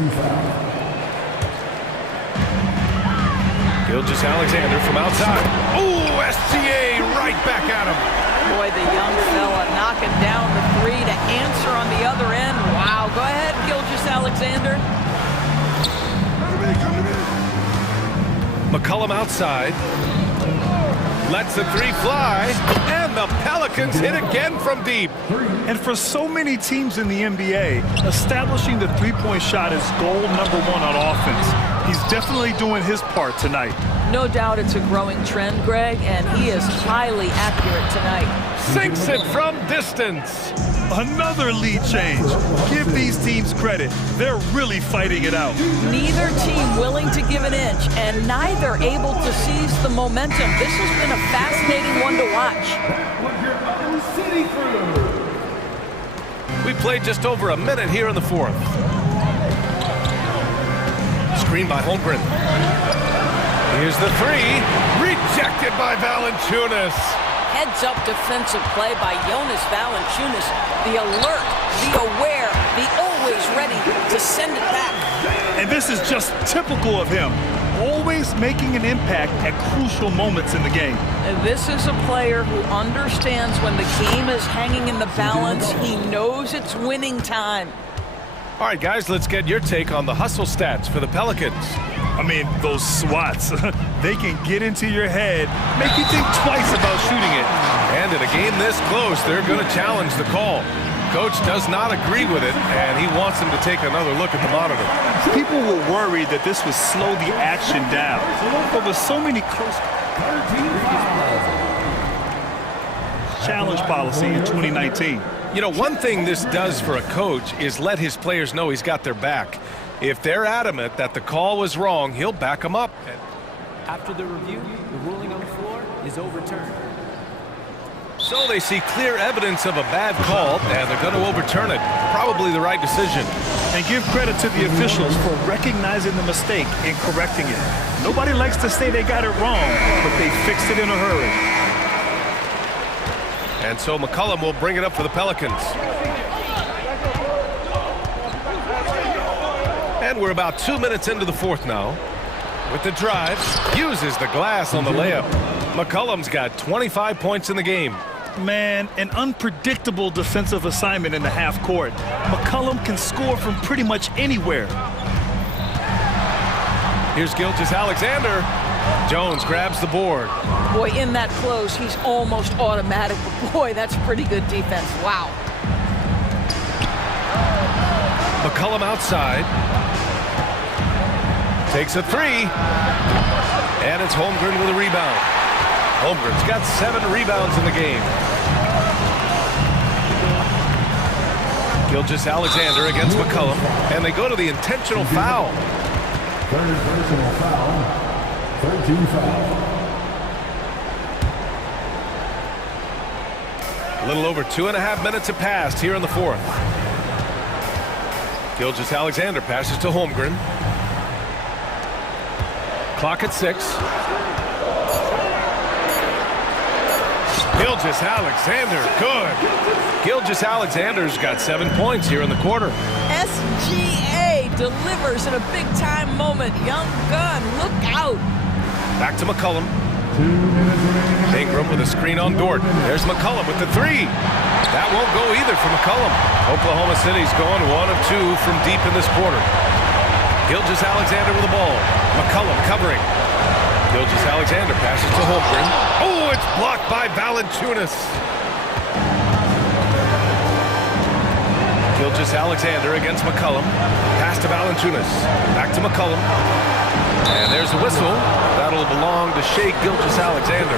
Gilgeous-Alexander from outside. Oh, SGA right back at him. Boy, the young fella knocking down the three to answer on the other end. Wow, go ahead, Gilgeous-Alexander. McCollum outside. Lets the three fly. And the Pelicans hit again from deep. And for so many teams in the NBA, establishing the three-point shot is goal number one on offense. He's definitely doing his part tonight. No doubt it's a growing trend, Greg, and he is highly accurate tonight. Sinks it from distance. Another lead change. Give these teams credit. They're really fighting it out. Neither team willing to give an inch, and neither able to seize the momentum. This has been a fascinating one to watch. We played just over a minute here in the fourth. Screen by Holmgren. Here's the three. Rejected by Valanciunas. Heads-up defensive play by Jonas Valanciunas. The alert, the aware, the always ready to send it back. And this is just typical of him. Always making an impact at crucial moments in the game. And this is a player who understands when the game is hanging in the balance. He knows it's winning time. All right, guys, let's get your take on the hustle stats for the Pelicans. I mean, those swats, they can get into your head, make you think twice about shooting it. And in a game this close, they're going to challenge the call. Coach does not agree with it, and he wants them to take another look at the monitor. People were worried that this would slow the action down, but with so many close challenge policy in 2019. You know, one thing this does for a coach is let his players know he's got their back. If they're adamant that the call was wrong, he'll back them up. After the review, the ruling on the floor is overturned. So they see clear evidence of a bad call, and they're going to overturn it. Probably the right decision. And give credit to the officials for recognizing the mistake and correcting it. Nobody likes to say they got it wrong, but they fixed it in a hurry. And so McCollum will bring it up for the Pelicans. And we're about 2 minutes into the fourth now. With the drive, uses the glass on the layup. McCollum's got 25 points in the game. Man, an unpredictable defensive assignment in the half court. McCollum can score from pretty much anywhere. Here's Gilgeous-Alexander. Jones grabs the board. Boy, in that close, he's almost automatic. But boy, that's pretty good defense. Wow. McCollum outside. Takes a three. And it's Holmgren with a rebound. Holmgren's got 7 rebounds in the game. Gilgeous-Alexander against McCollum. And they go to the intentional foul. Third personal foul. 13 foul. A little over 2.5 minutes have passed here in the fourth. Gilgeous-Alexander passes to Holmgren. Clock at 6. Gilgeous-Alexander, good. Gilgeous-Alexander's got 7 points here in the quarter. SGA delivers in a big-time moment. Young gun, look out. Back to McCollum. Ingram with a screen on Dort. There's McCollum with the three. That won't go either for McCollum. Oklahoma City's gone 1 of 2 from deep in this quarter. Gilgeous-Alexander with the ball. McCollum covering. Gilgeous-Alexander passes to Holmgren. Oh, it's blocked by Valanciunas. Gilgeous-Alexander against McCollum. Pass to Valanciunas. Back to McCollum. And there's the whistle. That'll belong to Shai Gilgeous-Alexander.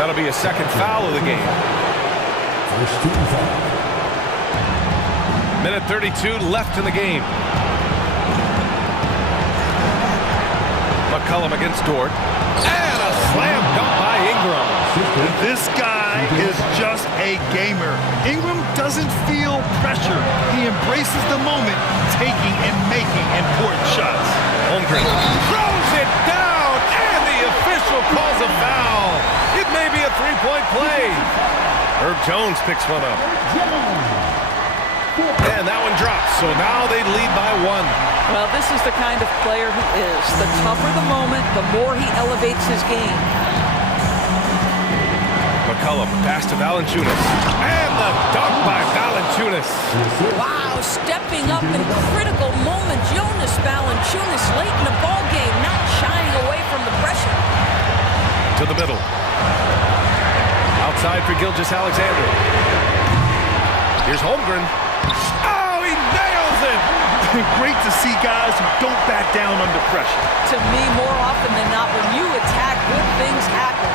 That'll be a second foul of the game. Minute 32 left in the game. McCollum against Dort. And a slam dunk by Ingram. This guy is just a gamer. Ingram doesn't feel pressure. He embraces the moment, taking and making important shots. Holmgren throws it down, and the official calls a foul. It may be a three-point play. Herb Jones picks one up. And that one drops, so now they lead by 1. Well, this is the kind of player he is. The tougher the moment, the more he elevates his game. McCullum, pass to Valanciunas. And the dunk by Valanciunas. Wow, stepping up in critical moments. Jonas Valanciunas late in the ball game, not shying away from the pressure. To the middle. Outside for Gilgeous-Alexander. Here's Holmgren. Oh, he nails it! Great to see guys who don't back down under pressure. To me, more often than not, when you attack, good things happen.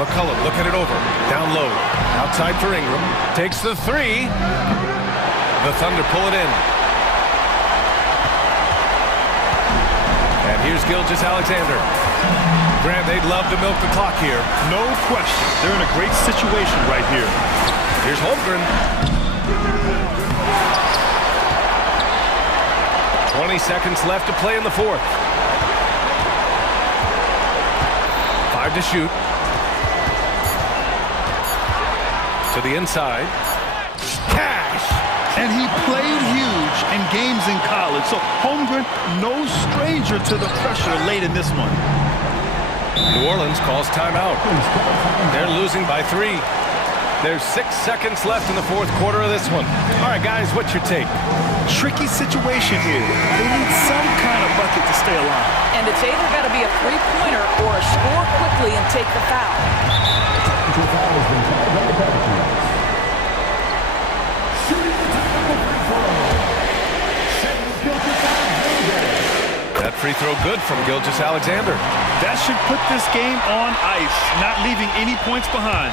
McCullum looking it over. Down low. Outside for Ingram. Takes the 3. The Thunder pull it in. And here's Gilgeous-Alexander. Grant, they'd love to milk the clock here. No question. They're in a great situation right here. Here's Holmgren. 20 seconds left to play in the 4th. 5 to shoot. To the inside. Cash! And he played huge in games in college. So Holmgren, no stranger to the pressure late in this one. New Orleans calls timeout. They're losing by 3. There's 6 seconds left in the 4th quarter of this one. All right, guys, what's your take? Tricky situation here. They need some kind of bucket to stay alive. And it's either got to be a three-pointer or a score quickly and take the foul. That free throw good from Gilgeous-Alexander. That should put this game on ice, not leaving any points behind.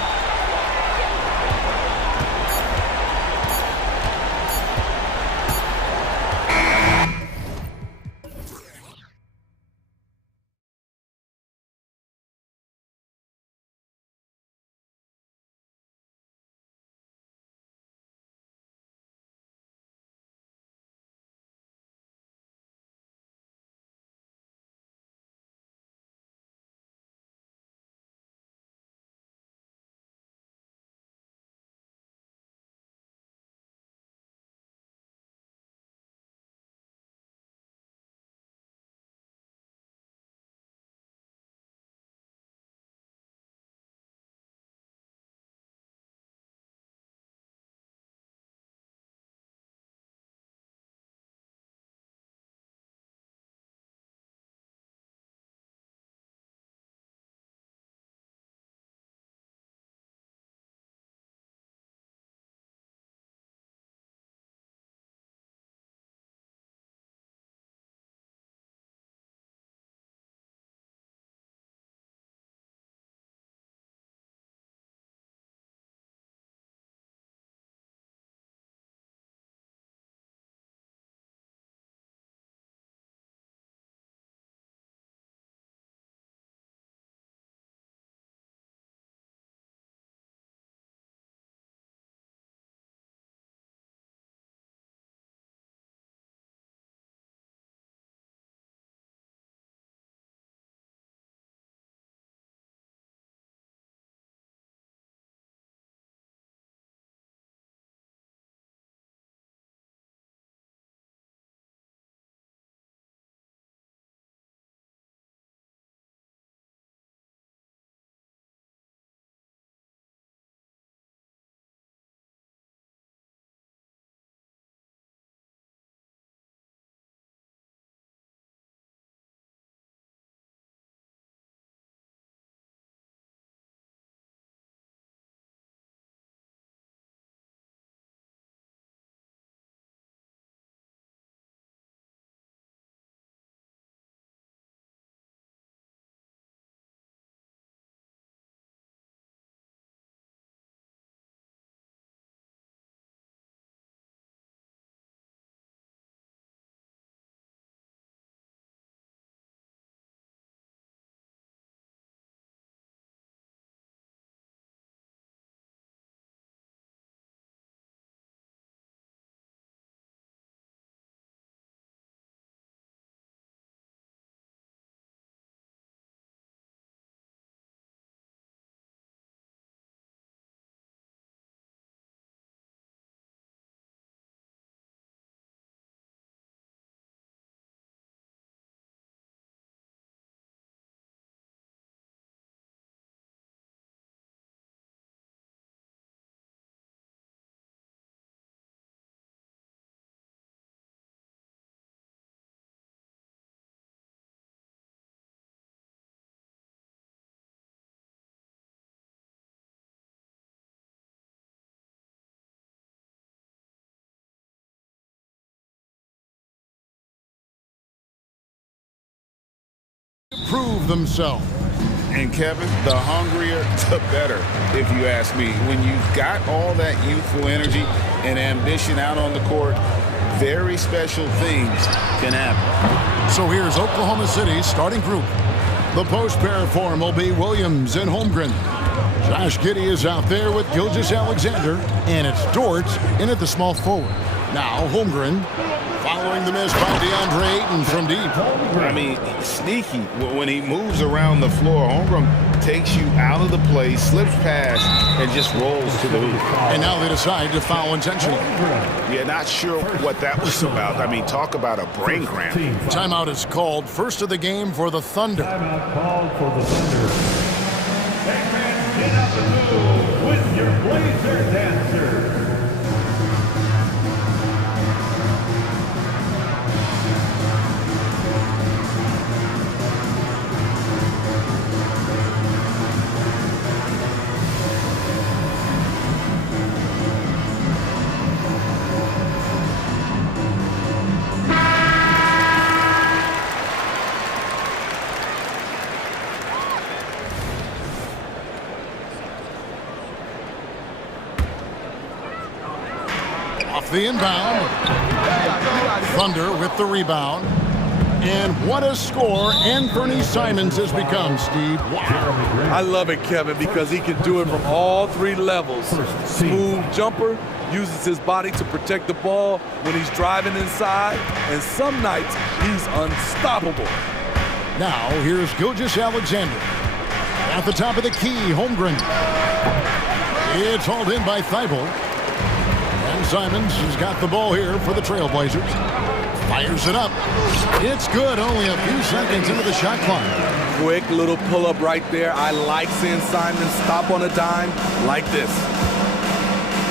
prove themselves. And Kevin, the hungrier, the better, if you ask me. When you've got all that youthful energy and ambition out on the court, very special things can happen. So here's Oklahoma City's starting group. The post pair form will be Williams and Holmgren. Josh Giddey is out there with Gilgeous-Alexander, and it's Dort in at the small forward. Now Holmgren, following the miss by DeAndre Ayton from deep. I mean, sneaky. When he moves around the floor, Holmgren takes you out of the play, slips past, and just rolls to the hoop. And now they decide to foul intentionally. Yeah, not sure what that was about. I mean, talk about a brain cramp. Timeout is called. First of the game for the Thunder. Timeout called for the Thunder. Get out the move with your Blazer dancer. The inbound. Thunder with the rebound. And what a score Anthony Simons has become, Steve. Wow. I love it, Kevin, because he can do it from all three levels. Smooth jumper, uses his body to protect the ball when he's driving inside, and some nights he's unstoppable. Now here's Gilgeous-Alexander. At the top of the key, Holmgren. It's hauled in by Thibault. And Simons has got the ball here for the Trailblazers. Fires it up. It's good, only a few seconds into the shot clock. Quick little pull-up right there. I like seeing Simons stop on a dime like this.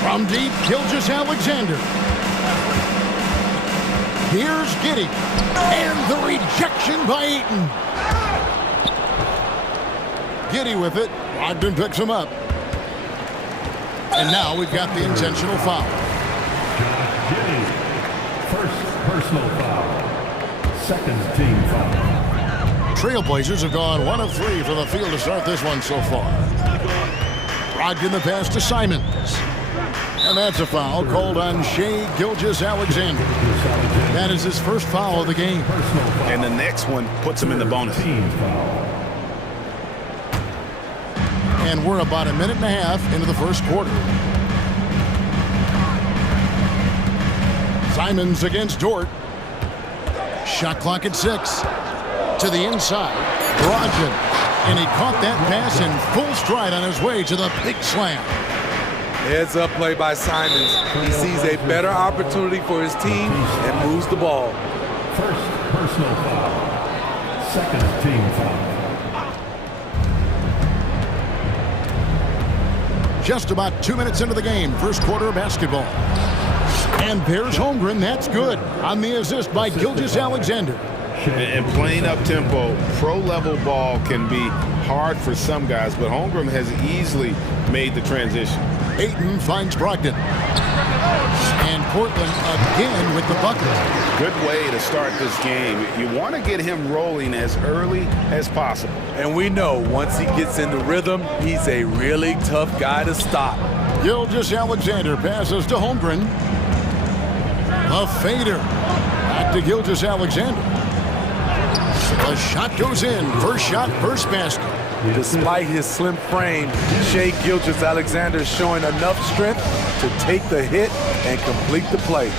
From deep, Gilgeous-Alexander. Here's Giddey. And the rejection by Ayton. Giddey with it. Ogden picks him up. And now we've got the intentional foul. Giddey, first personal foul, second team foul. Trailblazers have gone 1 of 3 for the field to start this one so far. Brogdon the pass to Simons. And that's a foul called on Shai Gilgeous-Alexander. That is his first foul of the game. And the next one puts him in the bonus. And we're about a minute and a half into the first quarter. Simons against Dort. Shot clock at 6. To the inside. Brogdon. And he caught that pass in full stride on his way to the big slam. Heads up play by Simons. He sees a better opportunity for his team and moves the ball. First personal foul, second team foul. Just about 2 minutes into the game, first quarter of basketball. And there's Holmgren, that's good, on the assist by Gilgeous-Alexander. And playing up-tempo, pro-level ball can be hard for some guys, but Holmgren has easily made the transition. Ayton finds Brogdon. And Portland again with the bucket. Good way to start this game. You want to get him rolling as early as possible. And we know once he gets in the rhythm, he's a really tough guy to stop. Gilgeous-Alexander passes to Holmgren. A fader. Back to Gilgeous-Alexander. The shot goes in. First shot, first basket. Despite his slim frame, Shai Gilgeous-Alexander is showing enough strength to take the hit and complete the play.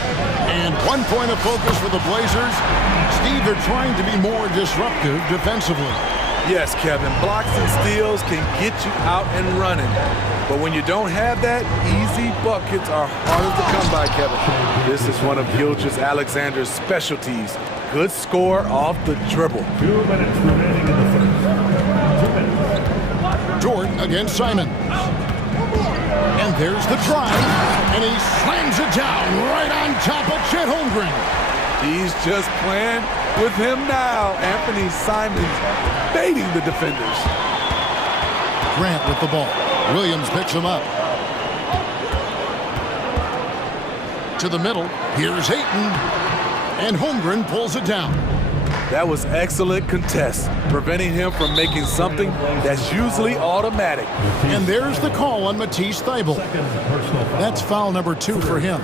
And 1 point of focus for the Blazers. Steve, they're trying to be more disruptive defensively. Yes, Kevin, blocks and steals can get you out and running. But when you don't have that, easy buckets are harder to come by, Kevin. This is one of Gilgeous-Alexander's specialties. Good score off the dribble. 2 minutes remaining in the first. 2 minutes. Dort against Simons. And there's the drive. And he slams it down right on top of Chet Holmgren. He's just playing with him now. Anthony Simons baiting the defenders. Grant with the ball. Williams picks him up. To the middle. Here's Ayton. And Holmgren pulls it down. That was excellent contest, preventing him from making something that's usually automatic. And there's the call on Matisse Thybulle. That's foul number 2 for him.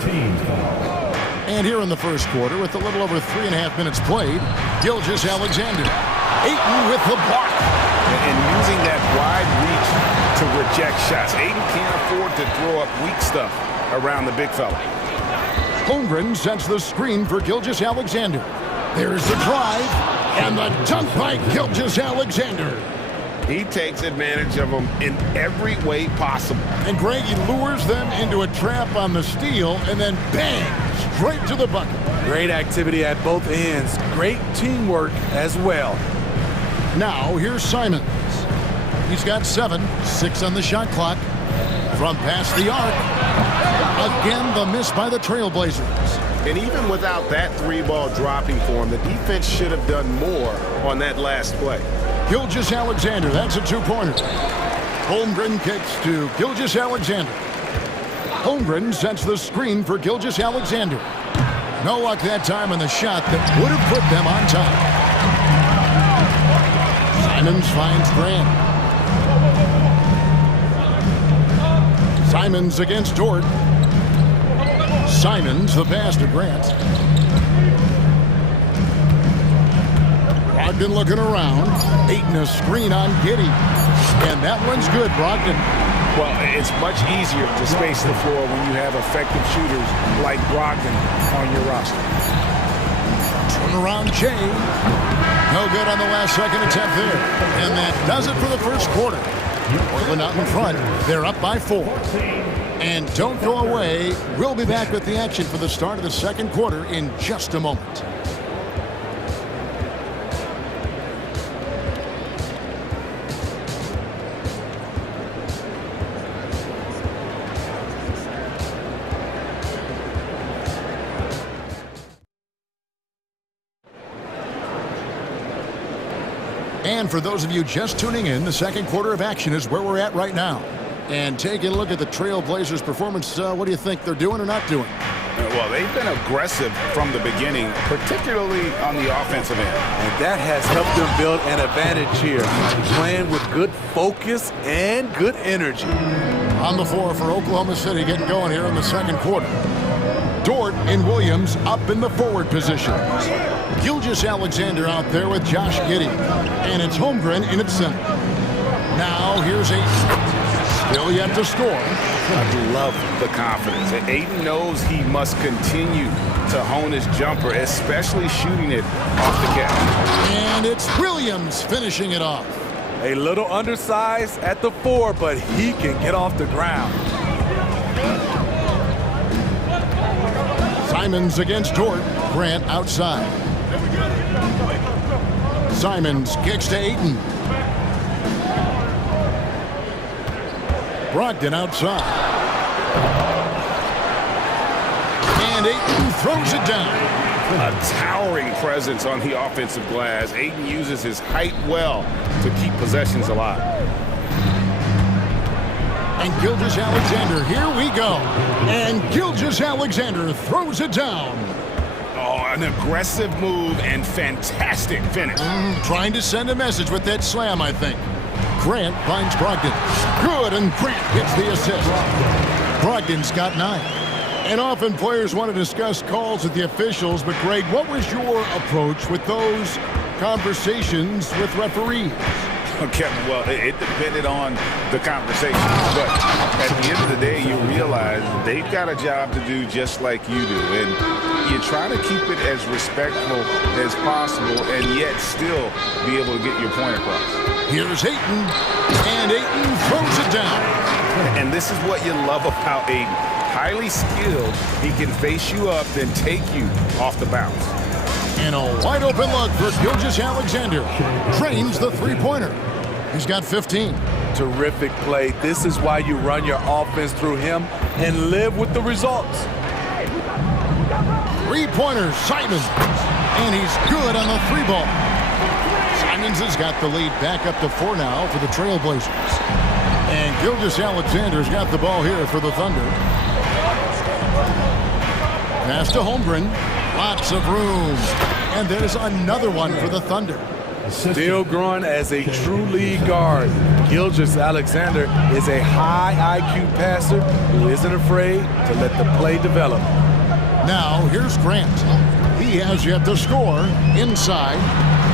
And here in the first quarter, with a little over 3.5 minutes played, Gilgeous-Alexander. Ayton with the block. And using that wide reach to reject shots. Ayton can't afford to throw up weak stuff around the big fella. Holmgren sets the screen for Gilgeous-Alexander. There's the drive, and the dunk by Gilgeous-Alexander. He takes advantage of them in every way possible. And Greg, he lures them into a trap on the steal, and then bang, straight to the bucket. Great activity at both ends. Great teamwork as well. Now, here's Simons. He's got 7, 6 on the shot clock. From past the arc. Again, the miss by the Trailblazers. And even without that 3-ball dropping for him, the defense should have done more on that last play. Gilgeous-Alexander, that's a 2-pointer. Holmgren kicks to Gilgeous-Alexander. Holmgren sets the screen for Gilgeous-Alexander. No luck that time on the shot that would have put them on top. Simons finds Grant. Simons against Dort. Simons, the pass to Grant. Brogdon looking around. Ayton a screen on Giddey. And that one's good, Brogdon. Well, it's much easier to space the floor when you have effective shooters like Brogdon on your roster. Turnaround Jay. No good on the last second attempt there. And that does it for the first quarter. Portland out in front. They're up by 4. And don't go away. We'll be back with the action for the start of the second quarter in just a moment. And for those of you just tuning in, the second quarter of action is where we're at right now. And taking a look at the Trailblazers' performance, what do you think they're doing or not doing? Well, they've been aggressive from the beginning, particularly on the offensive end. And that has helped them build an advantage here, playing with good focus and good energy. On the floor for Oklahoma City, getting going here in the second quarter. Dort and Williams up in the forward positions. Gilgeous-Alexander out there with Josh Giddey. And it's Holmgren in its center. Now here's Ayton. Still yet to score. I love the confidence. Ayton knows he must continue to hone his jumper, especially shooting it off the catch. And it's Williams finishing it off. A little undersized at the 4, but he can get off the ground. Simons against Dort. Grant outside. Simons kicks to Ayton. Brogdon outside. And Ayton throws it down. A towering presence on the offensive glass. Ayton uses his height well to keep possessions alive. And Gilgeous-Alexander, here we go. And Gilgeous-Alexander throws it down. Oh, an aggressive move and fantastic finish. Trying to send a message with that slam, I think. Grant finds Brogdon. Good, and Grant gets the assist. Brogdon's got 9. And often players want to discuss calls with the officials, but Greg, what was your approach with those conversations with referees? Okay, well, it depended on the conversation. But at the end of the day, you realize they've got a job to do just like you do. And you try to keep it as respectful as possible and yet still be able to get your point across. Here's Ayton, and Ayton throws it down. And this is what you love about Ayton. Highly skilled, he can face you up, then take you off the bounce. And a wide open look for Gilgeous-Alexander. Drains the three-pointer. He's got 15. Terrific play. This is why you run your offense through him and live with the results. Three-pointer, Simons. And he's good on the 3-ball. Simons has got the lead back up to 4 now for the Trailblazers. And Gilgeous-Alexander's got the ball here for the Thunder. Pass to Holmgren. Lots of room. And there's another one for the Thunder. Still growing as a true lead guard, Gilgeous-Alexander is a high IQ passer who isn't afraid to let the play develop. Now here's Grant. He has yet to score inside.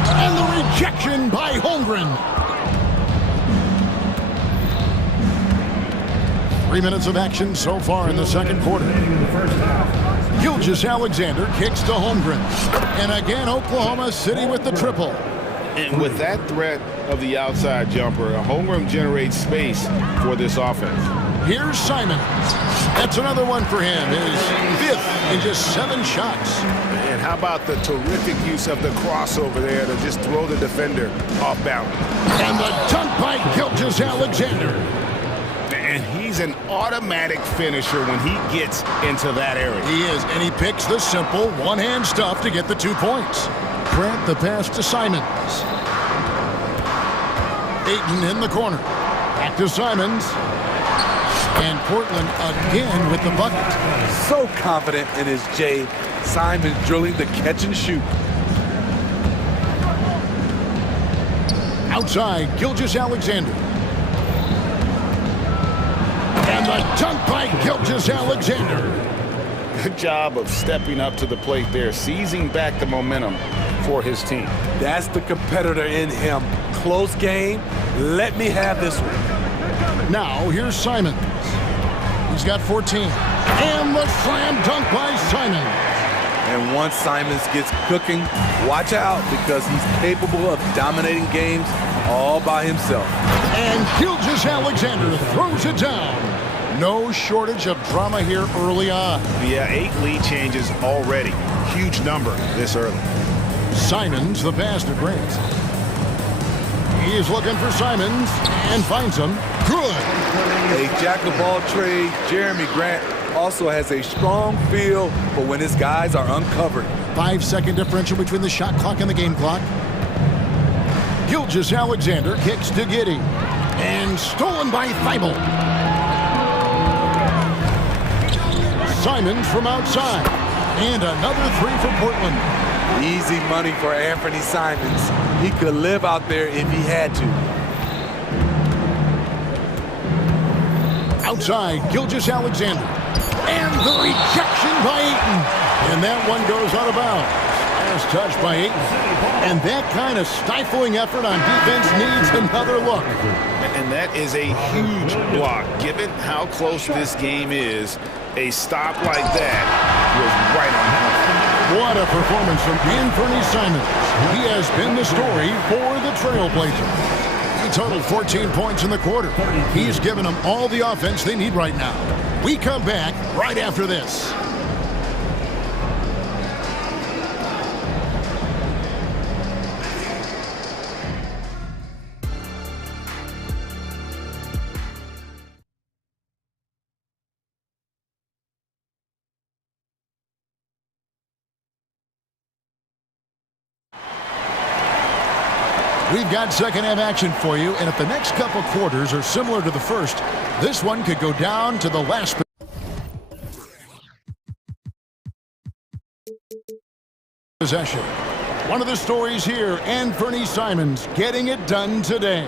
And the rejection by Holmgren. 3 minutes of action so far in the second quarter. Gilgeous-Alexander kicks to Holmgren. And again, Oklahoma City with the triple. And with that threat of the outside jumper, Holmgren generates space for this offense. Here's Simons. That's another one for him. His fifth in just 7 shots. And how about the terrific use of the crossover there to just throw the defender off balance. And the dunk by Gilgeous-Alexander. And he's an automatic finisher when he gets into that area. He is, and he picks the simple one-hand stuff to get the 2 points. Grant the pass to Simons. Ayton in the corner. Back to Simons. And Portland again with the bucket. So confident in his J. Simons drilling the catch and shoot. Outside, Gilgeous-Alexander. And the dunk by Gilgeous-Alexander. Good job of stepping up to the plate there, seizing back the momentum for his team. That's the competitor in him. Close game. Let me have this one. Now, here's Simons. He's got 14. And the slam dunk by Simons. And once Simons gets cooking, watch out because he's capable of dominating games all by himself. And Gilgeous-Alexander throws it down. No shortage of drama here early on. Yeah, 8 lead changes already. Huge number this early. Simons, the pass to Grant. He is looking for Simons and finds him. Good. A jack-of-all trades, Jeremy Grant also has a strong feel for when his guys are uncovered. 5-second differential between the shot clock and the game clock. Gilgeous-Alexander kicks to Giddey. And stolen by Thibault. Simons from outside. And another 3 for Portland. Easy money for Anthony Simons. He could live out there if he had to. Outside, Gilgeous-Alexander. And the rejection by Ayton. And that one goes out of bounds. Last touch by Ayton. And that kind of stifling effort on defense needs another look. And that is a huge block. Given how close this game is, a stop like that was right on point. What a performance from Anthony Simons. He has been the story for the Trailblazers. He totaled 14 points in the quarter. He's given them all the offense they need right now. We come back right after this. We've got second half action for you, and if the next couple quarters are similar to the first, this one could go down to the last possession. One of the stories here, Anthony Simons getting it done today.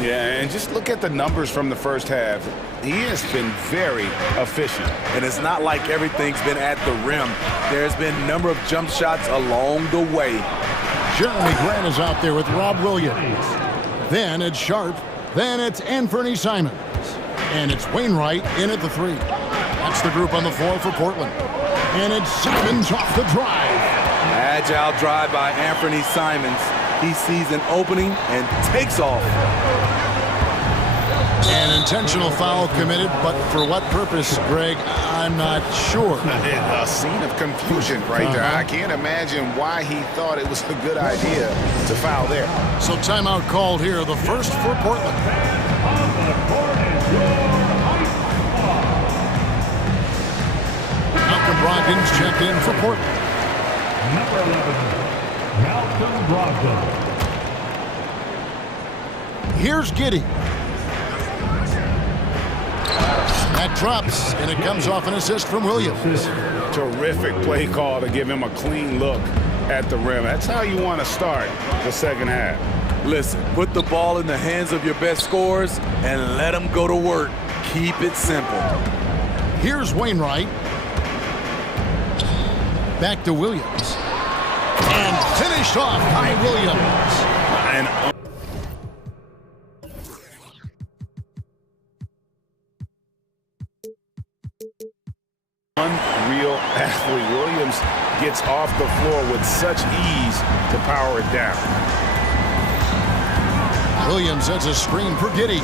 Yeah, and just look at the numbers from the first half. He has been very efficient. And it's not like everything's been at the rim. There's been a number of jump shots along the way. Jeremy Grant is out there with Rob Williams. Then it's Sharp. Then it's Anthony Simons. And it's Wainwright in at the 3. That's the group on the floor for Portland. And it's Simons off the drive. Agile drive by Anthony Simons. He sees an opening and takes off. An intentional foul committed, but for what purpose, Greg, I'm not sure. A scene of confusion right there. I can't imagine why he thought it was a good idea to foul there. So timeout called here, the first for Portland. Malcolm Brogdon's checked in for Portland. Number 11, Malcolm Brogdon. Here's Giddey. That drops, and it comes off an assist from Williams. Terrific play call to give him a clean look at the rim. That's how you want to start the second half. Listen, put the ball in the hands of your best scorers and let them go to work. Keep it simple. Here's Wainwright. Back to Williams. And finished off by Williams. Unreal athlete. Williams gets off the floor with such ease to power it down. Williams sets a screen for Giddey.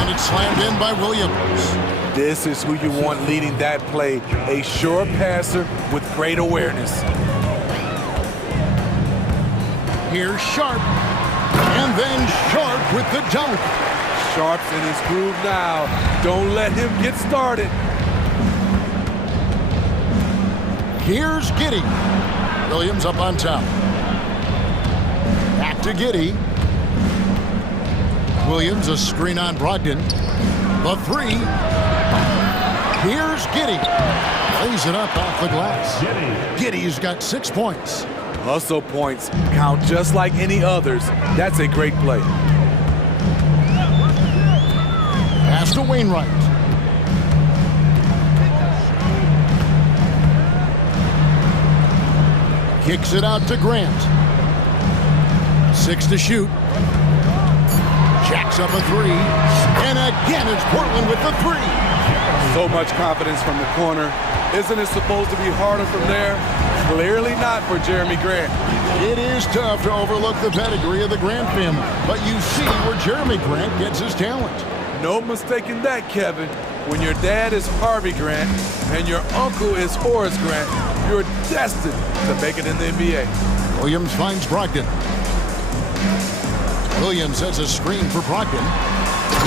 And it's slammed in by Williams. This is who you want leading that play. A sure passer with great awareness. Here's Sharp. And then Sharp with the dunk. Sharp's in his groove now. Don't let him get started. Here's Giddey. Williams up on top. Back to Giddey. Williams, a screen on Brogdon. The three. Here's Giddey. Lays it up off the glass. Giddey's got 6 points. Hustle points count just like any others. That's a great play. Pass to Wainwright. Kicks it out to Grant. 6 to shoot. Jacks up a three. And again, it's Portland with the three. So much confidence from the corner. Isn't it supposed to be harder from there? Clearly not for Jeremy Grant. It is tough to overlook the pedigree of the Grant family, but you see where Jeremy Grant gets his talent. No mistaking that, Kevin. When your dad is Harvey Grant and your uncle is Horace Grant, you're destined to make it in the NBA. Williams finds Brogdon. Williams sets a screen for Brogdon.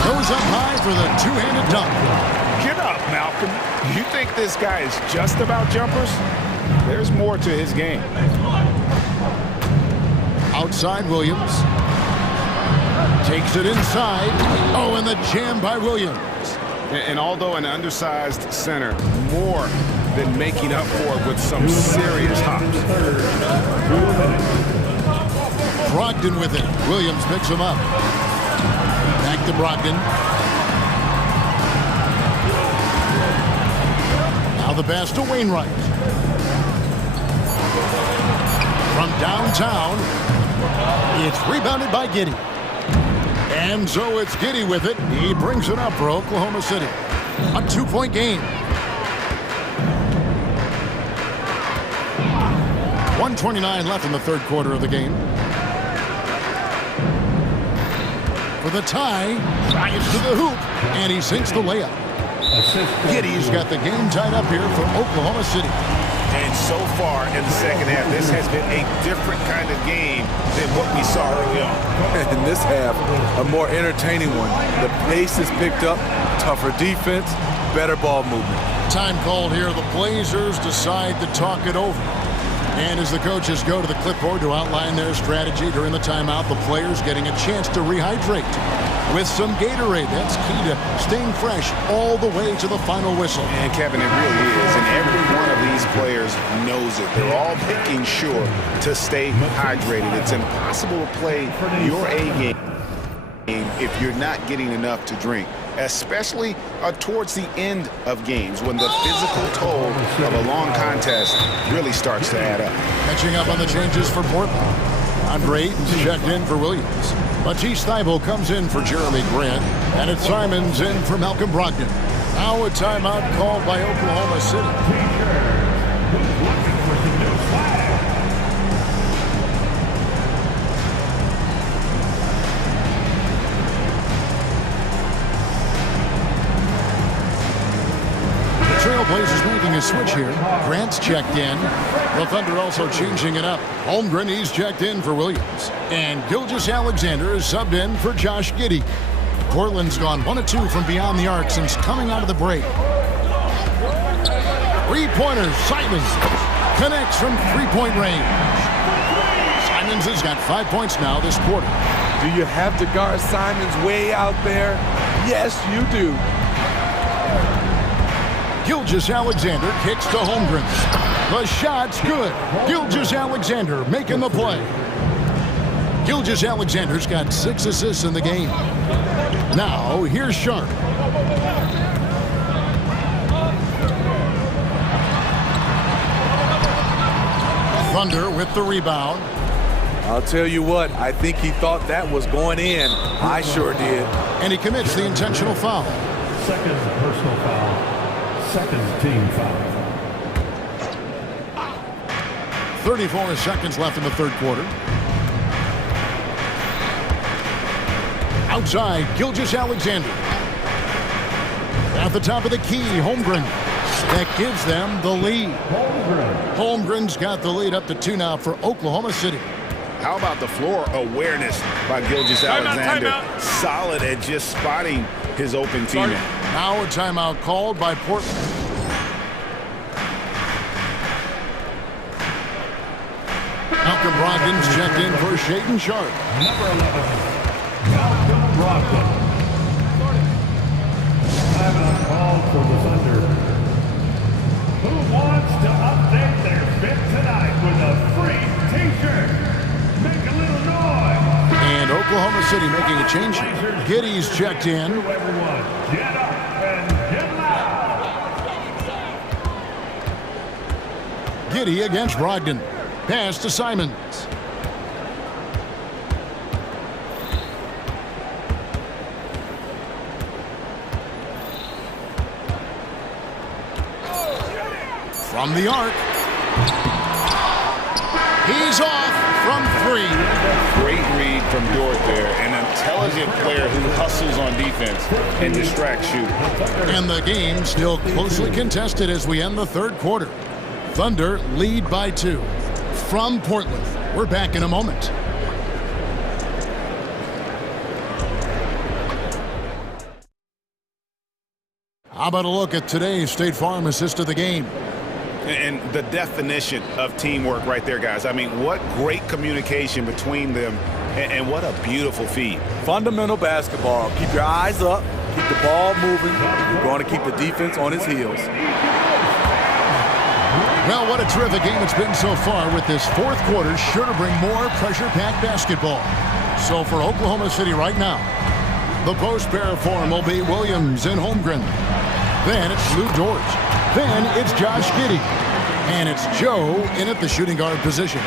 Goes up high for the two-handed dunk. Get up, Malcolm. You think this guy is just about jumpers? There's more to his game. Outside Williams. Takes it inside. Oh, and the jam by Williams. And although an undersized center, more than making up for it with some serious hops. Brogdon with it. Williams picks him up. Back to Brogdon. Now the pass to Wainwright. From downtown, it's rebounded by Giddey. And so it's Giddey with it. He brings it up for Oklahoma City. A 2-point game. 1:29 left in the third quarter of the game. For the tie, drives to the hoop, and he sinks the layup. Giddey's got the game tied up here for Oklahoma City. And so far in the second half, this has been a different kind of game than what we saw early on. In this half, a more entertaining one. The pace is picked up, tougher defense, better ball movement. Time called here. The Blazers decide to talk it over. And as the coaches go to the clipboard to outline their strategy during the timeout, the players getting a chance to rehydrate with some Gatorade. That's key to staying fresh all the way to the final whistle. And Kevin, it really is. And every one of these players knows it. They're all making sure to stay hydrated. It's impossible to play your A game if you're not getting enough to drink, especially towards the end of games when the physical toll of a long contest really starts to add up. Catching up on the changes for Portland. Andre Ayton's checked in for Williams. Matisse Thybulle comes in for Jeremy Grant. And it's Simons in for Malcolm Brogdon. Now a timeout called by Oklahoma City. Trailblazers making a switch here. Grant's checked in. The Thunder also changing it up. Holmgren, he's checked in for Williams. And Gilgeous-Alexander is subbed in for Josh Giddey. Portland's gone 1 of 2 from beyond the arc since coming out of the break. Three-pointer, Simons connects from three-point range. Simons has got 5 points now this quarter. Do you have to guard Simons way out there? Yes, you do. Gilgeous-Alexander kicks to Holmgren. The shot's good. Gilgeous-Alexander making the play. Gilgeous-Alexander's got 6 assists in the game. Now, here's Sharp. Thunder with the rebound. I'll tell you what, I think he thought that was going in. I sure did. And he commits the intentional foul. Second personal foul. Second team foul. 34 seconds left in the third quarter. Outside, Gilgeous-Alexander. At the top of the key, Holmgren. That gives them the lead. Holmgren's got the lead up to 2 now for Oklahoma City. How about the floor awareness by Gilgeous-Alexander? Solid at just spotting his open teammate. Now a timeout called by Portland. Malcolm Brogdon's checked in for Shaedon Sharp. Number 11, Malcolm Brogdon. Timeout called for the Thunder. Who wants to update their fit tonight with a free t-shirt? Make a little noise. And Oklahoma City making a change. Giddey's checked in. Everyone, get up and get loud. Giddey against Brogdon. Pass to Simons. From the arc. He's off from 3. Great read from Dort there. An intelligent player who hustles on defense and distracts you. And the game still closely contested as we end the third quarter. Thunder lead by 2. From Portland. We're back in a moment. How about a look at today's State Farm assist of the game? And the definition of teamwork right there, guys. I mean, what great communication between them, and what a beautiful feed. Fundamental basketball. Keep your eyes up. Keep the ball moving. You're going to keep the defense on its heels. Well, what a terrific game it's been so far, with this fourth quarter sure to bring more pressure-packed basketball. So for Oklahoma City right now, the post pair form will be Williams and Holmgren. Then it's Lou Dort. Then it's Josh Giddey. And it's Joe in at the shooting guard position.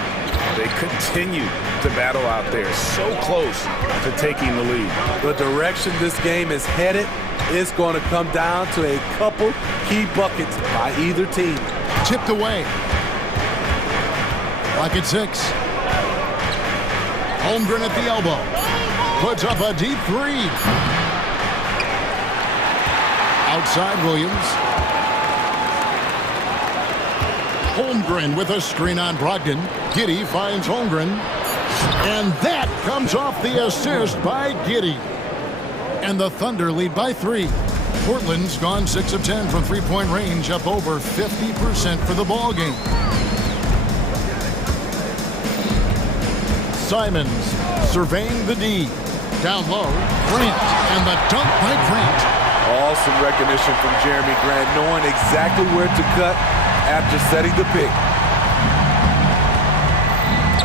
They continue to battle out there, so close to taking the lead. The direction this game is headed is going to come down to a couple key buckets by either team. Tipped away. Clock at 6. Holmgren at the elbow. Puts up a deep 3. Outside Williams. Holmgren with a screen on Brogdon. Giddey finds Holmgren. And that comes off the assist by Giddey. And the Thunder lead by 3. Portland's gone 6 of 10 from three-point range, up over 50% for the ball game. Simons surveying the D. Down low, Grant, and the dunk by Grant. Awesome recognition from Jeremy Grant, knowing exactly where to cut after setting the pick.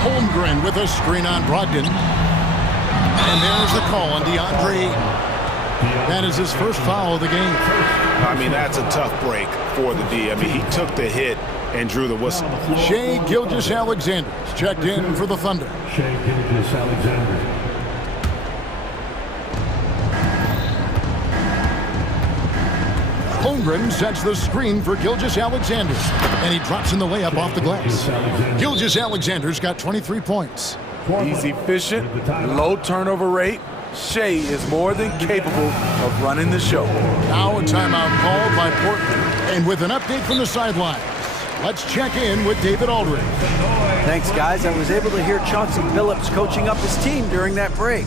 Holmgren with a screen on Brogdon. And there's the call on DeAndre Ayton. That is his first foul of the game. I mean, that's a tough break for the D. I mean, he took the hit and drew the whistle. Shai Gilgeous-Alexander checked in for the Thunder. Shai Gilgeous-Alexander. Holmgren sets the screen for Gilgeous-Alexander, and he drops in the layup off the glass. Gilgeous-Alexander's got 23 points. He's efficient, low turnover rate. Shai is more than capable of running the show. Now a timeout called by Portland. And with an update from the sidelines, let's check in with David Aldridge. Thanks, guys. I was able to hear Chauncey Billups coaching up his team during that break.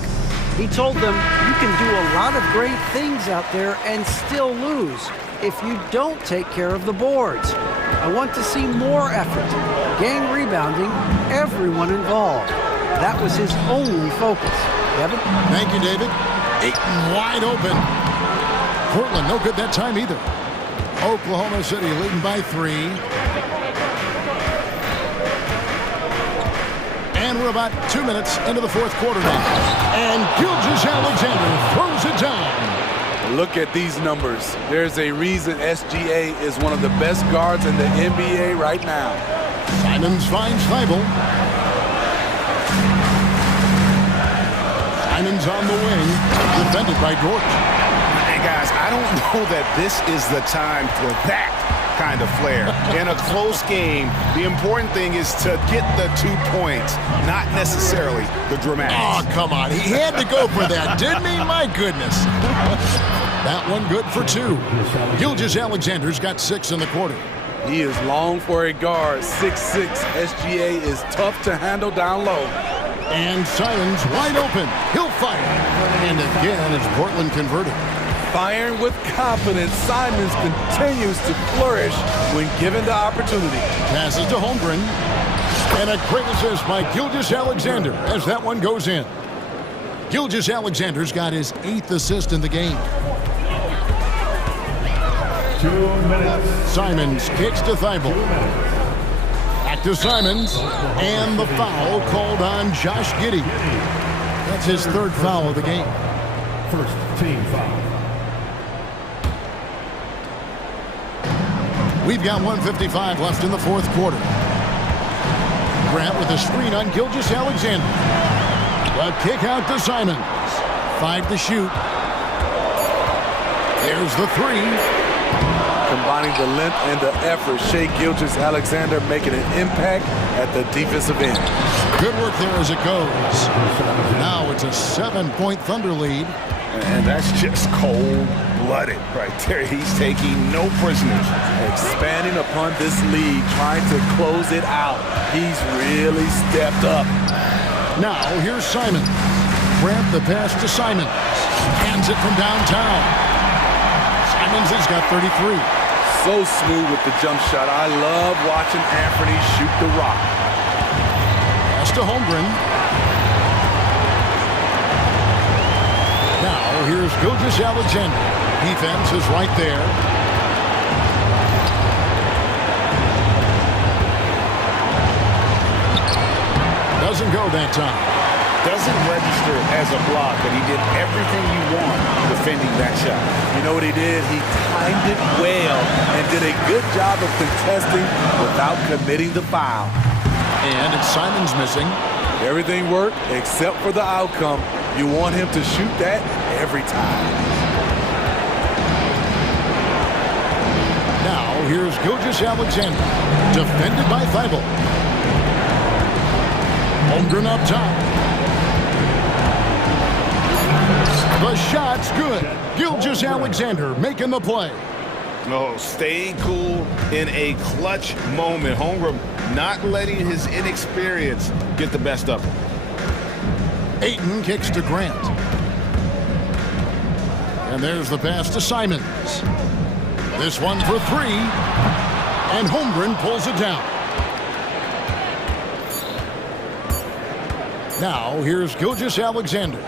He told them, you can do a lot of great things out there and still lose if you don't take care of the boards. I want to see more effort, gang rebounding, everyone involved. That was his only focus. Kevin? Thank you, David. Ayton wide open. Portland no good that time either. Oklahoma City leading by 3. And we're about 2 minutes into the fourth quarter now. And Gilgeous-Alexander throws it down. Look at these numbers. There's a reason SGA is one of the best guards in the NBA right now. Simons finds Thibault. Simons on the wing, defended by Dort. Hey, guys, I don't know that this is the time for that kind of flair. In a close game, the important thing is to get the 2 points, not necessarily the dramatics. Oh, come on. He had to go for that, didn't he? My goodness. That one good for 2. Gilgeous-Alexander's got 6 in the quarter. He is long for a guard. 6'6". SGA is tough to handle down low. And Simons wide open. He'll fire. And again, it's Portland converted. Firing with confidence, Simons continues to flourish when given the opportunity. Passes to Holmgren. And a great assist by Gilgeous-Alexander as that one goes in. Gilgeous-Alexander's got his 8th assist in the game. 2 minutes. Simons kicks to Thibault. Back to Simons. And the foul called on Josh Giddey. That's his 3rd foul of the game. First team foul. We've got 1:55 left in the fourth quarter. Grant with a screen on Gilgeous-Alexander. A kick out to Simons. 5 to shoot. There's the 3. Combining the length and the effort, Shai Gilgeous-Alexander making an impact at the defensive end. Good work there as it goes. Now it's a 7-point Thunder lead. And that's just cold-blooded right there. He's taking no prisoners. Expanding upon this lead, trying to close it out. He's really stepped up. Now here's Simons. Grant the pass to Simons. Hands it from downtown. Simons has got 33. So smooth with the jump shot. I love watching Anthony shoot the rock. Pass to Holmgren. Now here's Gilgeous-Alexander. Defense is right there. Doesn't go that time. Doesn't register as a block, but he did everything you want defending that shot. You know what he did? He timed it well and did a good job of contesting without committing the foul. And it's Simons missing. Everything worked except for the outcome. You want him to shoot that every time. Now here's Gilgeous-Alexander. Defended by Thibault. Holmgren up top. The shot's good. Gilgeous-Alexander making the play. No, staying cool in a clutch moment. Holmgren not letting his inexperience get the best of him. Ayton kicks to Grant. And there's the pass to Simons. This one for 3. And Holmgren pulls it down. Now here's Gilgeous-Alexander.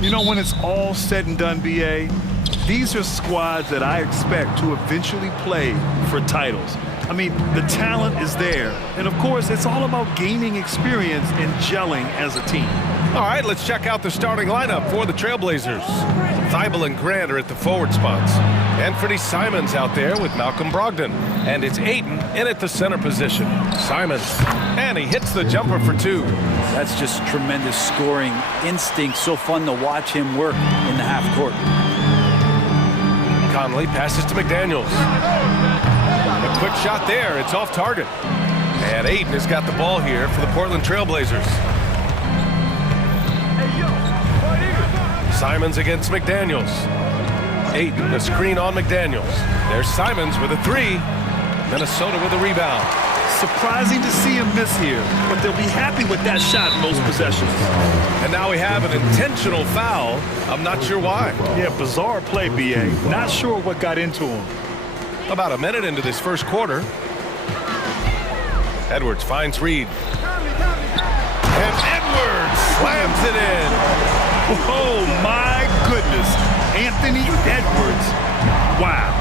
You know, when it's all said and done, BA, these are squads that I expect to eventually play for titles. I mean, the talent is there. And, of course, it's all about gaining experience and gelling as a team. All right, let's check out the starting lineup for the Trailblazers. Thibault and Grant are at the forward spots. Anthony Simons out there with Malcolm Brogdon. And it's Ayton in at the center position. Simons, and he hits the jumper for 2. That's just tremendous scoring instinct. So fun to watch him work in the half court. Conley passes to McDaniels. A quick shot there. It's off target. And Ayton has got the ball here for the Portland Trailblazers. Simons against McDaniels. Ayton, a screen on McDaniels. There's Simons with a 3. Minnesota with a rebound. Surprising to see him miss here, but they'll be happy with that shot in most possessions. And now we have an intentional foul. I'm not sure why. Yeah, bizarre play, BA. Not sure what got into him. About a minute into this first quarter. Edwards finds Reed. And Edwards slams it in. Oh, my goodness. Anthony Edwards. Wow.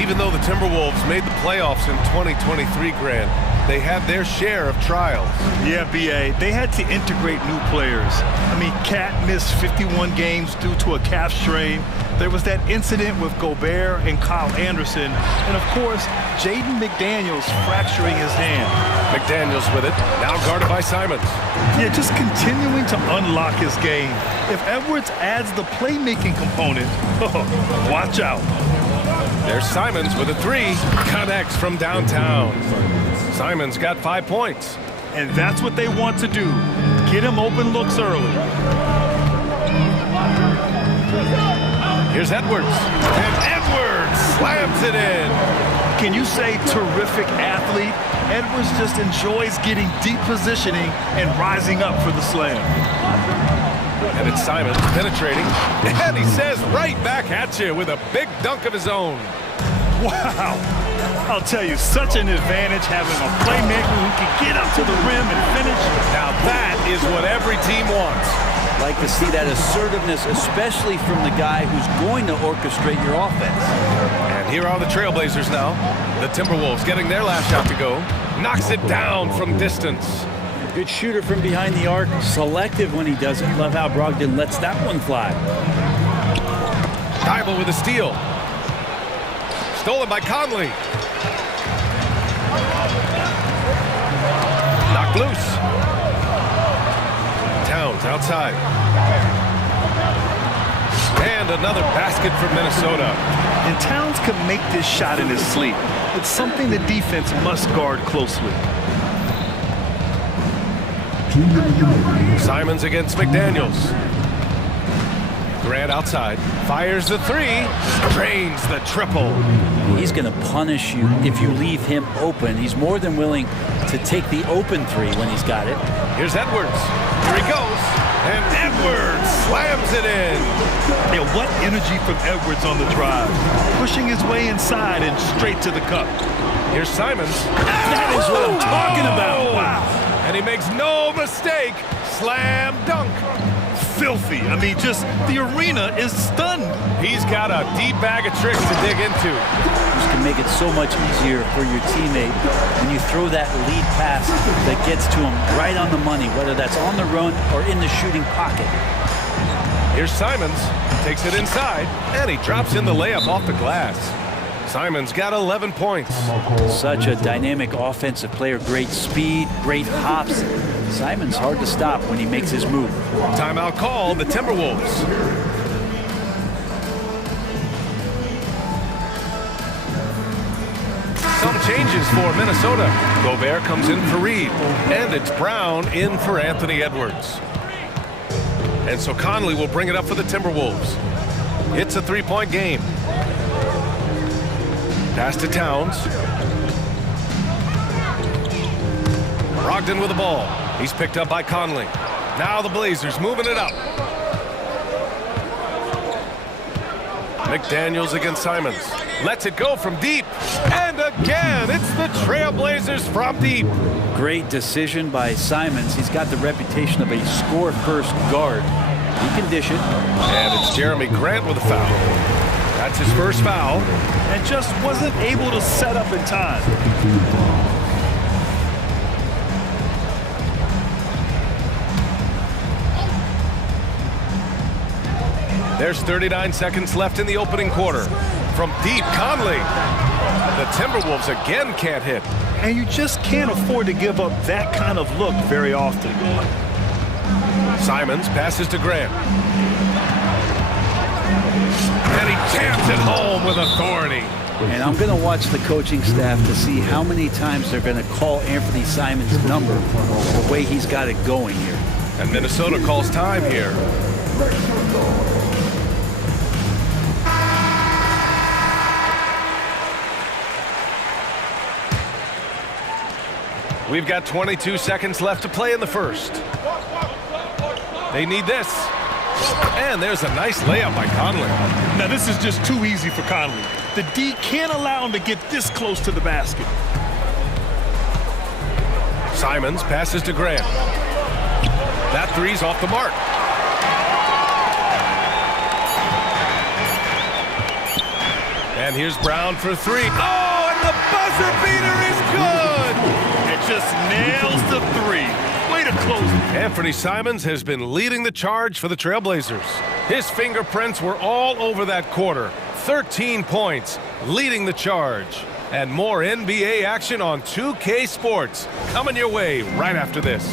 Even though the Timberwolves made the playoffs in 2023, Grant, they had their share of trials. Yeah, BA. They had to integrate new players. I mean, Cat missed 51 games due to a calf strain. There was that incident with Gobert and Kyle Anderson. And, of course, Jaden McDaniels fracturing his hand. McDaniels with it. Now guarded by Simons. Yeah, just continuing to unlock his game. If Edwards adds the playmaking component, watch out. There's Simons with a 3. Connects from downtown. Simons got 5 points. And that's what they want to do. Get him open looks early. Here's Edwards. And Edwards slams it in. Can you say terrific athlete? Edwards just enjoys getting deep positioning and rising up for the slam. And it's Simons penetrating. And he says right back at you with a big dunk of his own. Wow. I'll tell you, such an advantage having a playmaker who can get up to the rim and finish. Now that is what every team wants. Like to see that assertiveness, especially from the guy who's going to orchestrate your offense. And here are the Trailblazers now. The Timberwolves getting their last shot to go. Knocks it down from distance. Good shooter from behind the arc. Selective when he does it. Love how Brogdon lets that one fly. Thibault with a steal. Stolen by Conley. Knocked loose. Towns outside. And another basket for Minnesota. And Towns can make this shot in his sleep. It's something the defense must guard closely. Simons against McDaniels. Grant outside. Fires the 3. Drains the triple. He's going to punish you if you leave him open. He's more than willing to take the open 3 when he's got it. Here's Edwards. Here he goes. And Edwards slams it in. Yeah, what energy from Edwards on the drive. Pushing his way inside and straight to the cup. Here's Simons. That is what I'm talking about. Wow. And he makes no mistake. Slam dunk. Filthy. I mean, just the arena is stunned. He's got a deep bag of tricks to dig into. This can make it so much easier for your teammate when you throw that lead pass that gets to him right on the money, whether that's on the run or in the shooting pocket. Here's Simons. Takes it inside, and he drops in the layup off the glass. Simons got 11 points. Such a dynamic offensive player. Great speed, great hops. Simons hard to stop when he makes his move. Timeout call, the Timberwolves. Some changes for Minnesota. Gobert comes in for Reed, and it's Brown in for Anthony Edwards. And so Conley will bring it up for the Timberwolves. It's a 3-point game. Pass to Towns. Brogdon with the ball. He's picked up by Conley. Now the Blazers moving it up. McDaniels against Simons. Lets it go from deep. And again, it's the Trailblazers from deep. Great decision by Simons. He's got the reputation of a score-first guard. He can dish it. And it's Jeremy Grant with a foul. That's his first foul. And just wasn't able to set up in time. There's 39 seconds left in the opening quarter. From deep, Conley. The Timberwolves again can't hit. And you just can't afford to give up that kind of look very often. Simons passes to Grant. And he jams it home with authority. And I'm going to watch the coaching staff to see how many times they're going to call Anthony Simons' number the way he's got it going here. And Minnesota calls time here. We've got 22 seconds left to play in the first. They need this. And there's a nice layup by Conley. Now this is just too easy for Conley. The D can't allow him to get this close to the basket. Simons passes to Grant. That three's off the mark. And here's Brown for three. Oh, and the buzzer beater is good! It just nails the three. Way to close it. Anthony Simons has been leading the charge for the Trailblazers. His fingerprints were all over that quarter. 13 points, leading the charge. And more NBA action on 2K Sports coming your way right after this.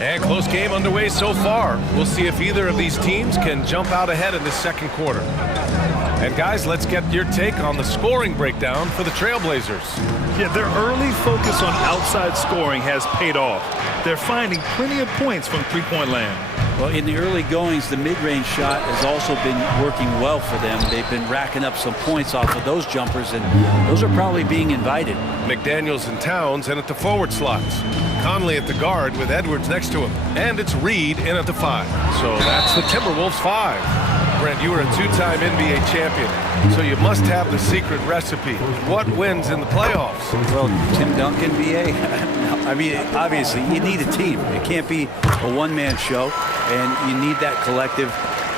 And close game underway so far. We'll see if either of these teams can jump out ahead in the second quarter. And guys, let's get your take on the scoring breakdown for the Trailblazers. Yeah, their early focus on outside scoring has paid off. They're finding plenty of points from three-point land. Well, in the early goings, the mid-range shot has also been working well for them. They've been racking up some points off of those jumpers, and those are probably being invited. McDaniels and Towns in at the forward slots. Conley at the guard with Edwards next to him. And it's Reed in at the 5. So that's the Timberwolves 5. Brent, you were a two-time NBA champion, so you must have the secret recipe. What wins in the playoffs? Well, Tim Duncan, BA. I mean, obviously, you need a team. It can't be a one-man show, and you need that collective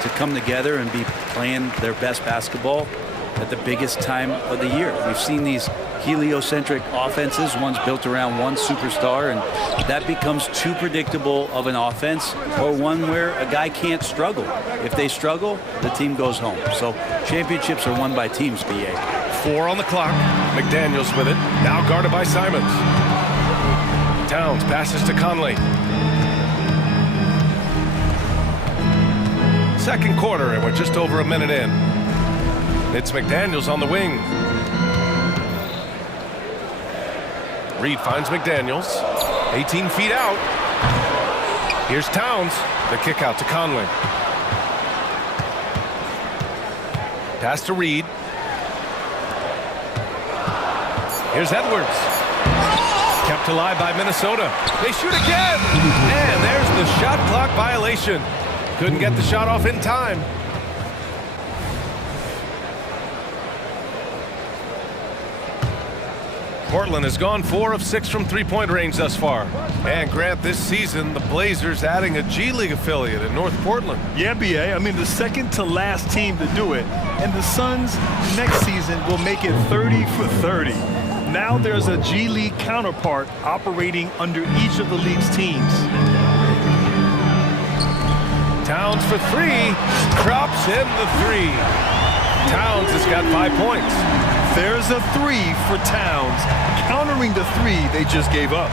to come together and be playing their best basketball at the biggest time of the year. We've seen these heliocentric offenses, one's built around one superstar, and that becomes too predictable of an offense, or one where a guy can't struggle. If they struggle, the team goes home. So championships are won by teams, BA. 4 on the clock. McDaniels with it. Now guarded by Simons. Towns passes to Conley. Second quarter, and we're just over a minute in. It's McDaniels on the wing. Reed finds McDaniels. 18 feet out. Here's Towns. The kick out to Conley. Pass to Reed. Here's Edwards. Kept alive by Minnesota. They shoot again. And there's the shot clock violation. Couldn't get the shot off in time. Portland has gone 4 of 6 from three-point range thus far. And Grant, this season, the Blazers adding a G League affiliate in North Portland. Yeah, BA. I mean, the second to last team to do it. And the Suns next season will make it 30 for 30. Now there's a G League counterpart operating under each of the league's teams. Towns for 3. Drops in the 3. Towns has got 5 points. There's a 3 for Towns, countering the 3 they just gave up.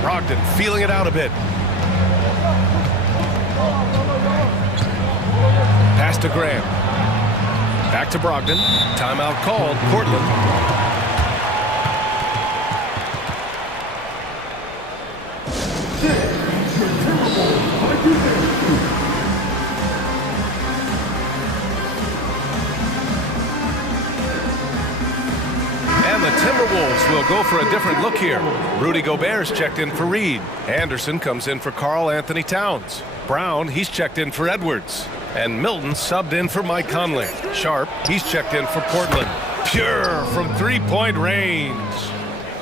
Brogdon feeling it out a bit. Pass to Graham. Back to Brogdon. Timeout called. Portland. And the Timberwolves will go for a different look here. Rudy Gobert's checked in for Reed. Anderson comes in for Karl Anthony Towns. Brown, he's checked in for Edwards. And Milton subbed in for Mike Conley. Sharp, he's checked in for Portland. Pure from three-point range.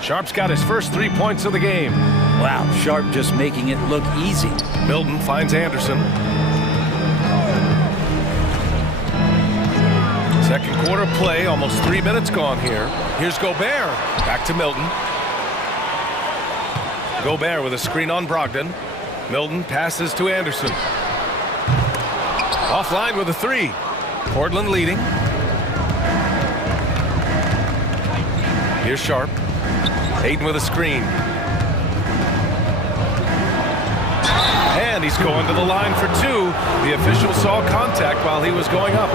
Sharp's got his first 3 points of the game. Wow, Sharp just making it look easy. Milton finds Anderson. Second quarter play, almost 3 minutes gone here. Here's Gobert. Back to Milton. Gobert with a screen on Brogdon. Milton passes to Anderson. Offline with a 3. Portland leading. Here's Sharp. Hayden with a screen. And he's going to the line for 2. The official saw contact while he was going up.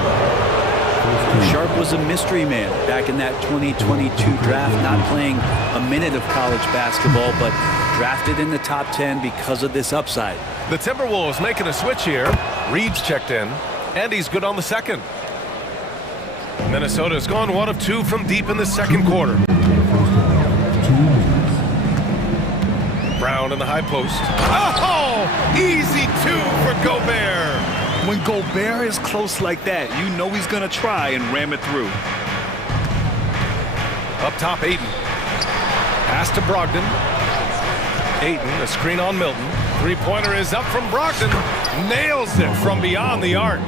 Sharp was a mystery man back in that 2022 draft, not playing a minute of college basketball, but drafted in the top 10 because of this upside. The Timberwolves making a switch here. Reed's checked in, and he's good on the second. Minnesota's gone 1 of 2 from deep in the second quarter. Brown in the high post. Oh, easy 2 for Gobert. When Gobert is close like that, you know he's going to try and ram it through. Up top, Ayton. Pass to Brogdon. Ayton, a screen on Milton. Three-pointer is up from Brogdon. Nails it from beyond the arc.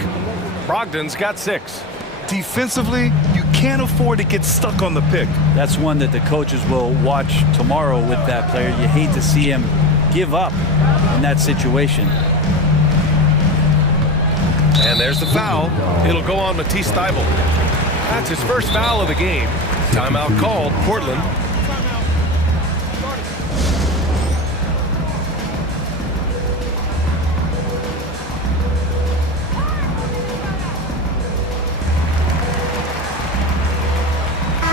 Brogdon's got 6. Defensively, you can't afford to get stuck on the pick. That's one that the coaches will watch tomorrow with that player. You hate to see him give up in that situation. And there's the foul. It'll go on Matisse Thybulle. That's his first foul of the game. Timeout called, Portland.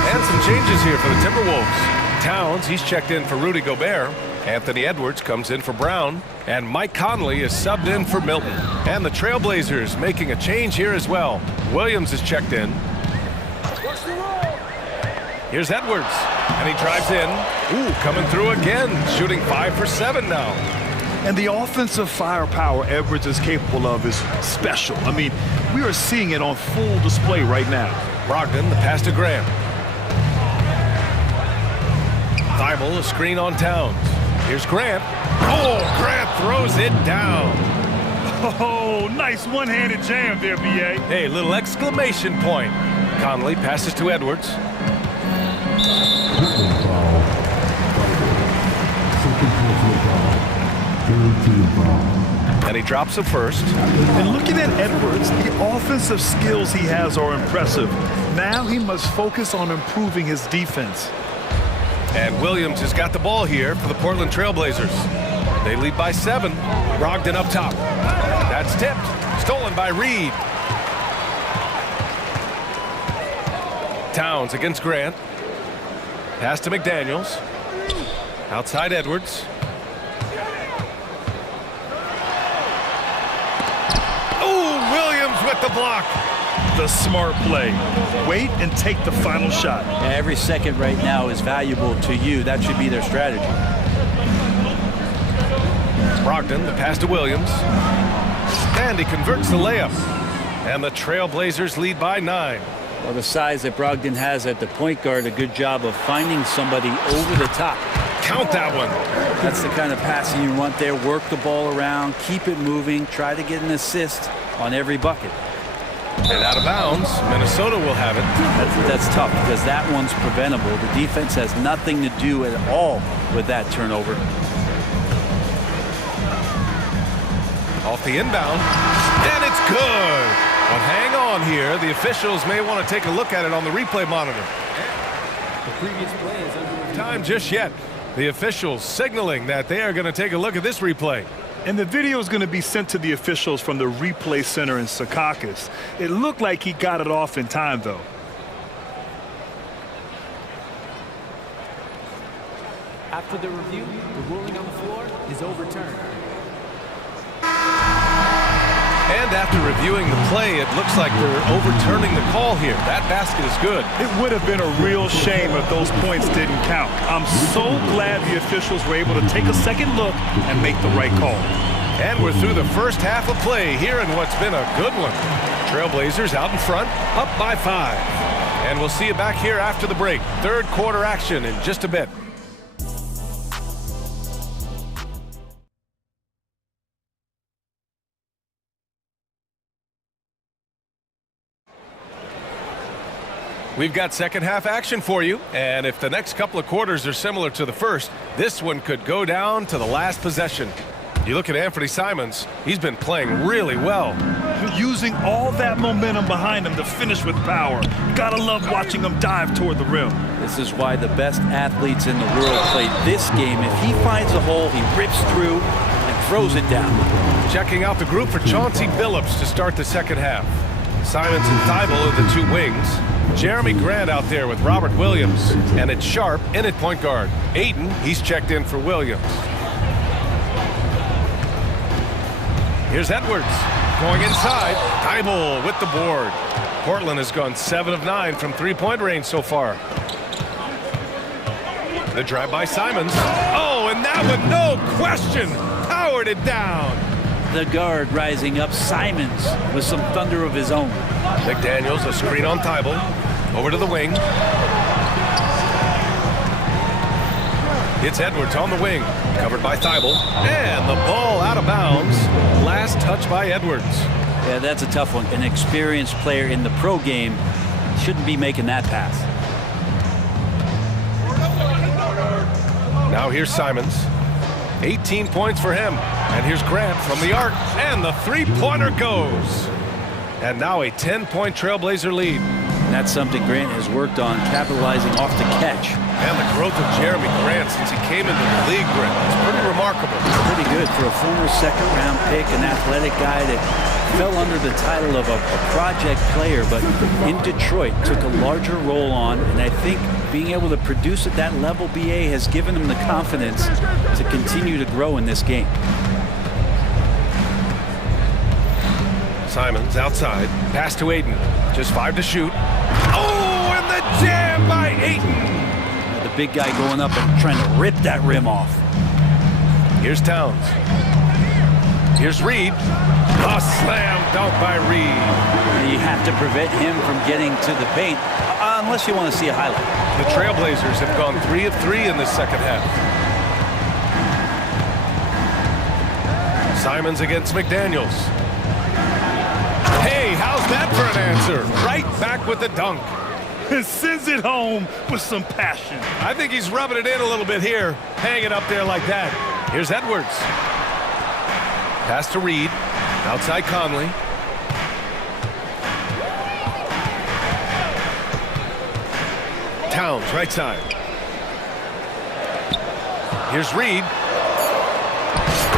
And some changes here for the Timberwolves. Towns, he's checked in for Rudy Gobert. Anthony Edwards comes in for Brown, and Mike Conley is subbed in for Milton. And the Trailblazers making a change here as well. Williams is checked in. Here's Edwards, and he drives in. Ooh, coming through again, shooting 5 for 7 now. And the offensive firepower Edwards is capable of is special. I mean, we are seeing it on full display right now. Brogdon, the pass to Graham. Thybulle, a screen on Towns. Here's Grant. Oh, Grant throws it down. Oh, nice one-handed jam there, B.A. Hey, little exclamation point. Conley passes to Edwards. And he drops it first. And looking at Edwards, the offensive skills he has are impressive. Now he must focus on improving his defense. And Williams has got the ball here for the Portland Trailblazers. They lead by 7. Brogdon up top. That's tipped. Stolen by Reed. Towns against Grant. Pass to McDaniels. Outside Edwards. Oh, Williams with the block. The smart play. Wait and take the final shot. Yeah, every second right now is valuable to you. That should be their strategy. Brogdon, the pass to Williams. And he converts the layup. And the Trailblazers lead by 9. Well, the size that Brogdon has at the point guard, a good job of finding somebody over the top. Count that one. That's the kind of passing you want there. Work the ball around, keep it moving, try to get an assist on every bucket. And out of bounds, Minnesota will have it. That's tough because that one's preventable. The defense has nothing to do at all with that turnover. Off the inbound, and it's good. But hang on here. The officials may want to take a look at it on the replay monitor. The previous play is under time just yet. The officials signaling that they are going to take a look at this replay. And the video is going to be sent to the officials from the replay center in Secaucus. It looked like he got it off in time, though. After the review, the ruling on the floor is overturned. And after reviewing the play, it looks like they're overturning the call here. That basket is good. It would have been a real shame if those points didn't count. I'm so glad the officials were able to take a second look and make the right call. And we're through the first half of play here in what's been a good one. Trailblazers out in front, up by 5. And we'll see you back here after the break. Third quarter action in just a bit. We've got second half action for you, and if the next couple of quarters are similar to the first, this one could go down to the last possession. You look at Anthony Simons, he's been playing really well. Using all that momentum behind him to finish with power. Gotta love watching him dive toward the rim. This is why the best athletes in the world play this game. If he finds a hole, he rips through and throws it down. Checking out the group for Chauncey Billups to start the second half. Simons and Thibault are the two wings. Jeremy Grant out there with Robert Williams. And it's Sharp in at point guard. Ayton, he's checked in for Williams. Here's Edwards going inside. Thibault with the board. Portland has gone 7 of 9 from three-point range so far. The drive by Simons. Oh, and that one, no question, powered it down. The guard rising up, Simons with some thunder of his own. McDaniels, a screen on Thibault. Over to the wing. It's Edwards on the wing, covered by Thibault. And the ball out of bounds. Last touch by Edwards. Yeah, that's a tough one. An experienced player in the pro game shouldn't be making that pass. Now here's Simons. 18 points for him. And here's Grant from the arc. And the three-pointer goes. And now a 10-point Trailblazer lead. That's something Grant has worked on, capitalizing off the catch. And the growth of Jeremy Grant since he came into the league, Grant, is pretty remarkable. Pretty good for a former second-round pick, an athletic guy that fell under the title of a project player, but in Detroit took a larger role on, and I think being able to produce at that level, BA, has given him the confidence to continue to grow in this game. Simons outside, pass to Ayton, just 5 to shoot. Oh, and the jam by Ayton. The big guy going up and trying to rip that rim off. Here's Towns. Here's Reed. A slam dunk by Reed. You have to prevent him from getting to the paint, unless you want to see a highlight. The Trailblazers have gone 3 of 3 in this second half. Simons against McDaniels. Hey, how's that for an answer? Right back with the dunk. And sends it home with some passion. I think he's rubbing it in a little bit here. Hang it up there like that. Here's Edwards. Pass to Reed. Outside Conley. Towns, right side. Here's Reed.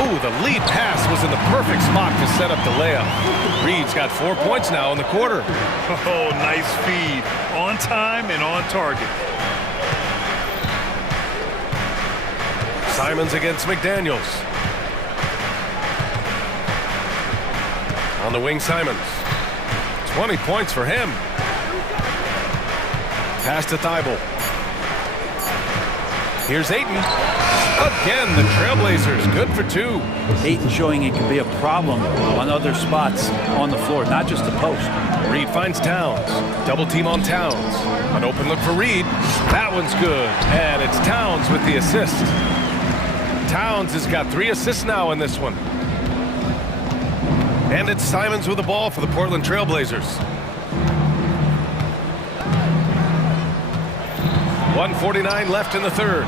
Ooh, the lead pass was in the perfect spot to set up the layup. Reed's got 4 points now in the quarter. Oh, nice feed. On time and on target. Simons against McDaniels. On the wing, Simons. 20 points for him. Pass to Thibault. Here's Ayton. Again, the Trailblazers, good for 2. Ayton showing it can be a problem on other spots on the floor, not just the post. Reed finds Towns. Double team on Towns. An open look for Reed. That one's good. And it's Towns with the assist. Towns has got 3 assists now in this one. And it's Simons with the ball for the Portland Trailblazers. 1:49 left in the third.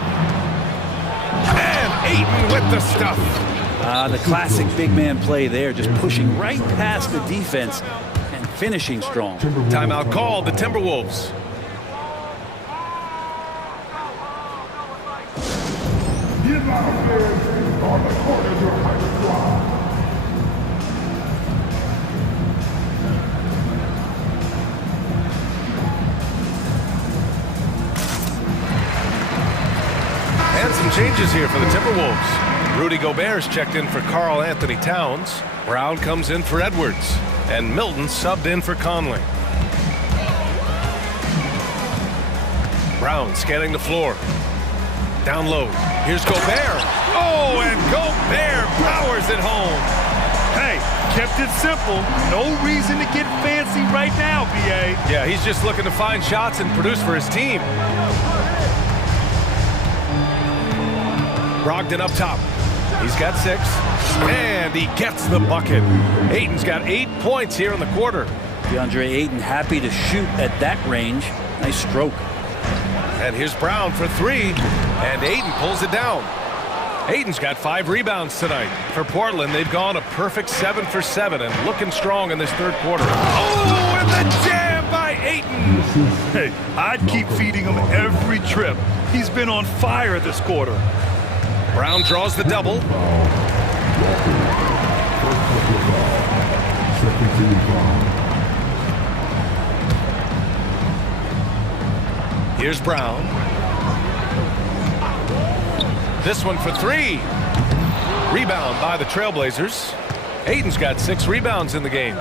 And Ayton with the stuff. The classic big man play there, just pushing right past the defense and finishing strong. Timeout called, the Timberwolves. And some changes here for the Timberwolves. Rudy Gobert's checked in for Karl Anthony Towns. Brown comes in for Edwards. And Milton subbed in for Conley. Brown scanning the floor. Down low. Here's Gobert. Oh, and Gobert powers it home. Hey, kept it simple. No reason to get fancy right now, BA. Yeah, he's just looking to find shots and produce for his team. Brogdon up top. He's got 6. And he gets the bucket. Ayton's got 8 points here in the quarter. DeAndre Ayton happy to shoot at that range. Nice stroke. And here's Brown for three, and Ayton pulls it down. Ayton's got 5 rebounds tonight. For Portland, they've gone a perfect 7 for 7 and looking strong in this third quarter. Oh, and the jam by Ayton! Hey, I'd keep feeding him every trip. He's been on fire this quarter. Brown draws the double. Here's Brown. This one for three. Rebound by the Trailblazers. Ayton's got 6 rebounds in the game.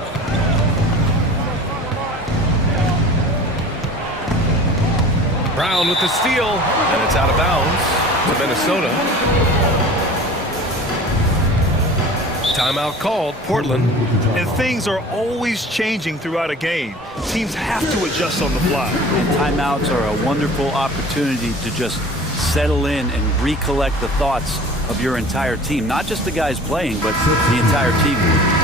Brown with the steal, and it's out of bounds to Minnesota. Timeout called, Portland. And things are always changing throughout a game. Teams have to adjust on the fly. And timeouts are a wonderful opportunity to just settle in and recollect the thoughts of your entire team. Not just the guys playing, but the entire team.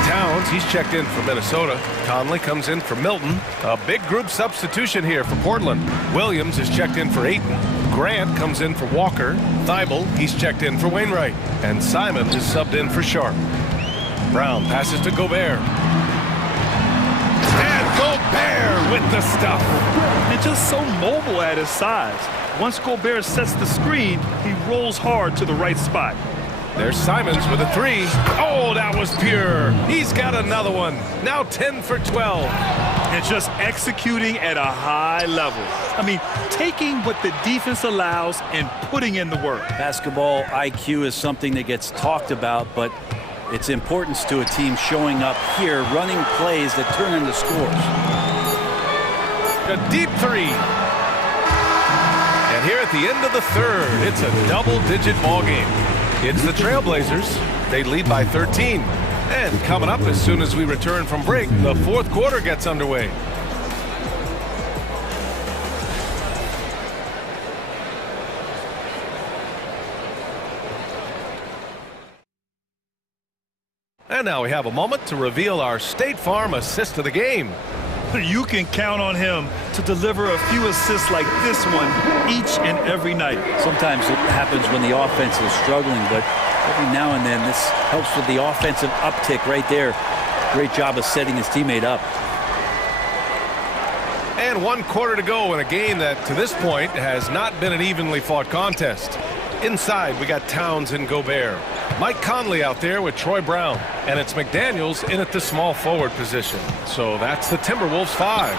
Towns, he's checked in for Minnesota. Conley comes in for Milton. A big group substitution here for Portland. Williams is checked in for Ayton. Grant comes in for Walker. Thibault, he's checked in for Wainwright. And Simon is subbed in for Sharp. Brown passes to Gobert. And Gobert with the stuff. And just so mobile at his size. Once Gobert sets the screen, he rolls hard to the right spot. There's Simons with a three. Oh, that was pure. He's got another one. Now 10 for 12. And just executing at a high level. I mean, taking what the defense allows and putting in the work. Basketball IQ is something that gets talked about, but its importance to a team showing up here, running plays that turn into scores. A deep three. And here at the end of the third, it's a double-digit ball game. It's the Trailblazers. They lead by 13. And coming up as soon as we return from break, the fourth quarter gets underway. And now we have a moment to reveal our State Farm assist of the game. You can count on him to deliver a few assists like this one each and every night. Sometimes it happens when the offense is struggling, but every now and then this helps with the offensive uptick right there. Great job of setting his teammate up. And 1 quarter to go in a game that to this point has not been an evenly fought contest. Inside, we got Towns and Gobert. Mike Conley out there with Troy Brown. And it's McDaniels in at the small forward position. So that's the Timberwolves 5.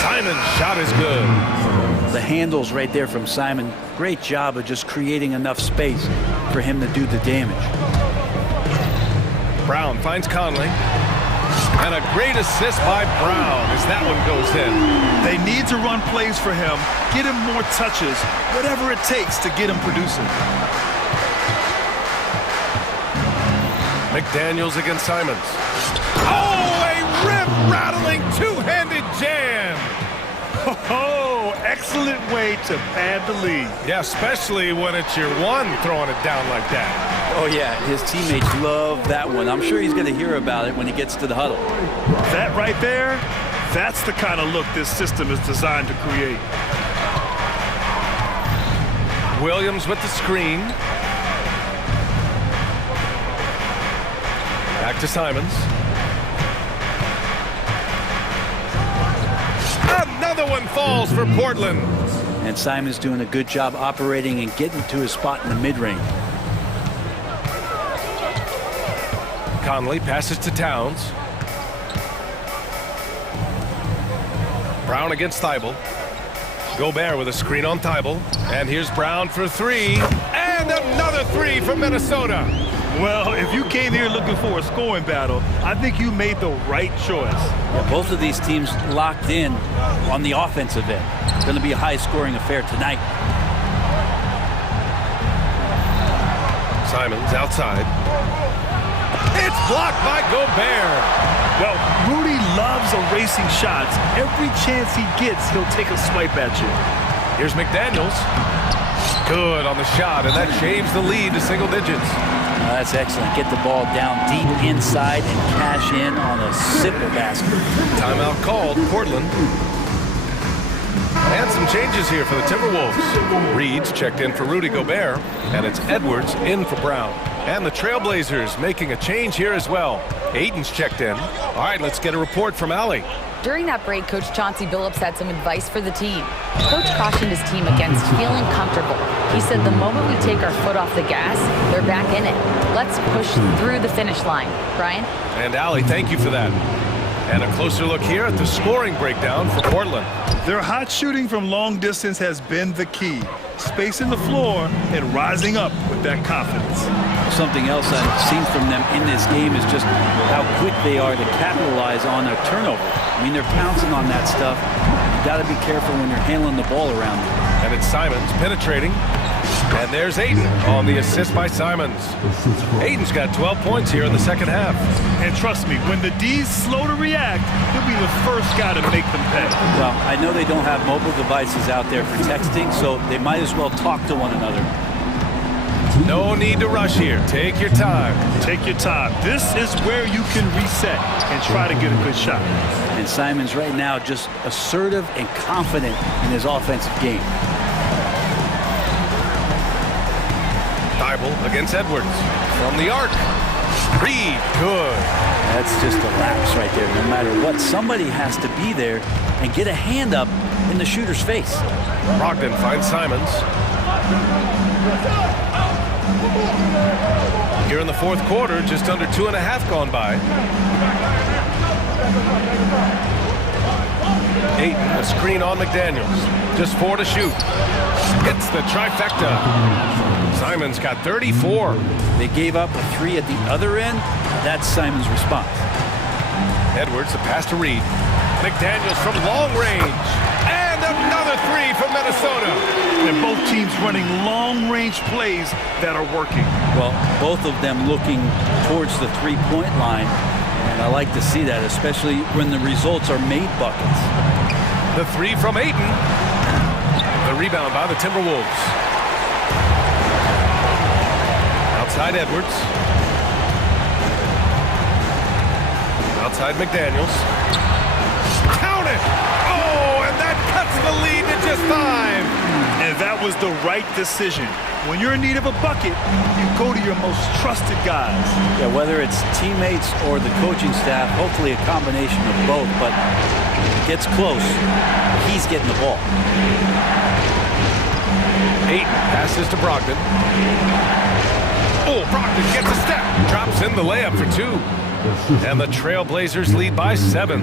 Simon's shot is good. The handles right there from Simon. Great job of just creating enough space for him to do the damage. Brown finds Conley. And a great assist by Brown as that one goes in. They need to run plays for him, get him more touches, whatever it takes to get him producing. McDaniels against Simons. Oh, a rib-rattling two-handed jam. Oh, excellent way to pad the lead. Yeah, especially when it's your one throwing it down like that. Oh, yeah, his teammates love that one. I'm sure he's going to hear about it when he gets to the huddle. That right there, that's the kind of look this system is designed to create. Williams with the screen. Back to Simons. Another one falls for Portland. And Simon's doing a good job operating and getting to his spot in the mid-range. Conley passes to Towns. Brown against Thibault. Gobert with a screen on Thibault. And here's Brown for three. And another three from Minnesota. Well, if you came here looking for a scoring battle, I think you made the right choice. Yeah, both of these teams locked in on the offensive end. It's going to be a high-scoring affair tonight. Simons outside. It's blocked by Gobert. Well, Rudy loves erasing shots. Every chance he gets, he'll take a swipe at you. Here's McDaniels. Good on the shot, and that shaves the lead to single digits. That's excellent. Get the ball down deep inside and cash in on a simple basket. Timeout called, Portland. And some changes here for the Timberwolves. Reed's checked in for Rudy Gobert, and it's Edwards in for Brown. And the Trailblazers making a change here as well. Aiden's checked in. All right, let's get a report from Allie. During that break, Coach Chauncey Billups had some advice for the team. Coach cautioned his team against feeling comfortable. He said the moment we take our foot off the gas, they're back in it. Let's push through the finish line. Brian? And Allie, thank you for that. And a closer look here at the scoring breakdown for Portland. Their hot shooting from long distance has been the key. Spacing the floor and rising up with that confidence. Something else I've seen from them in this game is just how quick they are to capitalize on their turnover. I mean, they're pouncing on that stuff. You got to be careful when you're handling the ball around them. And it's Simons penetrating. And there's Aiden on the assist by Simons. Aiden's got 12 points here in the second half. And trust me, when the D's slow to react, he'll be the first guy to make them pay. Well, I know they don't have mobile devices out there for texting, so they might as well talk to one another. No need to rush here. Take your time. Take your time. This is where you can reset and try to get a good shot. And Simons right now just assertive and confident in his offensive game. Thibault against Edwards. From the arc. Reed, good. That's just a lapse right there. No matter what, somebody has to be there and get a hand up in the shooter's face. Brogdon finds Simons. Here in the fourth quarter, just under 2.5 gone by. Ayton, a screen on McDaniels. Just 4 to shoot. Hits the trifecta. Simons got 34. They gave up a 3 at the other end. That's Simons' response. Edwards, a pass to Reed. McDaniels from long range. And another 3 from Minnesota. And both teams running long-range plays that are working. Well, both of them looking towards the three-point line. And I like to see that, especially when the results are made buckets. The 3 from Ayton. The rebound by the Timberwolves. Outside Edwards. Outside McDaniels. Count it! Oh, and that cuts the lead to just 5. And that was the right decision. When you're in need of a bucket, you go to your most trusted guys. Yeah, whether it's teammates or the coaching staff, hopefully a combination of both, but gets close, he's getting the ball. Ayton passes to Brogdon. Oh, Brogdon gets a step. Drops in the layup for 2. And the Trailblazers lead by 7.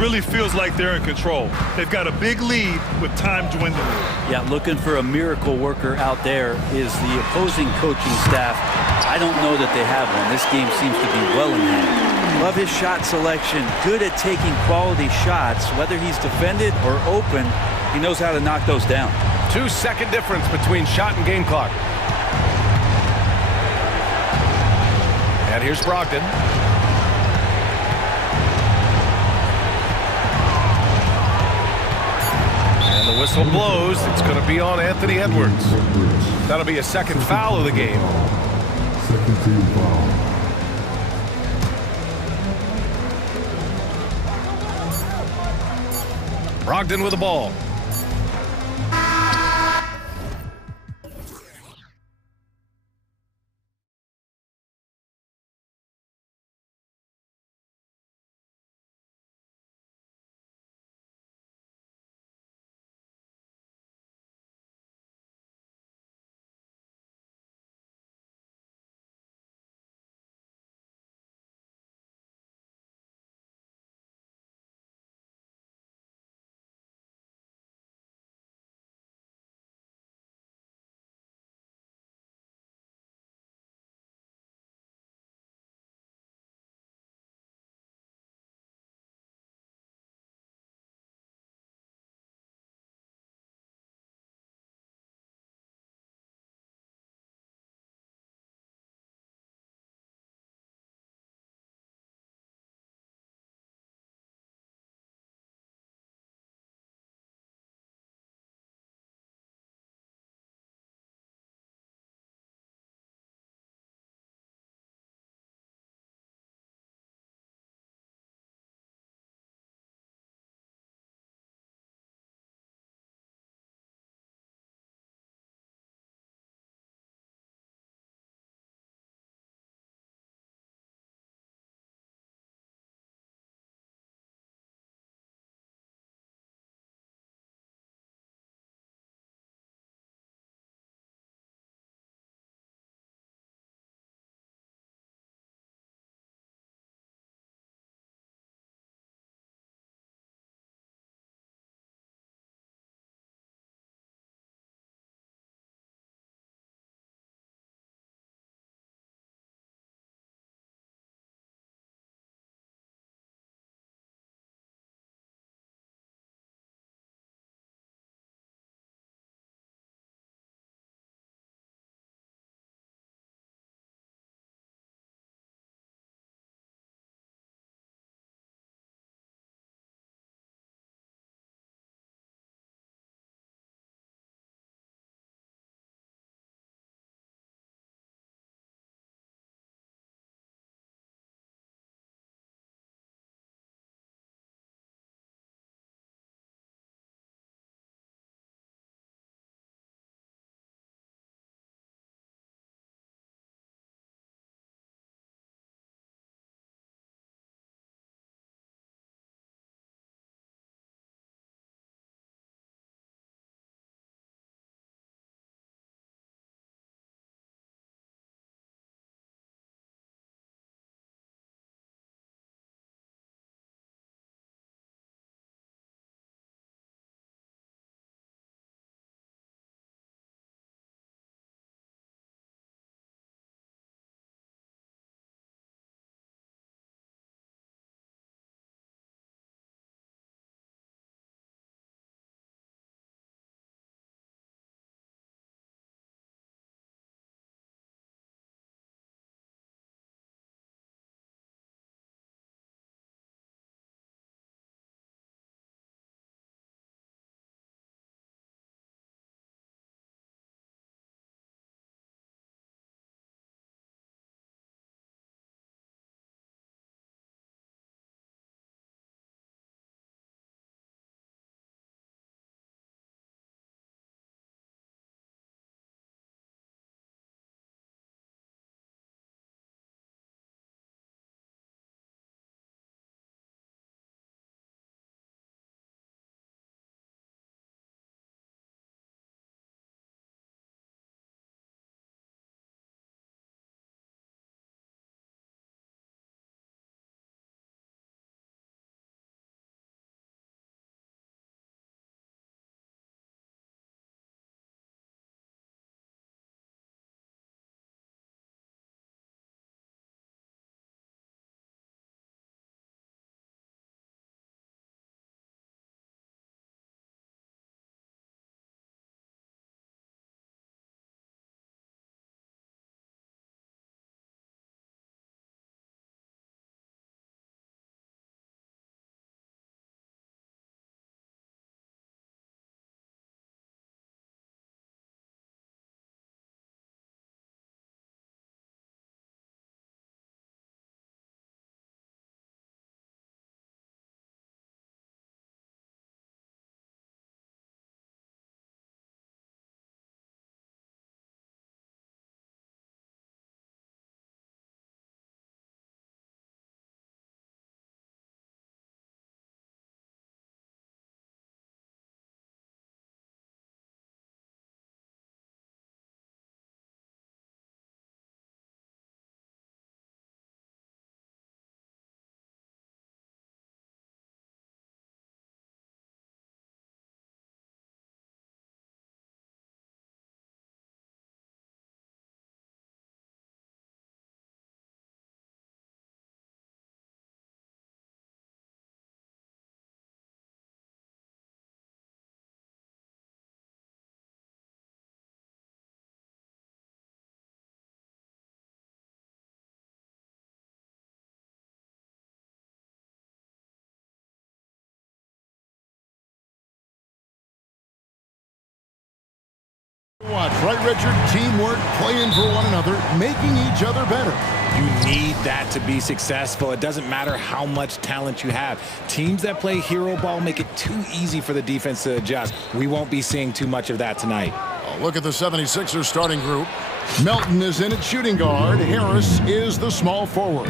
Really feels like they're in control. They've got a big lead with time dwindling. Yeah, looking for a miracle worker out there is the opposing coaching staff. I don't know that they have one. This game seems to be well in hand. Love his shot selection. Good at taking quality shots. Whether he's defended or open, he knows how to knock those down. 2-second difference between shot and game clock. And here's Brogdon. And the whistle blows. It's going to be on Anthony Edwards. That'll be a second foul of the game. Second team foul. Brogdon with the ball. watch, right, Richard? Teamwork, playing for one another, making each other better. You need that to be successful. It doesn't matter how much talent you have. Teams that play hero ball make it too easy for the defense to adjust. We won't be seeing too much of that tonight. Oh, look at the 76ers starting group. Melton is in at shooting guard. Harris is the small forward.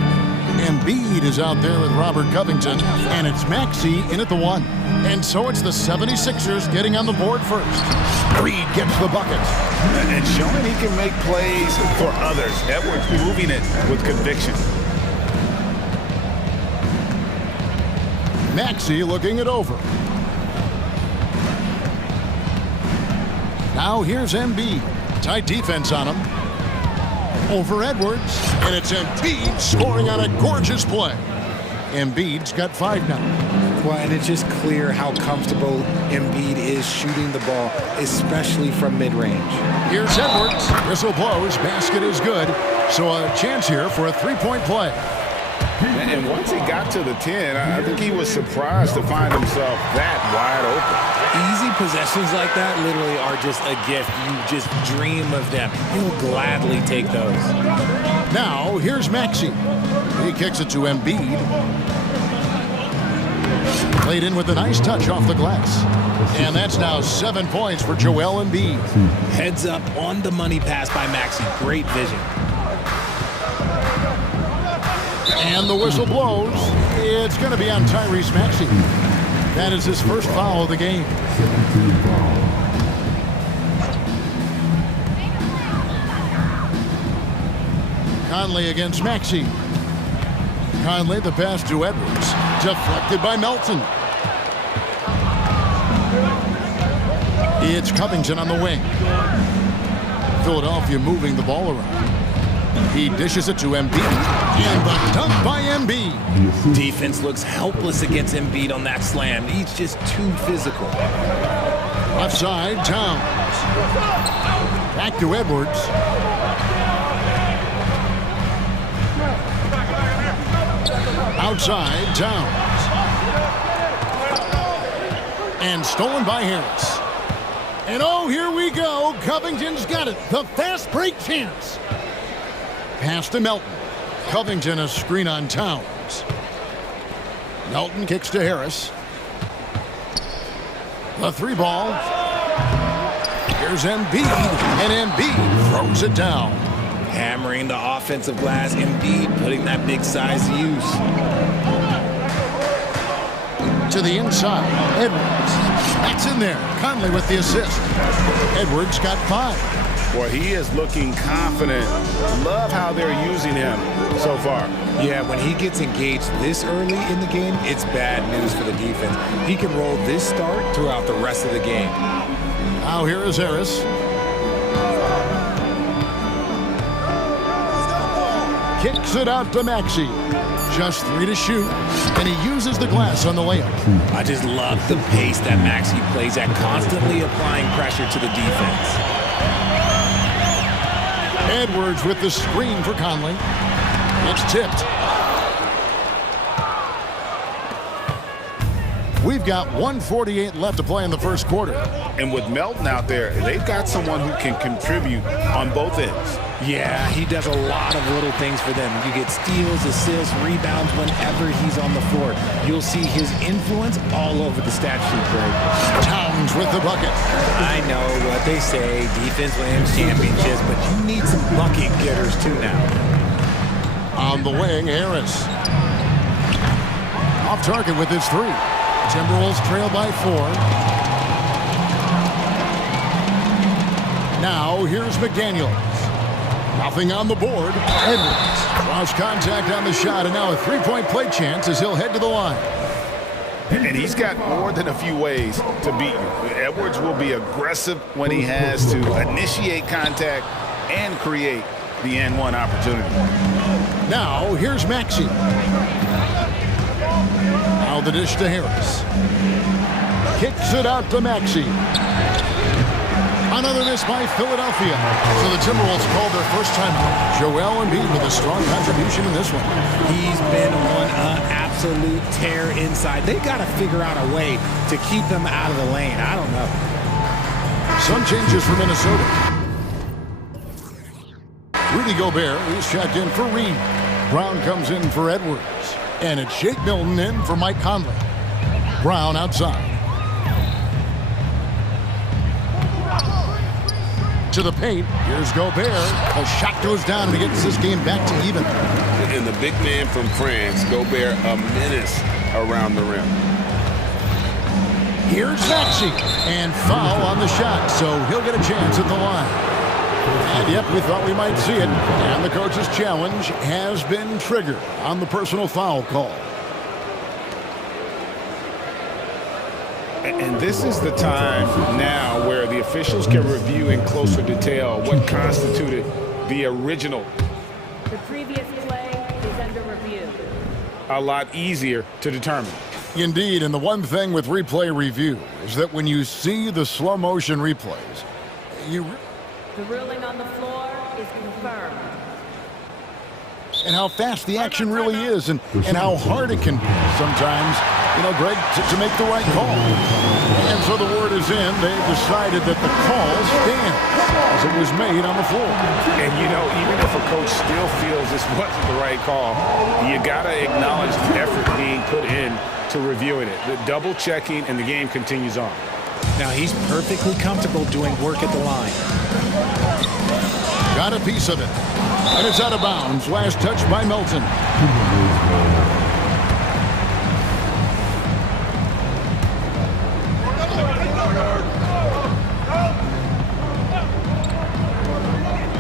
Embiid is out there with Robert Covington, and it's Maxey in at the 1. And so it's the 76ers getting on the board first. Reed gets the bucket. And showing he can make plays for others. Edwards moving it with conviction. Maxey looking it over. Now here's Embiid. Tight defense on him. Over Edwards, and it's Embiid scoring on a gorgeous play. Embiid's got 5 now. Well, and it's just clear how comfortable Embiid is shooting the ball, especially from mid-range. Here's Edwards. Whistle blows. Basket is good. So a chance here for a 3-point play. And once he got to the 10, I think he was surprised to find himself that wide open. Easy possessions like that literally are just a gift. You just dream of them. You'll gladly take those. Now, here's Maxey. He kicks it to Embiid. Played in with a nice touch off the glass. And that's now 7 points for Joel Embiid. Heads up on the money pass by Maxey. Great vision. And the whistle blows. It's going to be on Tyrese Maxey. That is his first foul of the game. Conley against Maxey. Conley, the pass to Edwards. Deflected by Melton. It's Covington on the wing. Philadelphia moving the ball around. He dishes it to Embiid, and the dunk by Embiid. Defense looks helpless against Embiid on that slam. He's just too physical. Offside, Towns. Back to Edwards. Outside, Towns. And stolen by Harris. And oh, here we go. Covington's got it. The fast break chance. Pass to Melton. Covington a screen on Towns. Melton kicks to Harris. The 3 ball. Here's Embiid, and Embiid throws it down. Hammering the offensive glass. Embiid putting that big size to use. To the inside. Edwards. That's in there. Conley with the assist. Edwards got 5. Boy, he is looking confident. Love how they're using him so far. Yeah, when he gets engaged this early in the game, it's bad news for the defense. He can roll this start throughout the rest of the game. Now here is Harris. Kicks it out to Maxey. Just 3 to shoot, and he uses the glass on the layup. I just love the pace that Maxey plays at, constantly applying pressure to the defense. Edwards with the screen for Conley. It's tipped. We've got 1:48 left to play in the first quarter. And with Melton out there, they've got someone who can contribute on both ends. Yeah, he does a lot of little things for them. You get steals, assists, rebounds whenever he's on the floor. You'll see his influence all over the stat sheet, Greg. Towns with the bucket. I know what they say, defense wins championships, but you need some bucket getters too now. On the wing, Harris. Off target with his 3. Timberwolves trail by 4. Now here's McDaniels. Nothing on the board. Edwards lost contact on the shot, and now a 3-point play chance as he'll head to the line. And he's got more than a few ways to beat you. Edwards will be aggressive when he has to initiate contact and create the N1 opportunity. Now here's Maxey. Now the dish to Harris. Kicks it out to Maxey. Another miss by Philadelphia. So the Timberwolves called their first timeout. Joel Embiid with a strong contribution in this one. He's been on an absolute tear inside. They got to figure out a way to keep them out of the lane. I don't know. Some changes for Minnesota. Rudy Gobert is checked in for Reed. Brown comes in for Edwards. And it's Shake Milton in for Mike Conley. Brown outside. To the paint. Here's Gobert. The shot goes down and he gets this game back to even. And the big man from France, Gobert, a menace around the rim. Here's Maxey. And foul on the shot, so he'll get a chance at the line. And yep, we thought we might see it. And the coach's challenge has been triggered on the personal foul call. And this is the time now where the officials can review in closer detail what constituted the original. The previous play is under review. A lot easier to determine. Indeed, and the one thing with replay review is that when you see the slow motion replays, The ruling on the floor is confirmed. And how fast the action really is and how hard it can be sometimes, Greg, to make the right call. And so the word is in. They've decided that the call stands as it was made on the floor. And, even if a coach still feels this wasn't the right call, you got to acknowledge the effort being put in to reviewing it. The double checking, and the game continues on. Now he's perfectly comfortable doing work at the line. Got a piece of it. And it's out of bounds. Last touch by Melton.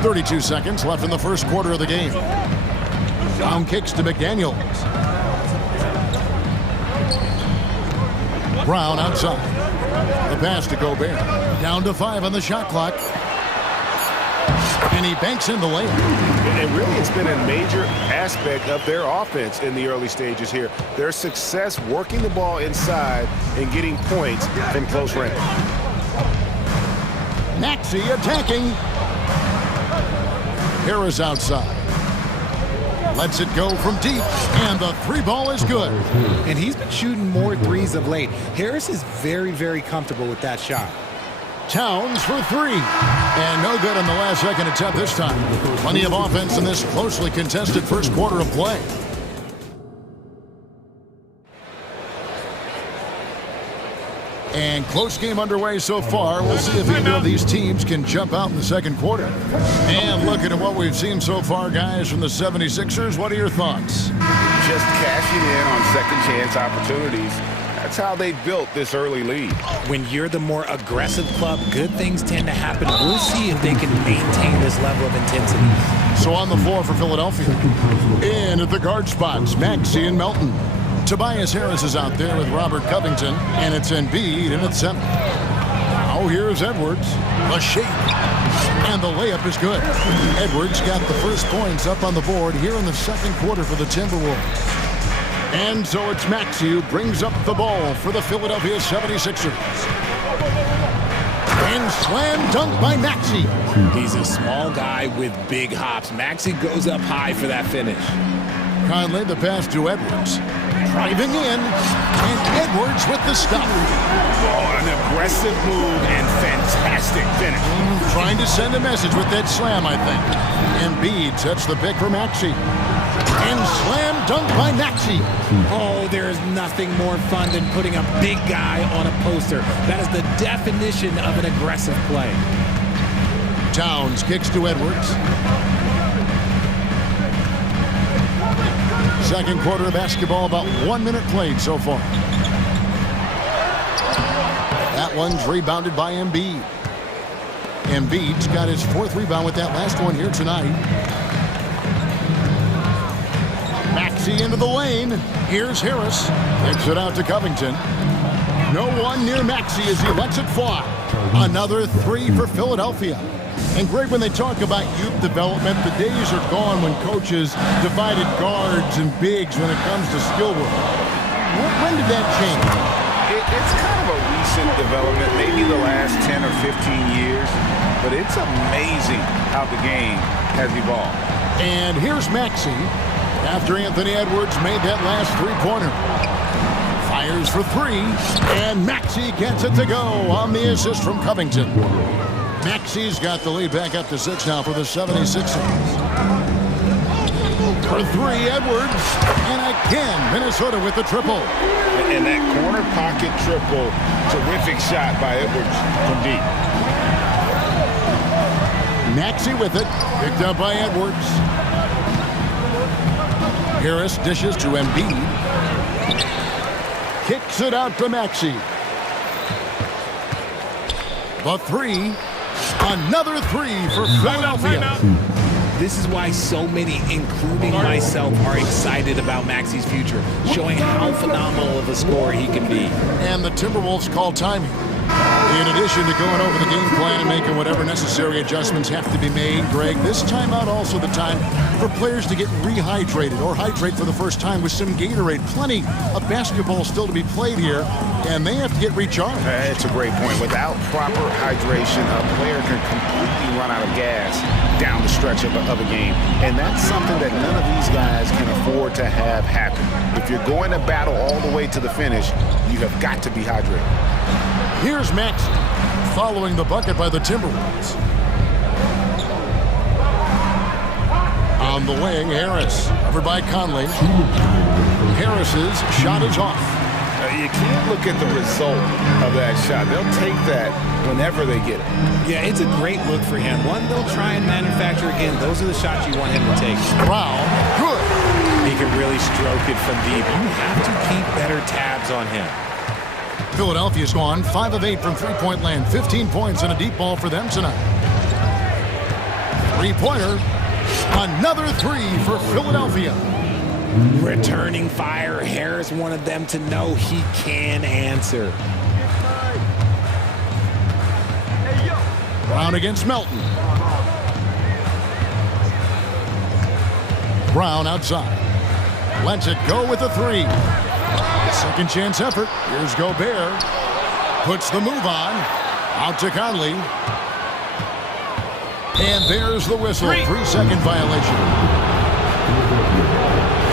.32 seconds left in the first quarter of the game. Brown kicks to McDaniels. Brown outside. The pass to Gobert. Down to 5 on the shot clock. And he banks in the layup. And really, it's been a major aspect of their offense in the early stages here. Their success working the ball inside and getting points from close range. Maxey attacking. Harris outside. Lets it go from deep, and the three ball is good. And he's been shooting more threes of late. Harris is very, very comfortable with that shot. Towns for 3. And no good on the last second attempt this time. Plenty of offense in this closely contested first quarter of play. And close game underway so far. We'll see if either of these teams can jump out in the second quarter. And looking at what we've seen so far, guys, from the 76ers, what are your thoughts? Just cashing in on second chance opportunities. That's how they built this early lead. When you're the more aggressive club, good things tend to happen. We'll see if they can maintain this level of intensity. So on the floor for Philadelphia. In at the guard spots, Maxey and Melton. Tobias Harris is out there with Robert Covington, and it's Embiid in at center. Now here's Edwards. The shake. And the layup is good. Edwards got the first points up on the board here in the second quarter for the Timberwolves. And so it's Maxey who brings up the ball for the Philadelphia 76ers. And slam dunk by Maxey. He's a small guy with big hops. Maxey goes up high for that finish. Conley, the pass to Edwards. Driving in, and Edwards with the stop. Oh, an aggressive move and fantastic finish. Trying to send a message with that slam, I think. Embiid sets the pick for Maxey. And slam dunk by Maxey. Oh, there is nothing more fun than putting a big guy on a poster. That is the definition of an aggressive play. Towns kicks to Edwards. Second quarter of basketball, about 1 minute played so far. That one's rebounded by Embiid. Embiid's got his 4th rebound with that last one here tonight. Maxey into the lane. Here's Harris. Kicks it out to Covington. No one near Maxey as he lets it fly. Another 3 for Philadelphia. And Greg, when they talk about youth development, the days are gone when coaches divided guards and bigs when it comes to skill work. When did that change? It's kind of a recent development, maybe the last 10 or 15 years, but it's amazing how the game has evolved. And here's Maxey after Anthony Edwards made that last 3-pointer. Fires for three, and Maxey gets it to go on the assist from Covington. Maxey's got the lead back up to 6 now for the 76ers. For three, Edwards, and again, Minnesota with the triple. And that corner pocket triple, terrific shot by Edwards from deep. Maxey with it, picked up by Edwards. Harris dishes to Embiid. Kicks it out to Maxey. The three. Another three for Philadelphia. This is why so many, including myself, are excited about Maxey's future, showing how phenomenal of a scorer he can be. And the Timberwolves call timing. In addition to going over the game plan and making whatever necessary adjustments have to be made, Greg, this timeout also the time for players to get rehydrated or hydrate for the first time with some Gatorade. Plenty of basketball still to be played here, and they have to get recharged. It's a great point. Without proper hydration, a player can completely run out of gas down the stretch of a game. And that's something that none of these guys can afford to have happen. If you're going to battle all the way to the finish, you have got to be hydrated. Here's Maxey following the bucket by the Timberwolves. On the wing, Harris, covered by Conley. Harris's shot is off. You can't look at the result of that shot. They'll take that whenever they get it. Yeah, it's a great look for him. One they'll try and manufacture again. Those are the shots you want him to take. Brown, good. He can really stroke it from deep. You have to keep better tabs on him. Philadelphia's gone 5 of 8 from three-point land. 15 points and a deep ball for them tonight. Three-pointer. Another three for Philadelphia. Returning fire. Harris wanted them to know he can answer. Brown against Melton. Brown outside. Lets it go with a three. Second chance effort. Here's Gobert. Puts the move on. Out to Conley. And there's the whistle. 3-second violation.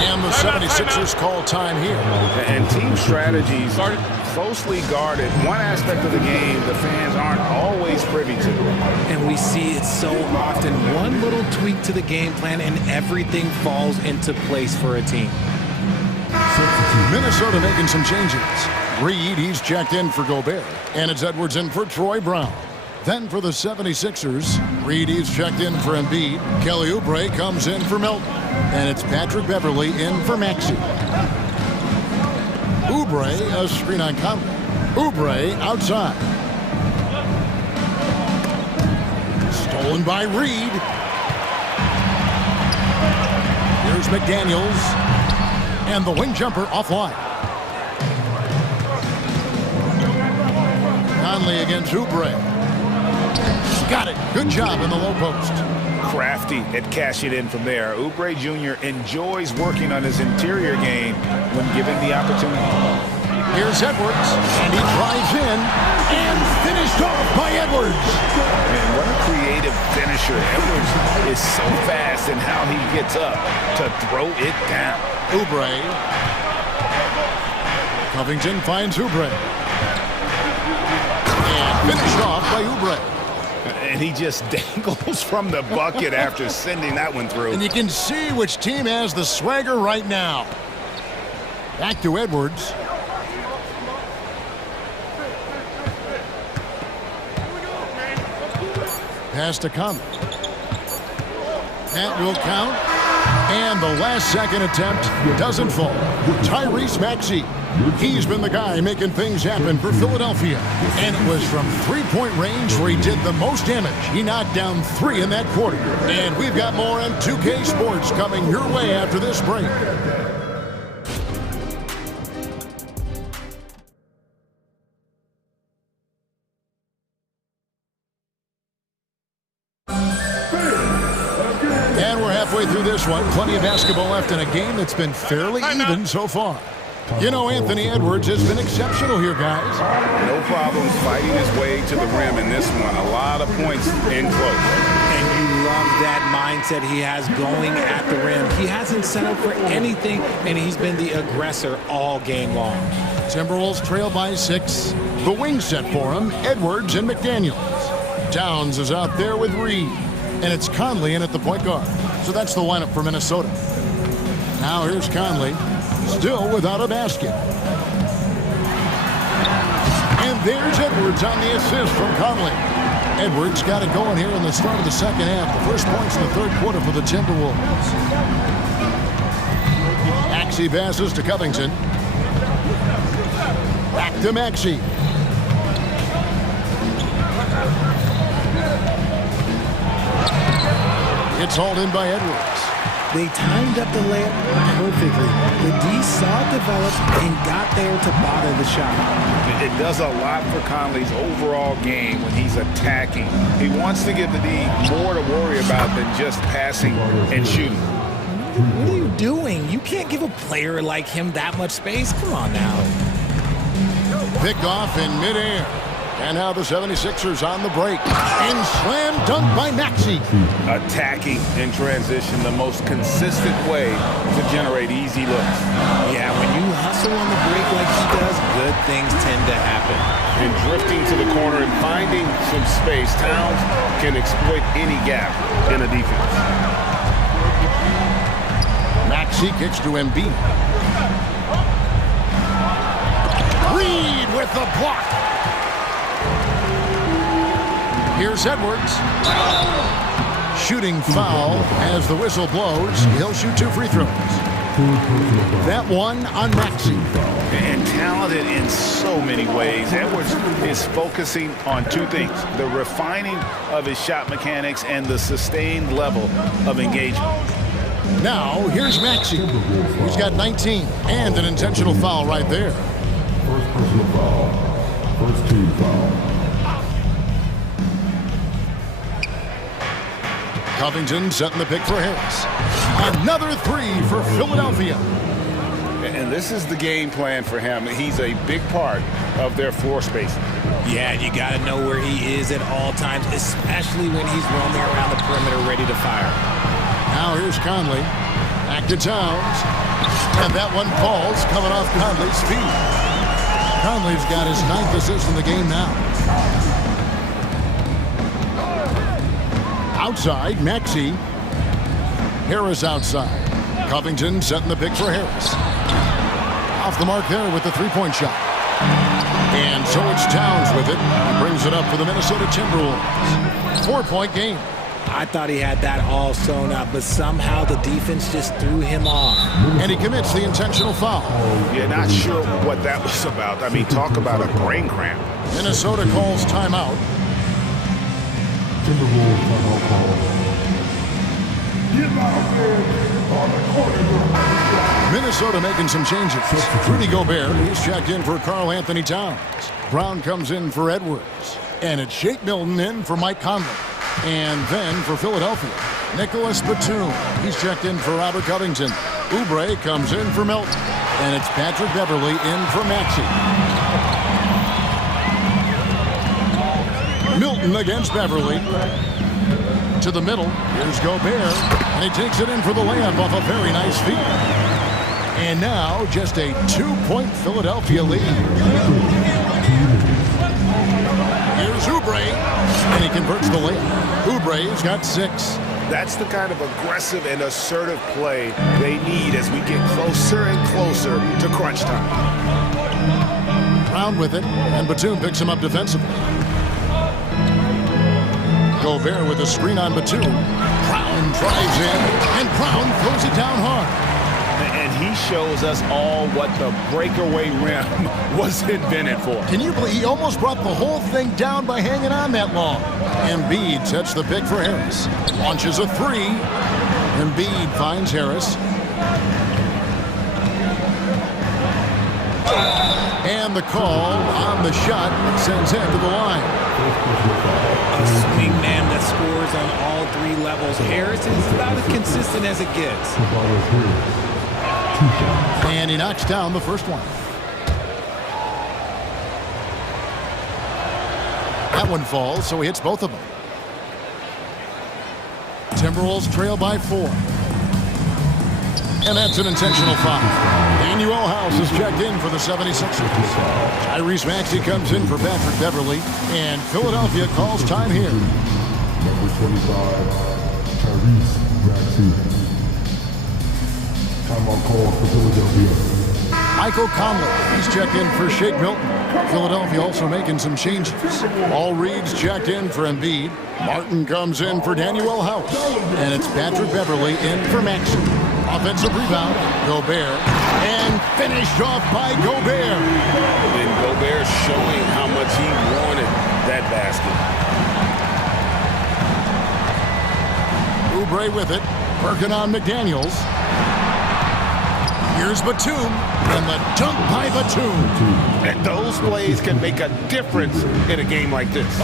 And the 76ers call time here. And team strategies closely guarded. One aspect of the game the fans aren't always privy to. And we see it so often. One little tweak to the game plan and everything falls into place for a team. Minnesota making some changes. Reed, he's checked in for Gobert. And it's Edwards in for Troy Brown. Then for the 76ers, Reed, he's checked in for Embiid. Kelly Oubre comes in for Melton. And it's Patrick Beverley in for Maxey. Oubre, a screen on Conley. Oubre outside. Stolen by Reed. Here's McDaniels. And the wing jumper offline. Conley against Oubre. Got it. Good job in the low post. Crafty at cash it in from there. Oubre Jr. enjoys working on his interior game when given the opportunity. Here's Edwards, and he drives in and finished off by Edwards. Man, what a creative finisher. Edwards is so fast in how he gets up to throw it down. Oubre. Covington finds Oubre. And finished off by Oubre. And he just dangles from the bucket after sending that one through. And you can see which team has the swagger right now. Back to Edwards. Pass to Conley. That will count. And the last second attempt doesn't fall. Tyrese Maxey. He's been the guy making things happen for Philadelphia. And it was from three-point range where he did the most damage. He knocked down 3 in that quarter. And we've got more on 2K Sports coming your way after this break. Through this one, plenty of basketball left in a game that's been fairly even so far. You know, Anthony Edwards has been exceptional here, guys. No problems fighting his way to the rim in this one. A lot of points in close. And you love that mindset he has going at the rim. He hasn't settled for anything, and he's been the aggressor all game long. Timberwolves trail by 6. The wing set for him, Edwards and McDaniels. Downs is out there with Reed. And it's Conley in at the point guard. So that's the lineup for Minnesota. Now here's Conley, still without a basket. And there's Edwards on the assist from Conley. Edwards got it going here in the start of the second half. The first points in the third quarter for the Timberwolves. Maxey passes to Covington. Back to Maxey. It's hauled in by Edwards. They timed up the layup perfectly. The D saw it develop and got there to bother the shot. It does a lot for Conley's overall game when he's attacking. He wants to give the D more to worry about than just passing and shooting. What are you doing? You can't give a player like him that much space. Come on now. Picked off in midair. And now the 76ers on the break. And slam dunk by Maxey. Attacking in transition, the most consistent way to generate easy looks. Yeah, when you hustle on the break like he does, good things tend to happen. And drifting to the corner and finding some space, Towns can exploit any gap in a defense. Maxey kicks to Embiid. Reed with the block. Here's Edwards. Shooting foul as the whistle blows. He'll shoot 2 free throws. That one on Maxey. And talented in so many ways. Edwards is focusing on 2 things: the refining of his shot mechanics and the sustained level of engagement. Now, here's Maxey. He's got 19 and an intentional foul right there. First personal foul. First team foul. Covington setting the pick for Harris. Another 3 for Philadelphia. And this is the game plan for him. He's a big part of their floor spacing. Yeah, you got to know where he is at all times, especially when he's roaming around the perimeter ready to fire. Now here's Conley. Back to Towns. And that one falls coming off Conley's feet. Conley's got his 9th assist in the game now. Outside, Maxey. Harris outside. Covington setting the pick for Harris. Off the mark there with the 3-point shot. And so it's Towns with it. He brings it up for the Minnesota Timberwolves. 4-point game. I thought he had that all sewn up, but somehow the defense just threw him off. And he commits the intentional foul. Yeah, not sure what that was about. I mean, talk about a brain cramp. Minnesota calls timeout. Timberwolves timeout call. Minnesota making some changes. Rudy Gobert, he's checked in for Karl Anthony Towns. Brown comes in for Edwards. And it's Shake Milton in for Mike Conley. And then for Philadelphia, Nicholas Batum. He's checked in for Robert Covington. Oubre comes in for Milton. And it's Patrick Beverley in for Maxey. Milton against Beverley. To the middle. Here's Gobert. And he takes it in for the layup off a very nice feed. And now just a 2-point Philadelphia lead. Here's Oubre. And he converts the layup. Oubre's got 6. That's the kind of aggressive and assertive play they need as we get closer and closer to crunch time. Brown with it. And Batum picks him up defensively. Gobert with a screen on Batum. Brown drives in, and Brown throws it down hard. And he shows us all what the breakaway rim was invented for. Can you believe he almost brought the whole thing down by hanging on that long? Embiid sets the pick for Harris. Launches a 3. Embiid finds Harris. And the call on the shot sends him to the line. A swing man that scores on all 3 levels. Harris is about as consistent as it gets. And he knocks down the first one. That one falls, so he hits both of them. Timberwolves trail by 4. And that's an intentional foul. Daniel House is checked in for the 76ers. Tyrese Maxey comes in for Patrick Beverly, and Philadelphia calls time here. Number 25, Tyrese Maxey. Timeout call for Philadelphia. Michael Conley, he's checked in for Shake Milton. Philadelphia also making some changes. All Reed's checked in for Embiid. Martin comes in for Daniel House. And it's Patrick Beverly in for Maxey. Offensive rebound, Gobert. And finished off by Gobert. And Gobert showing how much he wanted that basket. Oubre with it. Working on McDaniels. Here's Batum, and the dunk by Batum. And those plays can make a difference in a game like this.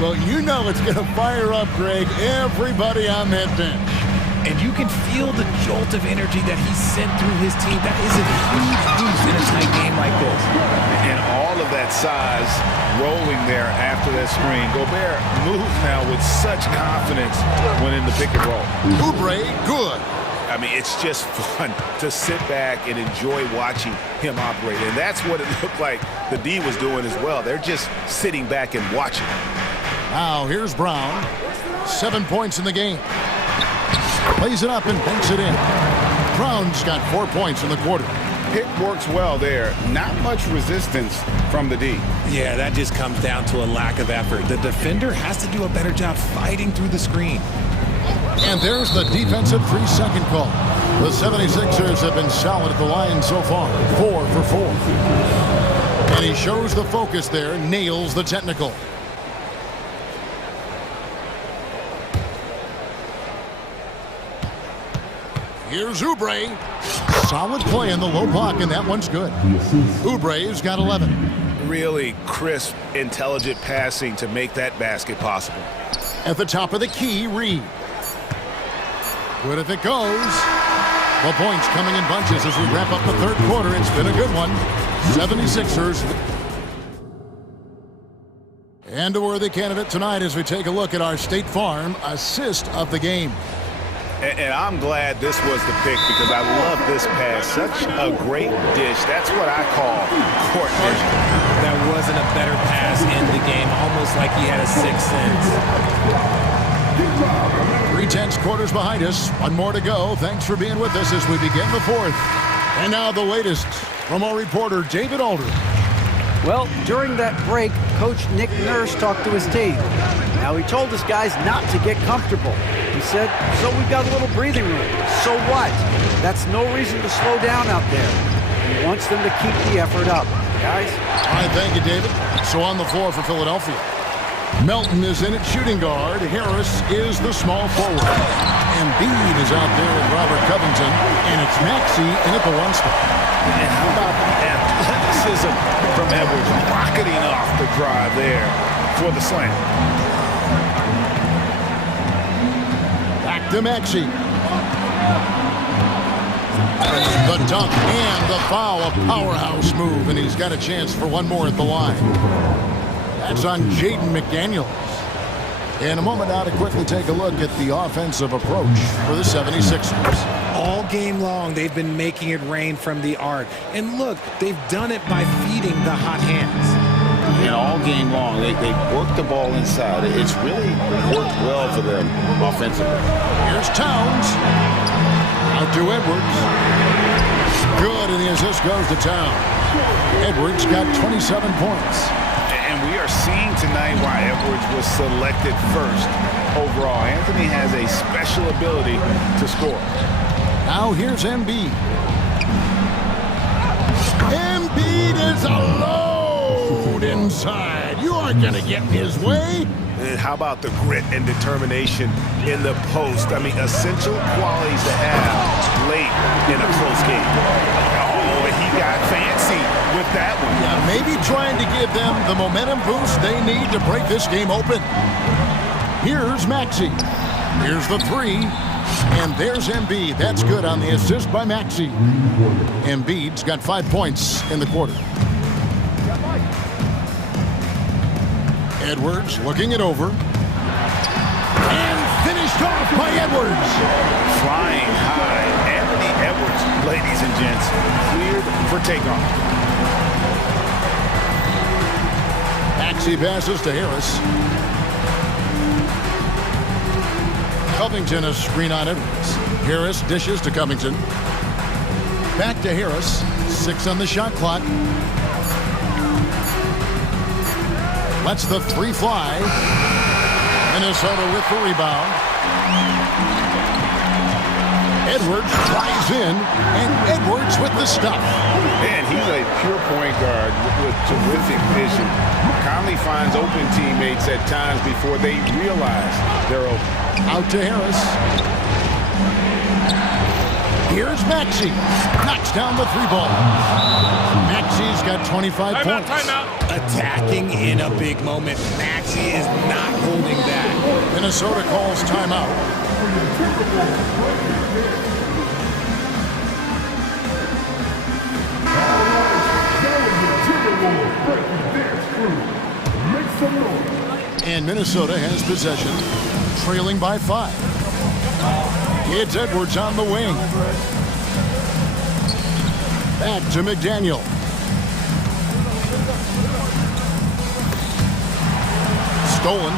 Well, you know it's going to fire up, Greg, everybody on that bench. And you can feel the jolt of energy that he sent through his team. That is a huge boost in a tight game like this. And all of that size rolling there after that screen. Gobert moves now with such confidence when in the pick and roll. Oubre, good. I mean, it's just fun to sit back and enjoy watching him operate. And that's what it looked like the D was doing as well. They're just sitting back and watching. Now, here's Brown. 7 points in the game. Plays it up and banks it in. Brown's got 4 points in the quarter. Pick works well there. Not much resistance from the D. Yeah, that just comes down to a lack of effort. The defender has to do a better job fighting through the screen. And there's the defensive 3-second call. The 76ers have been solid at the line so far. 4 for 4. And he shows the focus there, nails the technical. Here's Oubre. Solid play in the low block, and that one's good. Oubre's got 11. Really crisp, intelligent passing to make that basket possible. At the top of the key, Reed. Good if it goes. The points coming in bunches as we wrap up the third quarter. It's been a good one. 76ers. And a worthy candidate tonight as we take a look at our State Farm assist of the game. And I'm glad this was the pick because I love this pass. Such a great dish. That's what I call court vision. That wasn't a better pass in the game. Almost like he had a sixth sense. 3/10 quarters behind us. One more to go. Thanks for being with us as we begin the fourth. And now the latest from our reporter, David Alder. Well, during that break, Coach Nick Nurse talked to his team. Now, he told his guys not to get comfortable. He said, so we've got a little breathing room. So what? That's no reason to slow down out there. He wants them to keep the effort up. Guys? All right, thank you, David. So on the floor for Philadelphia. Melton is in at shooting guard. Harris is the small forward. Embiid is out there with Robert Covington. And it's Maxey in at the one spot. And how about the athleticism from Edwards rocketing off the drive there for the slam. Back to Maxey. The dunk and the foul, a powerhouse move, and he's got a chance for one more at the line. That's on Jaden McDaniels. In a moment now to quickly take a look at the offensive approach for the 76ers. All game long, they've been making it rain from the arc. And look, they've done it by feeding the hot hands. And all game long, they've worked the ball inside. It's really worked well for them offensively. Here's Towns. Out to Edwards. Good, and the assist goes to Towns. Edwards got 27 points. And we are seeing tonight why Edwards was selected first overall. Anthony has a special ability to score. Now here's Embiid. Embiid is a load inside. You aren't going to get in his way. And how about the grit and determination in the post? I mean, essential qualities to have late in a close game. Oh, and he got fancy with that one. Yeah, maybe trying to give them the momentum boost they need to break this game open. Here's Maxey. Here's the three. And there's Embiid. That's good on the assist by Maxey. Embiid's got 5 points in the quarter. Edwards looking it over. And finished off by Edwards. Flying high. Anthony Edwards, ladies and gents, cleared for takeoff. Maxey passes to Harris. Covington a screen on Edwards. Harris dishes to Covington. Back to Harris. 6 on the shot clock. Lets the 3 fly. Minnesota with the rebound. Edwards drives in, and Edwards with the stuff. Man, he's a pure point guard with terrific vision. Conley finds open teammates at times before they realize they're open. Out to Harris. Here's Maxey. Knocks down the 3 ball. Maxey's got 25 points. Timeout. Attacking in a big moment. Maxey is not holding back. Minnesota calls timeout. And Minnesota has possession, trailing by 5. It's Edwards on the wing. Back to McDaniel. Stolen.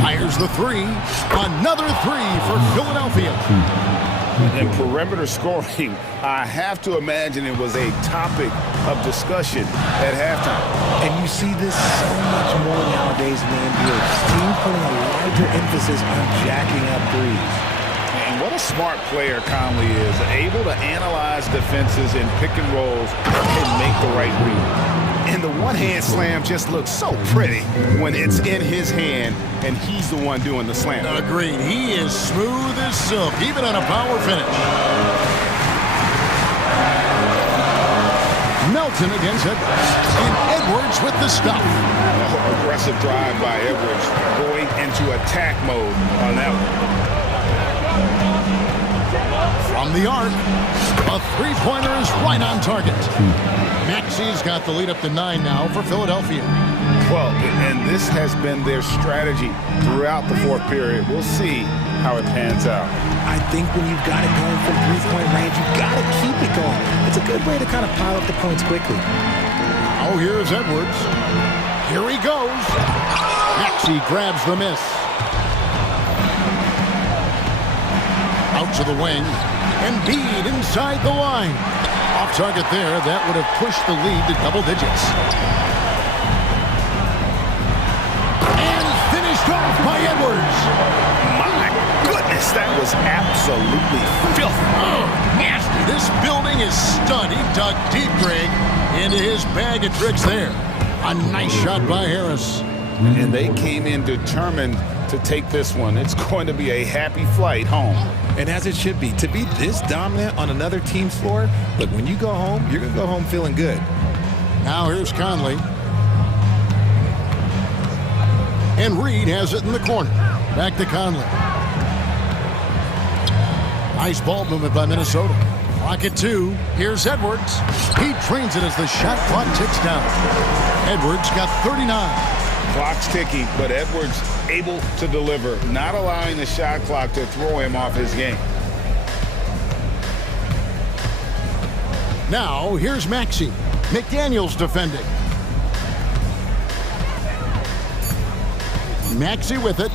Fires the 3. Another 3 for Philadelphia. And perimeter scoring, I have to imagine it was a topic of discussion at halftime. And you see this so much more nowadays in the NBA. Teams putting a larger emphasis on jacking up threes. And what a smart player Conley is, able to analyze defenses in pick and rolls and make the right read. And the one-hand slam just looks so pretty when it's in his hand and he's the one doing the slam. Agreed. He is smooth as silk, even on a power finish. Melton against Edwards. And Edwards with the stuff. Aggressive drive by Edwards, going into attack mode on that one. From the arc, a 3-pointer is right on target. Maxey's got the lead up to 9 now for Philadelphia. Well, and this has been their strategy throughout the 4th period. We'll see how it pans out. I think when you've got it going from 3-point range, you've got to keep it going. It's a good way to kind of pile up the points quickly. Oh, here's Edwards. Here he goes. Maxey grabs the miss. Out to the wing. Embiid inside the line. Off target there. That would have pushed the lead to double digits. And finished off by Edwards. My goodness, that was absolutely filthy. Oh, nasty. This building is stunned. He dug deep, Greg, into his bag of tricks there. A nice shot by Harris. And they came in determined to take this one. It's going to be a happy flight home. And as it should be. To be this dominant on another team's floor, look, when you go home, you're going to go home feeling good. Now here's Conley. And Reed has it in the corner. Back to Conley. Nice ball movement by Minnesota. Clock at 2. Here's Edwards. He trains it as the shot clock ticks down. Edwards got 39. Clock's ticking, but Edwards able to deliver, not allowing the shot clock to throw him off his game. Now, here's Maxey. McDaniel's defending. Maxey with it.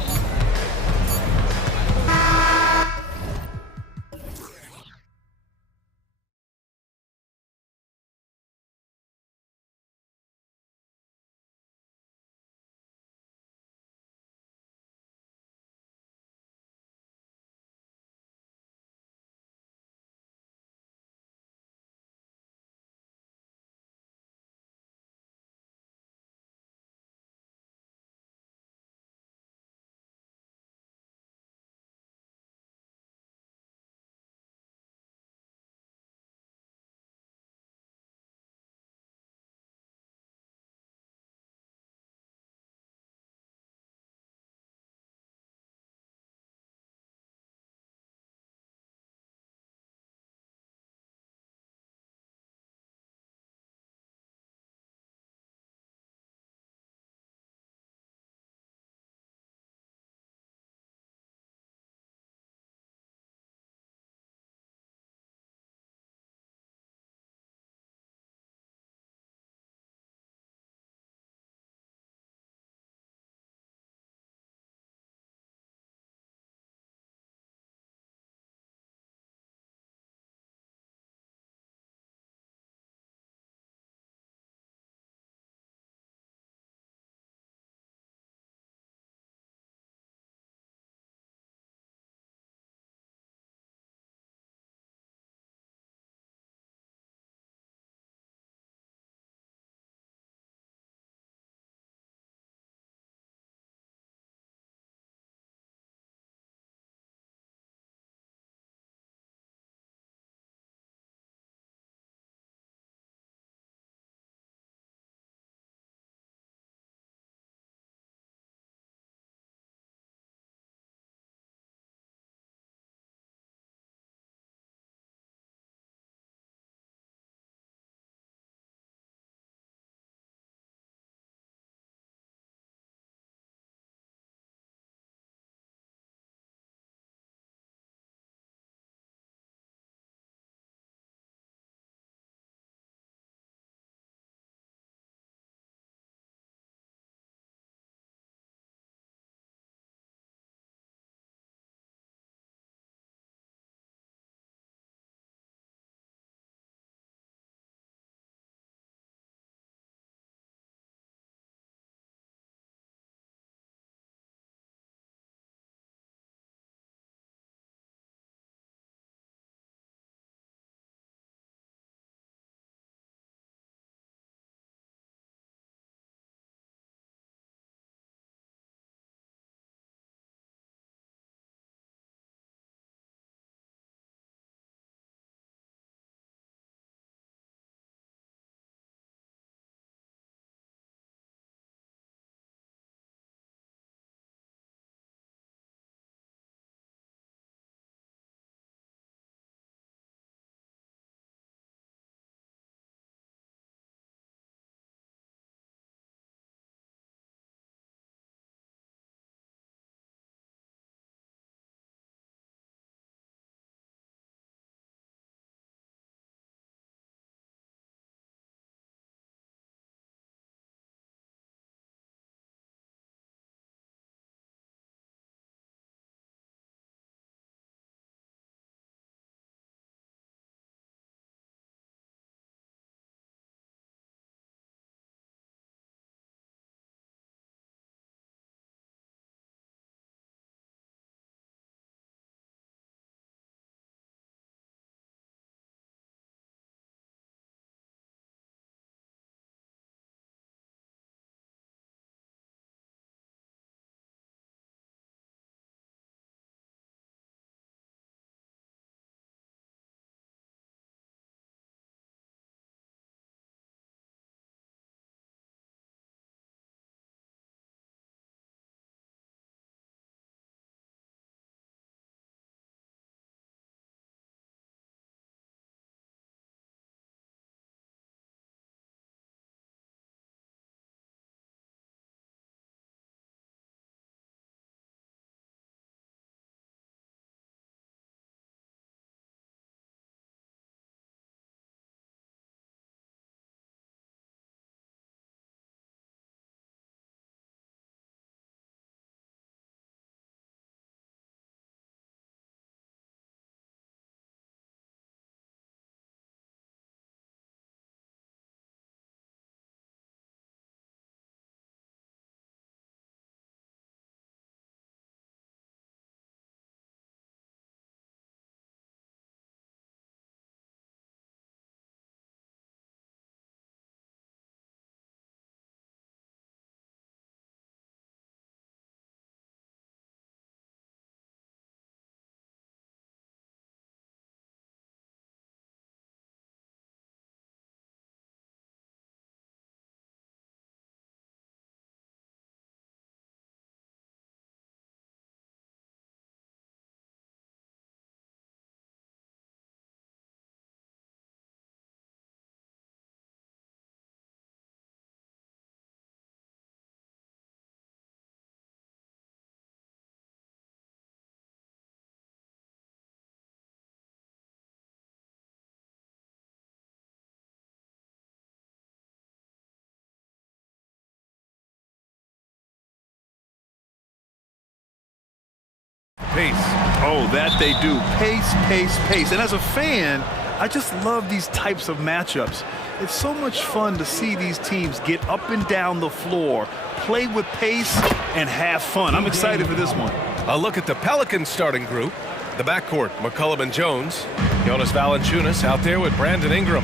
pace. Oh, that they do. Pace, pace, pace. And as a fan, I just love these types of matchups. It's so much fun to see these teams get up and down the floor, play with pace, and have fun. I'm excited for this one. A look at the Pelicans starting group. The backcourt, McCollum and Jones. Jonas Valanciunas out there with Brandon Ingram.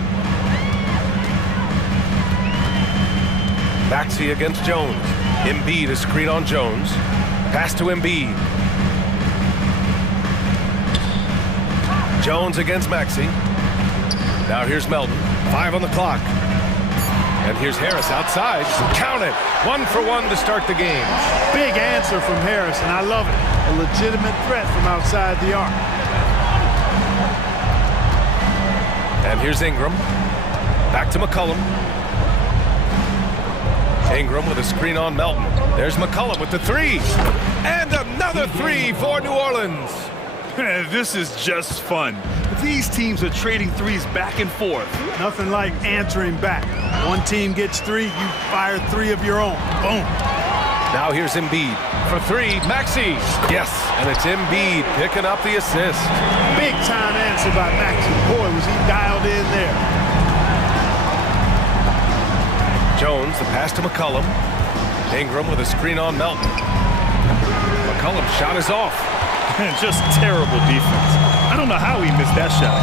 Maxey against Jones. Embiid, a screen on Jones. Pass to Embiid. Jones against Maxey. Now here's Melton. 5 on the clock. And here's Harris outside. Count it. 1 for 1 to start the game. Big answer from Harris, and I love it. A legitimate threat from outside the arc. And here's Ingram. Back to McCollum. Ingram with a screen on Melton. There's McCollum with the 3. And another 3 for New Orleans. This is just fun. These teams are trading threes back and forth. Nothing like answering back. One team gets 3, you fire 3 of your own. Boom. Now here's Embiid. For 3, Maxey. Yes, and it's Embiid picking up the assist. Big time answer by Maxey. Boy, was he dialed in there. Jones, the pass to McCollum. Ingram with a screen on Melton. McCollum's shot is off. Just terrible defense. I don't know how he missed that shot.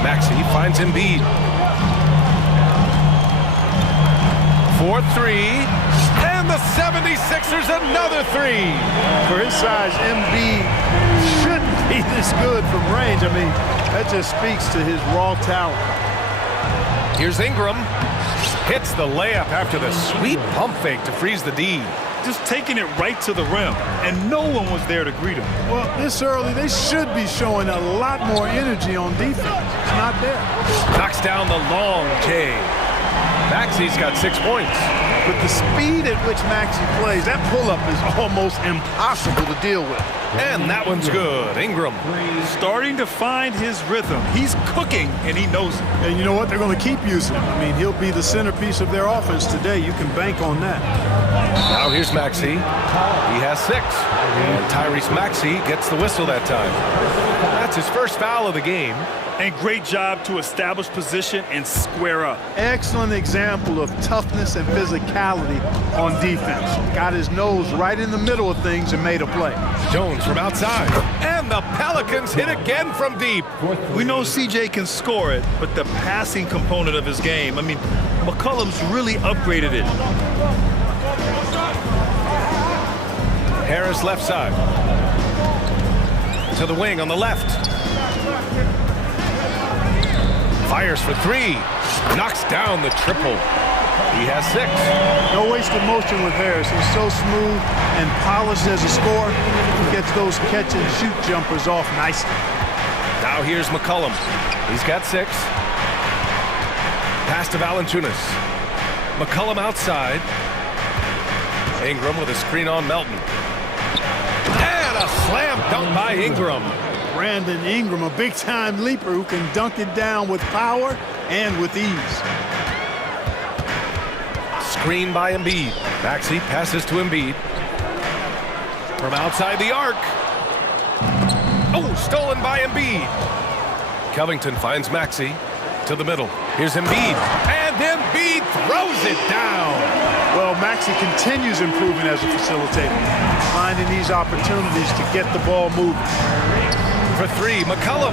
Maxey finds Embiid. For 3. And the 76ers another 3. For his size, Embiid shouldn't be this good from range. I mean, that just speaks to his raw talent. Here's Ingram. Hits the layup after the sweet pump fake to freeze the D. Just taking it right to the rim, and no one was there to greet him. Well, this early, they should be showing a lot more energy on defense. It's not there. Knocks down the long J. Maxey's got 6 points. With the speed at which Maxey plays, that pull-up is almost impossible to deal with. And that one's good. Ingram. Starting to find his rhythm. He's cooking, and he knows it. And you know what? They're going to keep using him. I mean, he'll be the centerpiece of their offense today. You can bank on that. Now here's Maxey. He has 6. And Tyrese Maxey gets the whistle that time. That's his first foul of the game. And great job to establish position and square up. Excellent example of toughness and physicality on defense. Got his nose right in the middle of things and made a play. Jones from outside. And the Pelicans hit again from deep. We know CJ can score it, but the passing component of his game, I mean, McCollum's really upgraded it. Harris left side. To the wing on the left. Fires for 3. Knocks down the triple. He has 6. No wasted motion with Harris. He's so smooth and polished as a scorer. He gets those catch and shoot jumpers off nicely. Now here's McCollum. He's got 6. Pass to Valanciunas. McCollum outside. Ingram with a screen on Melton. And a slam dunk by Ingram. Brandon Ingram, a big-time leaper who can dunk it down with power and with ease. Screen by Embiid. Maxey passes to Embiid. From outside the arc. Oh, stolen by Embiid. Covington finds Maxey to the middle. Here's Embiid. And Embiid throws it down. Well, Maxey continues improving as a facilitator, finding these opportunities to get the ball moving. For 3, McCollum.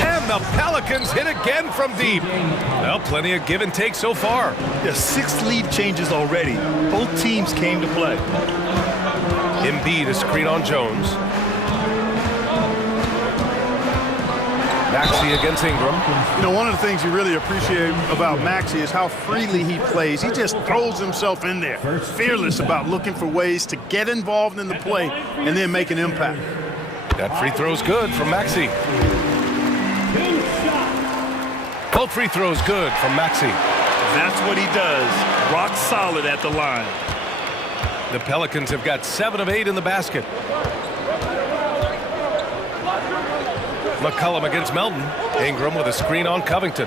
And the Pelicans hit again from deep. Well, plenty of give and take so far. Yeah, 6 lead changes already. Both teams came to play. Embiid, a screen on Jones. Maxey against Ingram. You know, one of the things you really appreciate about Maxey is how freely he plays. He just throws himself in there. Fearless about looking for ways to get involved in the play and then make an impact. That free throw's good from Maxey. Both free throws good from Maxey. That's what he does. Rock solid at the line. The Pelicans have got 7 of 8 in the basket. McCollum against Melton. Ingram with a screen on Covington.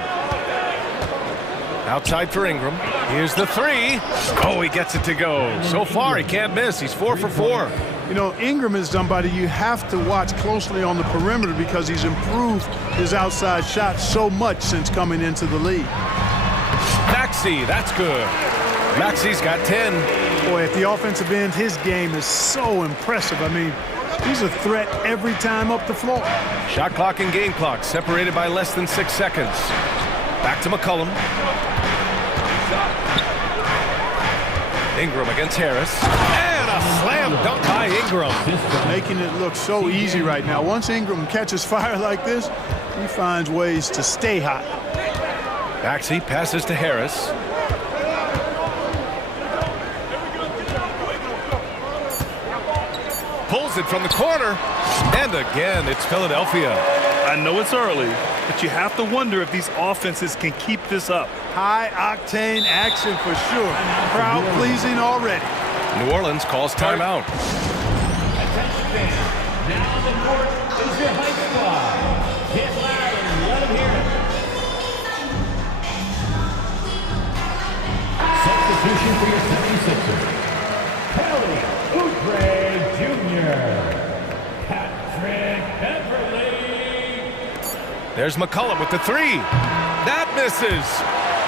Outside for Ingram. Here's the 3. Oh, he gets it to go. So far, he can't miss. He's 4 for 4. You know, Ingram is somebody you have to watch closely on the perimeter because he's improved his outside shot so much since coming into the league. Maxey, that's good. Maxey's got 10. Boy, at the offensive end, his game is so impressive. I mean, he's a threat every time up the floor. Shot clock and game clock separated by less than 6 seconds. Back to McCollum. Ingram against Harris. And a slam dunk by Ingram. Making it look so easy right now. Once Ingram catches fire like this, he finds ways to stay hot. Maxey passes to Harris. Pulls it from the corner. And again, it's Philadelphia. I know it's early, but you have to wonder if these offenses can keep this up. High-octane action for sure. Crowd-pleasing already. New Orleans calls timeout. Attention fans, now the court is your high squad. Get loud and let them hear it. Substitution for your 76ers. Kelly Oubre Jr. Patrick Beverly. There's McCollum with the three. That misses.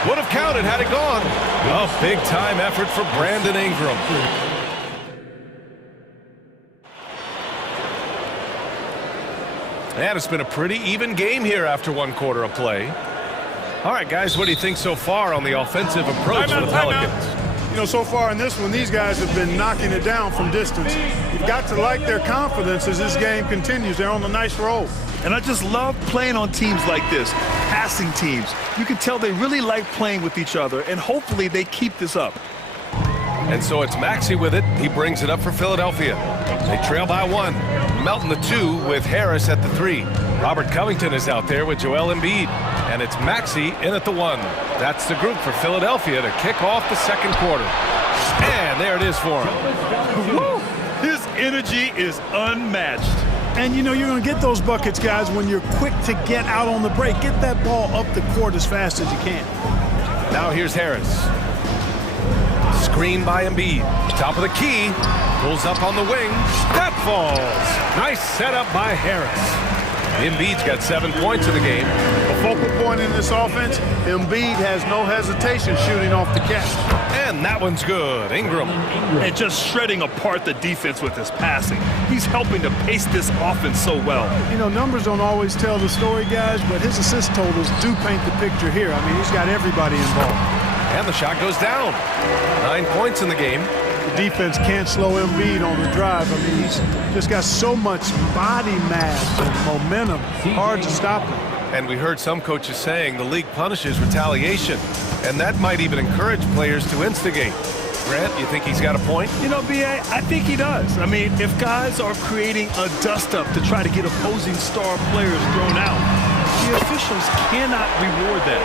Would have counted had it gone. A big-time effort for Brandon Ingram. And it's been a pretty even game here after 1 quarter of play. All right, guys, what do you think so far on the offensive approach for the Pelicans? You know, so far in this one, these guys have been knocking it down from distance. You've got to like their confidence as this game continues. They're on a nice roll. And I just love playing on teams like this, passing teams. You can tell they really like playing with each other, and hopefully they keep this up. And so it's Maxey with it. He brings it up for Philadelphia. They trail by 1. Melton the 2 with Harris at the 3. Robert Covington is out there with Joel Embiid. And it's Maxey in at the 1. That's the group for Philadelphia to kick off the second quarter. And there it is for him. His energy is unmatched. And, you know, you're going to get those buckets, guys, when you're quick to get out on the break. Get that ball up the court as fast as you can. Now here's Harris. Screen by Embiid. Top of the key. Pulls up on the wing. That falls. Nice setup by Harris. Embiid's got 7 points in the game. A focal point in this offense, Embiid has no hesitation shooting off the catch. And that one's good. Ingram. And just shredding apart the defense with his passing. He's helping to pace this offense so well. You know, numbers don't always tell the story, guys, but his assist totals do paint the picture here. I mean, he's got everybody involved. And the shot goes down. 9 points in the game. The defense can't slow Embiid on the drive. I mean, he's just got so much body mass and momentum. Hard to stop him. And we heard some coaches saying the league punishes retaliation. And that might even encourage players to instigate. Grant, you think he's got a point? You know, B.A., I think he does. I mean, if guys are creating a dust-up to try to get opposing star players thrown out, the officials cannot reward that.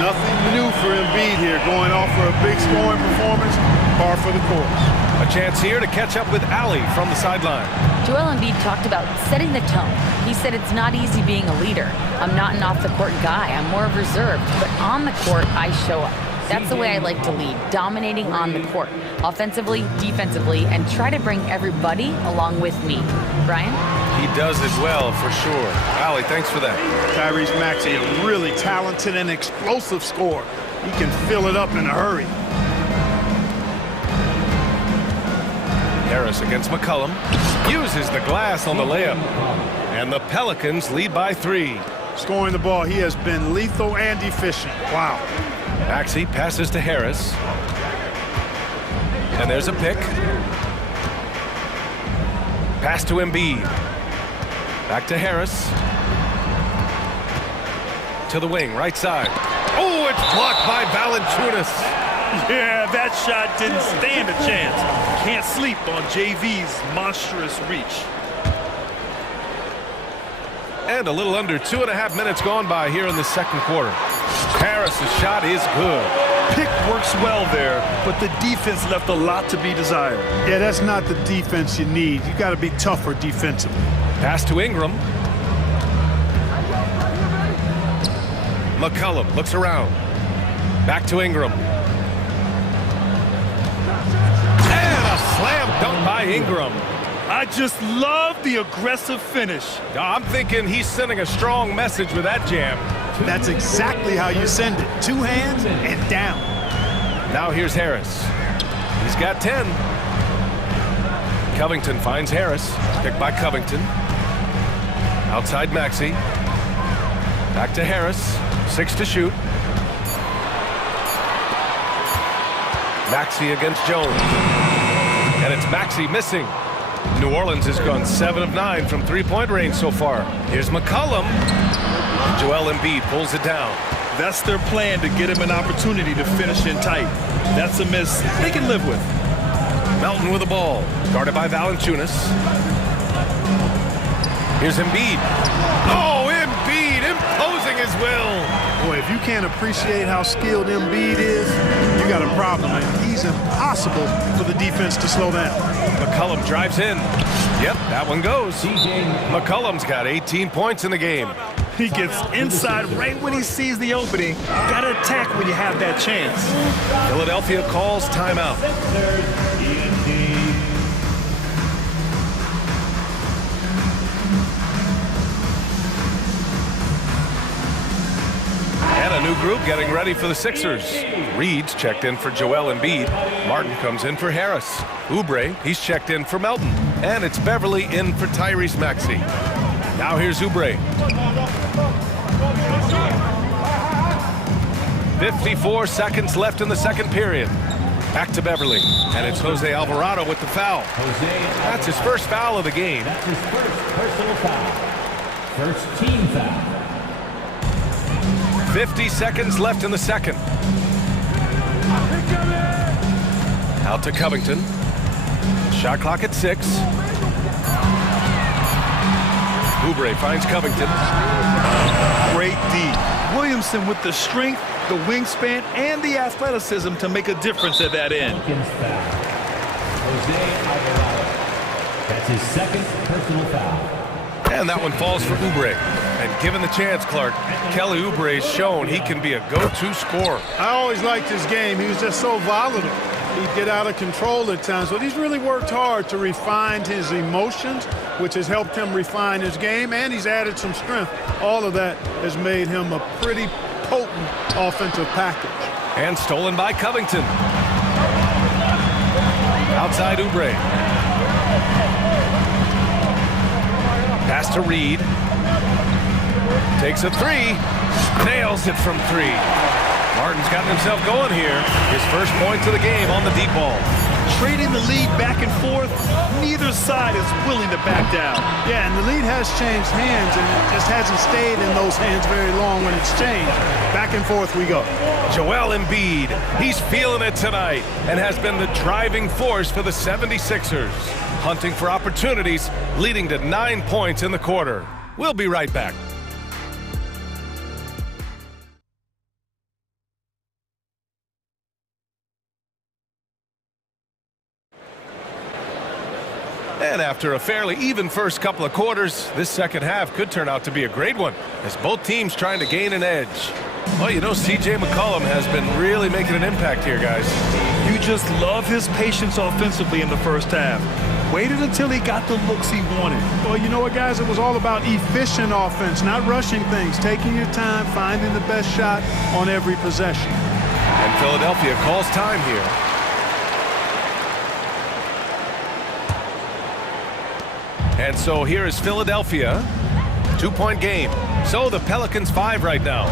Nothing new for Embiid here, going off for a big scoring performance, par for the course. A chance here to catch up with Ali from the sideline. Joel Embiid talked about setting the tone. He said it's not easy being a leader. I'm not an off-the-court guy. I'm more reserved. But on the court, I show up. That's the way I like to lead, dominating on the court, offensively, defensively, and try to bring everybody along with me. Brian? He does it well, for sure. Ali, thanks for that. Tyrese Maxey, a really talented and explosive scorer. He can fill it up in a hurry. Harris against McCollum. Uses the glass on the layup. And the Pelicans lead by 3. Scoring the ball, he has been lethal and efficient. Wow. Maxey passes to Harris. And there's a pick. Pass to Embiid. Back to Harris. To the wing, right side. Oh, it's blocked by Valanciunas. Yeah, that shot didn't stand a chance. Can't sleep on JV's monstrous reach. And a little under 2.5 minutes gone by here in the second quarter. Harris's shot is good. Pick works well there, but the defense left a lot to be desired. Yeah, that's not the defense you need. You got to be tougher defensively. Pass to Ingram. McCollum looks around. Back to Ingram. And a slam dunk by Ingram. I just love the aggressive finish. I'm thinking he's sending a strong message with that jam. That's exactly how you send it. 2 hands and down. Now here's Harris. He's got 10. Covington finds Harris. Picked by Covington. Outside Maxey. Back to Harris. 6 to shoot. Maxey against Jones. And it's Maxey missing. New Orleans has gone 7 of 9 from three-point range so far. Here's McCollum. Joel Embiid pulls it down. That's their plan, to get him an opportunity to finish in tight. That's a miss they can live with. Melton with the ball. Guarded by Valanciunas. Here's Embiid. Oh, Embiid imposing his will. Boy, if you can't appreciate how skilled Embiid is, you got a problem, man. He's impossible for the defense to slow down. McCollum drives in. Yep, that one goes. McCollum's got 18 points in the game. He gets inside right when he sees the opening. Gotta attack when you have that chance. Philadelphia calls timeout. And a new group getting ready for the Sixers. Reed's checked in for Joel Embiid. Martin comes in for Harris. Oubre, he's checked in for Melton. And it's Beverly in for Tyrese Maxey. Now here's Oubre. 54 seconds left in the second period. Back to Beverly. And it's Jose Alvarado with the foul. That's his first foul of the game. That's his first personal foul. First team foul. 50 seconds left in the second. Out to Covington. Shot clock at 6. Oubre finds Covington. Great D. Williamson with the strength, the wingspan, and the athleticism to make a difference at that end. Jose Alvarado. That's his second personal foul. And that one falls for Oubre. And given the chance, Clark, Kelly Oubre has shown he can be a go-to scorer. I always liked his game. He was just so volatile. He'd get out of control at times, but he's really worked hard to refine his emotions, which has helped him refine his game, and he's added some strength. All of that has made him a pretty potent offensive package. And stolen by Covington. Outside Oubre. Pass to Reed. Takes a 3. Nails it from 3. Martin's gotten himself going here. His first points of the game on the deep ball. Trading the lead back and forth, neither side is willing to back down. Yeah, and the lead has changed hands, and it just hasn't stayed in those hands very long when it's changed. Back and forth we go. Joel Embiid, he's feeling it tonight and has been the driving force for the 76ers. Hunting for opportunities, leading to 9 points in the quarter. We'll be right back. And after a fairly even first couple of quarters, this second half could turn out to be a great one, as both teams trying to gain an edge. Well, you know, C.J. McCollum has been really making an impact here, guys. You just love his patience offensively in the first half. Waited until he got the looks he wanted. Well, you know what, guys? It was all about efficient offense, not rushing things, taking your time, finding the best shot on every possession. And Philadelphia calls time here. And so here is Philadelphia. 2-point game. So the Pelicans 5 right now.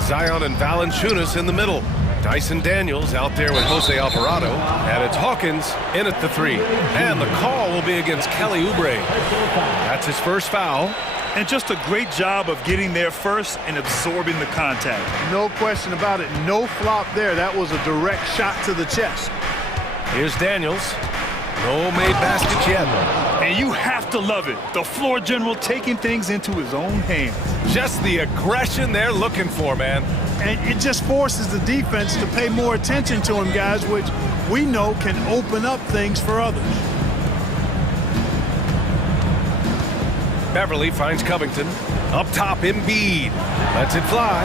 Zion and Valanciunas in the middle. Dyson Daniels out there with Jose Alvarado. And it's Hawkins in at the 3. And the call will be against Kelly Oubre. That's his first foul. And just a great job of getting there first and absorbing the contact. No question about it. No flop there. That was a direct shot to the chest. Here's Daniels. No made baskets yet. And you have to love it. The floor general taking things into his own hands. Just the aggression they're looking for, man. And it just forces the defense to pay more attention to him, guys, which we know can open up things for others. Beverly finds Covington. Up top, Embiid. Lets it fly.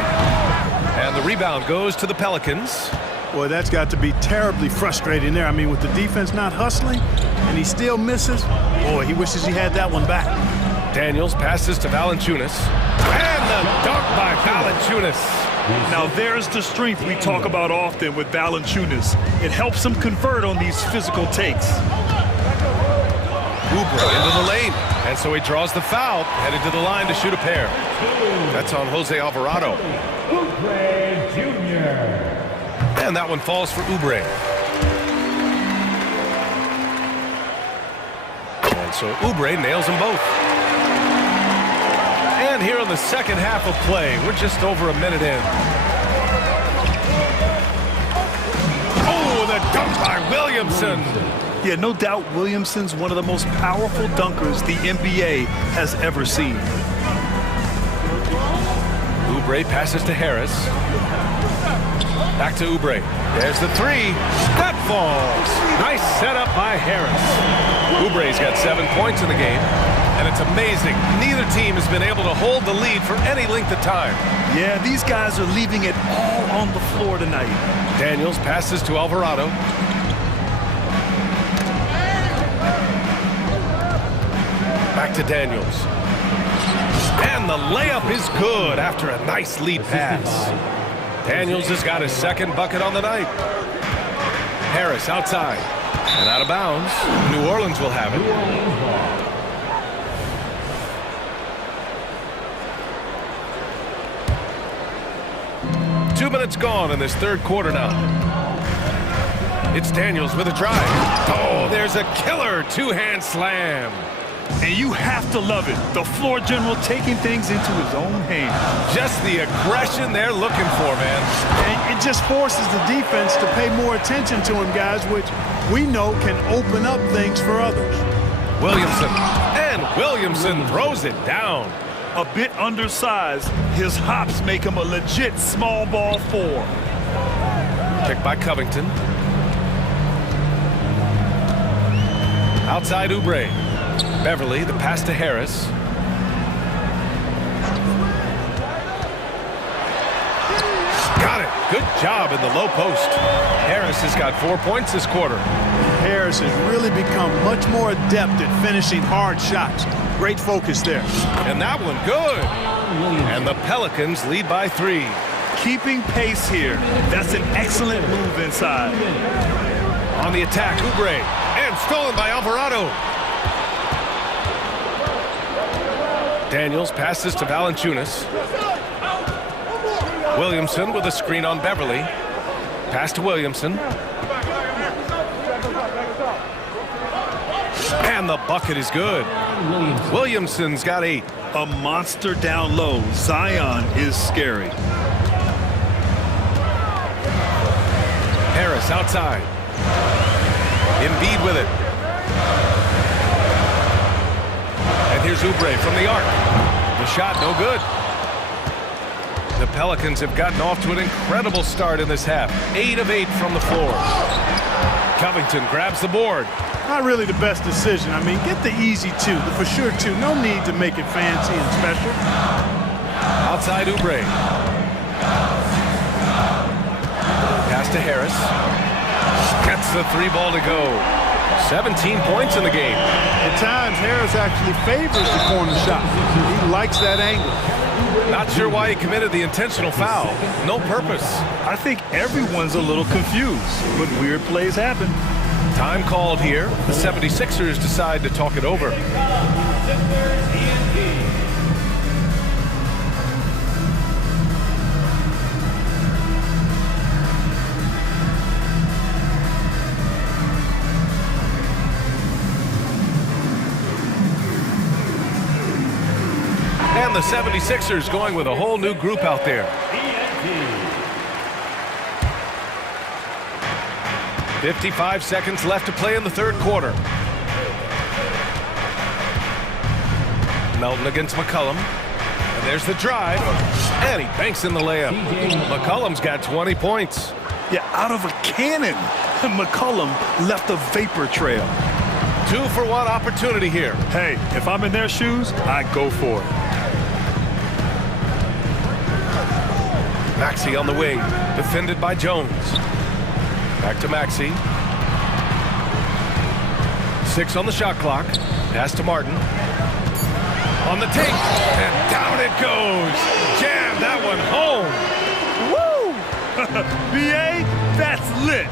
And the rebound goes to the Pelicans. Boy, that's got to be terribly frustrating there. I mean, with the defense not hustling and he still misses, boy, he wishes he had that one back. Daniels passes to Valanciunas. And the dunk by Valanciunas. Now there's the strength we talk about often with Valanciunas. It helps him convert on these physical takes. Oubre into the lane. And so he draws the foul, headed to the line to shoot a pair. That's on Jose Alvarado. Oubre Jr. And that one falls for Oubre. And so Oubre nails them both. And here in the second half of play, we're just over a minute in. Oh, the dunk by Williamson. Yeah, no doubt Williamson's one of the most powerful dunkers the NBA has ever seen. Oubre passes to Harris. Back to Oubre. There's the three. That falls. Nice setup by Harris. Oubre's got 7 points in the game. And it's amazing. Neither team has been able to hold the lead for any length of time. Yeah, these guys are leaving it all on the floor tonight. Daniels passes to Alvarado. Back to Daniels. And the layup is good after a nice lead pass. Daniels has got his second bucket on the night. Harris outside. And out of bounds. New Orleans will have it. 2 minutes gone in this third quarter now. It's Daniels with a drive. Oh, there's a killer two-hand slam. And you have to love it. The floor general taking things into his own hands. Just the aggression they're looking for, man. And it just forces the defense to pay more attention to him, guys, which we know can open up things for others. Williamson. And Williamson throws it down. A bit undersized, his hops make him a legit small ball four. Picked by Covington. Outside Oubre. Beverly, the pass to Harris. Got it. Good job in the low post. Harris has got 4 points this quarter. Harris has really become much more adept at finishing hard shots. Great focus there. And that one good. And the Pelicans lead by 3. Keeping pace here. That's an excellent move inside. On the attack, Oubre. And stolen by Alvarado. Daniels passes to Valanciunas. Williamson with a screen on Beverly. Pass to Williamson. And the bucket is good. Williamson's got 8. A monster down low. Zion is scary. Harris outside. Embiid with it. And here's Oubre from the arc. The shot no good. The Pelicans have gotten off to an incredible start in this half. 8 of 8 from the floor. Covington grabs the board. Not really the best decision. I mean, get the easy 2, the for sure 2. No need to make it fancy and special. Outside Oubre. Pass to Harris. Gets the 3 ball to go. 17 points in the game. At times, Harris actually favors the corner shot. He likes that angle. Not sure why he committed the intentional foul. No purpose. I think everyone's a little confused, but weird plays happen. Time called here. The 76ers decide to talk it over. And the 76ers going with a whole new group out there. 55 seconds left to play in the third quarter. Melton against McCollum. And there's the drive. And he banks in the layup. McCollum's got 20 points. Yeah, out of a cannon. McCollum left a vapor trail. 2-for-1 opportunity here. Hey, if I'm in their shoes, I go for it. Maxey on the wing, defended by Jones. Back to Maxey. 6 on the shot clock. Pass to Martin. On the take, and down it goes. Jam that one home. Woo! BA, that's lit.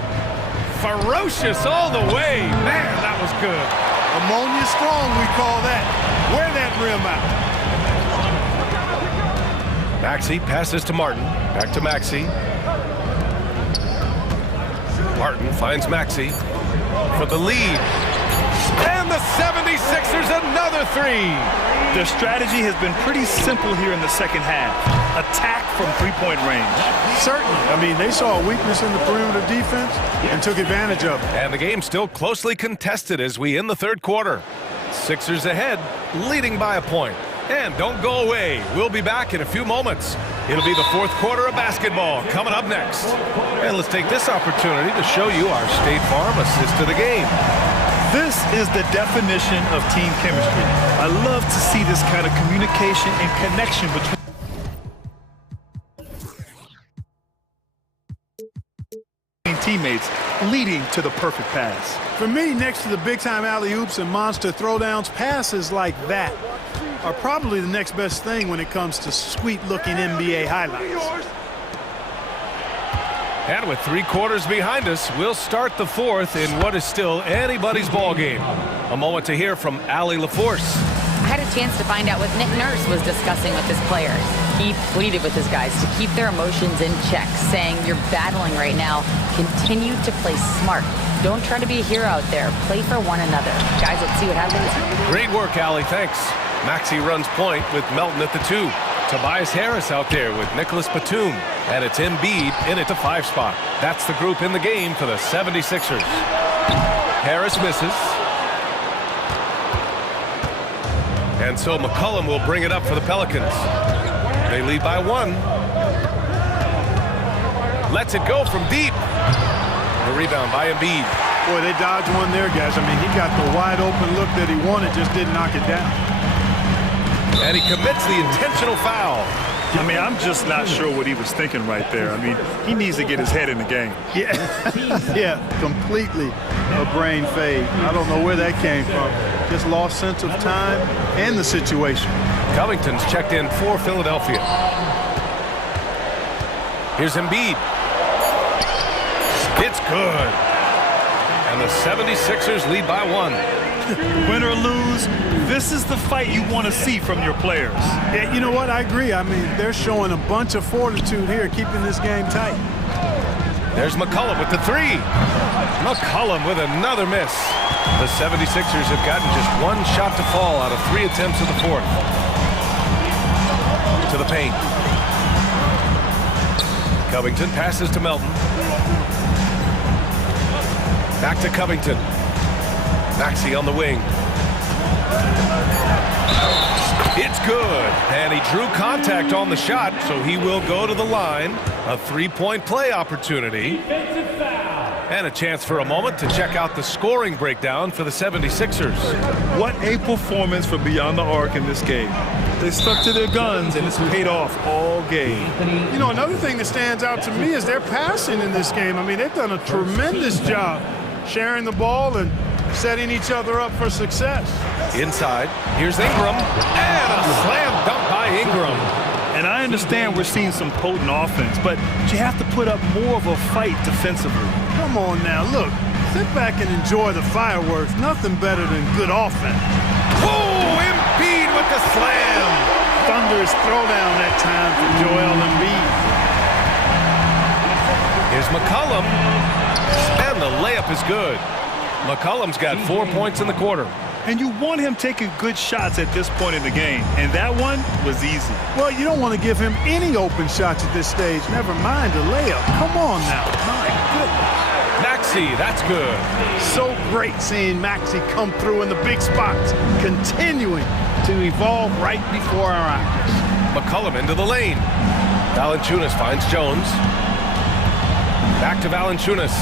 Ferocious all the way. Man, that was good. Ammonia strong, we call that. Wear that rim out. Maxey passes to Martin. Back to Maxey. Martin finds Maxey for the lead. And the 76ers another three. Their strategy has been pretty simple here in the second half. Attack from three-point range. Certainly. I mean, they saw a weakness in the perimeter defense and took advantage of it. And the game still closely contested as we end the third quarter. Sixers ahead, leading by a point. And don't go away. We'll be back in a few moments. It'll be the fourth quarter of basketball coming up next. And let's take this opportunity to show you our State Farm assist to the game. This is the definition of team chemistry. I love to see this kind of communication and connection between teammates, leading to the perfect pass. For me, next to the big-time alley-oops and monster throwdowns, passes like that are probably the next best thing when it comes to sweet-looking NBA highlights. And with 3 quarters behind us, we'll start the fourth in what is still anybody's ball game. A moment to hear from Allie LaForce. I had a chance to find out what Nick Nurse was discussing with his players. He pleaded with his guys to keep their emotions in check, saying, "You're battling right now. Continue to play smart. Don't try to be a hero out there. Play for one another." Guys, let's see what happens. Great work, Allie. Thanks. Maxey runs point with Melton at the 2. Tobias Harris out there with Nicholas Batum. And it's Embiid in at the 5 spot. That's the group in the game for the 76ers. Harris misses. And so McCollum will bring it up for the Pelicans. They lead by 1. Lets it go from deep. The rebound by Embiid. Boy, they dodged one there, guys. I mean, he got the wide open look that he wanted, just didn't knock it down. And he commits the intentional foul. I mean, I'm just not sure what he was thinking right there. I mean, he needs to get his head in the game. Yeah, yeah, completely a brain fade. I don't know where that came from. Just lost sense of time and the situation. Covington's checked in for Philadelphia. Here's Embiid. It's good. And the 76ers lead by 1. Win or lose, this is the fight you want to see from your players. Yeah, you know what? I agree. I mean, they're showing a bunch of fortitude here, keeping this game tight. There's McCollum with the 3. McCollum with another miss. The 76ers have gotten just 1 shot to fall out of 3 attempts in the fourth. To the paint. Covington passes to Melton. Back to Covington. Maxey on the wing. It's good. And he drew contact on the shot, so he will go to the line. A 3-point play opportunity. And a chance for a moment to check out the scoring breakdown for the 76ers. What a performance from beyond the arc in this game. They stuck to their guns, and it's paid off all game. You know, another thing that stands out to me is their passing in this game. I mean, they've done a tremendous job sharing the ball and setting each other up for success. Inside, here's Ingram, and a slam dunk by Ingram. And I understand we're seeing some potent offense, but you have to put up more of a fight defensively. Come on now, look, sit back and enjoy the fireworks. Nothing better than good offense. Oh, Embiid with the slam. Thunderous throwdown that time for Joel Embiid. Here's McCollum, and the layup is good. McCollum's got 4 points in the quarter. And you want him taking good shots at this point in the game, and that one was easy. Well, you don't want to give him any open shots at this stage, never mind a layup. Come on now, my goodness. Maxey, that's good. So great seeing Maxey come through in the big spots, continuing to evolve right before our eyes. McCollum into the lane. Valanciunas finds Jones. Back to Valanciunas.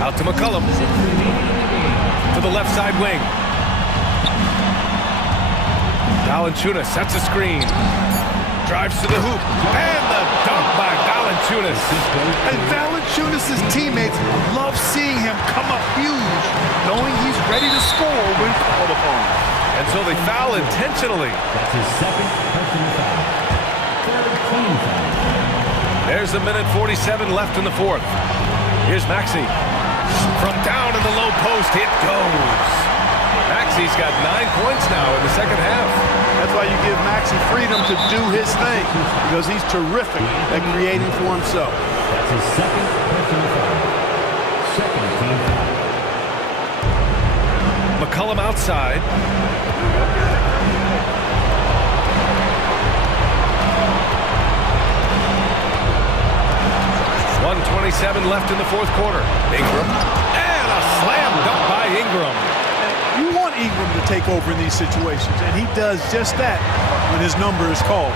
Out to McCollum. To the left side wing. Valanciunas sets a screen. Drives to the hoop. And the dunk by Valanciunas. Valanciunas. And Valanciunas' teammates love seeing him come up huge, knowing he's ready to score when called upon. And so they foul intentionally. That's his second personal foul. Third team foul. There's a minute 47 left in the fourth. Here's Maxey. From down in the low post, it goes. Maxey's got 9 points now in the second half. That's why you give Maxey freedom to do his thing, because he's terrific at creating for himself. That's his second personal foul. Second team foul. McCollum outside. .127 left in the fourth quarter. Ingram. And a slam dunk by Ingram. You want Ingram to take over in these situations, and he does just that when his number is called.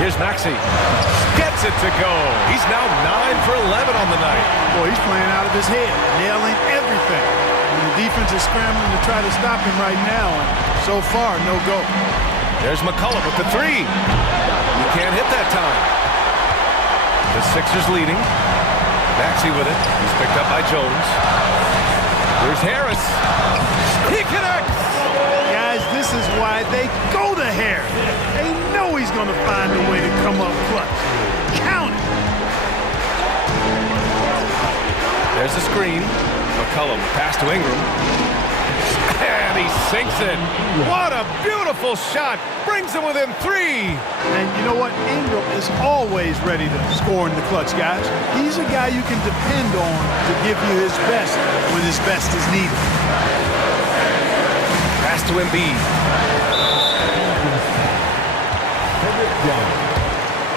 Here's Maxey. Gets it to go. He's now 9 for 11 on the night. Boy, he's playing out of his head, nailing everything. And the defense is scrambling to try to stop him right now, and so far, no go. There's McCollum with the three. You can't hit that time. The Sixers leading. Maxey with it. He's picked up by Jones. Here's Harris. He connects. Guys, this is why they go to Harris. They know he's going to find a way to come up clutch. Count it. There's the screen. McCollum pass to Ingram. And he sinks it. What a beautiful shot. Brings him within 3. And you know what? Ingram is always ready to score in the clutch, guys. He's a guy you can depend on to give you his best when his best is needed. Pass to Embiid.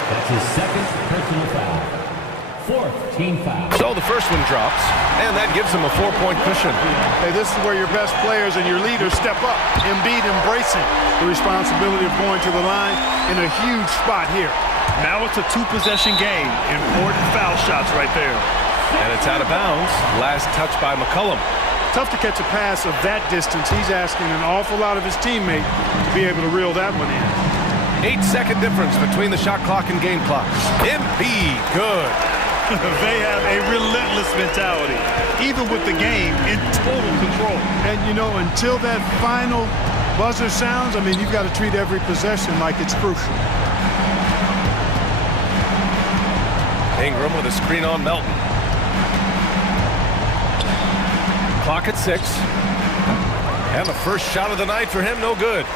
That's his second personal foul. Fourth team foul. So the first one drops, and that gives him a 4-point cushion. Hey, this is where your best players and your leaders step up. Embiid embracing the responsibility of going to the line in a huge spot here. Now it's a 2-possession game. Important foul shots right there. And it's out of bounds. Last touch by McCollum. Tough to catch a pass of that distance. He's asking an awful lot of his teammate to be able to reel that one in. 8-second difference between the shot clock and game clock. Embiid, good. They have a relentless mentality, even with the game in total control. And, you know, until that final buzzer sounds, I mean, you've got to treat every possession like it's crucial. Ingram with a screen on Melton. Clock at 6. And the first shot of the night for him, no good.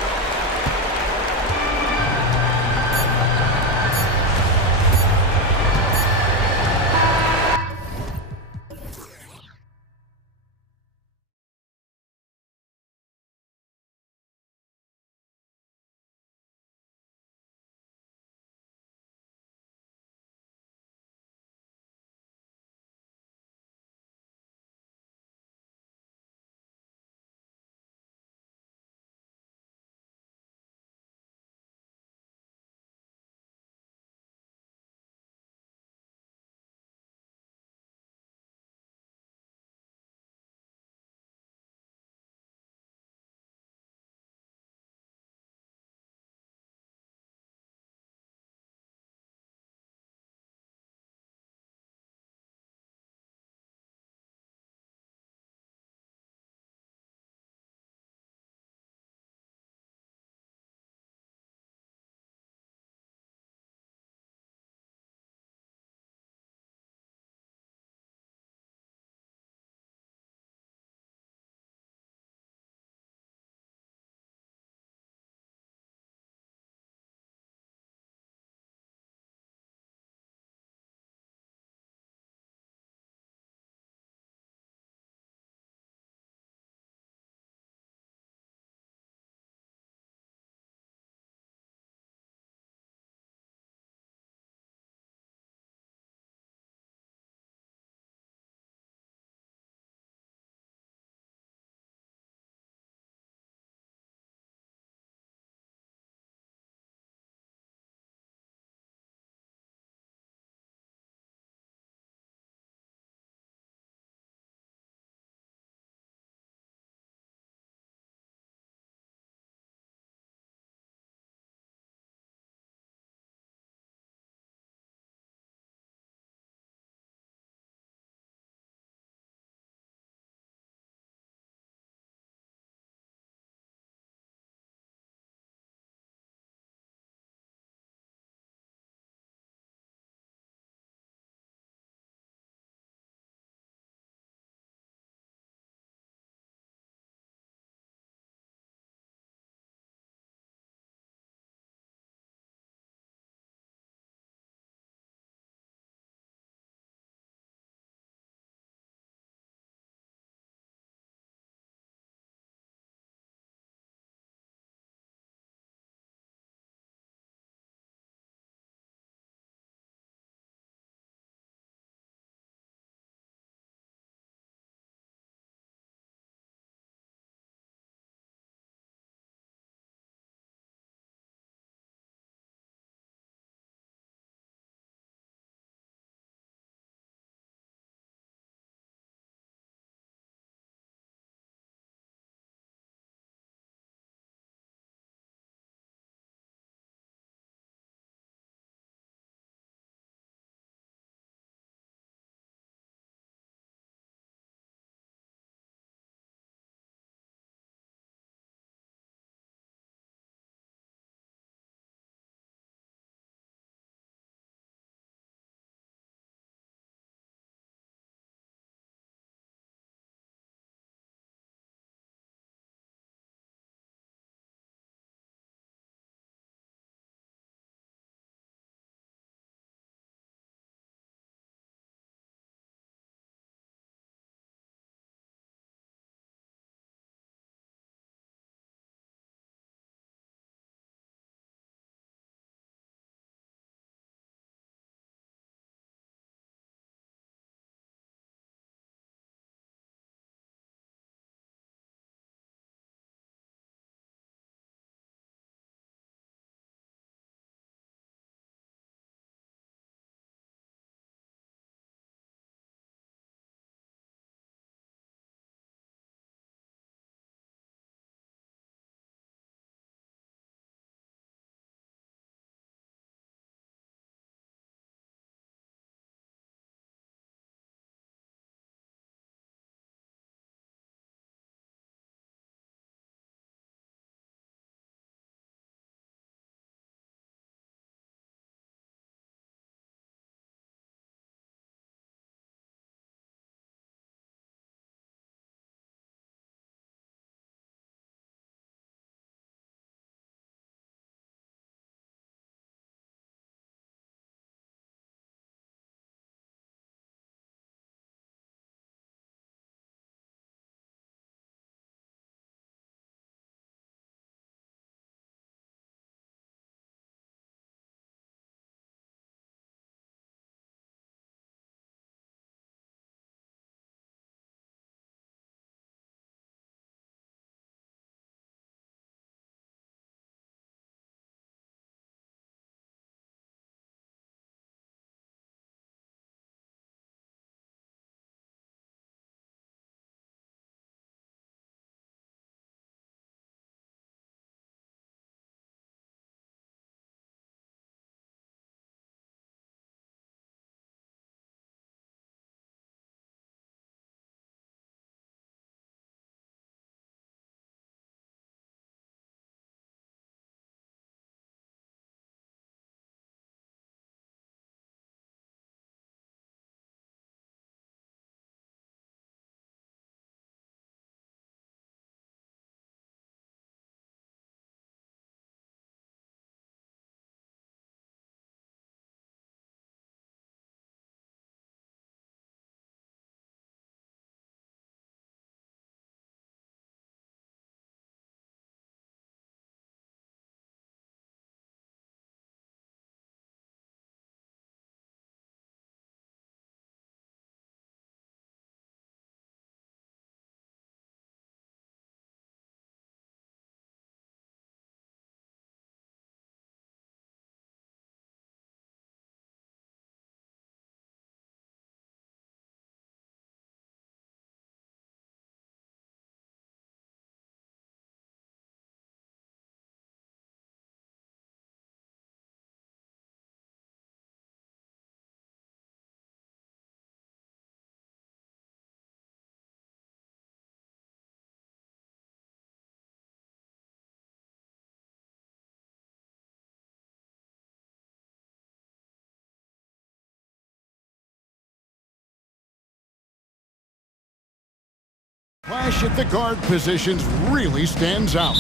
Clash at the guard positions really stands out.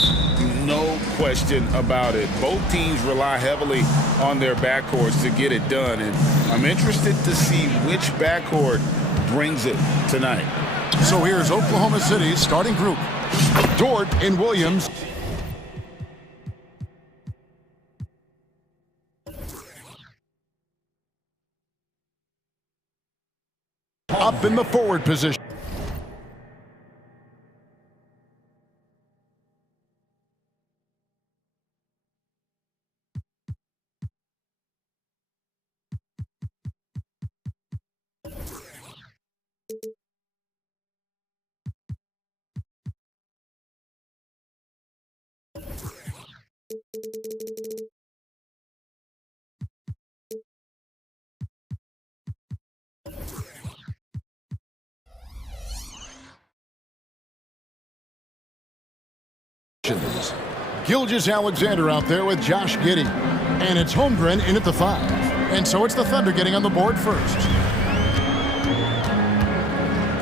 No question about it. Both teams rely heavily on their backcourts to get it done, and I'm interested to see which backcourt brings it tonight. So here's Oklahoma City's starting group. Dort and Williams. Up in the forward position. Gilgeous-Alexander out there with Josh Giddey. And it's Holmgren in at the 5. And so it's the Thunder getting on the board first.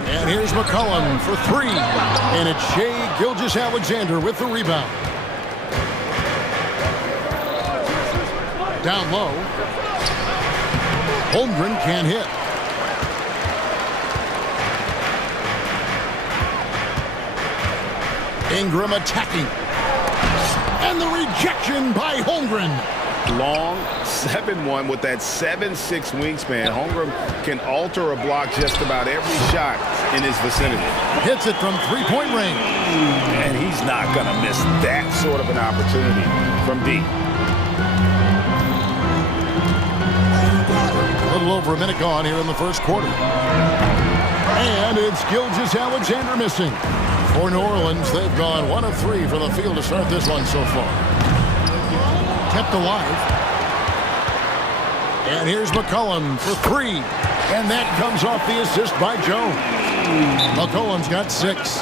And here's McCollum for 3. And it's Shai Gilgeous-Alexander with the rebound. Down low. Holmgren can't hit. Ingram attacking. And the rejection by Holmgren. Long 7-1 with that 7'6" wingspan. Holmgren can alter a block just about every shot in his vicinity. Hits it from three-point range. And he's not going to miss that sort of an opportunity from deep. A little over a minute gone here in the first quarter. And it's Gilgeous-Alexander missing. For New Orleans, they've gone 1 of 3 from the field to start this one so far. Kept alive. And here's McCollum for 3. And that comes off the assist by Jones. McCollum's got 6.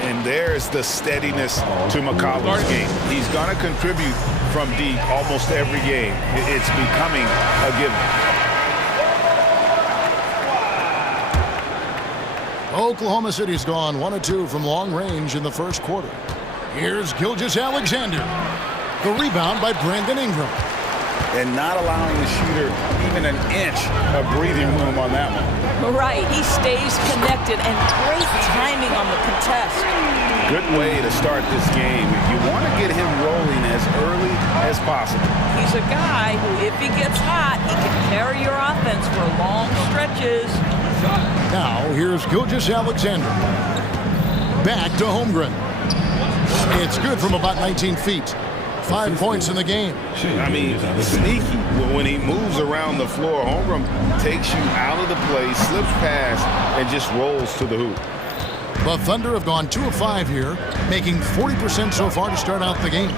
And there's the steadiness to McCollum's game. He's going to contribute from deep almost every game. It's becoming a given. Oklahoma City's gone 1 of 2 from long range in the first quarter. Here's Gilgeous-Alexander. The rebound by Brandon Ingram. And not allowing the shooter even an inch of breathing room on that one. Right, he stays connected and great timing on the contest. Good way to start this game. You want to get him rolling as early as possible. He's a guy who, if he gets hot, he can carry your offense for long stretches. Now, here's Gilgeous-Alexander. Back to Holmgren. It's good from about 19 feet. 5 points in the game. I mean, sneaky. When he moves around the floor, Holmgren takes you out of the play, slips past, and just rolls to the hoop. The Thunder have gone 2 of 5 here, making 40% so far to start out the game.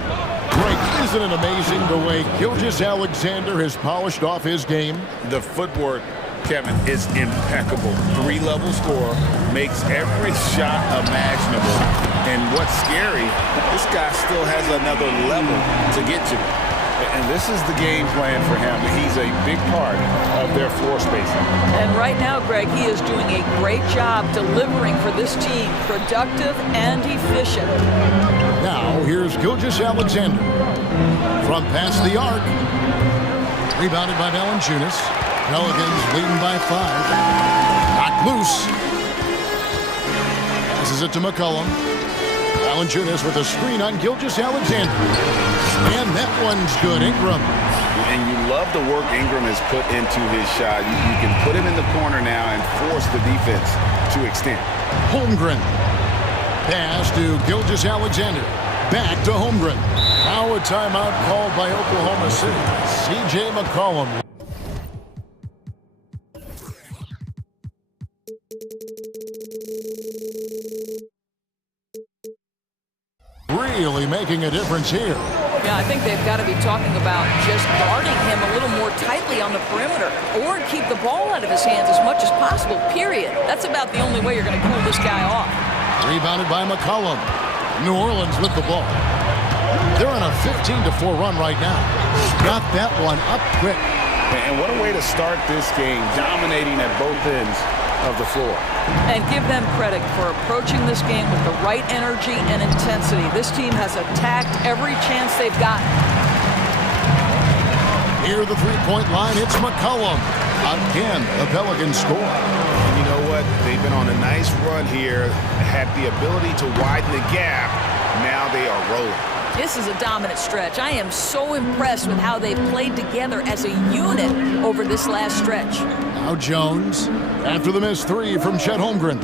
Greg, isn't it amazing the way Gilgeous-Alexander has polished off his game? The footwork, Kevin, is impeccable. 3-level scorer, makes every shot imaginable. And what's scary, this guy still has another level to get to. And this is the game plan for him. He's a big part of their floor spacing. And right now, Greg, he is doing a great job delivering for this team, productive and efficient. Now, here's Gilgeous-Alexander. From past the arc. Rebounded by Valanciunas. Pelicans leading by 5. Knocked loose. Passes it to McCollum. Valanciunas with a screen on Gilgeous-Alexander. And that one's good. Ingram. And you love the work Ingram has put into his shot. You can put him in the corner now and force the defense to extend. Holmgren. Pass to Gilgeous-Alexander. Back to Holmgren. Now a timeout called by Oklahoma City. C.J. McCollum. Really making a difference here. Yeah, I think they've got to be talking about just guarding him a little more tightly on the perimeter or keep the ball out of his hands as much as possible, period. That's about the only way you're going to cool this guy off. Rebounded by McCollum. New Orleans with the ball. They're on a 15-4 run right now. Got that one up quick. And what a way to start this game, dominating at both ends of the floor. And give them credit for approaching this game with the right energy and intensity. This team has attacked every chance they've gotten. Near the three-point line, it's McCollum. Again, the Pelicans score. And you know what? They've been on a nice run here, had the ability to widen the gap. Now they are rolling. This is a dominant stretch. I am so impressed with how they've played together as a unit over this last stretch. Now Jones, after the missed three from Chet Holmgren.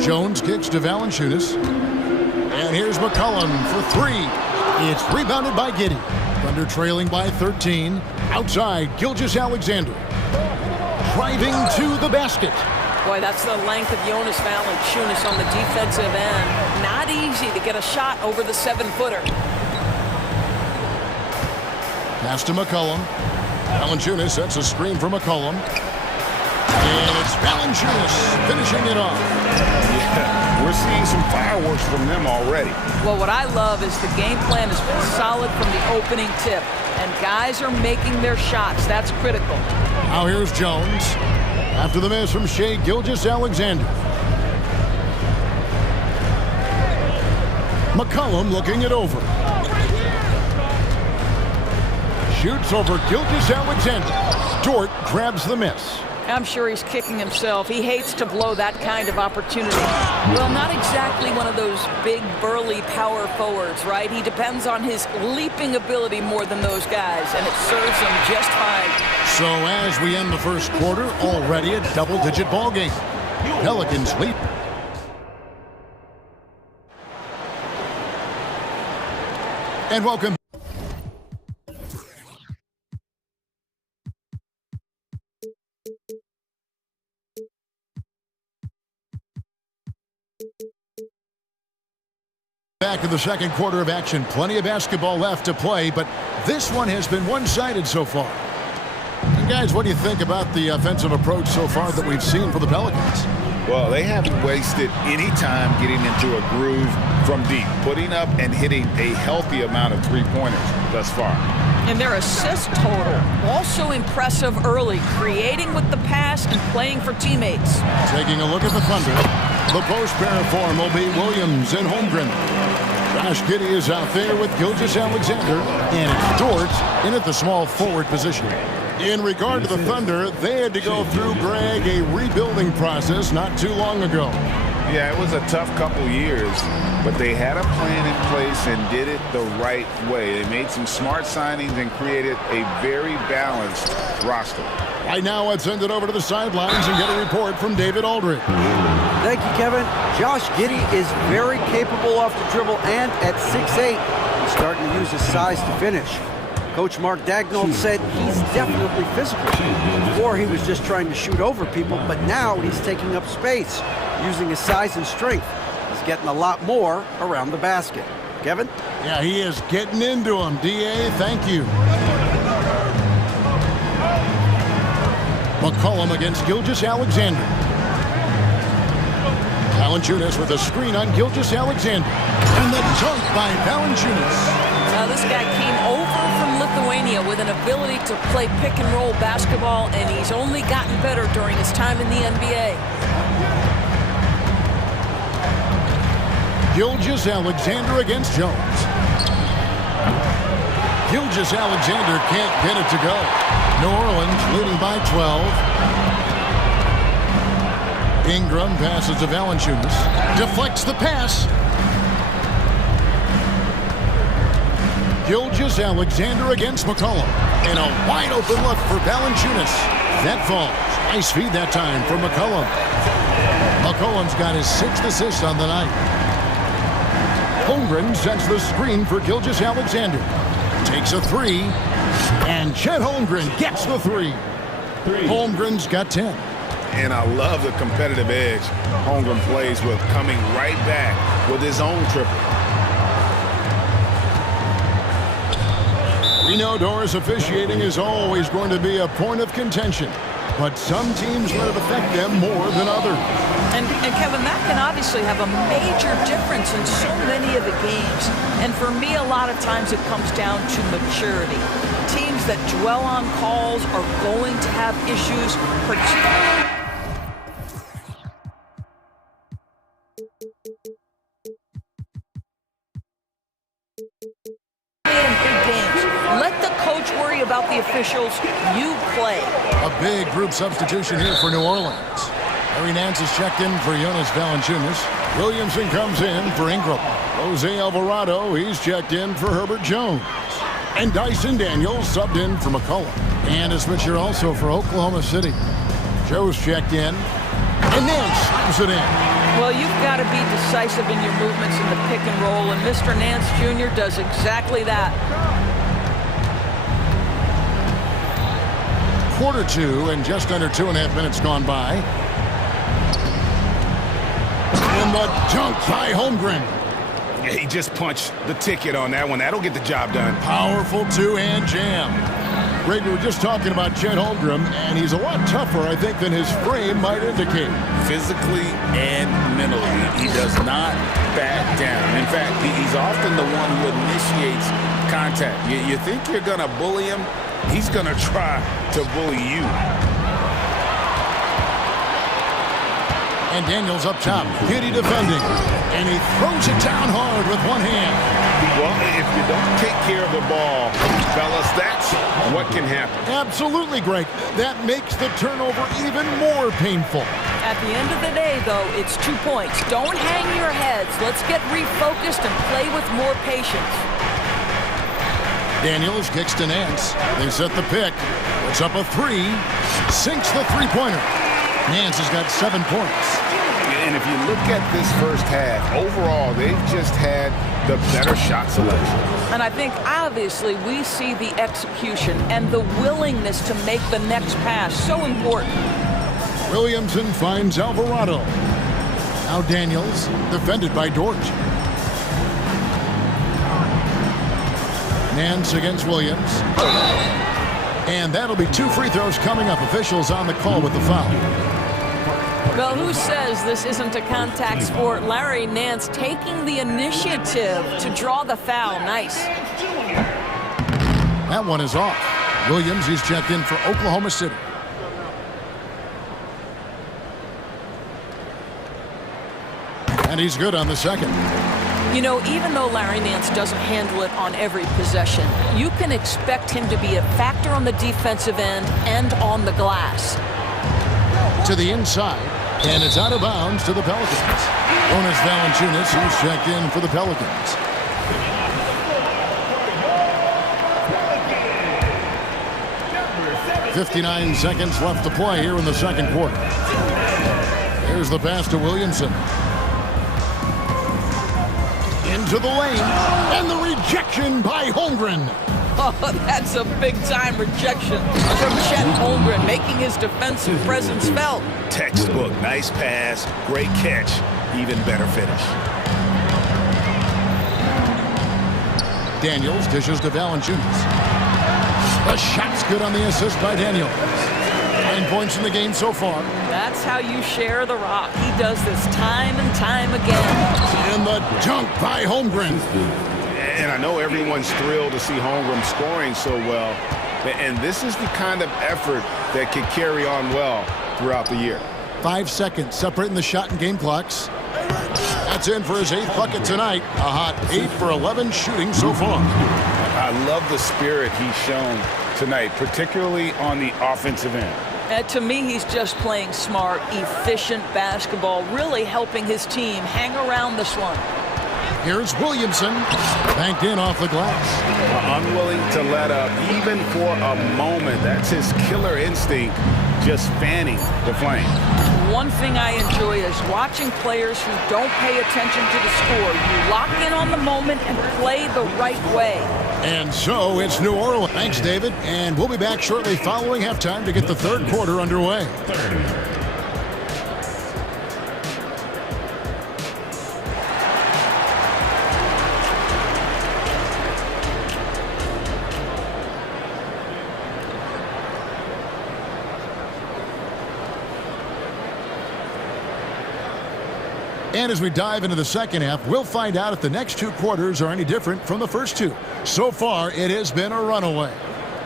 Jones kicks to Valanciunas. And here's McCollum for three. It's rebounded by Giddey. Thunder trailing by 13. Outside, Gilgeous-Alexander. Driving to the basket. Boy, that's the length of Jonas Valanciunas on the defensive end. Not easy to get a shot over the 7-footer. Pass to McCollum. Valanciunas sets a screen for McCollum. And it's Valanciunas finishing it off. Yeah, we're seeing some fireworks from them already. Well, what I love is the game plan has been solid from the opening tip. And guys are making their shots. That's critical. Now here's Jones. After the miss from Shai Gilgeous-Alexander. McCollum looking it over. Shoots over Gilgeous-Alexander. Dort grabs the miss. I'm sure he's kicking himself. He hates to blow that kind of opportunity. Well, not exactly one of those big, burly power forwards, right? He depends on his leaping ability more than those guys, and it serves him just fine. So as we end the first quarter, already a double-digit ball game. Pelicans lead. And welcome. Back in the second quarter of action. Plenty of basketball left to play, but this one has been one-sided so far. And guys, what do you think about the offensive approach so far that we've seen for the Pelicans? Well, they haven't wasted any time getting into a groove from deep, putting up and hitting a healthy amount of three-pointers thus far. And their assist total, also impressive early, creating with the pass and playing for teammates. Taking a look at the Thunder. The post pair form will be Williams and Holmgren. Josh Giddey is out there with Gilgeous-Alexander and it's Dort in at the small forward position. In regard to the Thunder, they had to go through, Greg, a rebuilding process not too long ago. Yeah, it was a tough couple years, but they had a plan in place and did it the right way. They made some smart signings and created a very balanced roster. Right now, let's send it over to the sidelines and get a report from David Aldridge. Thank you, Kevin. Josh Giddey is very capable off the dribble, and at 6'8", he's starting to use his size to finish. Coach Mark Daigneault said he's definitely physical. Before, he was just trying to shoot over people, but now he's taking up space, using his size and strength. He's getting a lot more around the basket. Kevin? Yeah, he is getting into him. D.A., thank you. McCollum against Gilgeous-Alexander. Valanciunas with a screen on Gilgeous-Alexander. And the dunk by Valanciunas. Now this guy came over from Lithuania with an ability to play pick-and-roll basketball, and he's only gotten better during his time in the NBA. Gilgeous-Alexander against Jones. Gilgeous-Alexander can't get it to go. New Orleans leading by 12. Ingram passes to Valanciunas. Deflects the pass. Gilgeous-Alexander against McCollum. And a wide open look for Valanciunas. That falls. Nice feed that time for McCollum. McCollum's got his 6th assist on the night. Holmgren sets the screen for Gilgeous-Alexander. Takes a three. And Chet Holmgren gets the three. Holmgren's got 10. And I love the competitive edge Holmgren plays with, coming right back with his own triple. We know Doris officiating is always going to be a point of contention, but some teams let it affect them more than others. And Kevin, that can obviously have a major difference in so many of the games. And for me, a lot of times it comes down to maturity. Teams that dwell on calls are going to have issues, particularly. about the officials, you play. A big group substitution here for New Orleans. Larry Nance is checked in for Jonas Valanciunas. Williamson comes in for Ingram. Jose Alvarado, he's checked in for Herbert Jones. And Dyson Daniels subbed in for McCullough. And a switcher also for Oklahoma City. Joe's checked in. And Nance slams it in. Well, you've got to be decisive in your movements in the pick and roll, and Mr. Nance Jr. does exactly that. Quarter two, and just under 2.5 minutes gone by. And the dunk by Holmgren. Yeah, he just punched the ticket on that one. That'll get the job done. Powerful two-hand jam. Greg, we were just talking about Chet Holmgren, and he's a lot tougher, I think, than his frame might indicate. Physically and mentally, he does not back down. In fact, he's often the one who initiates contact. You think you're going to bully him? He's going to try to bully you. And Daniels up top, giddy defending. And he throws it down hard with one hand. Well, if you don't take care of the ball, fellas, that's what can happen. Absolutely, Greg. That makes the turnover even more painful. At the end of the day, though, it's 2 points. Don't hang your heads. Let's get refocused and play with more patience. Daniels kicks to Nance. They set the pick. Puts up a three. Sinks the three-pointer. Nance has got 7 points. And if you look at this first half, overall, they've just had the better shot selection. And I think, obviously, we see the execution and the willingness to make the next pass so important. Williamson finds Alvarado. Now Daniels, defended by Dort. Nance against Williams. And that'll be 2 free throws coming up. Officials on the call with the foul. Well, who says this isn't a contact sport? Larry Nance taking the initiative to draw the foul. Nice. That one is off. Williams, he's checked in for Oklahoma City. And he's good on the second. You know, even though Larry Nance doesn't handle it on every possession, you can expect him to be a factor on the defensive end and on the glass. To the inside, and it's out of bounds to the Pelicans. Jonas Valanciunas, who's checked in for the Pelicans. .59 seconds left to play here in the second quarter. Here's the pass to Williamson. Into the lane, and the rejection by Holmgren. Oh, that's a big-time rejection from Chet Holmgren, making his defensive presence felt. Textbook, nice pass, great catch, even better finish. Daniels dishes to Valanciunas. The shot's good on the assist by Daniels. 9 points in the game so far. That's how you share the rock. He does this time and time again. And the dunk by Holmgren. And I know everyone's thrilled to see Holmgren scoring so well. And this is the kind of effort that can carry on well throughout the year. 5 seconds separating the shot and game clocks. That's in for his 8th bucket tonight. A hot 8 for 11 shooting so far. I love the spirit he's shown tonight, particularly on the offensive end. To me, he's just playing smart, efficient basketball, really helping his team hang around this one. Here's Williamson, banked in off the glass. Unwilling to let up, even for a moment. That's his killer instinct, just fanning the flame. One thing I enjoy is watching players who don't pay attention to the score. You lock in on the moment and play the right way. And so it's New Orleans. Thanks, David. And we'll be back shortly following halftime to get the third quarter underway. And as we dive into the second half, we'll find out if the next 2 quarters are any different from the first 2. So far, it has been a runaway.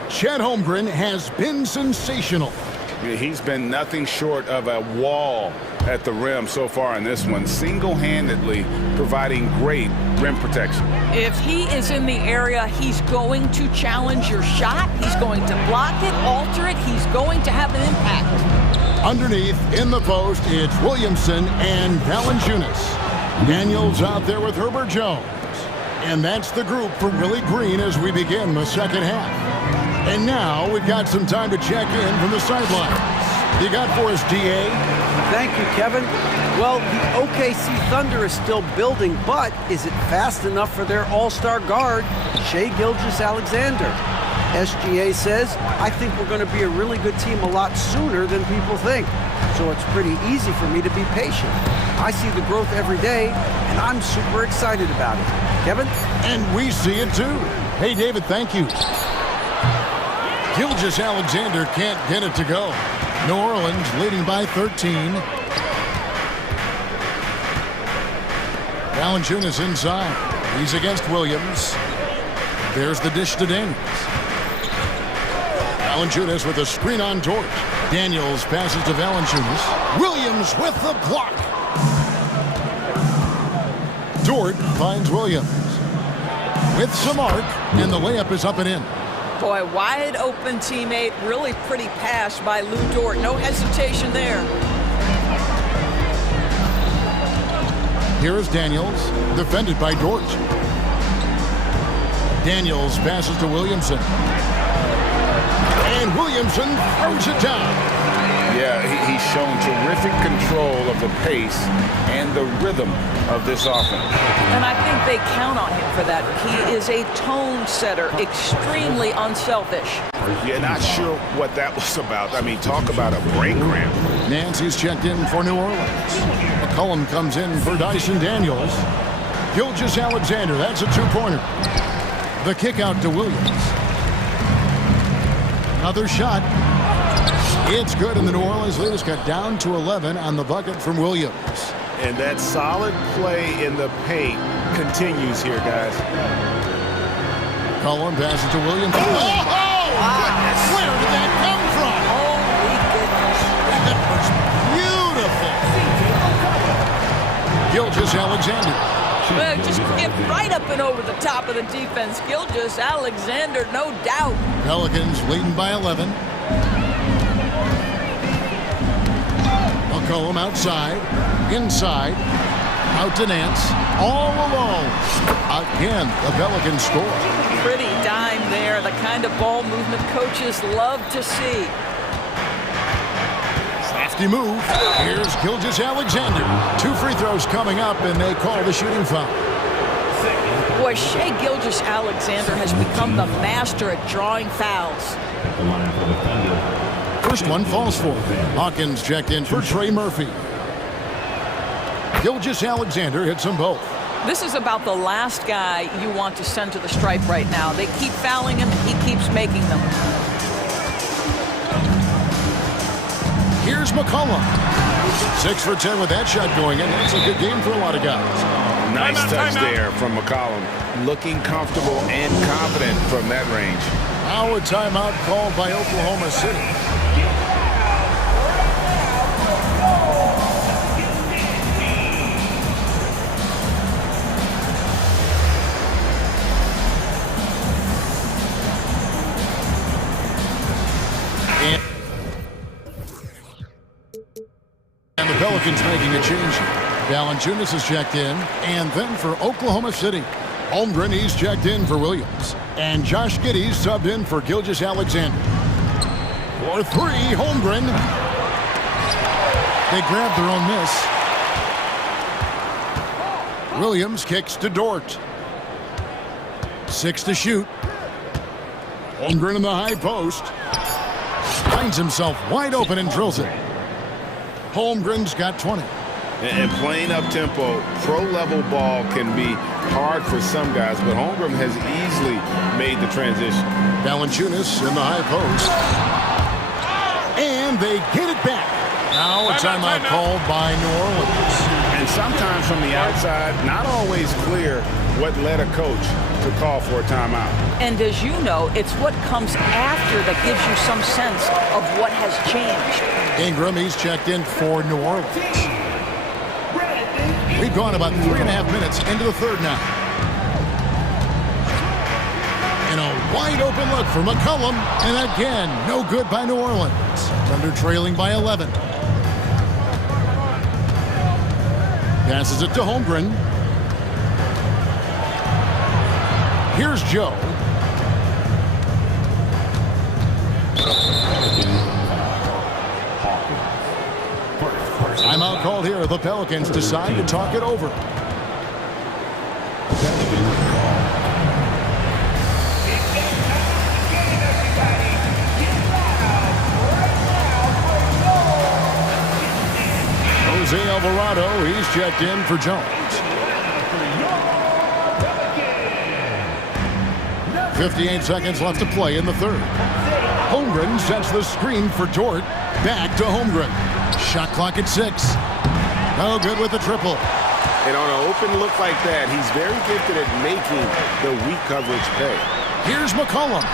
Chet Holmgren has been sensational. He's been nothing short of a wall at the rim so far in this one, single-handedly providing great rim protection. If he is in the area, he's going to challenge your shot. He's going to block it, alter it. He's going to have an impact. Underneath, in the post, it's Williamson and Valanciunas. Daniels out there with Herbert Jones. And that's the group for Willie Green as we begin the second half. And now we've got some time to check in from the sidelines. You got for us, DA? Thank you, Kevin. Well, the OKC Thunder is still building, but is it fast enough for their all-star guard, Shai Gilgeous-Alexander? SGA says, I think we're going to be a really good team a lot sooner than people think. So it's pretty easy for me to be patient. I see the growth every day, and I'm super excited about it. Kevin? And we see it too. Hey, David, thank you. Gilgeous-Alexander can't get it to go. New Orleans leading by 13. Valanciunas inside. He's against Williams. There's the dish to Daniels. Valanciunas with a screen on Dort. Daniels passes to Valanciunas. Williams with the block. Dort finds Williams with some arc, and the layup is up and in. Boy, wide open teammate, really pretty pass by Lou Dort. No hesitation there. Here is Daniels, defended by Dort. Daniels passes to Williamson. And Williamson throws it down. Yeah, he's shown terrific control of the pace and the rhythm of this offense. And I think they count on him for that. He is a tone setter, extremely unselfish. Yeah, not sure what that was about. I mean, talk about a brain cramp. Nancy's checked in for New Orleans. McCollum comes in for Dyson Daniels. Gilgeous-Alexander, that's a two-pointer. The kick out to Williams. Another shot. It's good, and the New Orleans lead has got down to 11 on the bucket from Williams. And that solid play in the paint continues here, guys. Collin passes to Williams. Oh, goodness! Where did that come from? Holy goodness. That was beautiful. Gilgeous-Alexander. Well, just get right up and over the top of the defense. Gilgeous-Alexander, no doubt. Pelicans leading by 11. McCollum outside, inside, out to Nance, all alone. Again, the Pelicans score. Pretty dime there, the kind of ball movement coaches love to see. Safety move. Here's Gilgeous-Alexander. 2 free throws coming up, and they call the shooting foul. Boy, Shai Gilgeous-Alexander has become the master at drawing fouls. First one falls for. Hawkins checked in for Trey Murphy. Gilgeous-Alexander hits them both. This is about the last guy you want to send to the stripe right now. They keep fouling him, he keeps making them. Here's McCollum. 6 for 10 with that shot going in. That's a good game for a lot of guys. Nice touch there from McCollum. Looking comfortable and confident from that range. Now a timeout called by Oklahoma City. And the Pelicans making a change. Valanciunas is checked in, and then for Oklahoma City, Holmgren, he's checked in for Williams. And Josh Giddey's subbed in for Gilgeous-Alexander. For 3, Holmgren. They grabbed their own miss. Williams kicks to Dort. 6 to shoot. Holmgren in the high post. Finds himself wide open and drills it. Holmgren's got 20. And playing up-tempo, pro-level ball can be hard for some guys, but Holmgren has easily made the transition. Valanciunas in the high post. And they get it back. Now a timeout called by New Orleans. And And sometimes from the outside, not always clear what led a coach to call for a timeout. And as you know, it's what comes after that gives you some sense of what has changed. Ingram, he's checked in for New Orleans. We've gone about 3.5 minutes into the third now. And a wide open look for McCollum. And again, no good by New Orleans. Thunder trailing by 11. Passes it to Holmgren. Here's Joe. Timeout called here. The Pelicans decide to talk it over. Jose Alvarado, he's checked in for Jones. 58 seconds left to play in the third. Holmgren sets the screen for Dort. Back to Holmgren. Shot clock at 6. No good with the triple. And on an open look like that, he's very gifted at making the weak coverage pay. Here's McCollum.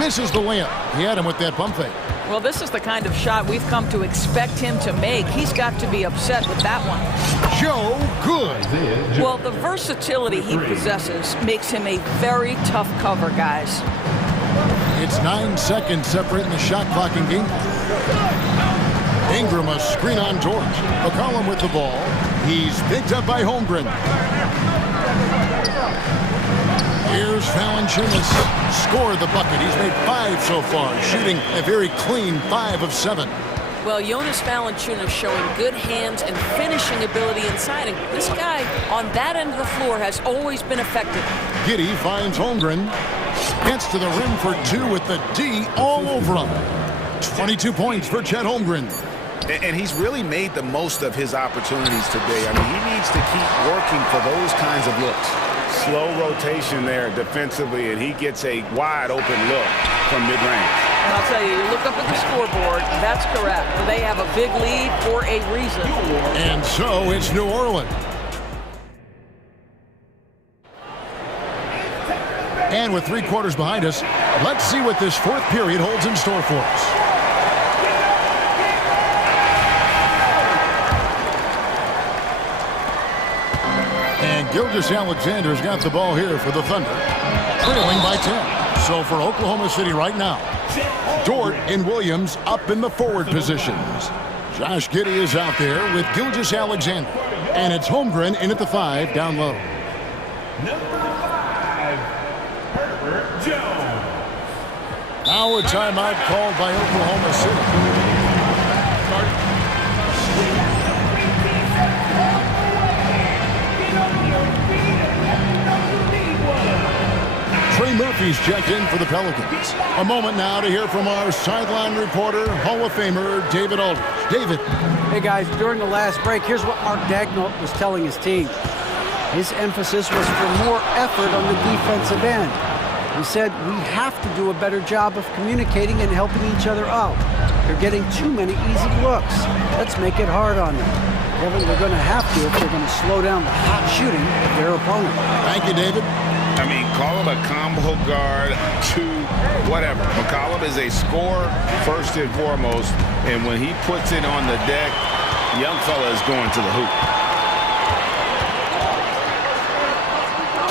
Misses the layup. He had him with that pump fake. Well, this is the kind of shot we've come to expect him to make. He's got to be upset with that one. Joe, good. Well, the versatility he possesses makes him a very tough cover, guys. It's 9 seconds separating the shot clock and game. Ingram a screen on Dort. McCollum with the ball. He's picked up by Holmgren. Here's Valanciunas. Scored the bucket. He's made 5 so far, shooting a very clean 5 of 7. Well, Jonas Valanciunas showing good hands and finishing ability inside. And this guy on that end of the floor has always been effective. Giddey finds Holmgren. Gets to the rim for 2 with the D all over him. 22 points for Chet Holmgren. And he's really made the most of his opportunities today. I mean, he needs to keep working for those kinds of looks. Slow rotation there defensively, and he gets a wide open look from mid-range. And I'll tell you, you look up at the scoreboard, that's correct. They have a big lead for a reason. And so it's New Orleans. And with 3 quarters behind us, let's see what this fourth period holds in store for us. And Gilgeous-Alexander's got the ball here for the Thunder, trailing by 10. So for Oklahoma City right now, Dort and Williams up in the forward positions. Josh Giddey is out there with Gilgeous-Alexander. And it's Holmgren in at the 5 down low. Now a timeout called by Oklahoma City. Trey Murphy's checked in for the Pelicans. A moment now to hear from our sideline reporter, Hall of Famer David Aldridge. David. Hey guys, during the last break, here's what Mark Daigneault was telling his team. His emphasis was for more effort on the defensive end. He said, we have to do a better job of communicating and helping each other out. They're getting too many easy looks. Let's make it hard on them. Kevin, they're going to have to if they're going to slow down the hot shooting of their opponent. Thank you, David. I mean, call it a combo guard to whatever. McCollum is a scorer first and foremost, and when he puts it on the deck, young fella is going to the hoop.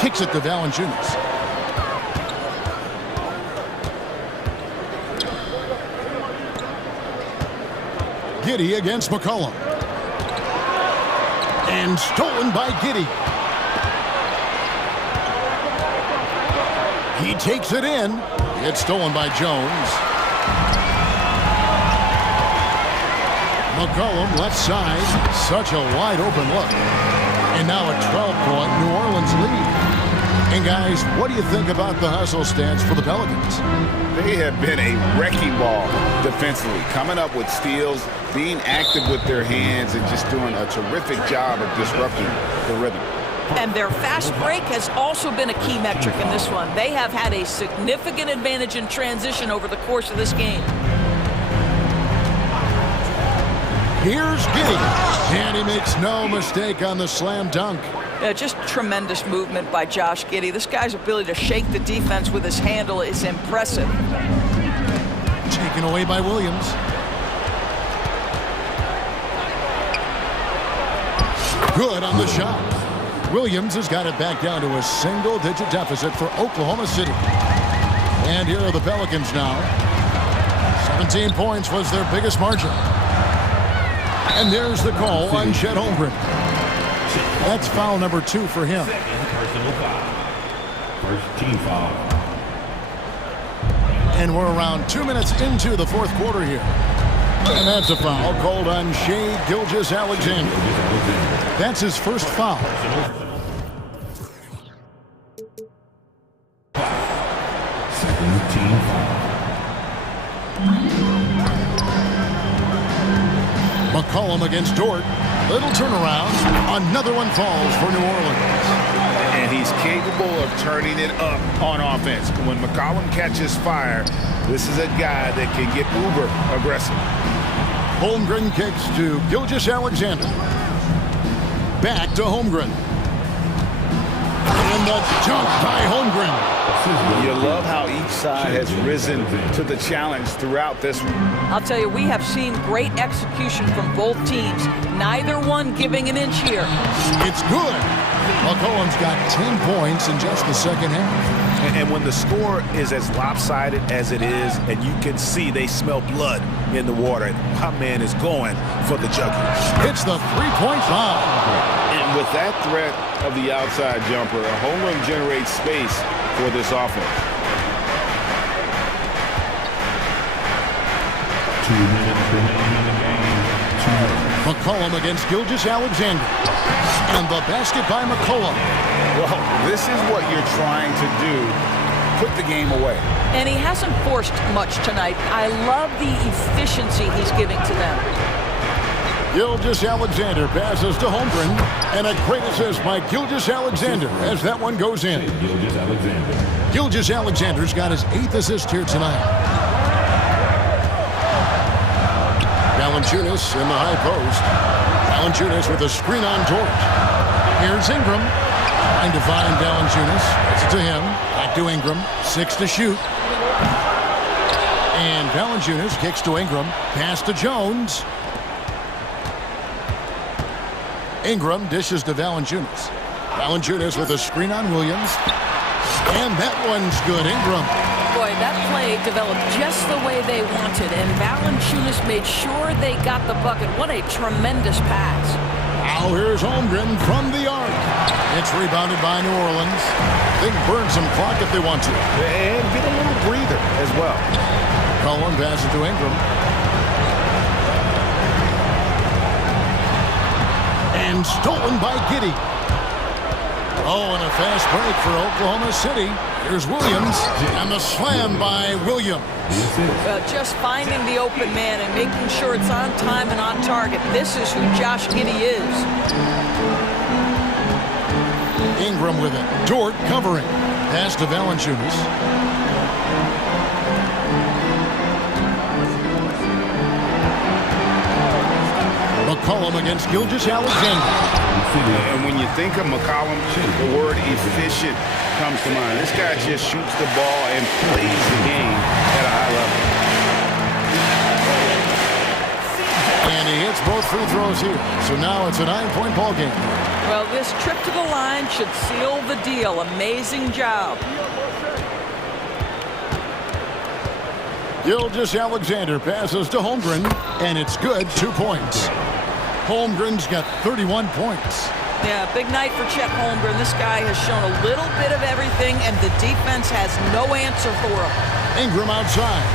Kicks it to Valanciunas. Giddey against McCollum. And stolen by Giddey. He takes it in. It's stolen by Jones. McCollum left side. Such a wide open look. And now a 12-point New Orleans lead. And guys, what do you think about the hustle stance for the Pelicans? They have been a wrecking ball defensively, coming up with steals, being active with their hands, and just doing a terrific job of disrupting the rhythm. And their fast break has also been a key metric in this one. They have had a significant advantage in transition over the course of this game. Here's Giddey. And he makes no mistake on the slam dunk. Yeah, just tremendous movement by Josh Giddey. This guy's ability to shake the defense with his handle is impressive. Taken away by Williams. Good on the shot. Williams has got it back down to a single-digit deficit for Oklahoma City. And here are the Pelicans now. 17 points was their biggest margin. And there's the call on Chet Holmgren. That's foul number 2 for him. Personal foul. First team foul. And we're around 2 minutes into the fourth quarter here. And that's a foul called on Shai Gilgeous-Alexander. That's his first foul. Second team foul. McCollum against Dort. Little turnaround. Another one falls for New Orleans. And he's capable of turning it up on offense. When McCollum catches fire, this is a guy that can get uber aggressive. Holmgren kicks to Gilgeous-Alexander. Back to Holmgren. And the dunk by Holmgren. You love how each side has risen to the challenge throughout this one. I'll tell you, we have seen great execution from both teams. Neither one giving an inch here. It's good. McCollum's got 10 points in just the second half. And when the score is as lopsided as it is, and you can see they smell blood in the water, my man is going for the jugular. It's the three-point foul. And with that threat of the outside jumper, a home run generates space for this offense. 2 minutes remaining in the game. McCollum against Gilgeous-Alexander. And the basket by McCollum. Well, this is what you're trying to do. Put the game away. And he hasn't forced much tonight. I love the efficiency he's giving to them. Gilgeous-Alexander passes to Holmgren. And a great assist by Gilgeous-Alexander as that one goes in. Gilgeous-Alexander's got his 8th assist here tonight. Valanciunas in the high post. Valanciunas with a screen on Dort. Here's Ingram. Trying to find Valanciunas. It's to him. Back to Ingram. 6 to shoot. And Valanciunas kicks to Ingram. Pass to Jones. Ingram dishes to Valanciunas. Valanciunas with a screen on Williams. And that one's good. Ingram. Boy, that play developed just the way they wanted, and Valanciunas made sure they got the bucket. What a tremendous pass. Now here's Holmgren from the arc. It's rebounded by New Orleans. They can burn some clock if they want to. And get a little breather as well. Cullen passes to Ingram. And stolen by Giddey. Oh, and a fast break for Oklahoma City. Here's Williams, and the slam by Williams. Just finding the open man and making sure it's on time and on target. This is who Josh Giddey is. Ingram with it. Dort covering. Pass to Valanciunas. McCollum against Gilgeous-Alexander. And when you think of McCollum, the word efficient comes to mind. This guy just shoots the ball and plays the game at a high level. And he hits both free throws here. So now it's a 9-point ball game. Well, this trip to the line should seal the deal. Amazing job. Gilgeous-Alexander passes to Holmgren, and it's good. 2 points. Holmgren's got 31 points. Yeah, big night for Chet Holmgren. This guy has shown a little bit of everything, and the defense has no answer for him. Ingram outside.